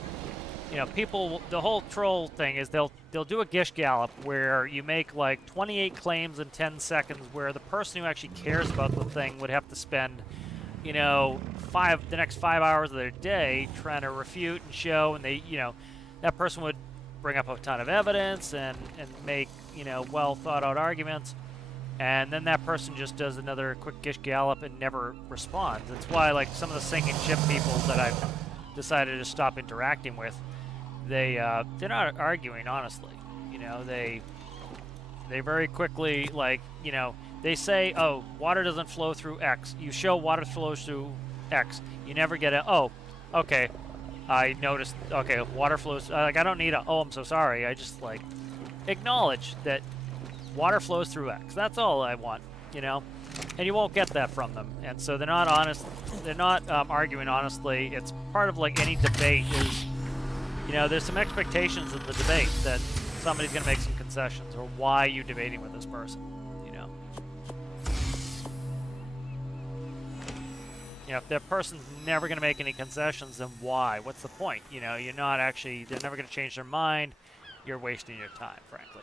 you know, people. The whole troll thing is they'll do a Gish Gallop where you make like 28 claims in 10 seconds, where the person who actually cares about the thing would have to spend, you know, the next 5 hours of their day trying to refute and show, and they, you know. That person would bring up a ton of evidence and make, you know, well thought out arguments, and then that person just does another quick Gish Gallop and never responds. That's why, like, some of the sinking ship people that I've decided to stop interacting with, they're not arguing honestly. You know, they very quickly, like, you know, they say, oh, water doesn't flow through X. You show water flows through X. You never get a, oh, okay. I noticed, okay, water flows, like, I don't need a, oh, I'm so sorry. I just, like, acknowledge that water flows through X. That's all I want, you know? And you won't get that from them. And so they're not honest, they're not arguing honestly. It's part of, like, any debate is, you know, there's some expectations in the debate that somebody's going to make some concessions, or why are you debating with this person, you know? You know, if that person's never going to make any concessions, then why? What's the point? You know, you're not actually, they're never going to change their mind. You're wasting your time, frankly.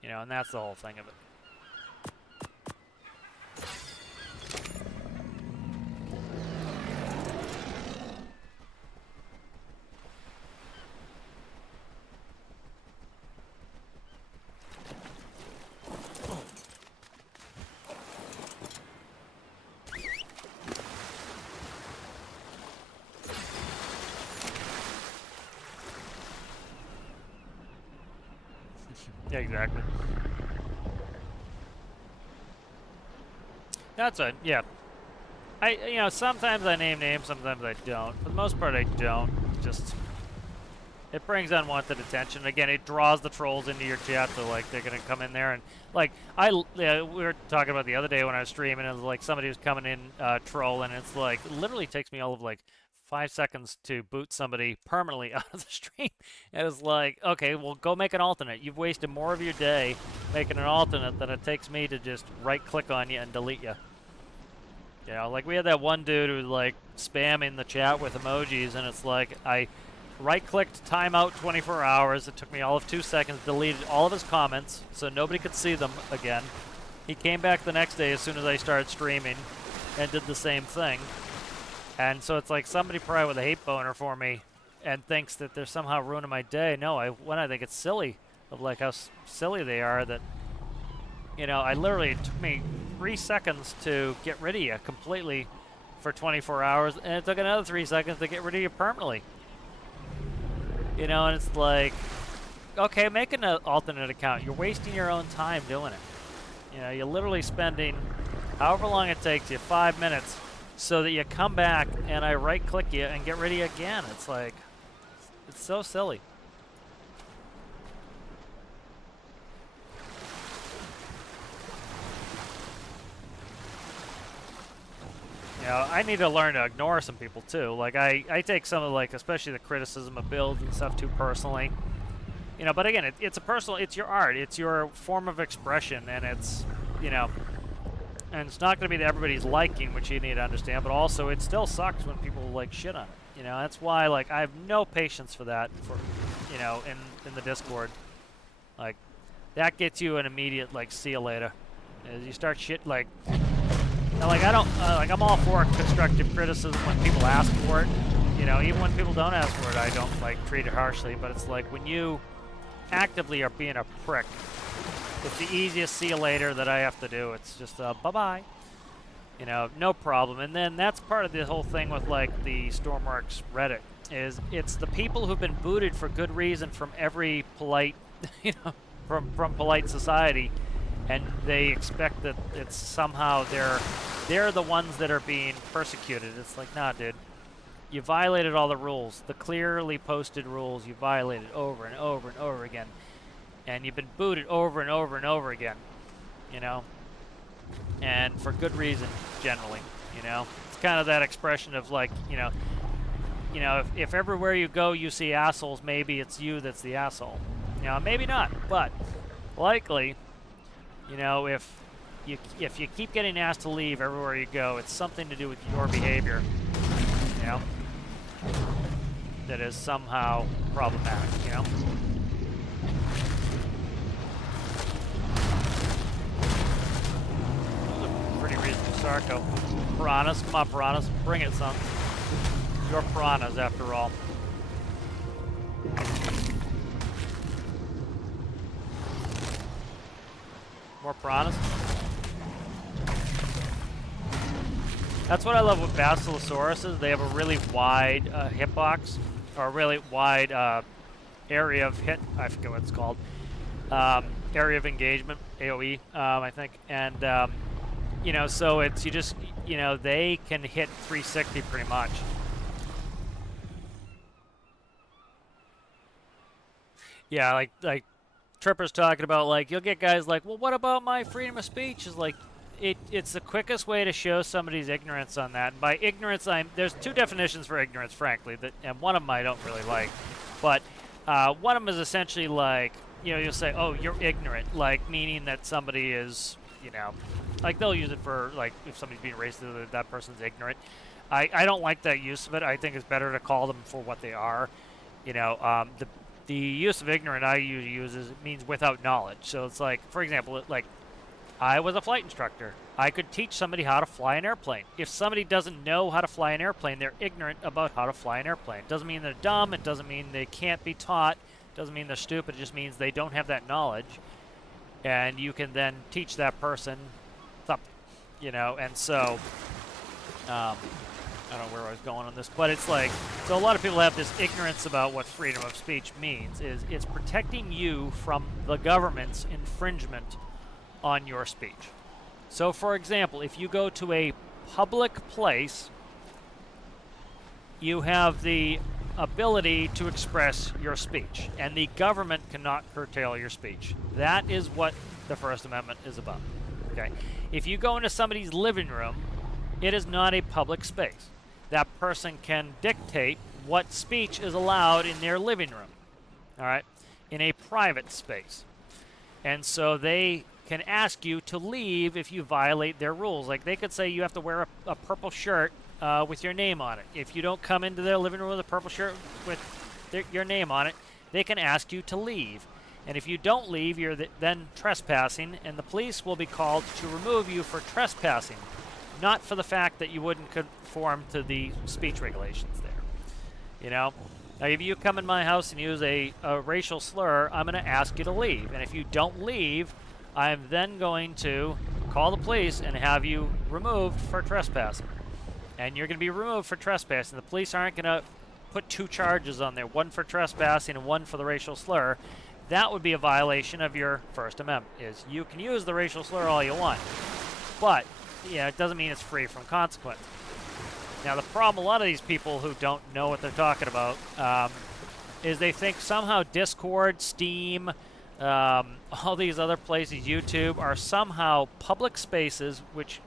You know, and that's the whole thing of it. Yeah, exactly. That's it. Yeah. You know, sometimes I name names, sometimes I don't. For the most part, I don't. Just, It brings unwanted attention. Again, it draws the trolls into your chat, so like they're gonna come in there and like we were talking about the other day when I was streaming, and it was like somebody was coming in troll, and it's like it literally takes me all of like 5 seconds to boot somebody permanently out of the stream. It was like, okay, well go make an alternate. You've wasted more of your day making an alternate than it takes me to just right click on you and delete you. You know, like we had that one dude who was like spamming the chat with emojis, and it's like I right-clicked timeout 24 hours. It took me all of 2 seconds, deleted all of his comments so nobody could see them again. He came back the next day as soon as I started streaming and did the same thing. And so it's like somebody probably with a hate boner for me and thinks that they're somehow ruining my day. No, I think it's silly of like how silly they are that, you know, it took me 3 seconds to get rid of you completely for 24 hours, and it took another 3 seconds to get rid of you permanently. You know, and it's like, okay, make an alternate account. You're wasting your own time doing it. You know, you're literally spending however long it takes you, 5 minutes, so that you come back and I right-click you and get rid of you again. It's like, it's so silly. You know, I need to learn to ignore some people too. Like I take some of like, especially the criticism of builds and stuff too personally. You know, but again, it's a personal, it's your art, it's your form of expression, and it's, you know, and it's not going to be to everybody's liking, which you need to understand, but also it still sucks when people like shit on it. You know, that's why like I have no patience for that, for, you know, in the Discord. Like that gets you an immediate like see you later. As you start shit like. Now, like I don't like I'm all for constructive criticism when people ask for it. You know, even when people don't ask for it, I don't like treat it harshly. But it's like when you actively are being a prick, it's the easiest see you later that I have to do. It's just bye-bye. You know, no problem. And then that's part of the whole thing with like the Stormworks Reddit is it's the people who've been booted for good reason from every polite, you know, from polite society. And they expect that it's somehow they're the ones that are being persecuted. It's like, nah, dude. You violated all the rules. The clearly posted rules you violated over and over and over again. And you've been booted over and over and over again. You know? And for good reason, generally. You know? It's kind of that expression of like, you know, if everywhere you go you see assholes, maybe it's you that's the asshole. You know, maybe not, but likely. You know, if you keep getting asked to leave everywhere you go, it's something to do with your behavior, you know, that is somehow problematic, you know. Those are pretty reasonable Sarco. Piranhas, come on, piranhas, bring it, son. You're piranhas, after all. More piranhas. That's what I love with Basilosauruses. They have a really wide hitbox, or a really wide area of hit. I forget what it's called. Area of engagement, AOE, I think. And you know, so it's you know, they can hit 360 pretty much. Yeah, like. Tripper's talking about, like, you'll get guys like, well, what about my freedom of speech? Is like, it's the quickest way to show somebody's ignorance on that. And by ignorance, there's two definitions for ignorance, frankly, and one of them I don't really like. But one of them is essentially like, you know, you'll say, oh, you're ignorant, like meaning that somebody is, you know, like they'll use it for, like, if somebody's being racist, that person's ignorant. I don't like that use of it. I think it's better to call them for what they are. You know, the use of ignorant I usually use is, it means without knowledge. So it's like, for example, like, I was a flight instructor. I could teach somebody how to fly an airplane. If somebody doesn't know how to fly an airplane, they're ignorant about how to fly an airplane. It doesn't mean they're dumb. It doesn't mean they can't be taught. It doesn't mean they're stupid. It just means they don't have that knowledge. And you can then teach that person something, you know. And so, I don't know where I was going on this, but it's like, so a lot of people have this ignorance about what freedom of speech means. Is it's protecting you from the government's infringement on your speech. So, for example, if you go to a public place, you have the ability to express your speech, and the government cannot curtail your speech. That is what the First Amendment is about. Okay, if you go into somebody's living room, it is not a public space. That person can dictate what speech is allowed in their living room, all right, in a private space. And so they can ask you to leave if you violate their rules. Like they could say you have to wear a purple shirt with your name on it. If you don't come into their living room with a purple shirt with your name on it, they can ask you to leave. And if you don't leave, you're then trespassing, and the police will be called to remove you for trespassing, not for the fact that you wouldn't conform to the speech regulations there. You know? Now, if you come in my house and use a racial slur, I'm going to ask you to leave. And if you don't leave, I'm then going to call the police and have you removed for trespassing. And you're going to be removed for trespassing. The police aren't going to put 2 charges on there, one for trespassing and one for the racial slur. That would be a violation of your First Amendment. Is you can use the racial slur all you want, but yeah, it doesn't mean it's free from consequence. Now, the problem, a lot of these people who don't know what they're talking about, is they think somehow Discord, Steam, all these other places, YouTube, are somehow public spaces, which,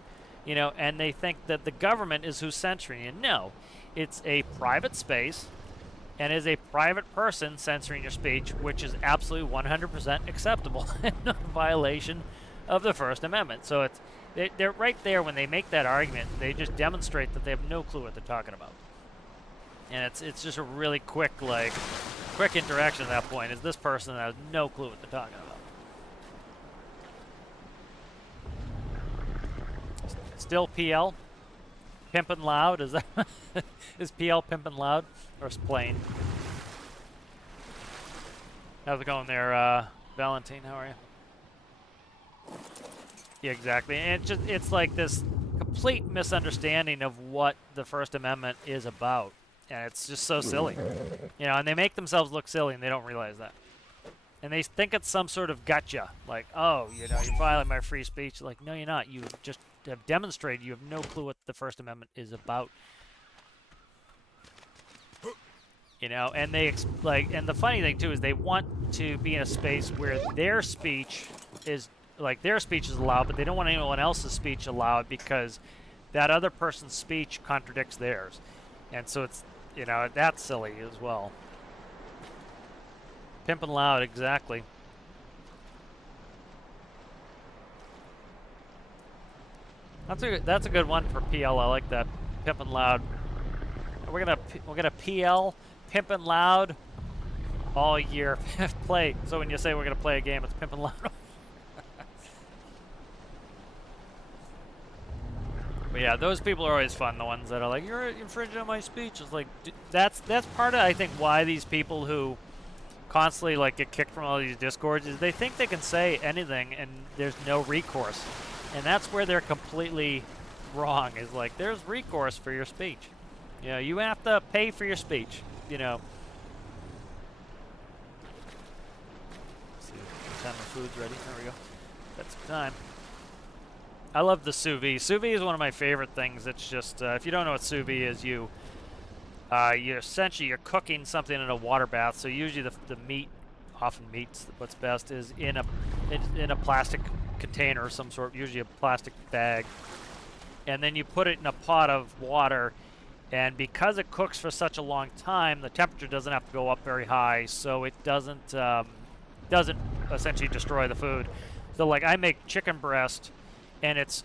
you know, and they think that the government is who's censoring you. No, it's a private space, and is a private person censoring your speech, which is absolutely 100% acceptable and not a violation of the First Amendment. So it's they're right there when they make that argument. They just demonstrate that they have no clue what they're talking about, and it's just a really quick interaction at that point. Is this person that has no clue what they're talking about? Still PL, pimpin' loud. Is that is PL pimpin' loud or is plain? How's it going there, Valentine? How are you? Yeah, exactly. And it's like this complete misunderstanding of what the First Amendment is about. And it's just so silly. You know, and they make themselves look silly and they don't realize that. And they think it's some sort of gotcha. Like, oh, you know, you're violating my free speech. Like, no, you're not. You just have demonstrated you have no clue what the First Amendment is about. You know, and and the funny thing too is they want to be in a space where their speech is allowed, but they don't want anyone else's speech allowed because that other person's speech contradicts theirs. And so it's, you know, that's silly as well. Pimpin' loud, exactly. That's a good one for PL. I like that. Pimpin' loud. We're gonna PL pimpin' loud all year. Play. So when you say we're gonna play a game, it's pimpin' loud. But yeah, those people are always fun. The ones that are like, "You're infringing on my speech." It's like that's part of, I think, why these people who constantly like get kicked from all these discords is they think they can say anything and there's no recourse, and that's where they're completely wrong. Is like there's recourse for your speech. You know, you have to pay for your speech. You know. Let's see what time the food's ready. There we go. That's time. I love the sous vide. Sous vide is one of my favorite things. It's just, if you don't know what sous vide is, you essentially, you're cooking something in a water bath. So usually the meat, often meat's what's best, is in a plastic container of some sort, usually a plastic bag. And then you put it in a pot of water. And because it cooks for such a long time, the temperature doesn't have to go up very high, so it doesn't essentially destroy the food. So like I make chicken breast, and it's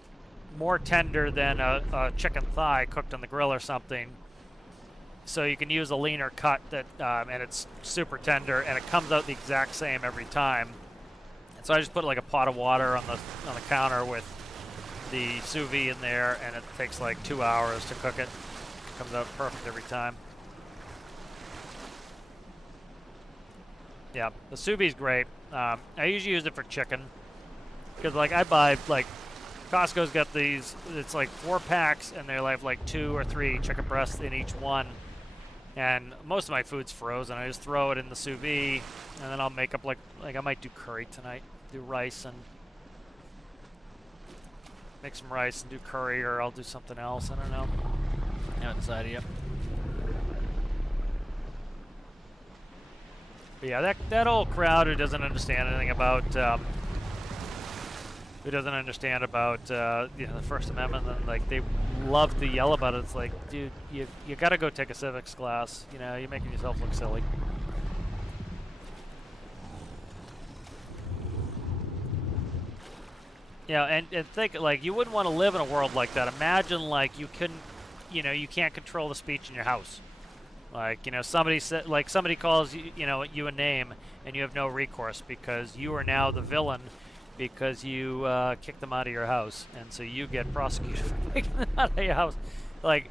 more tender than a chicken thigh cooked on the grill or something. So you can use a leaner cut that, and it's super tender, and it comes out the exact same every time. And so I just put like a pot of water on the counter with the sous vide in there, and it takes like 2 hours to cook it. It comes out perfect every time. Yeah, the sous vide is great. I usually use it for chicken because like I buy like. Costco's got these, it's like 4 packs, and they have like 2 or 3 chicken breasts in each one. And most of my food's frozen. I just throw it in the sous vide, and then I'll make up like I might do curry tonight, do rice and make some rice and do curry, or I'll do something else. I don't know. I haven't decided yet. But yeah, that whole crowd who doesn't understand anything about the First Amendment, and like they love to yell about it. It's like, dude, you gotta go take a civics class. You know, you're making yourself look silly. Yeah, and think, like, you wouldn't want to live in a world like that. Imagine, like, you can't control the speech in your house. Like, somebody calls you a name, and you have no recourse because you are now the villain because you kicked them out of your house, and so you get prosecuted for kicking them out of your house. Like,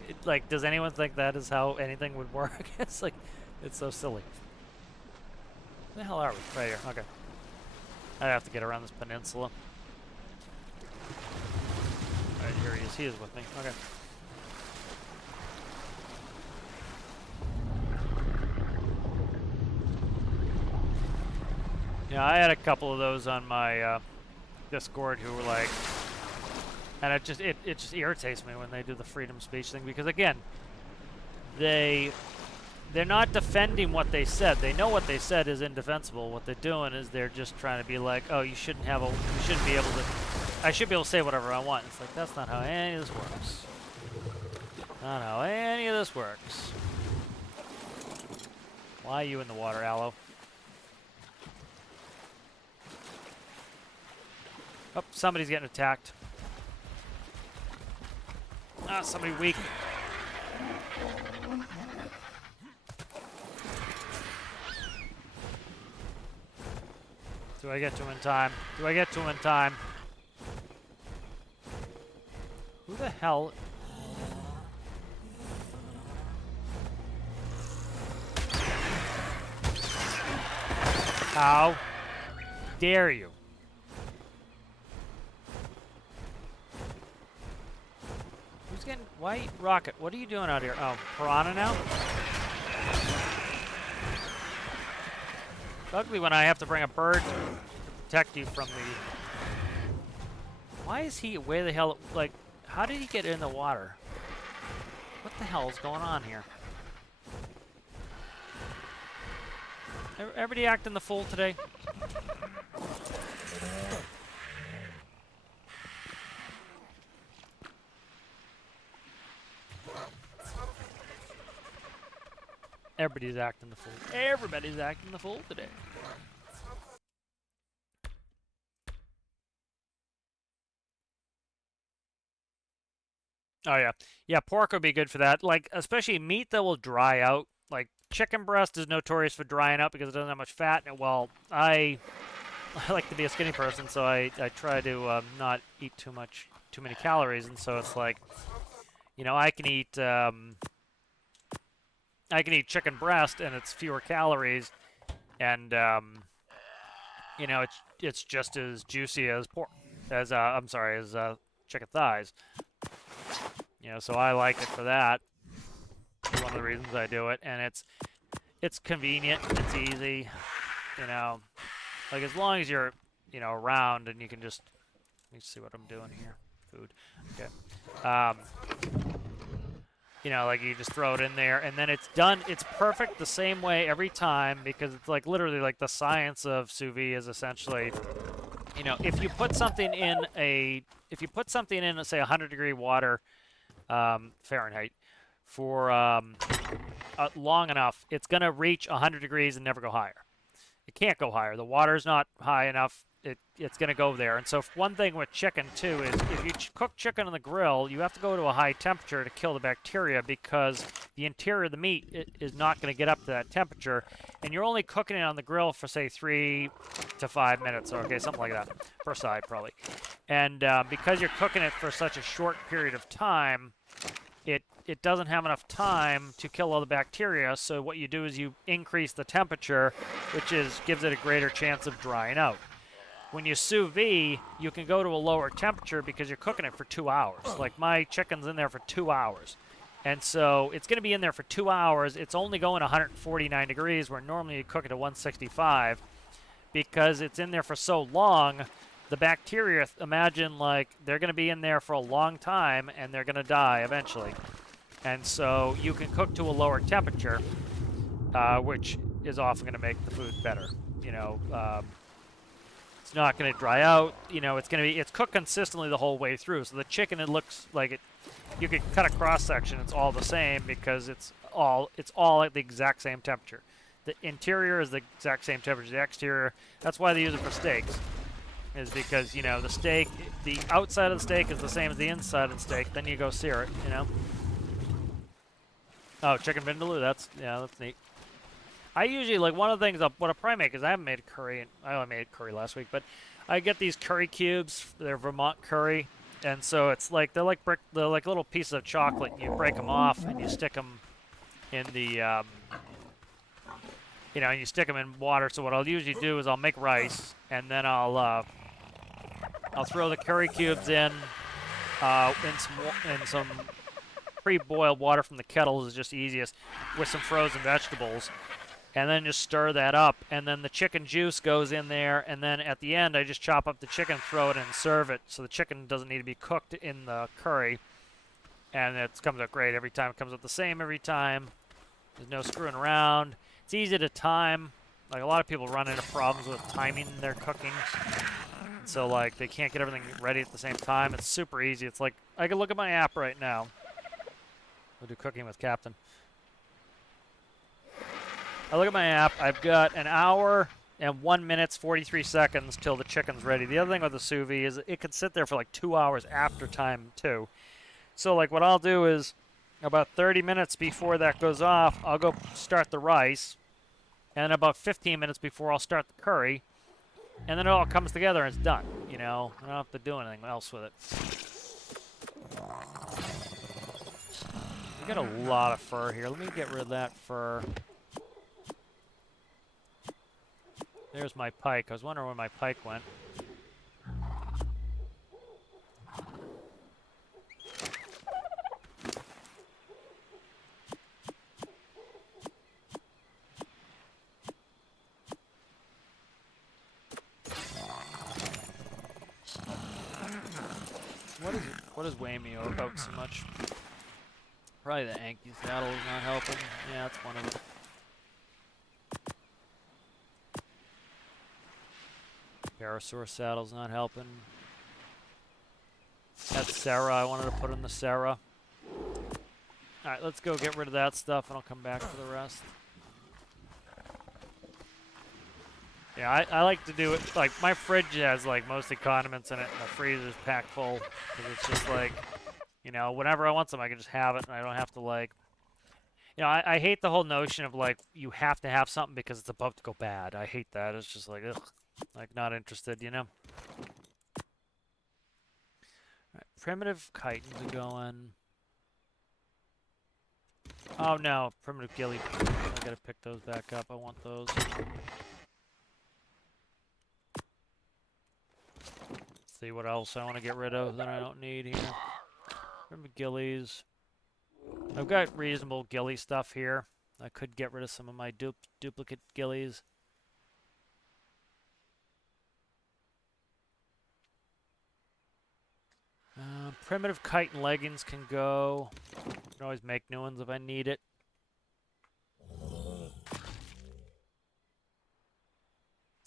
does anyone think that is how anything would work? It's like, it's so silly. Where the hell are we? Right here. Okay. I have to get around this peninsula. Alright, here he is. He is with me. Okay. Yeah, I had a couple of those on my Discord who were like, and it just irritates me when they do the freedom speech thing, because again, they're not defending what they said. They know what they said is indefensible. What they're doing is they're just trying to be like, oh, you shouldn't be able to. I should be able to say whatever I want. It's like, that's not how any of this works. Not how any of this works. Why are you in the water, Aloe? Oh, somebody's getting attacked. Ah, somebody weak. Do I get to him in time? Do I get to him in time? Who the hell? How dare you? Who's getting... Why? Rocket, what are you doing out here? Oh, piranha now? It's ugly when I have to bring a bird to protect you from the... Why is he... Where the hell... Like, how did he get in the water? What the hell is going on here? Everybody acting the fool today? Everybody's acting the fool. Everybody's acting the fool today. Oh yeah. Yeah, pork would be good for that. Like, especially meat that will dry out. Like, chicken breast is notorious for drying out because it doesn't have much fat in it. Well, I like to be a skinny person, so I try to not eat too many calories, and so it's like, you know, I can eat chicken breast and it's fewer calories, and you know, it's just as juicy as pork, as chicken thighs. You know, so I like it for that. One of the reasons I do it, and it's convenient, it's easy, you know, like as long as you're, you know, around and you can just, let me see what I'm doing here. Food. Okay. You know, like you just throw it in there and then it's done. It's perfect the same way every time, because it's like literally like the science of sous vide is essentially, you know, if you put something in say 100-degree water, Fahrenheit, for long enough, it's going to reach 100 degrees and never go higher. It can't go higher. The water's not high enough. It's going to go there. And so one thing with chicken, too, is if you cook chicken on the grill, you have to go to a high temperature to kill the bacteria, because the interior of the meat is not going to get up to that temperature. And you're only cooking it on the grill for, say, 3 to 5 minutes. Okay, something like that. Per side, probably. And because you're cooking it for such a short period of time, it doesn't have enough time to kill all the bacteria, so what you do is you increase the temperature, which gives it a greater chance of drying out. When you sous vide, you can go to a lower temperature because you're cooking it for 2 hours. Like my chicken's in there for 2 hours. And so it's going to be in there for 2 hours. It's only going 149 degrees, where normally you cook it at 165. Because it's in there for so long, the bacteria, imagine, like, they're going to be in there for a long time, and they're going to die eventually. And so you can cook to a lower temperature, which is often going to make the food better. You know, it's not going to dry out. You know, it's cooked consistently the whole way through. So the chicken, it looks like it. You could cut a cross section; it's all the same because it's all at the exact same temperature. The interior is the exact same temperature. The exterior, that's why they use it for steaks, is because, you know, the steak, the outside of the steak is the same as the inside of the steak. Then you go sear it, you know. Oh, chicken vindaloo, that's neat. I usually, like, one of the things, what I probably make is I haven't made curry, I only made curry last week, but I get these curry cubes, they're Vermont curry, and so it's like, they're like little pieces of chocolate, and you break them off, and you stick them in the, you know, and you stick them in water. So what I'll usually do is I'll make rice, and then I'll throw the curry cubes in some pre-boiled water from the kettle is just easiest, with some frozen vegetables, and then just stir that up, and then the chicken juice goes in there, and then at the end I just chop up the chicken, throw it in, and serve it. So the chicken doesn't need to be cooked in the curry, and it comes out great every time. It comes out the same every time. There's no screwing around. It's easy to time. Like, a lot of people run into problems with timing their cooking. So, like, they can't get everything ready at the same time. It's super easy. It's like, I can look at my app right now. We'll do cooking with Captain. I look at my app. I've got an hour and 1 minute, 43 seconds till the chicken's ready. The other thing with the sous vide is it can sit there for like 2 hours after time, too. So, like, what I'll do is, about 30 minutes before that goes off, I'll go start the rice. And about 15 minutes before I'll start the curry. And then it all comes together and it's done. You know, I don't have to do anything else with it. We got a lot of fur here. Let me get rid of that fur. There's my pike. I was wondering where my pike went. What is Waymeo about so much? Probably the Anki saddle is not helping. Yeah, that's one of them. Parasaur saddle's not helping. That's Sarah. I wanted to put in the Sarah. Alright, let's go get rid of that stuff and I'll come back for the rest. Yeah, I like to do it, like, my fridge has, like, mostly condiments in it, and the freezer's packed full, because it's just, like, you know, whenever I want some, I can just have it, and I don't have to, like, you know, I hate the whole notion of, like, you have to have something because it's about to go bad. I hate that. It's just, like, ugh, like, not interested, you know? Alright, primitive chitons are going. Oh, no, primitive gilly. I gotta pick those back up. I want those. See what else I want to get rid of that I don't need here. Remember gillies. I've got reasonable gilly stuff here. I could get rid of some of my duplicate gillies. Primitive chitin leggings can go. I can always make new ones if I need it.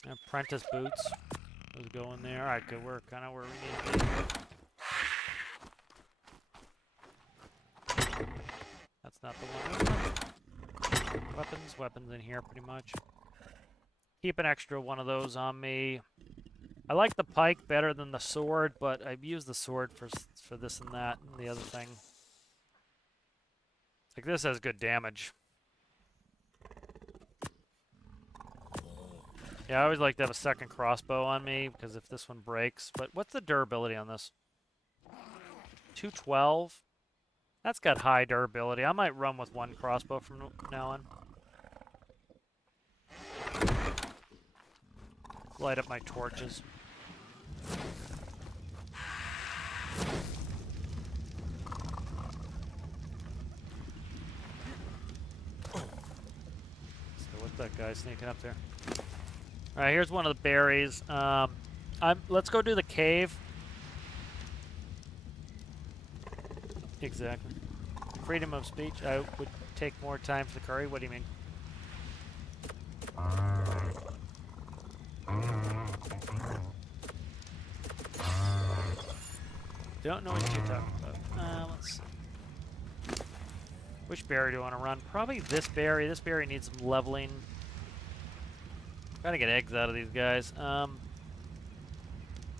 Apprentice boots. Those go in there. Alright, good. We're kind of where we need to be here. That's not the one. Weapons in here pretty much. Keep an extra one of those on me. I like the pike better than the sword, but I've used the sword for this and that and the other thing. Like, this has good damage. Yeah, I always like to have a second crossbow on me, because if this one breaks... But what's the durability on this? 212? That's got high durability. I might run with one crossbow from now on. Light up my torches. So what's that guy sneaking up there? Alright, here's one of the berries. Let's go do the cave. Exactly. Freedom of speech. I would take more time for the curry. What do you mean? Don't know what you're talking about. Let's see. Which berry do I want to run? Probably this berry. This berry needs some leveling. Gotta get eggs out of these guys. I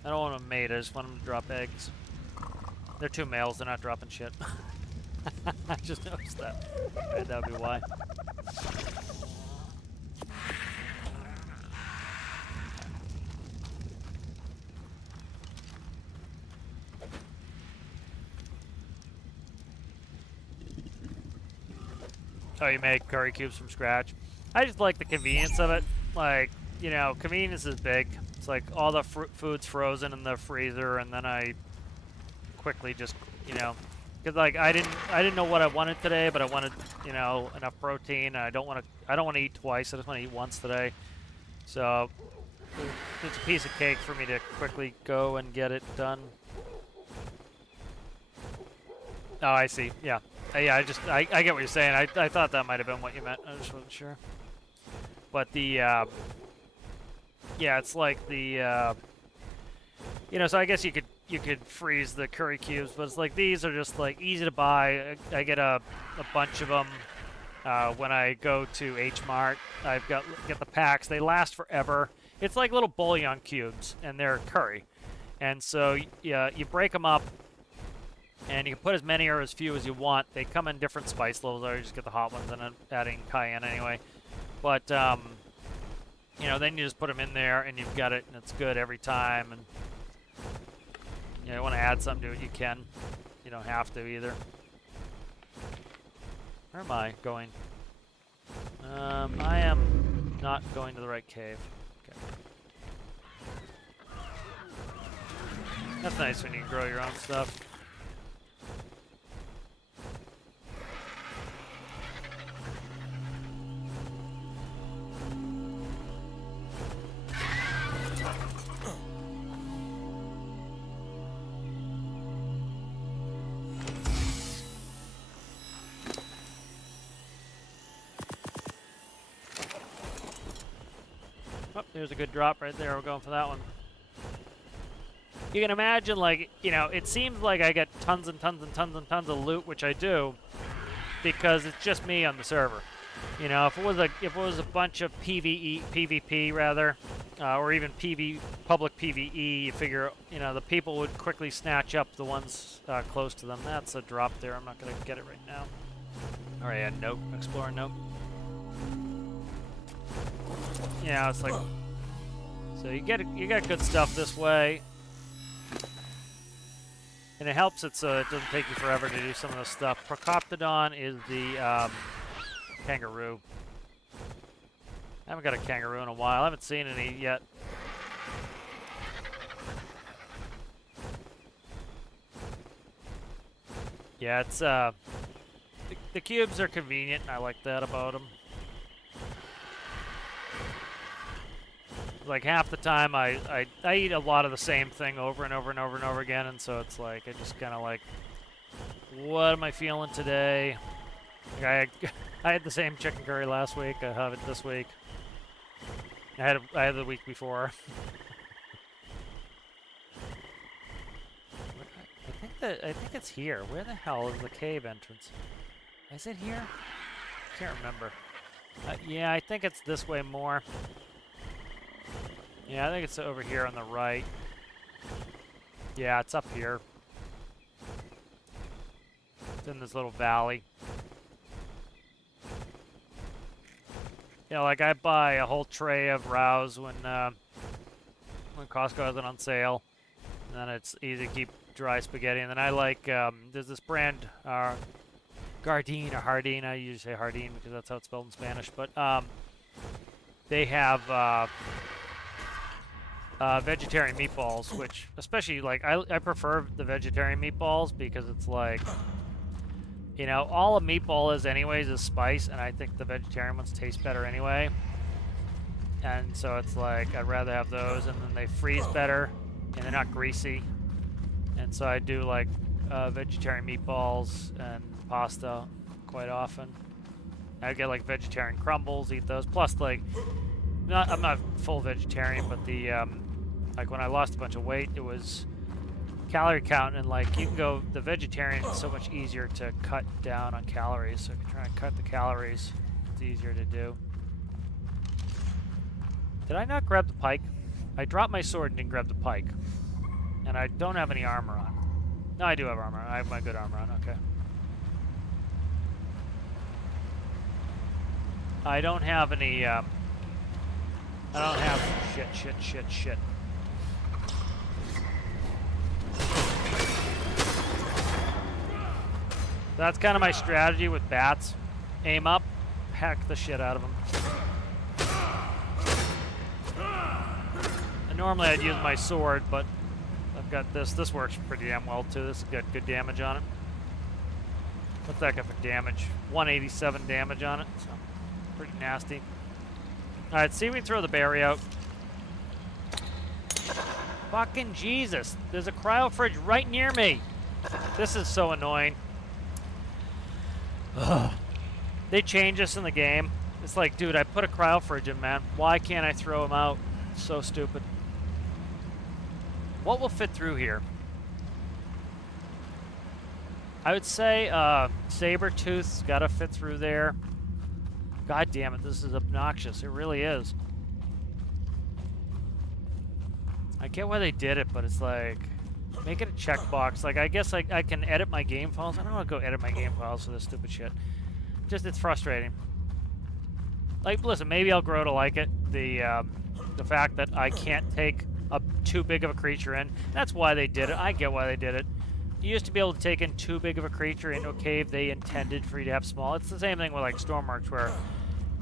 don't want them mate. I just want them to drop eggs. They're 2 males. They're not dropping shit. I just noticed that. Right, that would be why. Oh, you make curry cubes from scratch. I just like the convenience of it. Like, you know, convenience is big. It's like all the food's frozen in the freezer, and then I quickly just, you know, because like I didn't know what I wanted today, but I wanted, you know, enough protein. And I don't want to eat twice. I just want to eat once today. So it's a piece of cake for me to quickly go and get it done. Oh, I see. Yeah. Yeah, I get what you're saying. I thought that might have been what you meant. I just wasn't sure. But the, yeah, it's like the, you know, so I guess you could freeze the curry cubes, but it's like these are just like easy to buy. I get a bunch of them when I go to H Mart. I've get the packs. They last forever. It's like little bouillon cubes, and they're curry. And so yeah, you break them up. And you can put as many or as few as you want. They come in different spice levels. I just get the hot ones and I'm adding cayenne anyway. But, you know, then you just put them in there and you've got it and it's good every time. And, you know, you want to add something to it, you can. You don't have to either. Where am I going? I am not going to the right cave. Okay. That's nice when you can grow your own stuff. Oh, there's a good drop right there. We're going for that one. You can imagine, like, you know, it seems like I get tons and tons and tons and tons of loot, which I do, because it's just me on the server. You know, if it was a bunch of PvP rather, or even public PvE, you figure, you know, the people would quickly snatch up the ones close to them. That's a drop there. I'm not gonna get it right now. All right, yeah, nope. Explore, nope. Yeah, it's like, so you get good stuff this way, and it helps it so it doesn't take you forever to do some of the stuff. Procoptodon is the kangaroo. I haven't got a kangaroo in a while. I haven't seen any yet. Yeah, it's the cubes are convenient, and I like that about them. Like half the time I eat a lot of the same thing over and over and over and over again, and so it's like I just kind of like, what am I feeling today? Like I had the same chicken curry last week. I have it this week. I had it the week before. I think it's here. Where the hell is the cave entrance? Is it here? I can't remember. Yeah, I think it's this way more. Yeah, I think it's over here on the right. Yeah, it's up here. It's in this little valley. Yeah, like I buy a whole tray of rows when Costco has it on sale, and then it's easy to keep dry spaghetti. And then I like there's this brand Gardein or Hardin. I usually say Hardin because that's how it's spelled in Spanish. But they have vegetarian meatballs, which especially like I prefer the vegetarian meatballs because it's like, you know, all a meatball is anyways is spice, and I think the vegetarian ones taste better anyway. And so it's like I'd rather have those, and then they freeze better, and they're not greasy. And so I do like vegetarian meatballs and pasta quite often. I get like vegetarian crumbles, eat those. Plus, like, I'm not full vegetarian, but the like when I lost a bunch of weight, it was calorie count, and like you can go the vegetarian is so much easier to cut down on calories. So if you're trying to cut the calories, it's easier to do. Did I not grab the pike? I dropped my sword and didn't grab the pike, and I don't have any armor on. No, I do have armor. I have my good armor on. Okay. I don't have any. I don't have shit. That's kind of my strategy with bats. Aim up, hack the shit out of them. And normally I'd use my sword, but I've got this. This works pretty damn well too. This has got good damage on it. What's that got for damage? 187 damage on it. So pretty nasty. Alright, see if we can throw the berry out. Fucking Jesus. There's a cryo fridge right near me. This is so annoying. Ugh. They change this in the game. It's like, dude, I put a cryo fridge in, man. Why can't I throw them out? So stupid. What will fit through here? I would say saber-tooth's gotta fit through there. God damn it, this is obnoxious. It really is. I get why they did it, but it's like, make it a checkbox. Like, I guess I can edit my game files. I don't want to go edit my game files for this stupid shit. Just, it's frustrating. Like, listen, maybe I'll grow to like it. The fact that I can't take too big of a creature in. That's why they did it. I get why they did it. You used to be able to take in too big of a creature into a cave they intended for you to have small. It's the same thing with like Stormmarks, where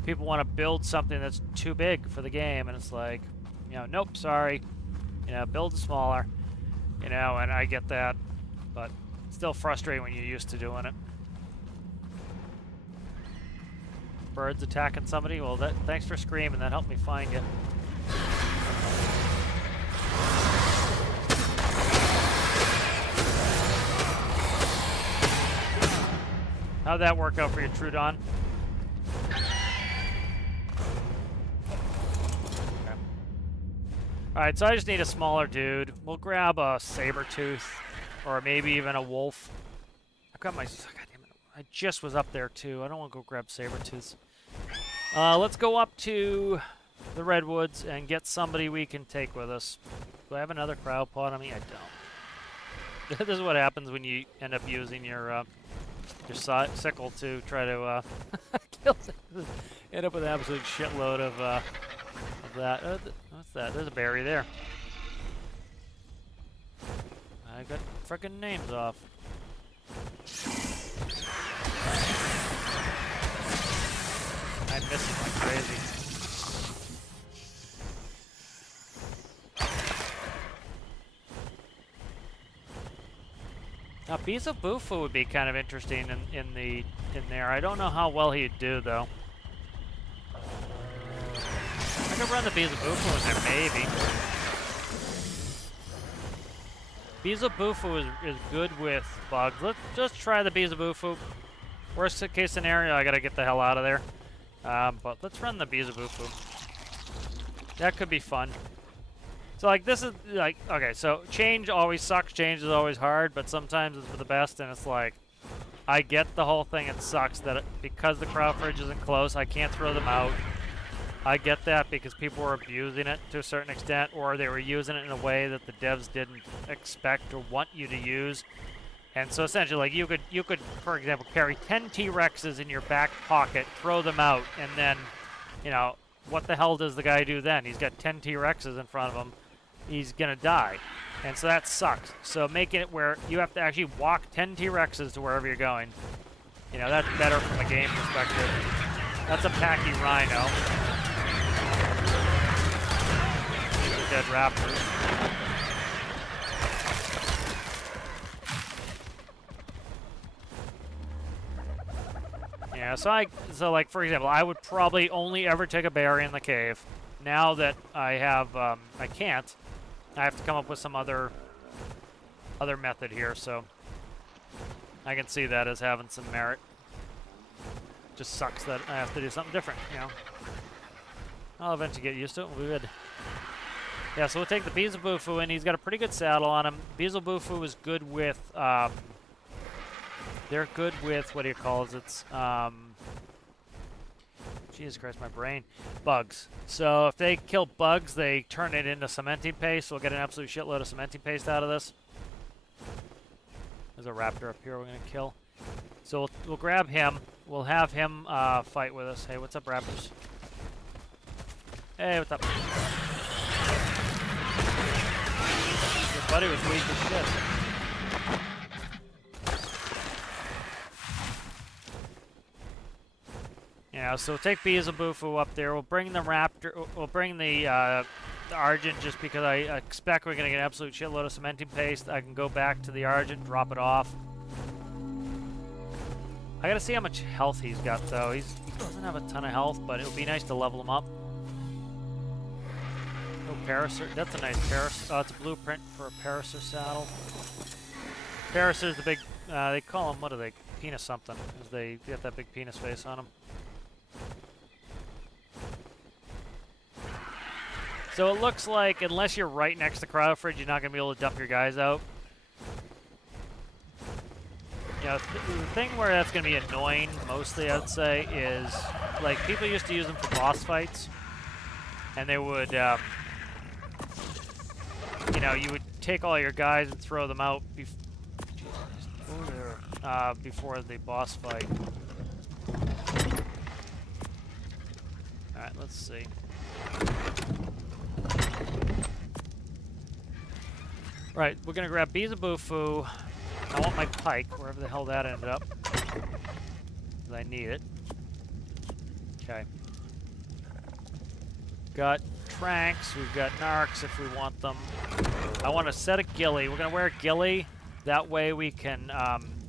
people want to build something that's too big for the game, and it's like, you know, nope, sorry. You know, build smaller. You know, and I get that, but it's still frustrating when you're used to doing it. Birds attacking somebody? Well, thanks for screaming. That helped me find you. How'd that work out for you, Trudon? Okay. Alright, so I just need a smaller dude. We'll grab a saber-tooth, or maybe even a wolf. I've got my... God damn it. I just was up there, too. I don't want to go grab saber-tooths. Let's go up to the redwoods and get somebody we can take with us. Do I have another cryo pod on me? I don't. This is what happens when you end up using your sickle to try to kill things. End up with an absolute shitload of that. What's that? There's a berry there. I got frickin' names off. I'm missing like crazy. Now, Bizabufu would be kind of interesting in there. I don't know how well he'd do though. I could run the Bizabufu in there, maybe. Bizabufu is good with bugs. Let's just try the Bizabufu. Worst case scenario, I gotta get the hell out of there. But let's run the Bizabufu. That could be fun. So like this is like, okay, so change always sucks, change is always hard, but sometimes it's for the best, and it's like, I get the whole thing, it sucks that because the crowd fridge isn't close, I can't throw them out. I get that because people were abusing it to a certain extent, or they were using it in a way that the devs didn't expect or want you to use. And so essentially, like you could, for example, carry 10 T-Rexes in your back pocket, throw them out, and then, you know, what the hell does the guy do then? He's got 10 T-Rexes in front of him. He's gonna die. And so that sucks. So making it where you have to actually walk 10 T-Rexes to wherever you're going, you know, that's better from a game perspective. That's a packy rhino. These are dead raptors. Yeah, so like for example, I would probably only ever take a berry in the cave. Now that I have, I can't. I have to come up with some other method here, so I can see that as having some merit. just sucks that I have to do something different, you know. I'll eventually get used to it. We'll be good. Yeah, so we'll take the Beelzebufoo, and he's got a pretty good saddle on him. Beelzebufoo is good with, they're good with, what do you call it? Jesus Christ, my brain. Bugs. So if they kill bugs, they turn it into cementing paste. So we'll get an absolute shitload of cementing paste out of this. There's a raptor up here we're going to kill. So we'll grab him. We'll have him fight with us. Hey, what's up, raptors? Hey, what's up? Your buddy was weak as shit. Yeah, so we'll take Beelzebufoo up there. We'll bring the raptor. We'll bring the Argent just because I expect we're going to get an absolute shitload of cementing paste. I can go back to the Argent, drop it off. I got to see how much health he's got, though. He doesn't have a ton of health, but it would be nice to level him up. Oh, Parasaur. That's a nice Parasaur. Oh, it's a blueprint for a Parasaur saddle. Parasaur's the big, they call them, what are they? Penis something. Because they get that big penis face on them. So it looks like, unless you're right next to Cryo Fridge, you're not going to be able to dump your guys out. You know, the thing where that's going to be annoying, mostly, I would say, is, like, people used to use them for boss fights. And they would, you know, you would take all your guys and throw them out before the boss fight. Alright, let's see. Right, we're gonna grab Beelzebufoo. I want my pike, wherever the hell that ended up. Because I need it. Okay. Got Tranks, we've got Narcs if we want them. I want a set of Ghillie. We're gonna wear a Ghillie. That way we can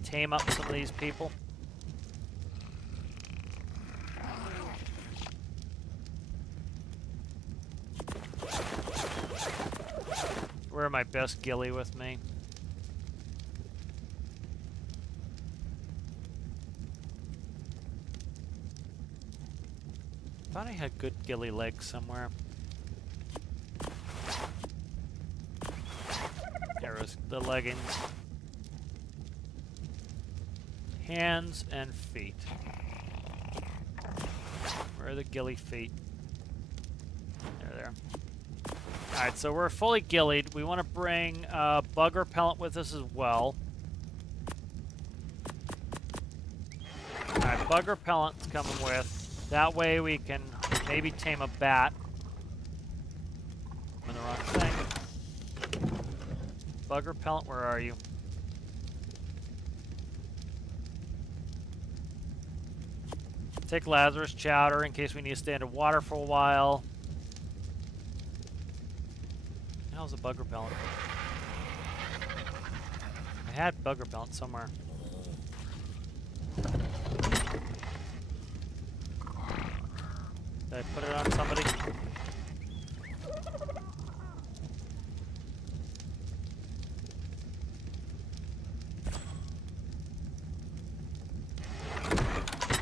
tame up some of these people. Where are my best Ghillie with me? Thought I had good Ghillie legs somewhere. There was the leggings. Hands and feet. Where are the Ghillie feet? There. Alright, so we're fully Ghillied. We want to bring bug repellent with us as well. Alright, bug repellent's coming with. That way we can maybe tame a bat. I'm in the wrong thing. Bug repellent, where are you? Take Lazarus Chowder in case we need to stay underwater for a while. How's the bug repellent? I had bug repellent somewhere. Did I put it on somebody? I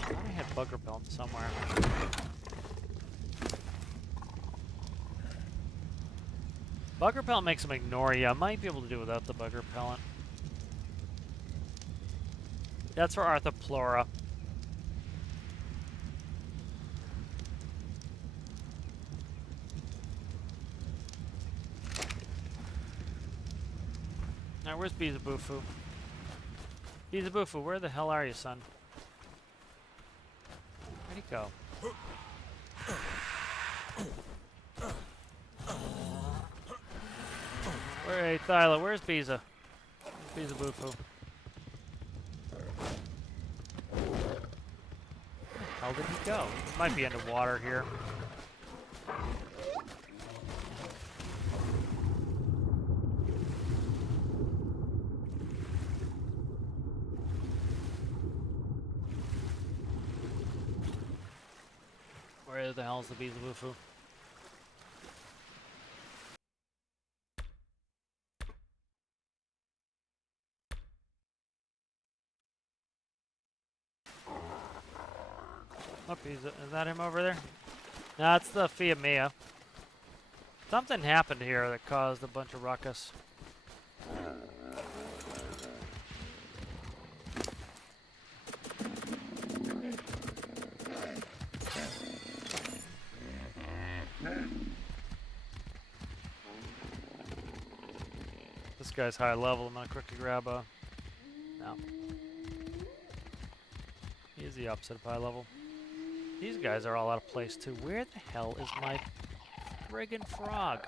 thought I had bug repellent somewhere. Bug repellent makes them ignore you. I might be able to do without the bug repellent. That's for Arthroplora. Now, where's Beelzebufoo? Beelzebufoo, where the hell are you, son? Where'd he go? Hey, Thyla, where's Beeza? Beelzebufoo. Where the hell did he go? He might be underwater here. Where the hell is the Beelzebufoo? Oh, is that him over there? No, it's the Fiamia. Something happened here that caused a bunch of ruckus. This guy's high level. I'm gonna quickly grab a... No. He's the opposite of high level. These guys are all out of place too. Where the hell is my friggin' frog?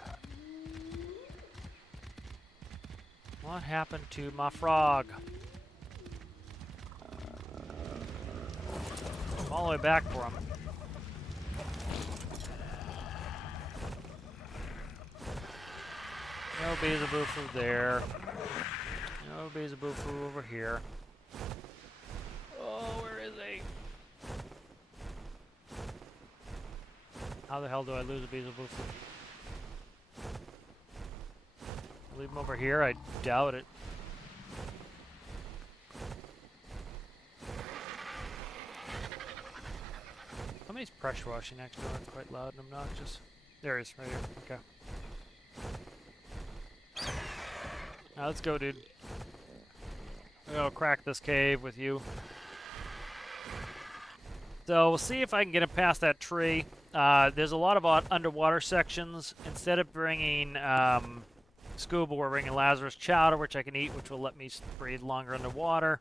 What happened to my frog? I'm all the way back for him. No Beelzebufoo there. No Beelzebufoo over here. Oh, where is he? How the hell do I lose a Beelzebufoo? Leave him over here? I doubt it. Somebody's pressure washing next door. It's quite loud and obnoxious. There he is, right here. Okay. Now let's go, dude. I'm gonna crack this cave with you. So we'll see if I can get him past that tree. There's a lot of underwater sections. Instead of bringing scuba, we're bringing Lazarus chowder, which I can eat, which will let me breathe longer underwater.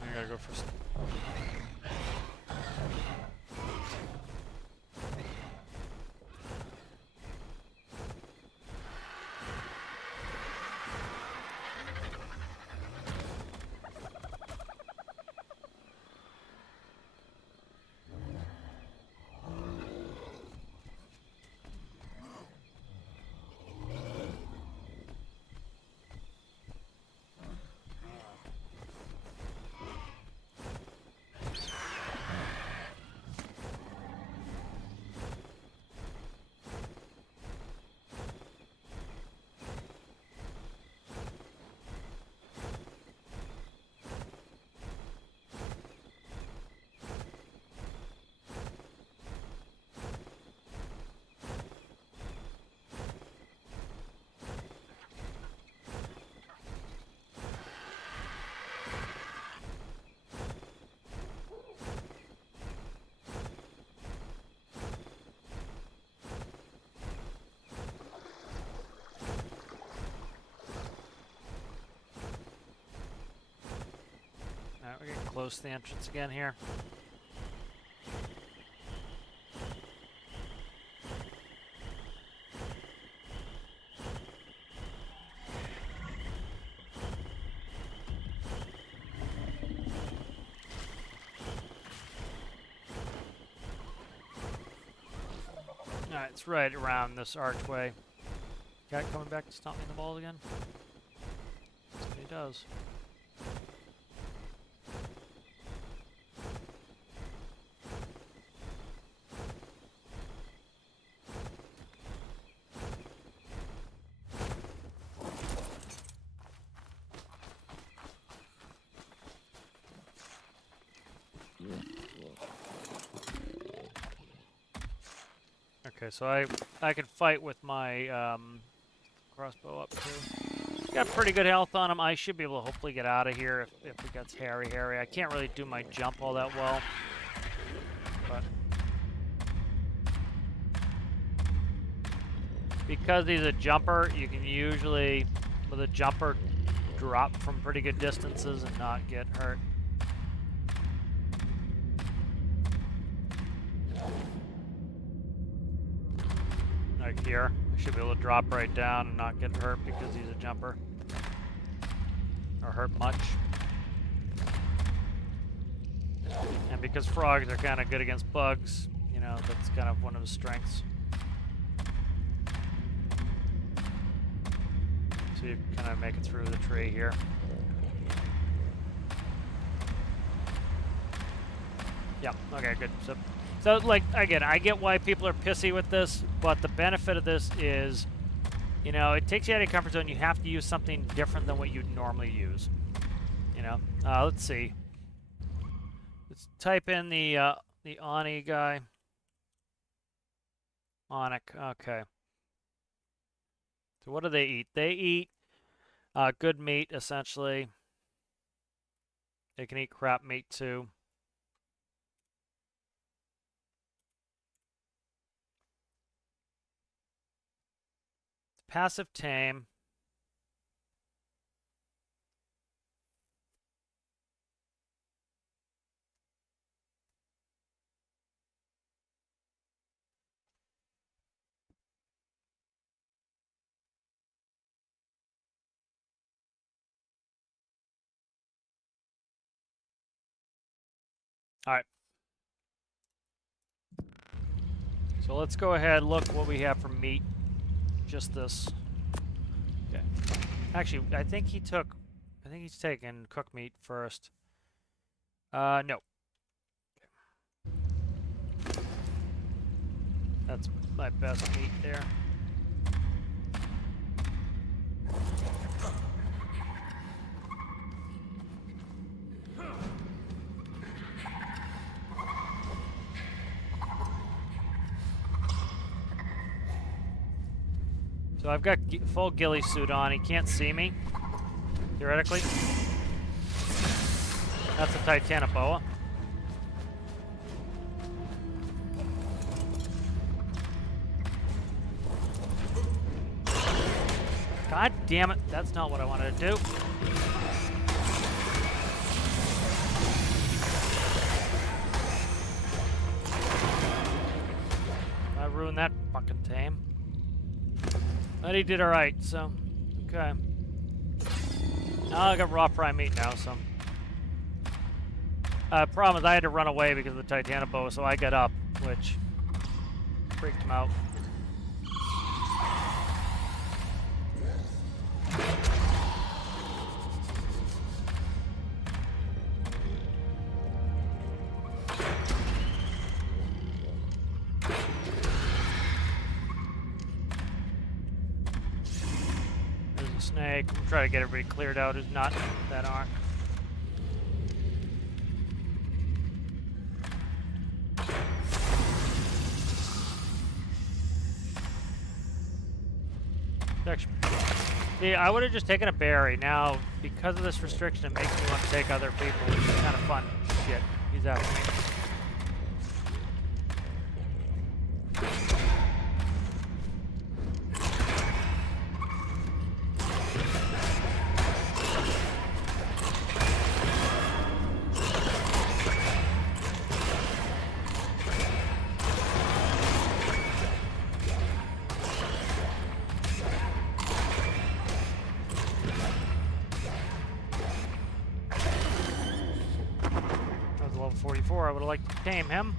I gotta go first. Alright, we're getting close to the entrance again here. Alright, it's right around this archway. Cat coming back to stomp me in the balls again? That's what he does. Okay, so I can fight with my crossbow up too. Got pretty good health on him. I should be able to hopefully get out of here if it gets hairy. I can't really do my jump all that well. But because he's a jumper, you can usually, with a jumper, drop from pretty good distances and not get hurt. Like here, I should be able to drop right down and not get hurt because he's a jumper. Or hurt much. And because frogs are kind of good against bugs, you know, that's kind of one of his strengths. So you kind of make it through the tree here. Yeah, okay, good. So like, again, I get why people are pissy with this, but the benefit of this is, you know, it takes you out of your comfort zone. You have to use something different than what you'd normally use. You know, let's see. Let's type in the Ani guy. Onic, okay. So what do they eat? They eat good meat, essentially. They can eat crap meat, too. Passive tame. All right. So let's go ahead and look what we have for meat. Just this. Okay. Actually, I think he's taking cooked meat first. No. That's my best meat there. So I've got full ghillie suit on. He can't see me, theoretically. That's a Titanoboa. God damn it, that's not what I wanted to do. I ruined that fucking tame. But he did alright, so, okay. Now I got raw prime meat now, so. Problem is I had to run away because of the Titanoboa, so I got up, which freaked him out. Snake. I'm trying to get everybody cleared out who's not that Ark. See, I would have just taken a berry. Now, because of this restriction, it makes me want to take other people, which is kind of fun. Shit, he's after me. Level 44, I would have liked to tame him.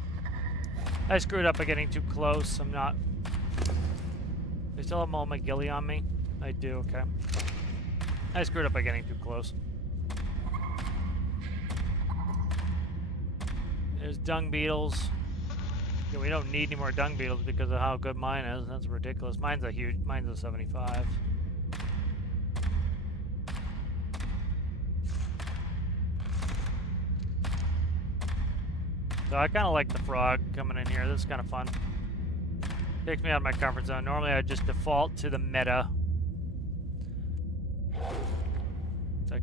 I screwed up by getting too close. I'm not... I still have all my ghillie on me? I do, okay. I screwed up by getting too close. There's dung beetles. Yeah, we don't need any more dung beetles because of how good mine is. That's ridiculous. Mine's a 75. So I kind of like the frog coming in here. This is kind of fun. Takes me out of my comfort zone. Normally I just default to the meta. So I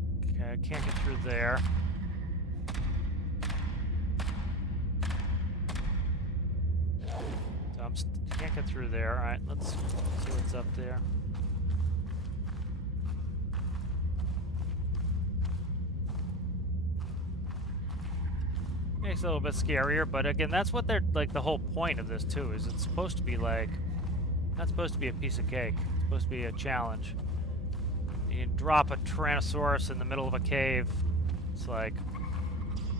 can't get through there. So I can't get through there. All right, let's see what's up there. Makes it a little bit scarier, but again, that's what they're like. The whole point of this too is it's supposed to be like, not supposed to be a piece of cake. It's supposed to be a challenge. You drop a Tyrannosaurus in the middle of a cave. It's like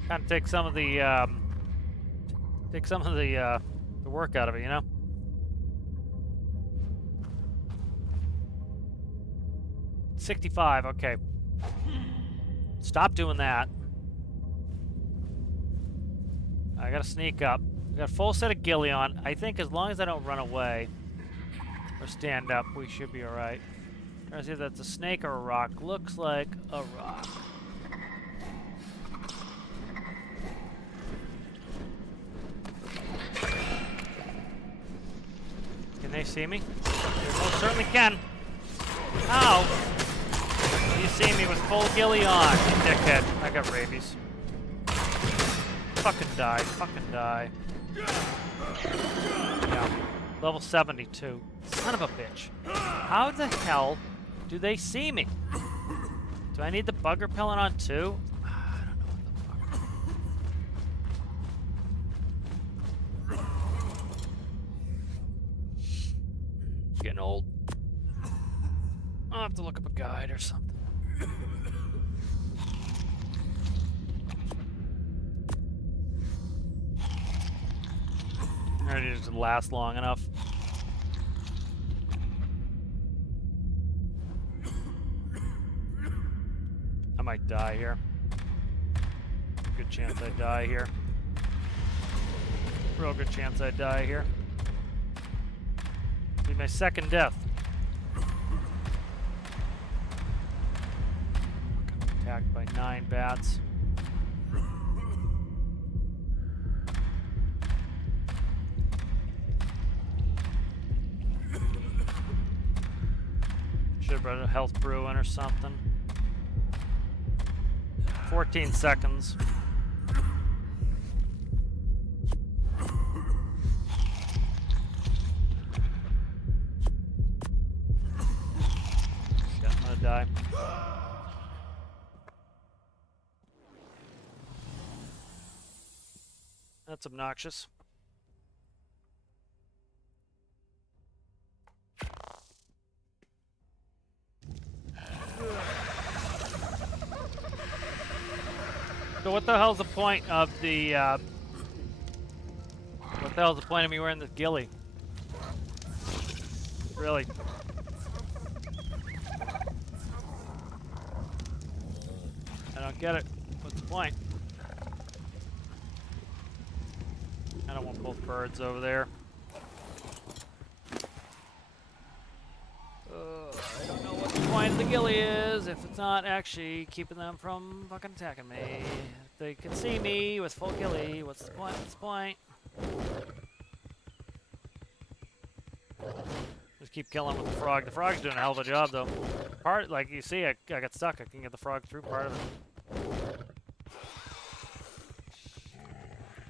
kind of take some of the Take some of the work out of it, you know? $65, okay. Stop doing that. I gotta sneak up. We got a full set of ghillie on. I think as long as I don't run away or stand up, we should be alright. Trying to see if that's a snake or a rock. Looks like a rock. Can they see me? They most certainly can. Ow! You see me with full ghillie on, you dickhead. I got rabies. Fucking die. Fucking die. Yeah. Level 72. Son of a bitch. How the hell do they see me? Do I need the bug repellent on too? I don't know what the fuck. Getting old. I'll have to look up a guide or something. Already just last long enough. I might die here. Good chance I die here. Real good chance I die here. Be my second death. Attacked by 9 bats. Should have brought a health brew in or something. 14 seconds. Shit, I'm gonna die. That's obnoxious. So what the hell's the point of the, what the hell's the point of me wearing this ghillie? Really? I don't get it. What's the point? I don't want both birds over there. I don't know what the point of the ghillie is if it's not actually keeping them from fucking attacking me. If they can see me with full ghillie, what's the point? What's the point? Just keep killing with the frog. The frog's doing a hell of a job, though. Part, like you see, I got stuck. I can get the frog through part of it.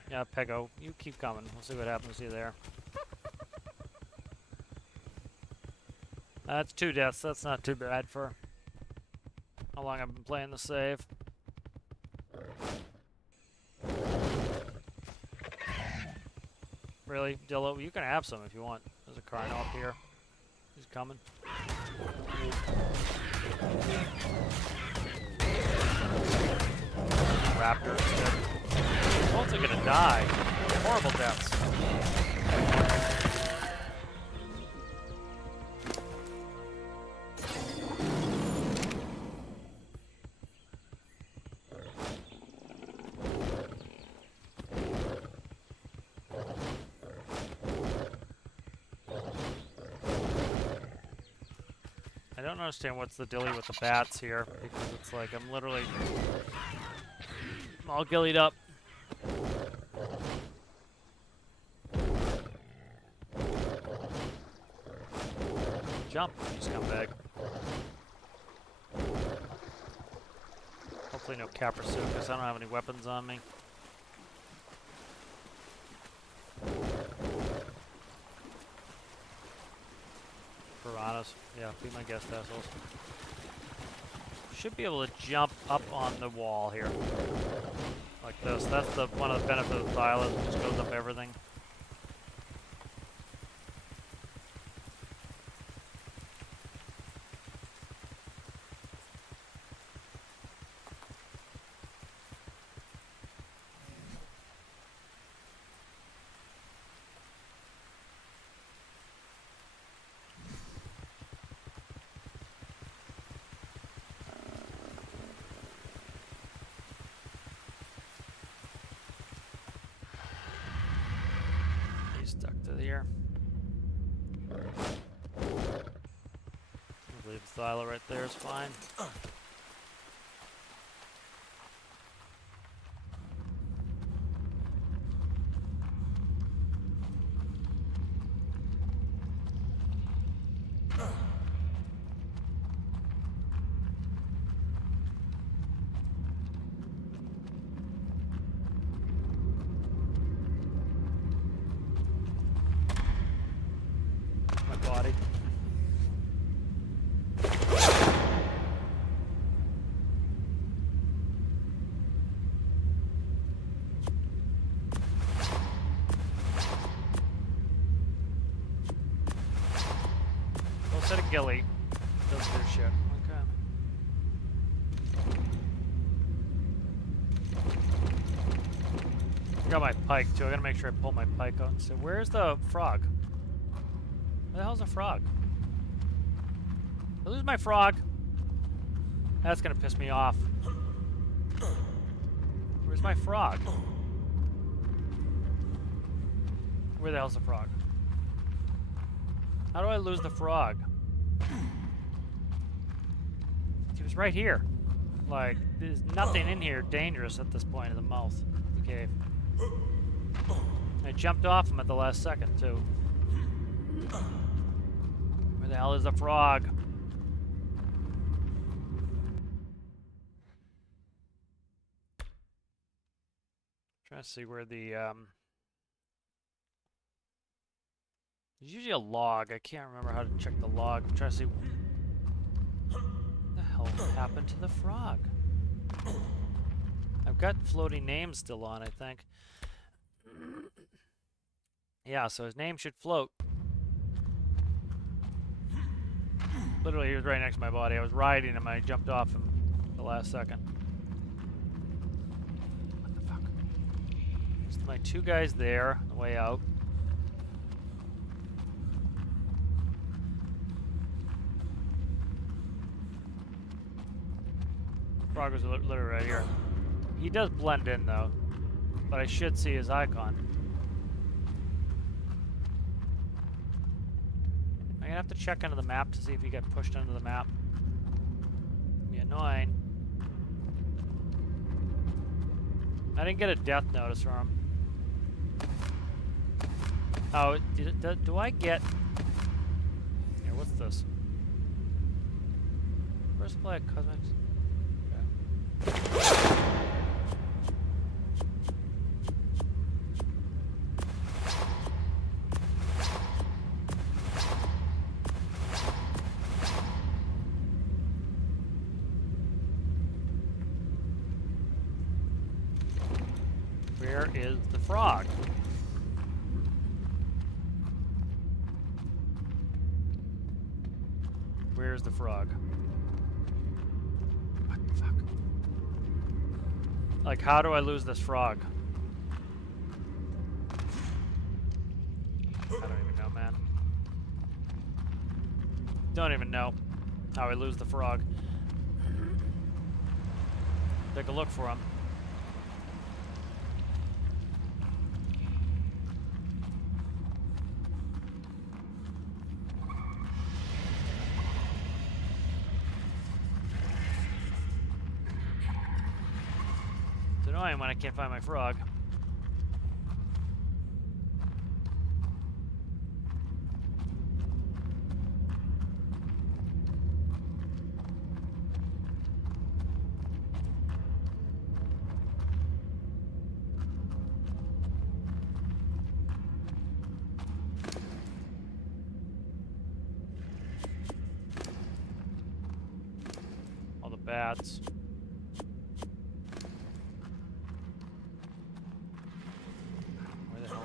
Yeah, Pego, you keep coming. We'll see what happens to you there. That's 2 deaths. That's not too bad for how long I've been playing the save. Really, Dillo? You can have some if you want. There's a Karl up here. He's coming. Raptor instead. Both are gonna die. Horrible deaths. I don't understand what's the dilly with the bats here, because it's like I'm literally all gillied up. Jump, you scumbag. Hopefully no Capra suit, because I don't have any weapons on me. Piranhas. Yeah, be my guest vessels. Should be able to jump up on the wall here. Like this. That's the one of the benefits of the pilot. It just goes up everything. stuck to here. Leave the silo right there is fine. My body. Set a ghillie. Does their shit. Okay. I got my pike too. I gotta make sure I pull my pike out. So where's the frog? Where the hell's the frog? I lose my frog. That's gonna piss me off. Where's my frog? Where the hell's the frog? How do I lose the frog? He was right here. Like, there's nothing in here dangerous at this point in the mouth of the cave. I jumped off him at the last second, too. Where the hell is the frog? Trying to see where the, there's usually a log. I can't remember how to check the log. I'm trying to see what the hell happened to the frog. I've got floating names still on, I think. Yeah, so his name should float. Literally, he was right next to my body. I was riding him, and I jumped off him the last second. What the fuck? There's my two guys there on the way out. Frog was literally right here. He does blend in though, but I should see his icon. I'm gonna have to check under the map to see if he got pushed under the map. Be annoying. I didn't get a death notice from him. Oh, do I get... Here, what's this? First play cosmetics. Where is the frog? Where's the frog? What the fuck? Like, how do I lose this frog? I don't even know, man. Don't even know how I lose the frog. Take a look for him. It's annoying when I can't find my frog. All the bats. Where the hell?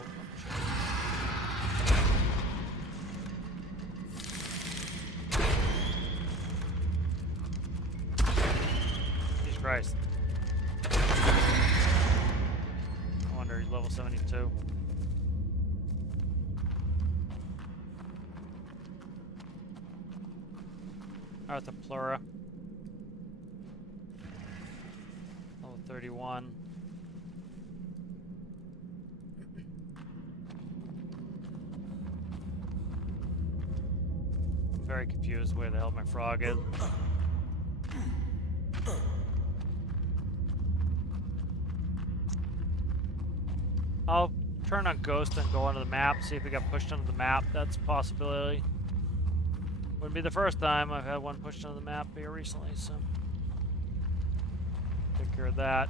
Jesus Christ. I wonder he's level 72. Arthroplura. Level 31. very confused where the hell my frog is. I'll turn on Ghost and go onto the map, see if we got pushed onto the map. That's a possibility. Wouldn't be the first time I've had one pushed onto the map here recently, so take care of that.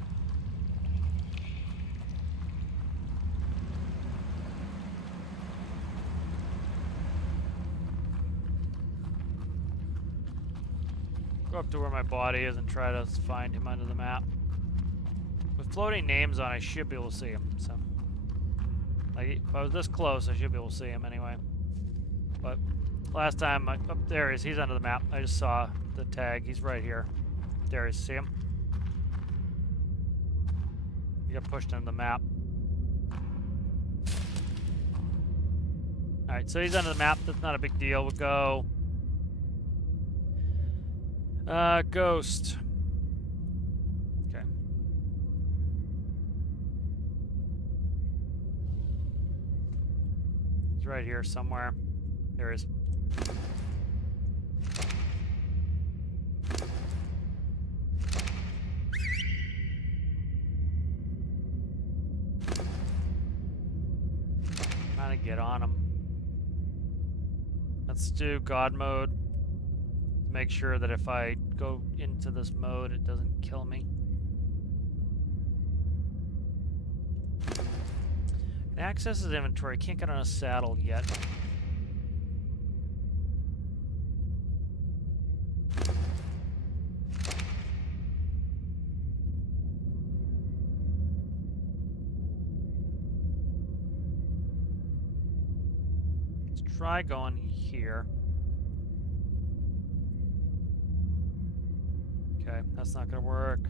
Go up to where my body is and try to find him under the map. With floating names on, I should be able to see him, so. Like, if I was this close, I should be able to see him anyway. But last time, up there he is. He's under the map. I just saw the tag. He's right here. There he is. See him? He got pushed into the map. Alright, so he's under the map. That's not a big deal. We'll go. Ghost. Okay. He's right here somewhere. There he is. Trying to get on him. Let's do God mode. Make sure that if I go into this mode, it doesn't kill me. Access his inventory. Can't get on a saddle yet. Let's try going here. Okay, that's not gonna work.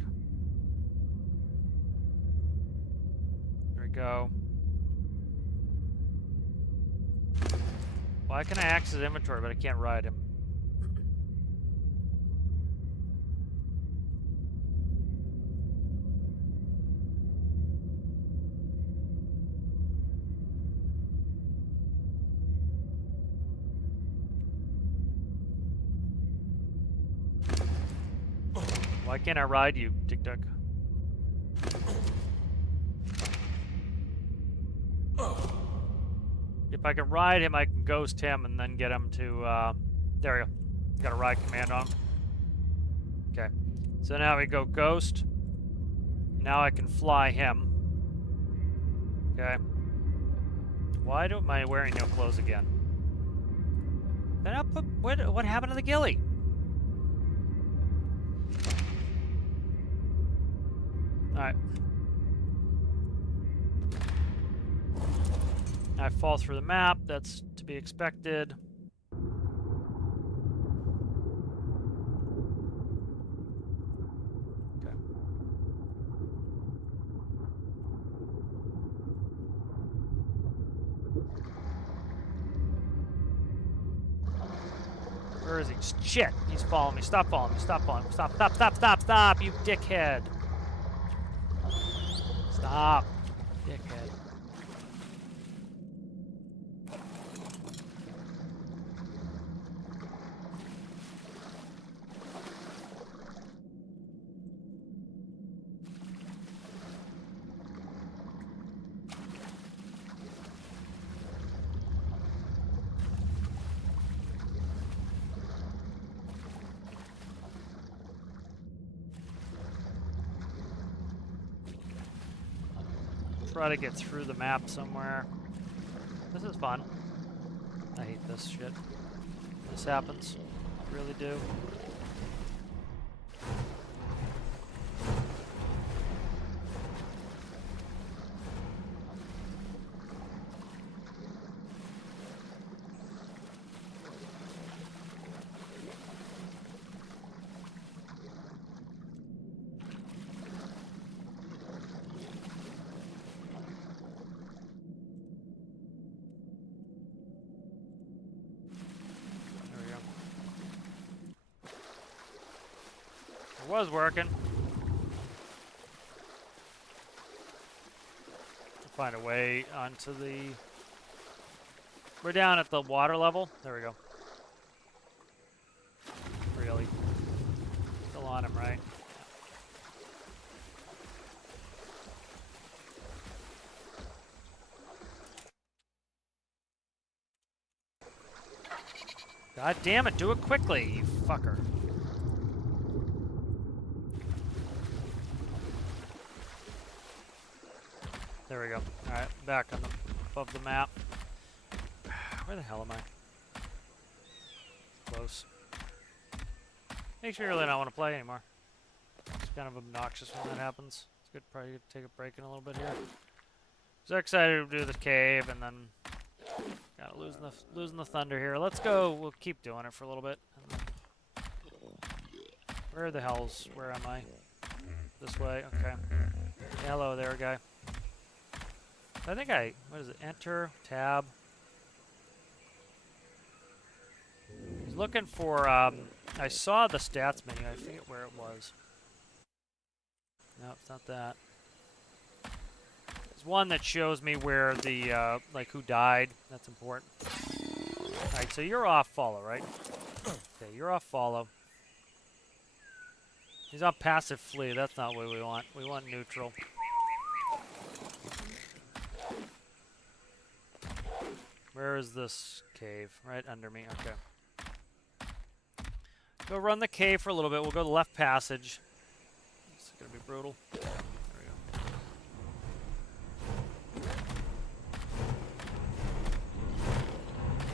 There we go. Why can I access his inventory, but I can't ride him? Why can't I ride you, Dick Duck? If I can ride him, I can ghost him and then get him to, there we go. Got a ride command on him. Okay. So now we go ghost. Now I can fly him. Okay. Why am I wearing no clothes again? Then I put, what happened to the ghillie? Alright. I fall through the map. That's to be expected. Okay. Where is he? Shit! He's following me. Stop following me. Stop following me. Stop, stop, stop, stop, stop, you dickhead. Stop, dickhead. Try to get through the map somewhere. This is fun. I hate this shit. This happens. I really do. Was working. Find a way onto the... We're down at the water level. There we go. want him, right? God damn it, do it quickly, you fucker. There we go. Alright, back on the above the map. Where the hell am I? Close. Makes me really not want to play anymore. It's kind of obnoxious when that happens. It's good probably to take a break in a little bit here. So excited to do the cave and then kind of losing the thunder here. Let's go. We'll keep doing it for a little bit. Where am I? This way. Okay. Hello there, guy. I think what is it? Enter, tab. He's looking for, I saw the stats menu. I forget where it was. No, it's not that. There's one that shows me where the, like who died. That's important. Alright, so you're off follow, right? Okay, you're off follow. He's on passive flee. That's not what we want. We want neutral. Where is this cave? Right under me. Okay. Go run the cave for a little bit. We'll go to the left passage. It's gonna be brutal. There we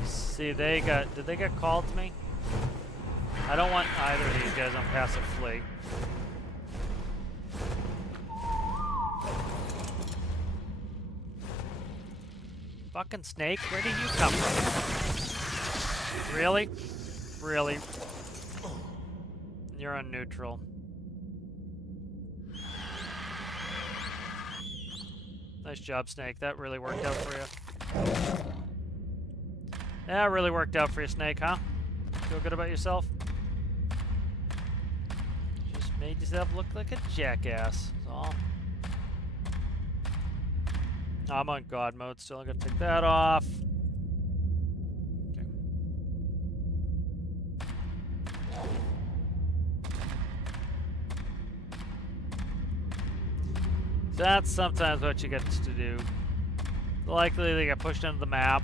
go. See, did they get called to me? I don't want either of these guys on passive flee. Fucking snake, where did you come from? Really? Really? You're on neutral. Nice job, Snake. That really worked out for you. That really worked out for you, Snake, huh? Feel good about yourself? Just made yourself look like a jackass, that's all. I'm on God mode still. I'm gonna take that off. Okay. That's sometimes what you get to do. Likely they get pushed into the map.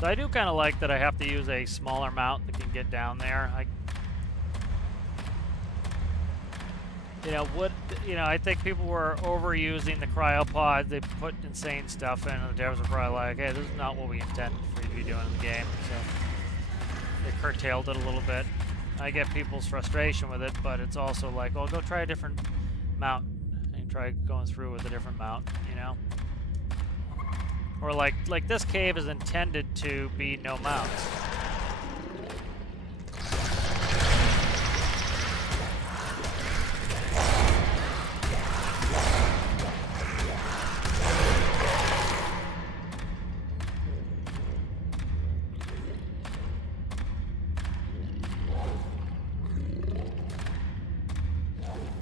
So I do kind of like that I have to use a smaller mount that can get down there. I think people were overusing the cryopod. They put insane stuff in, and the devs were probably like, hey, this is not what we intended for you to be doing in the game. So they curtailed it a little bit. I get people's frustration with it, but it's also like, well, go try a different mount and try going through with a different mount, you know? Or like this cave is intended to be no mounts.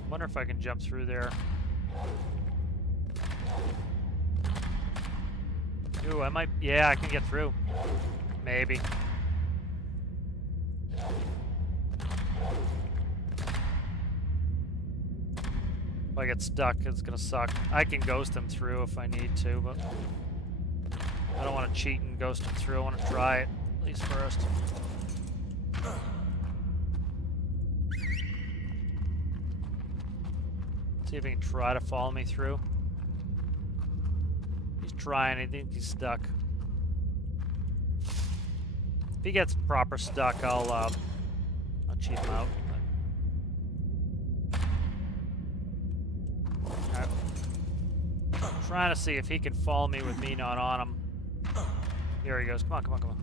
Wonder if I can jump through there. Ooh, I might. Yeah, I can get through. Maybe. If I get stuck, it's gonna suck. I can ghost him through if I need to, but I don't want to cheat and ghost him through. I want to try it, at least first. See if he can try to follow me through. He's trying. I think he's stuck. If he gets proper stuck, I'll cheat him out. Alright. I'm trying to see if he can follow me with me not on him. Here he goes. Come on, come on, come on.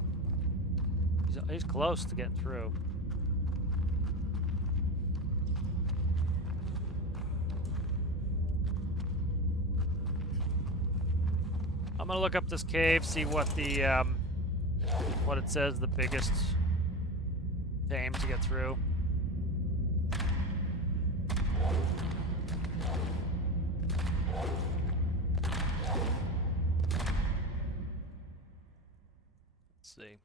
He's close to getting through. I'm gonna look up this cave, see what the what it says the biggest fame to get through. Let's see.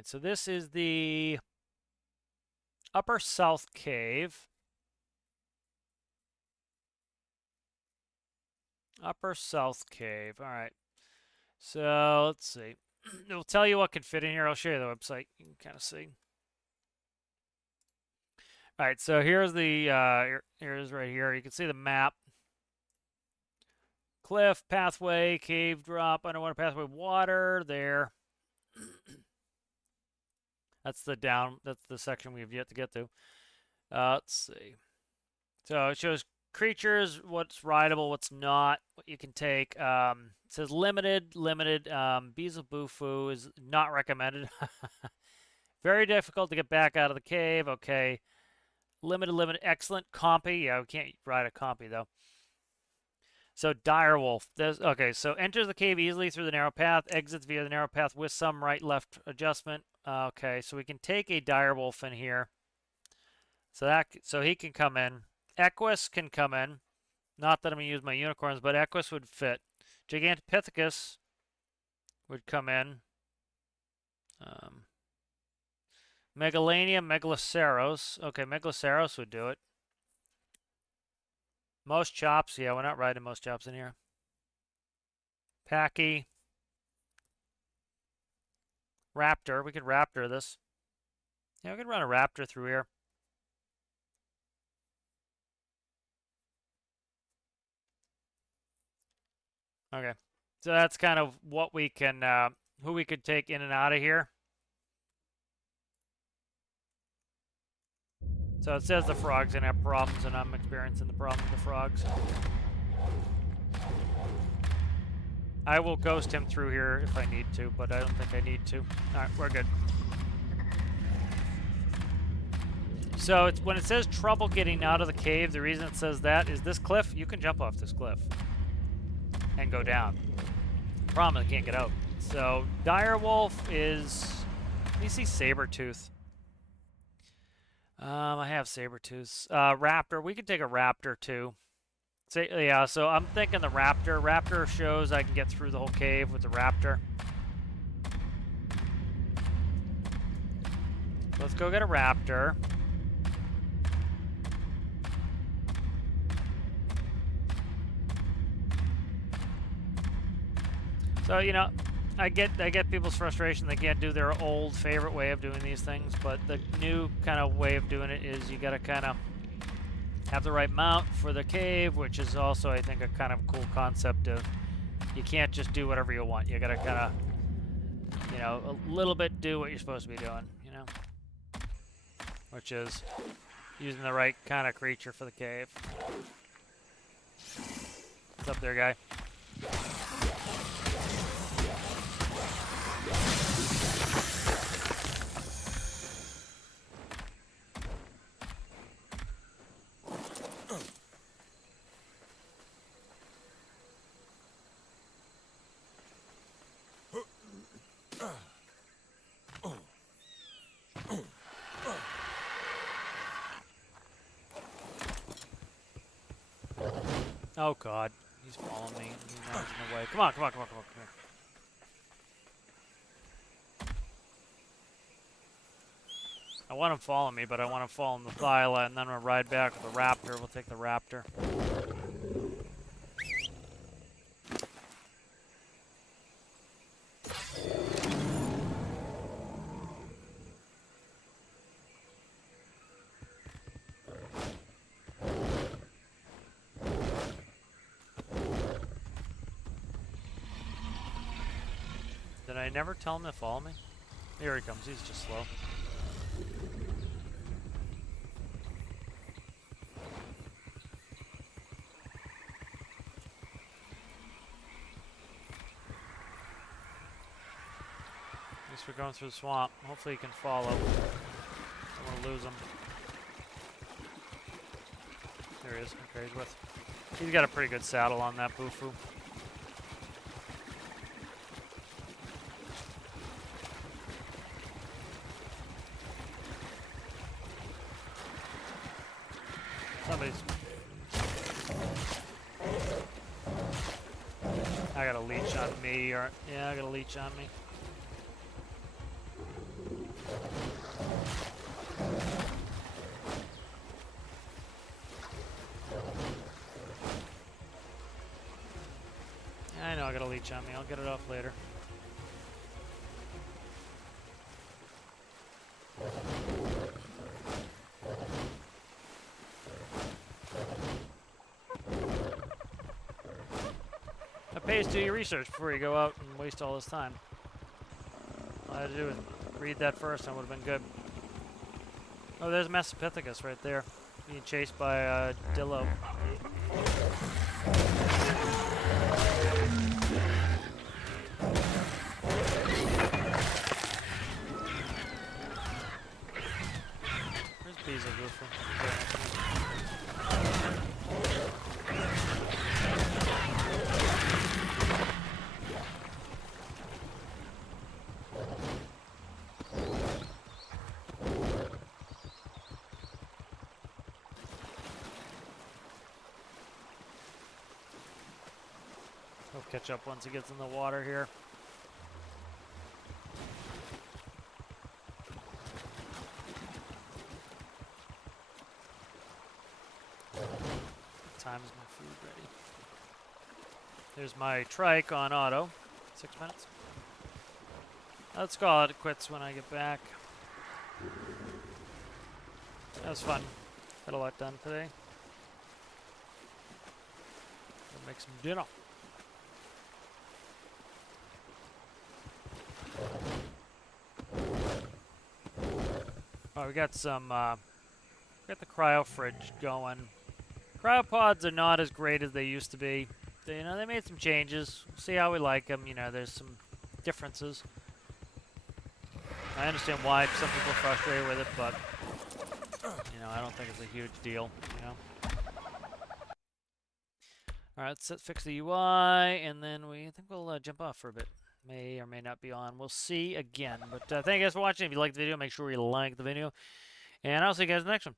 Alright, so this is the upper south cave. Upper south cave. Alright. So, let's see. It'll tell you what can fit in here. I'll show you the website. You can kind of see. Alright, so here's the, here's right here. You can see the map. Cliff, pathway, cave drop, underwater pathway, water, there. That's the section we've yet to get to. Let's see. So it shows creatures, what's rideable, what's not, what you can take. It says limited. Bees of Bufu is not recommended. Very difficult to get back out of the cave. Okay. Limited, excellent. Compy. Yeah, we can't ride a compy though. So direwolf. Okay, so enters the cave easily through the narrow path, exits via the narrow path with some right-left adjustment. Okay, so we can take a direwolf in here. So he can come in. Equus can come in. Not that I'm gonna use my unicorns, but Equus would fit. Gigantopithecus would come in. Megalania, Megaloceros. Okay, Megaloceros would do it. Most chops. Yeah, we're not riding most chops in here. Packy. Raptor. We could Raptor this. Yeah, we could run a Raptor through here. Okay. So that's kind of what we can, who we could take in and out of here. So it says the frog's gonna have problems, and I'm experiencing the problem with the frogs. I will ghost him through here if I need to, but I don't think I need to. Alright, we're good. So it's when it says trouble getting out of the cave, the reason it says that is this cliff, you can jump off this cliff and go down. The problem is I can't get out. So direwolf is, let me see Sabertooth. I have Sabertooth. Raptor. We could take a Raptor too. Yeah, so I'm thinking the Raptor. Raptor shows I can get through the whole cave with the Raptor. Let's go get a Raptor. So, you know, I get people's frustration. They can't do their old favorite way of doing these things, but the new kind of way of doing it is you got to kind of have the right mount for the cave, which is also, I think, a kind of cool concept of you can't just do whatever you want. You got to kind of, you know, a little bit do what you're supposed to be doing, you know, which is using the right kind of creature for the cave. What's up there, guy? Oh God, he's following me. He's in the way. Come on, come here. I want him following me, but I want him following the Thyla, and then we'll ride back with the Raptor. We'll take the Raptor. Did I never tell him to follow me? Here he comes. He's just slow. At least we're going through the swamp. Hopefully he can follow. I don't want to lose him. There he is. Okay, he's with. He's got a pretty good saddle on that Bufu. I got a leech on me, or yeah, I got a leech on me. H on me. I'll get it off later. It pays to do your research before you go out and waste all this time. All I had to do was read that first and it would have been good. Oh, there's Messopithecus right there, being chased by Dillo. Where's Beezagoofer? He'll catch up once he gets in the water here. What time is my food ready? There's my trike on auto. 6 minutes. Let's call it quits when I get back. That was fun. Got a lot done today. Gonna make some dinner. Oh, we got some, got the cryo fridge going. Cryopods are not as great as they used to be. They, you know, they made some changes. We'll see how we like them. You know, there's some differences. I understand why some people are frustrated with it, but, you know, I don't think it's a huge deal, you know. Alright, let's fix the UI, and then I think we'll jump off for a bit. May or may not be on. We'll see again. But thank you guys for watching. If you liked the video, make sure you like the video. And I'll see you guys in the next one.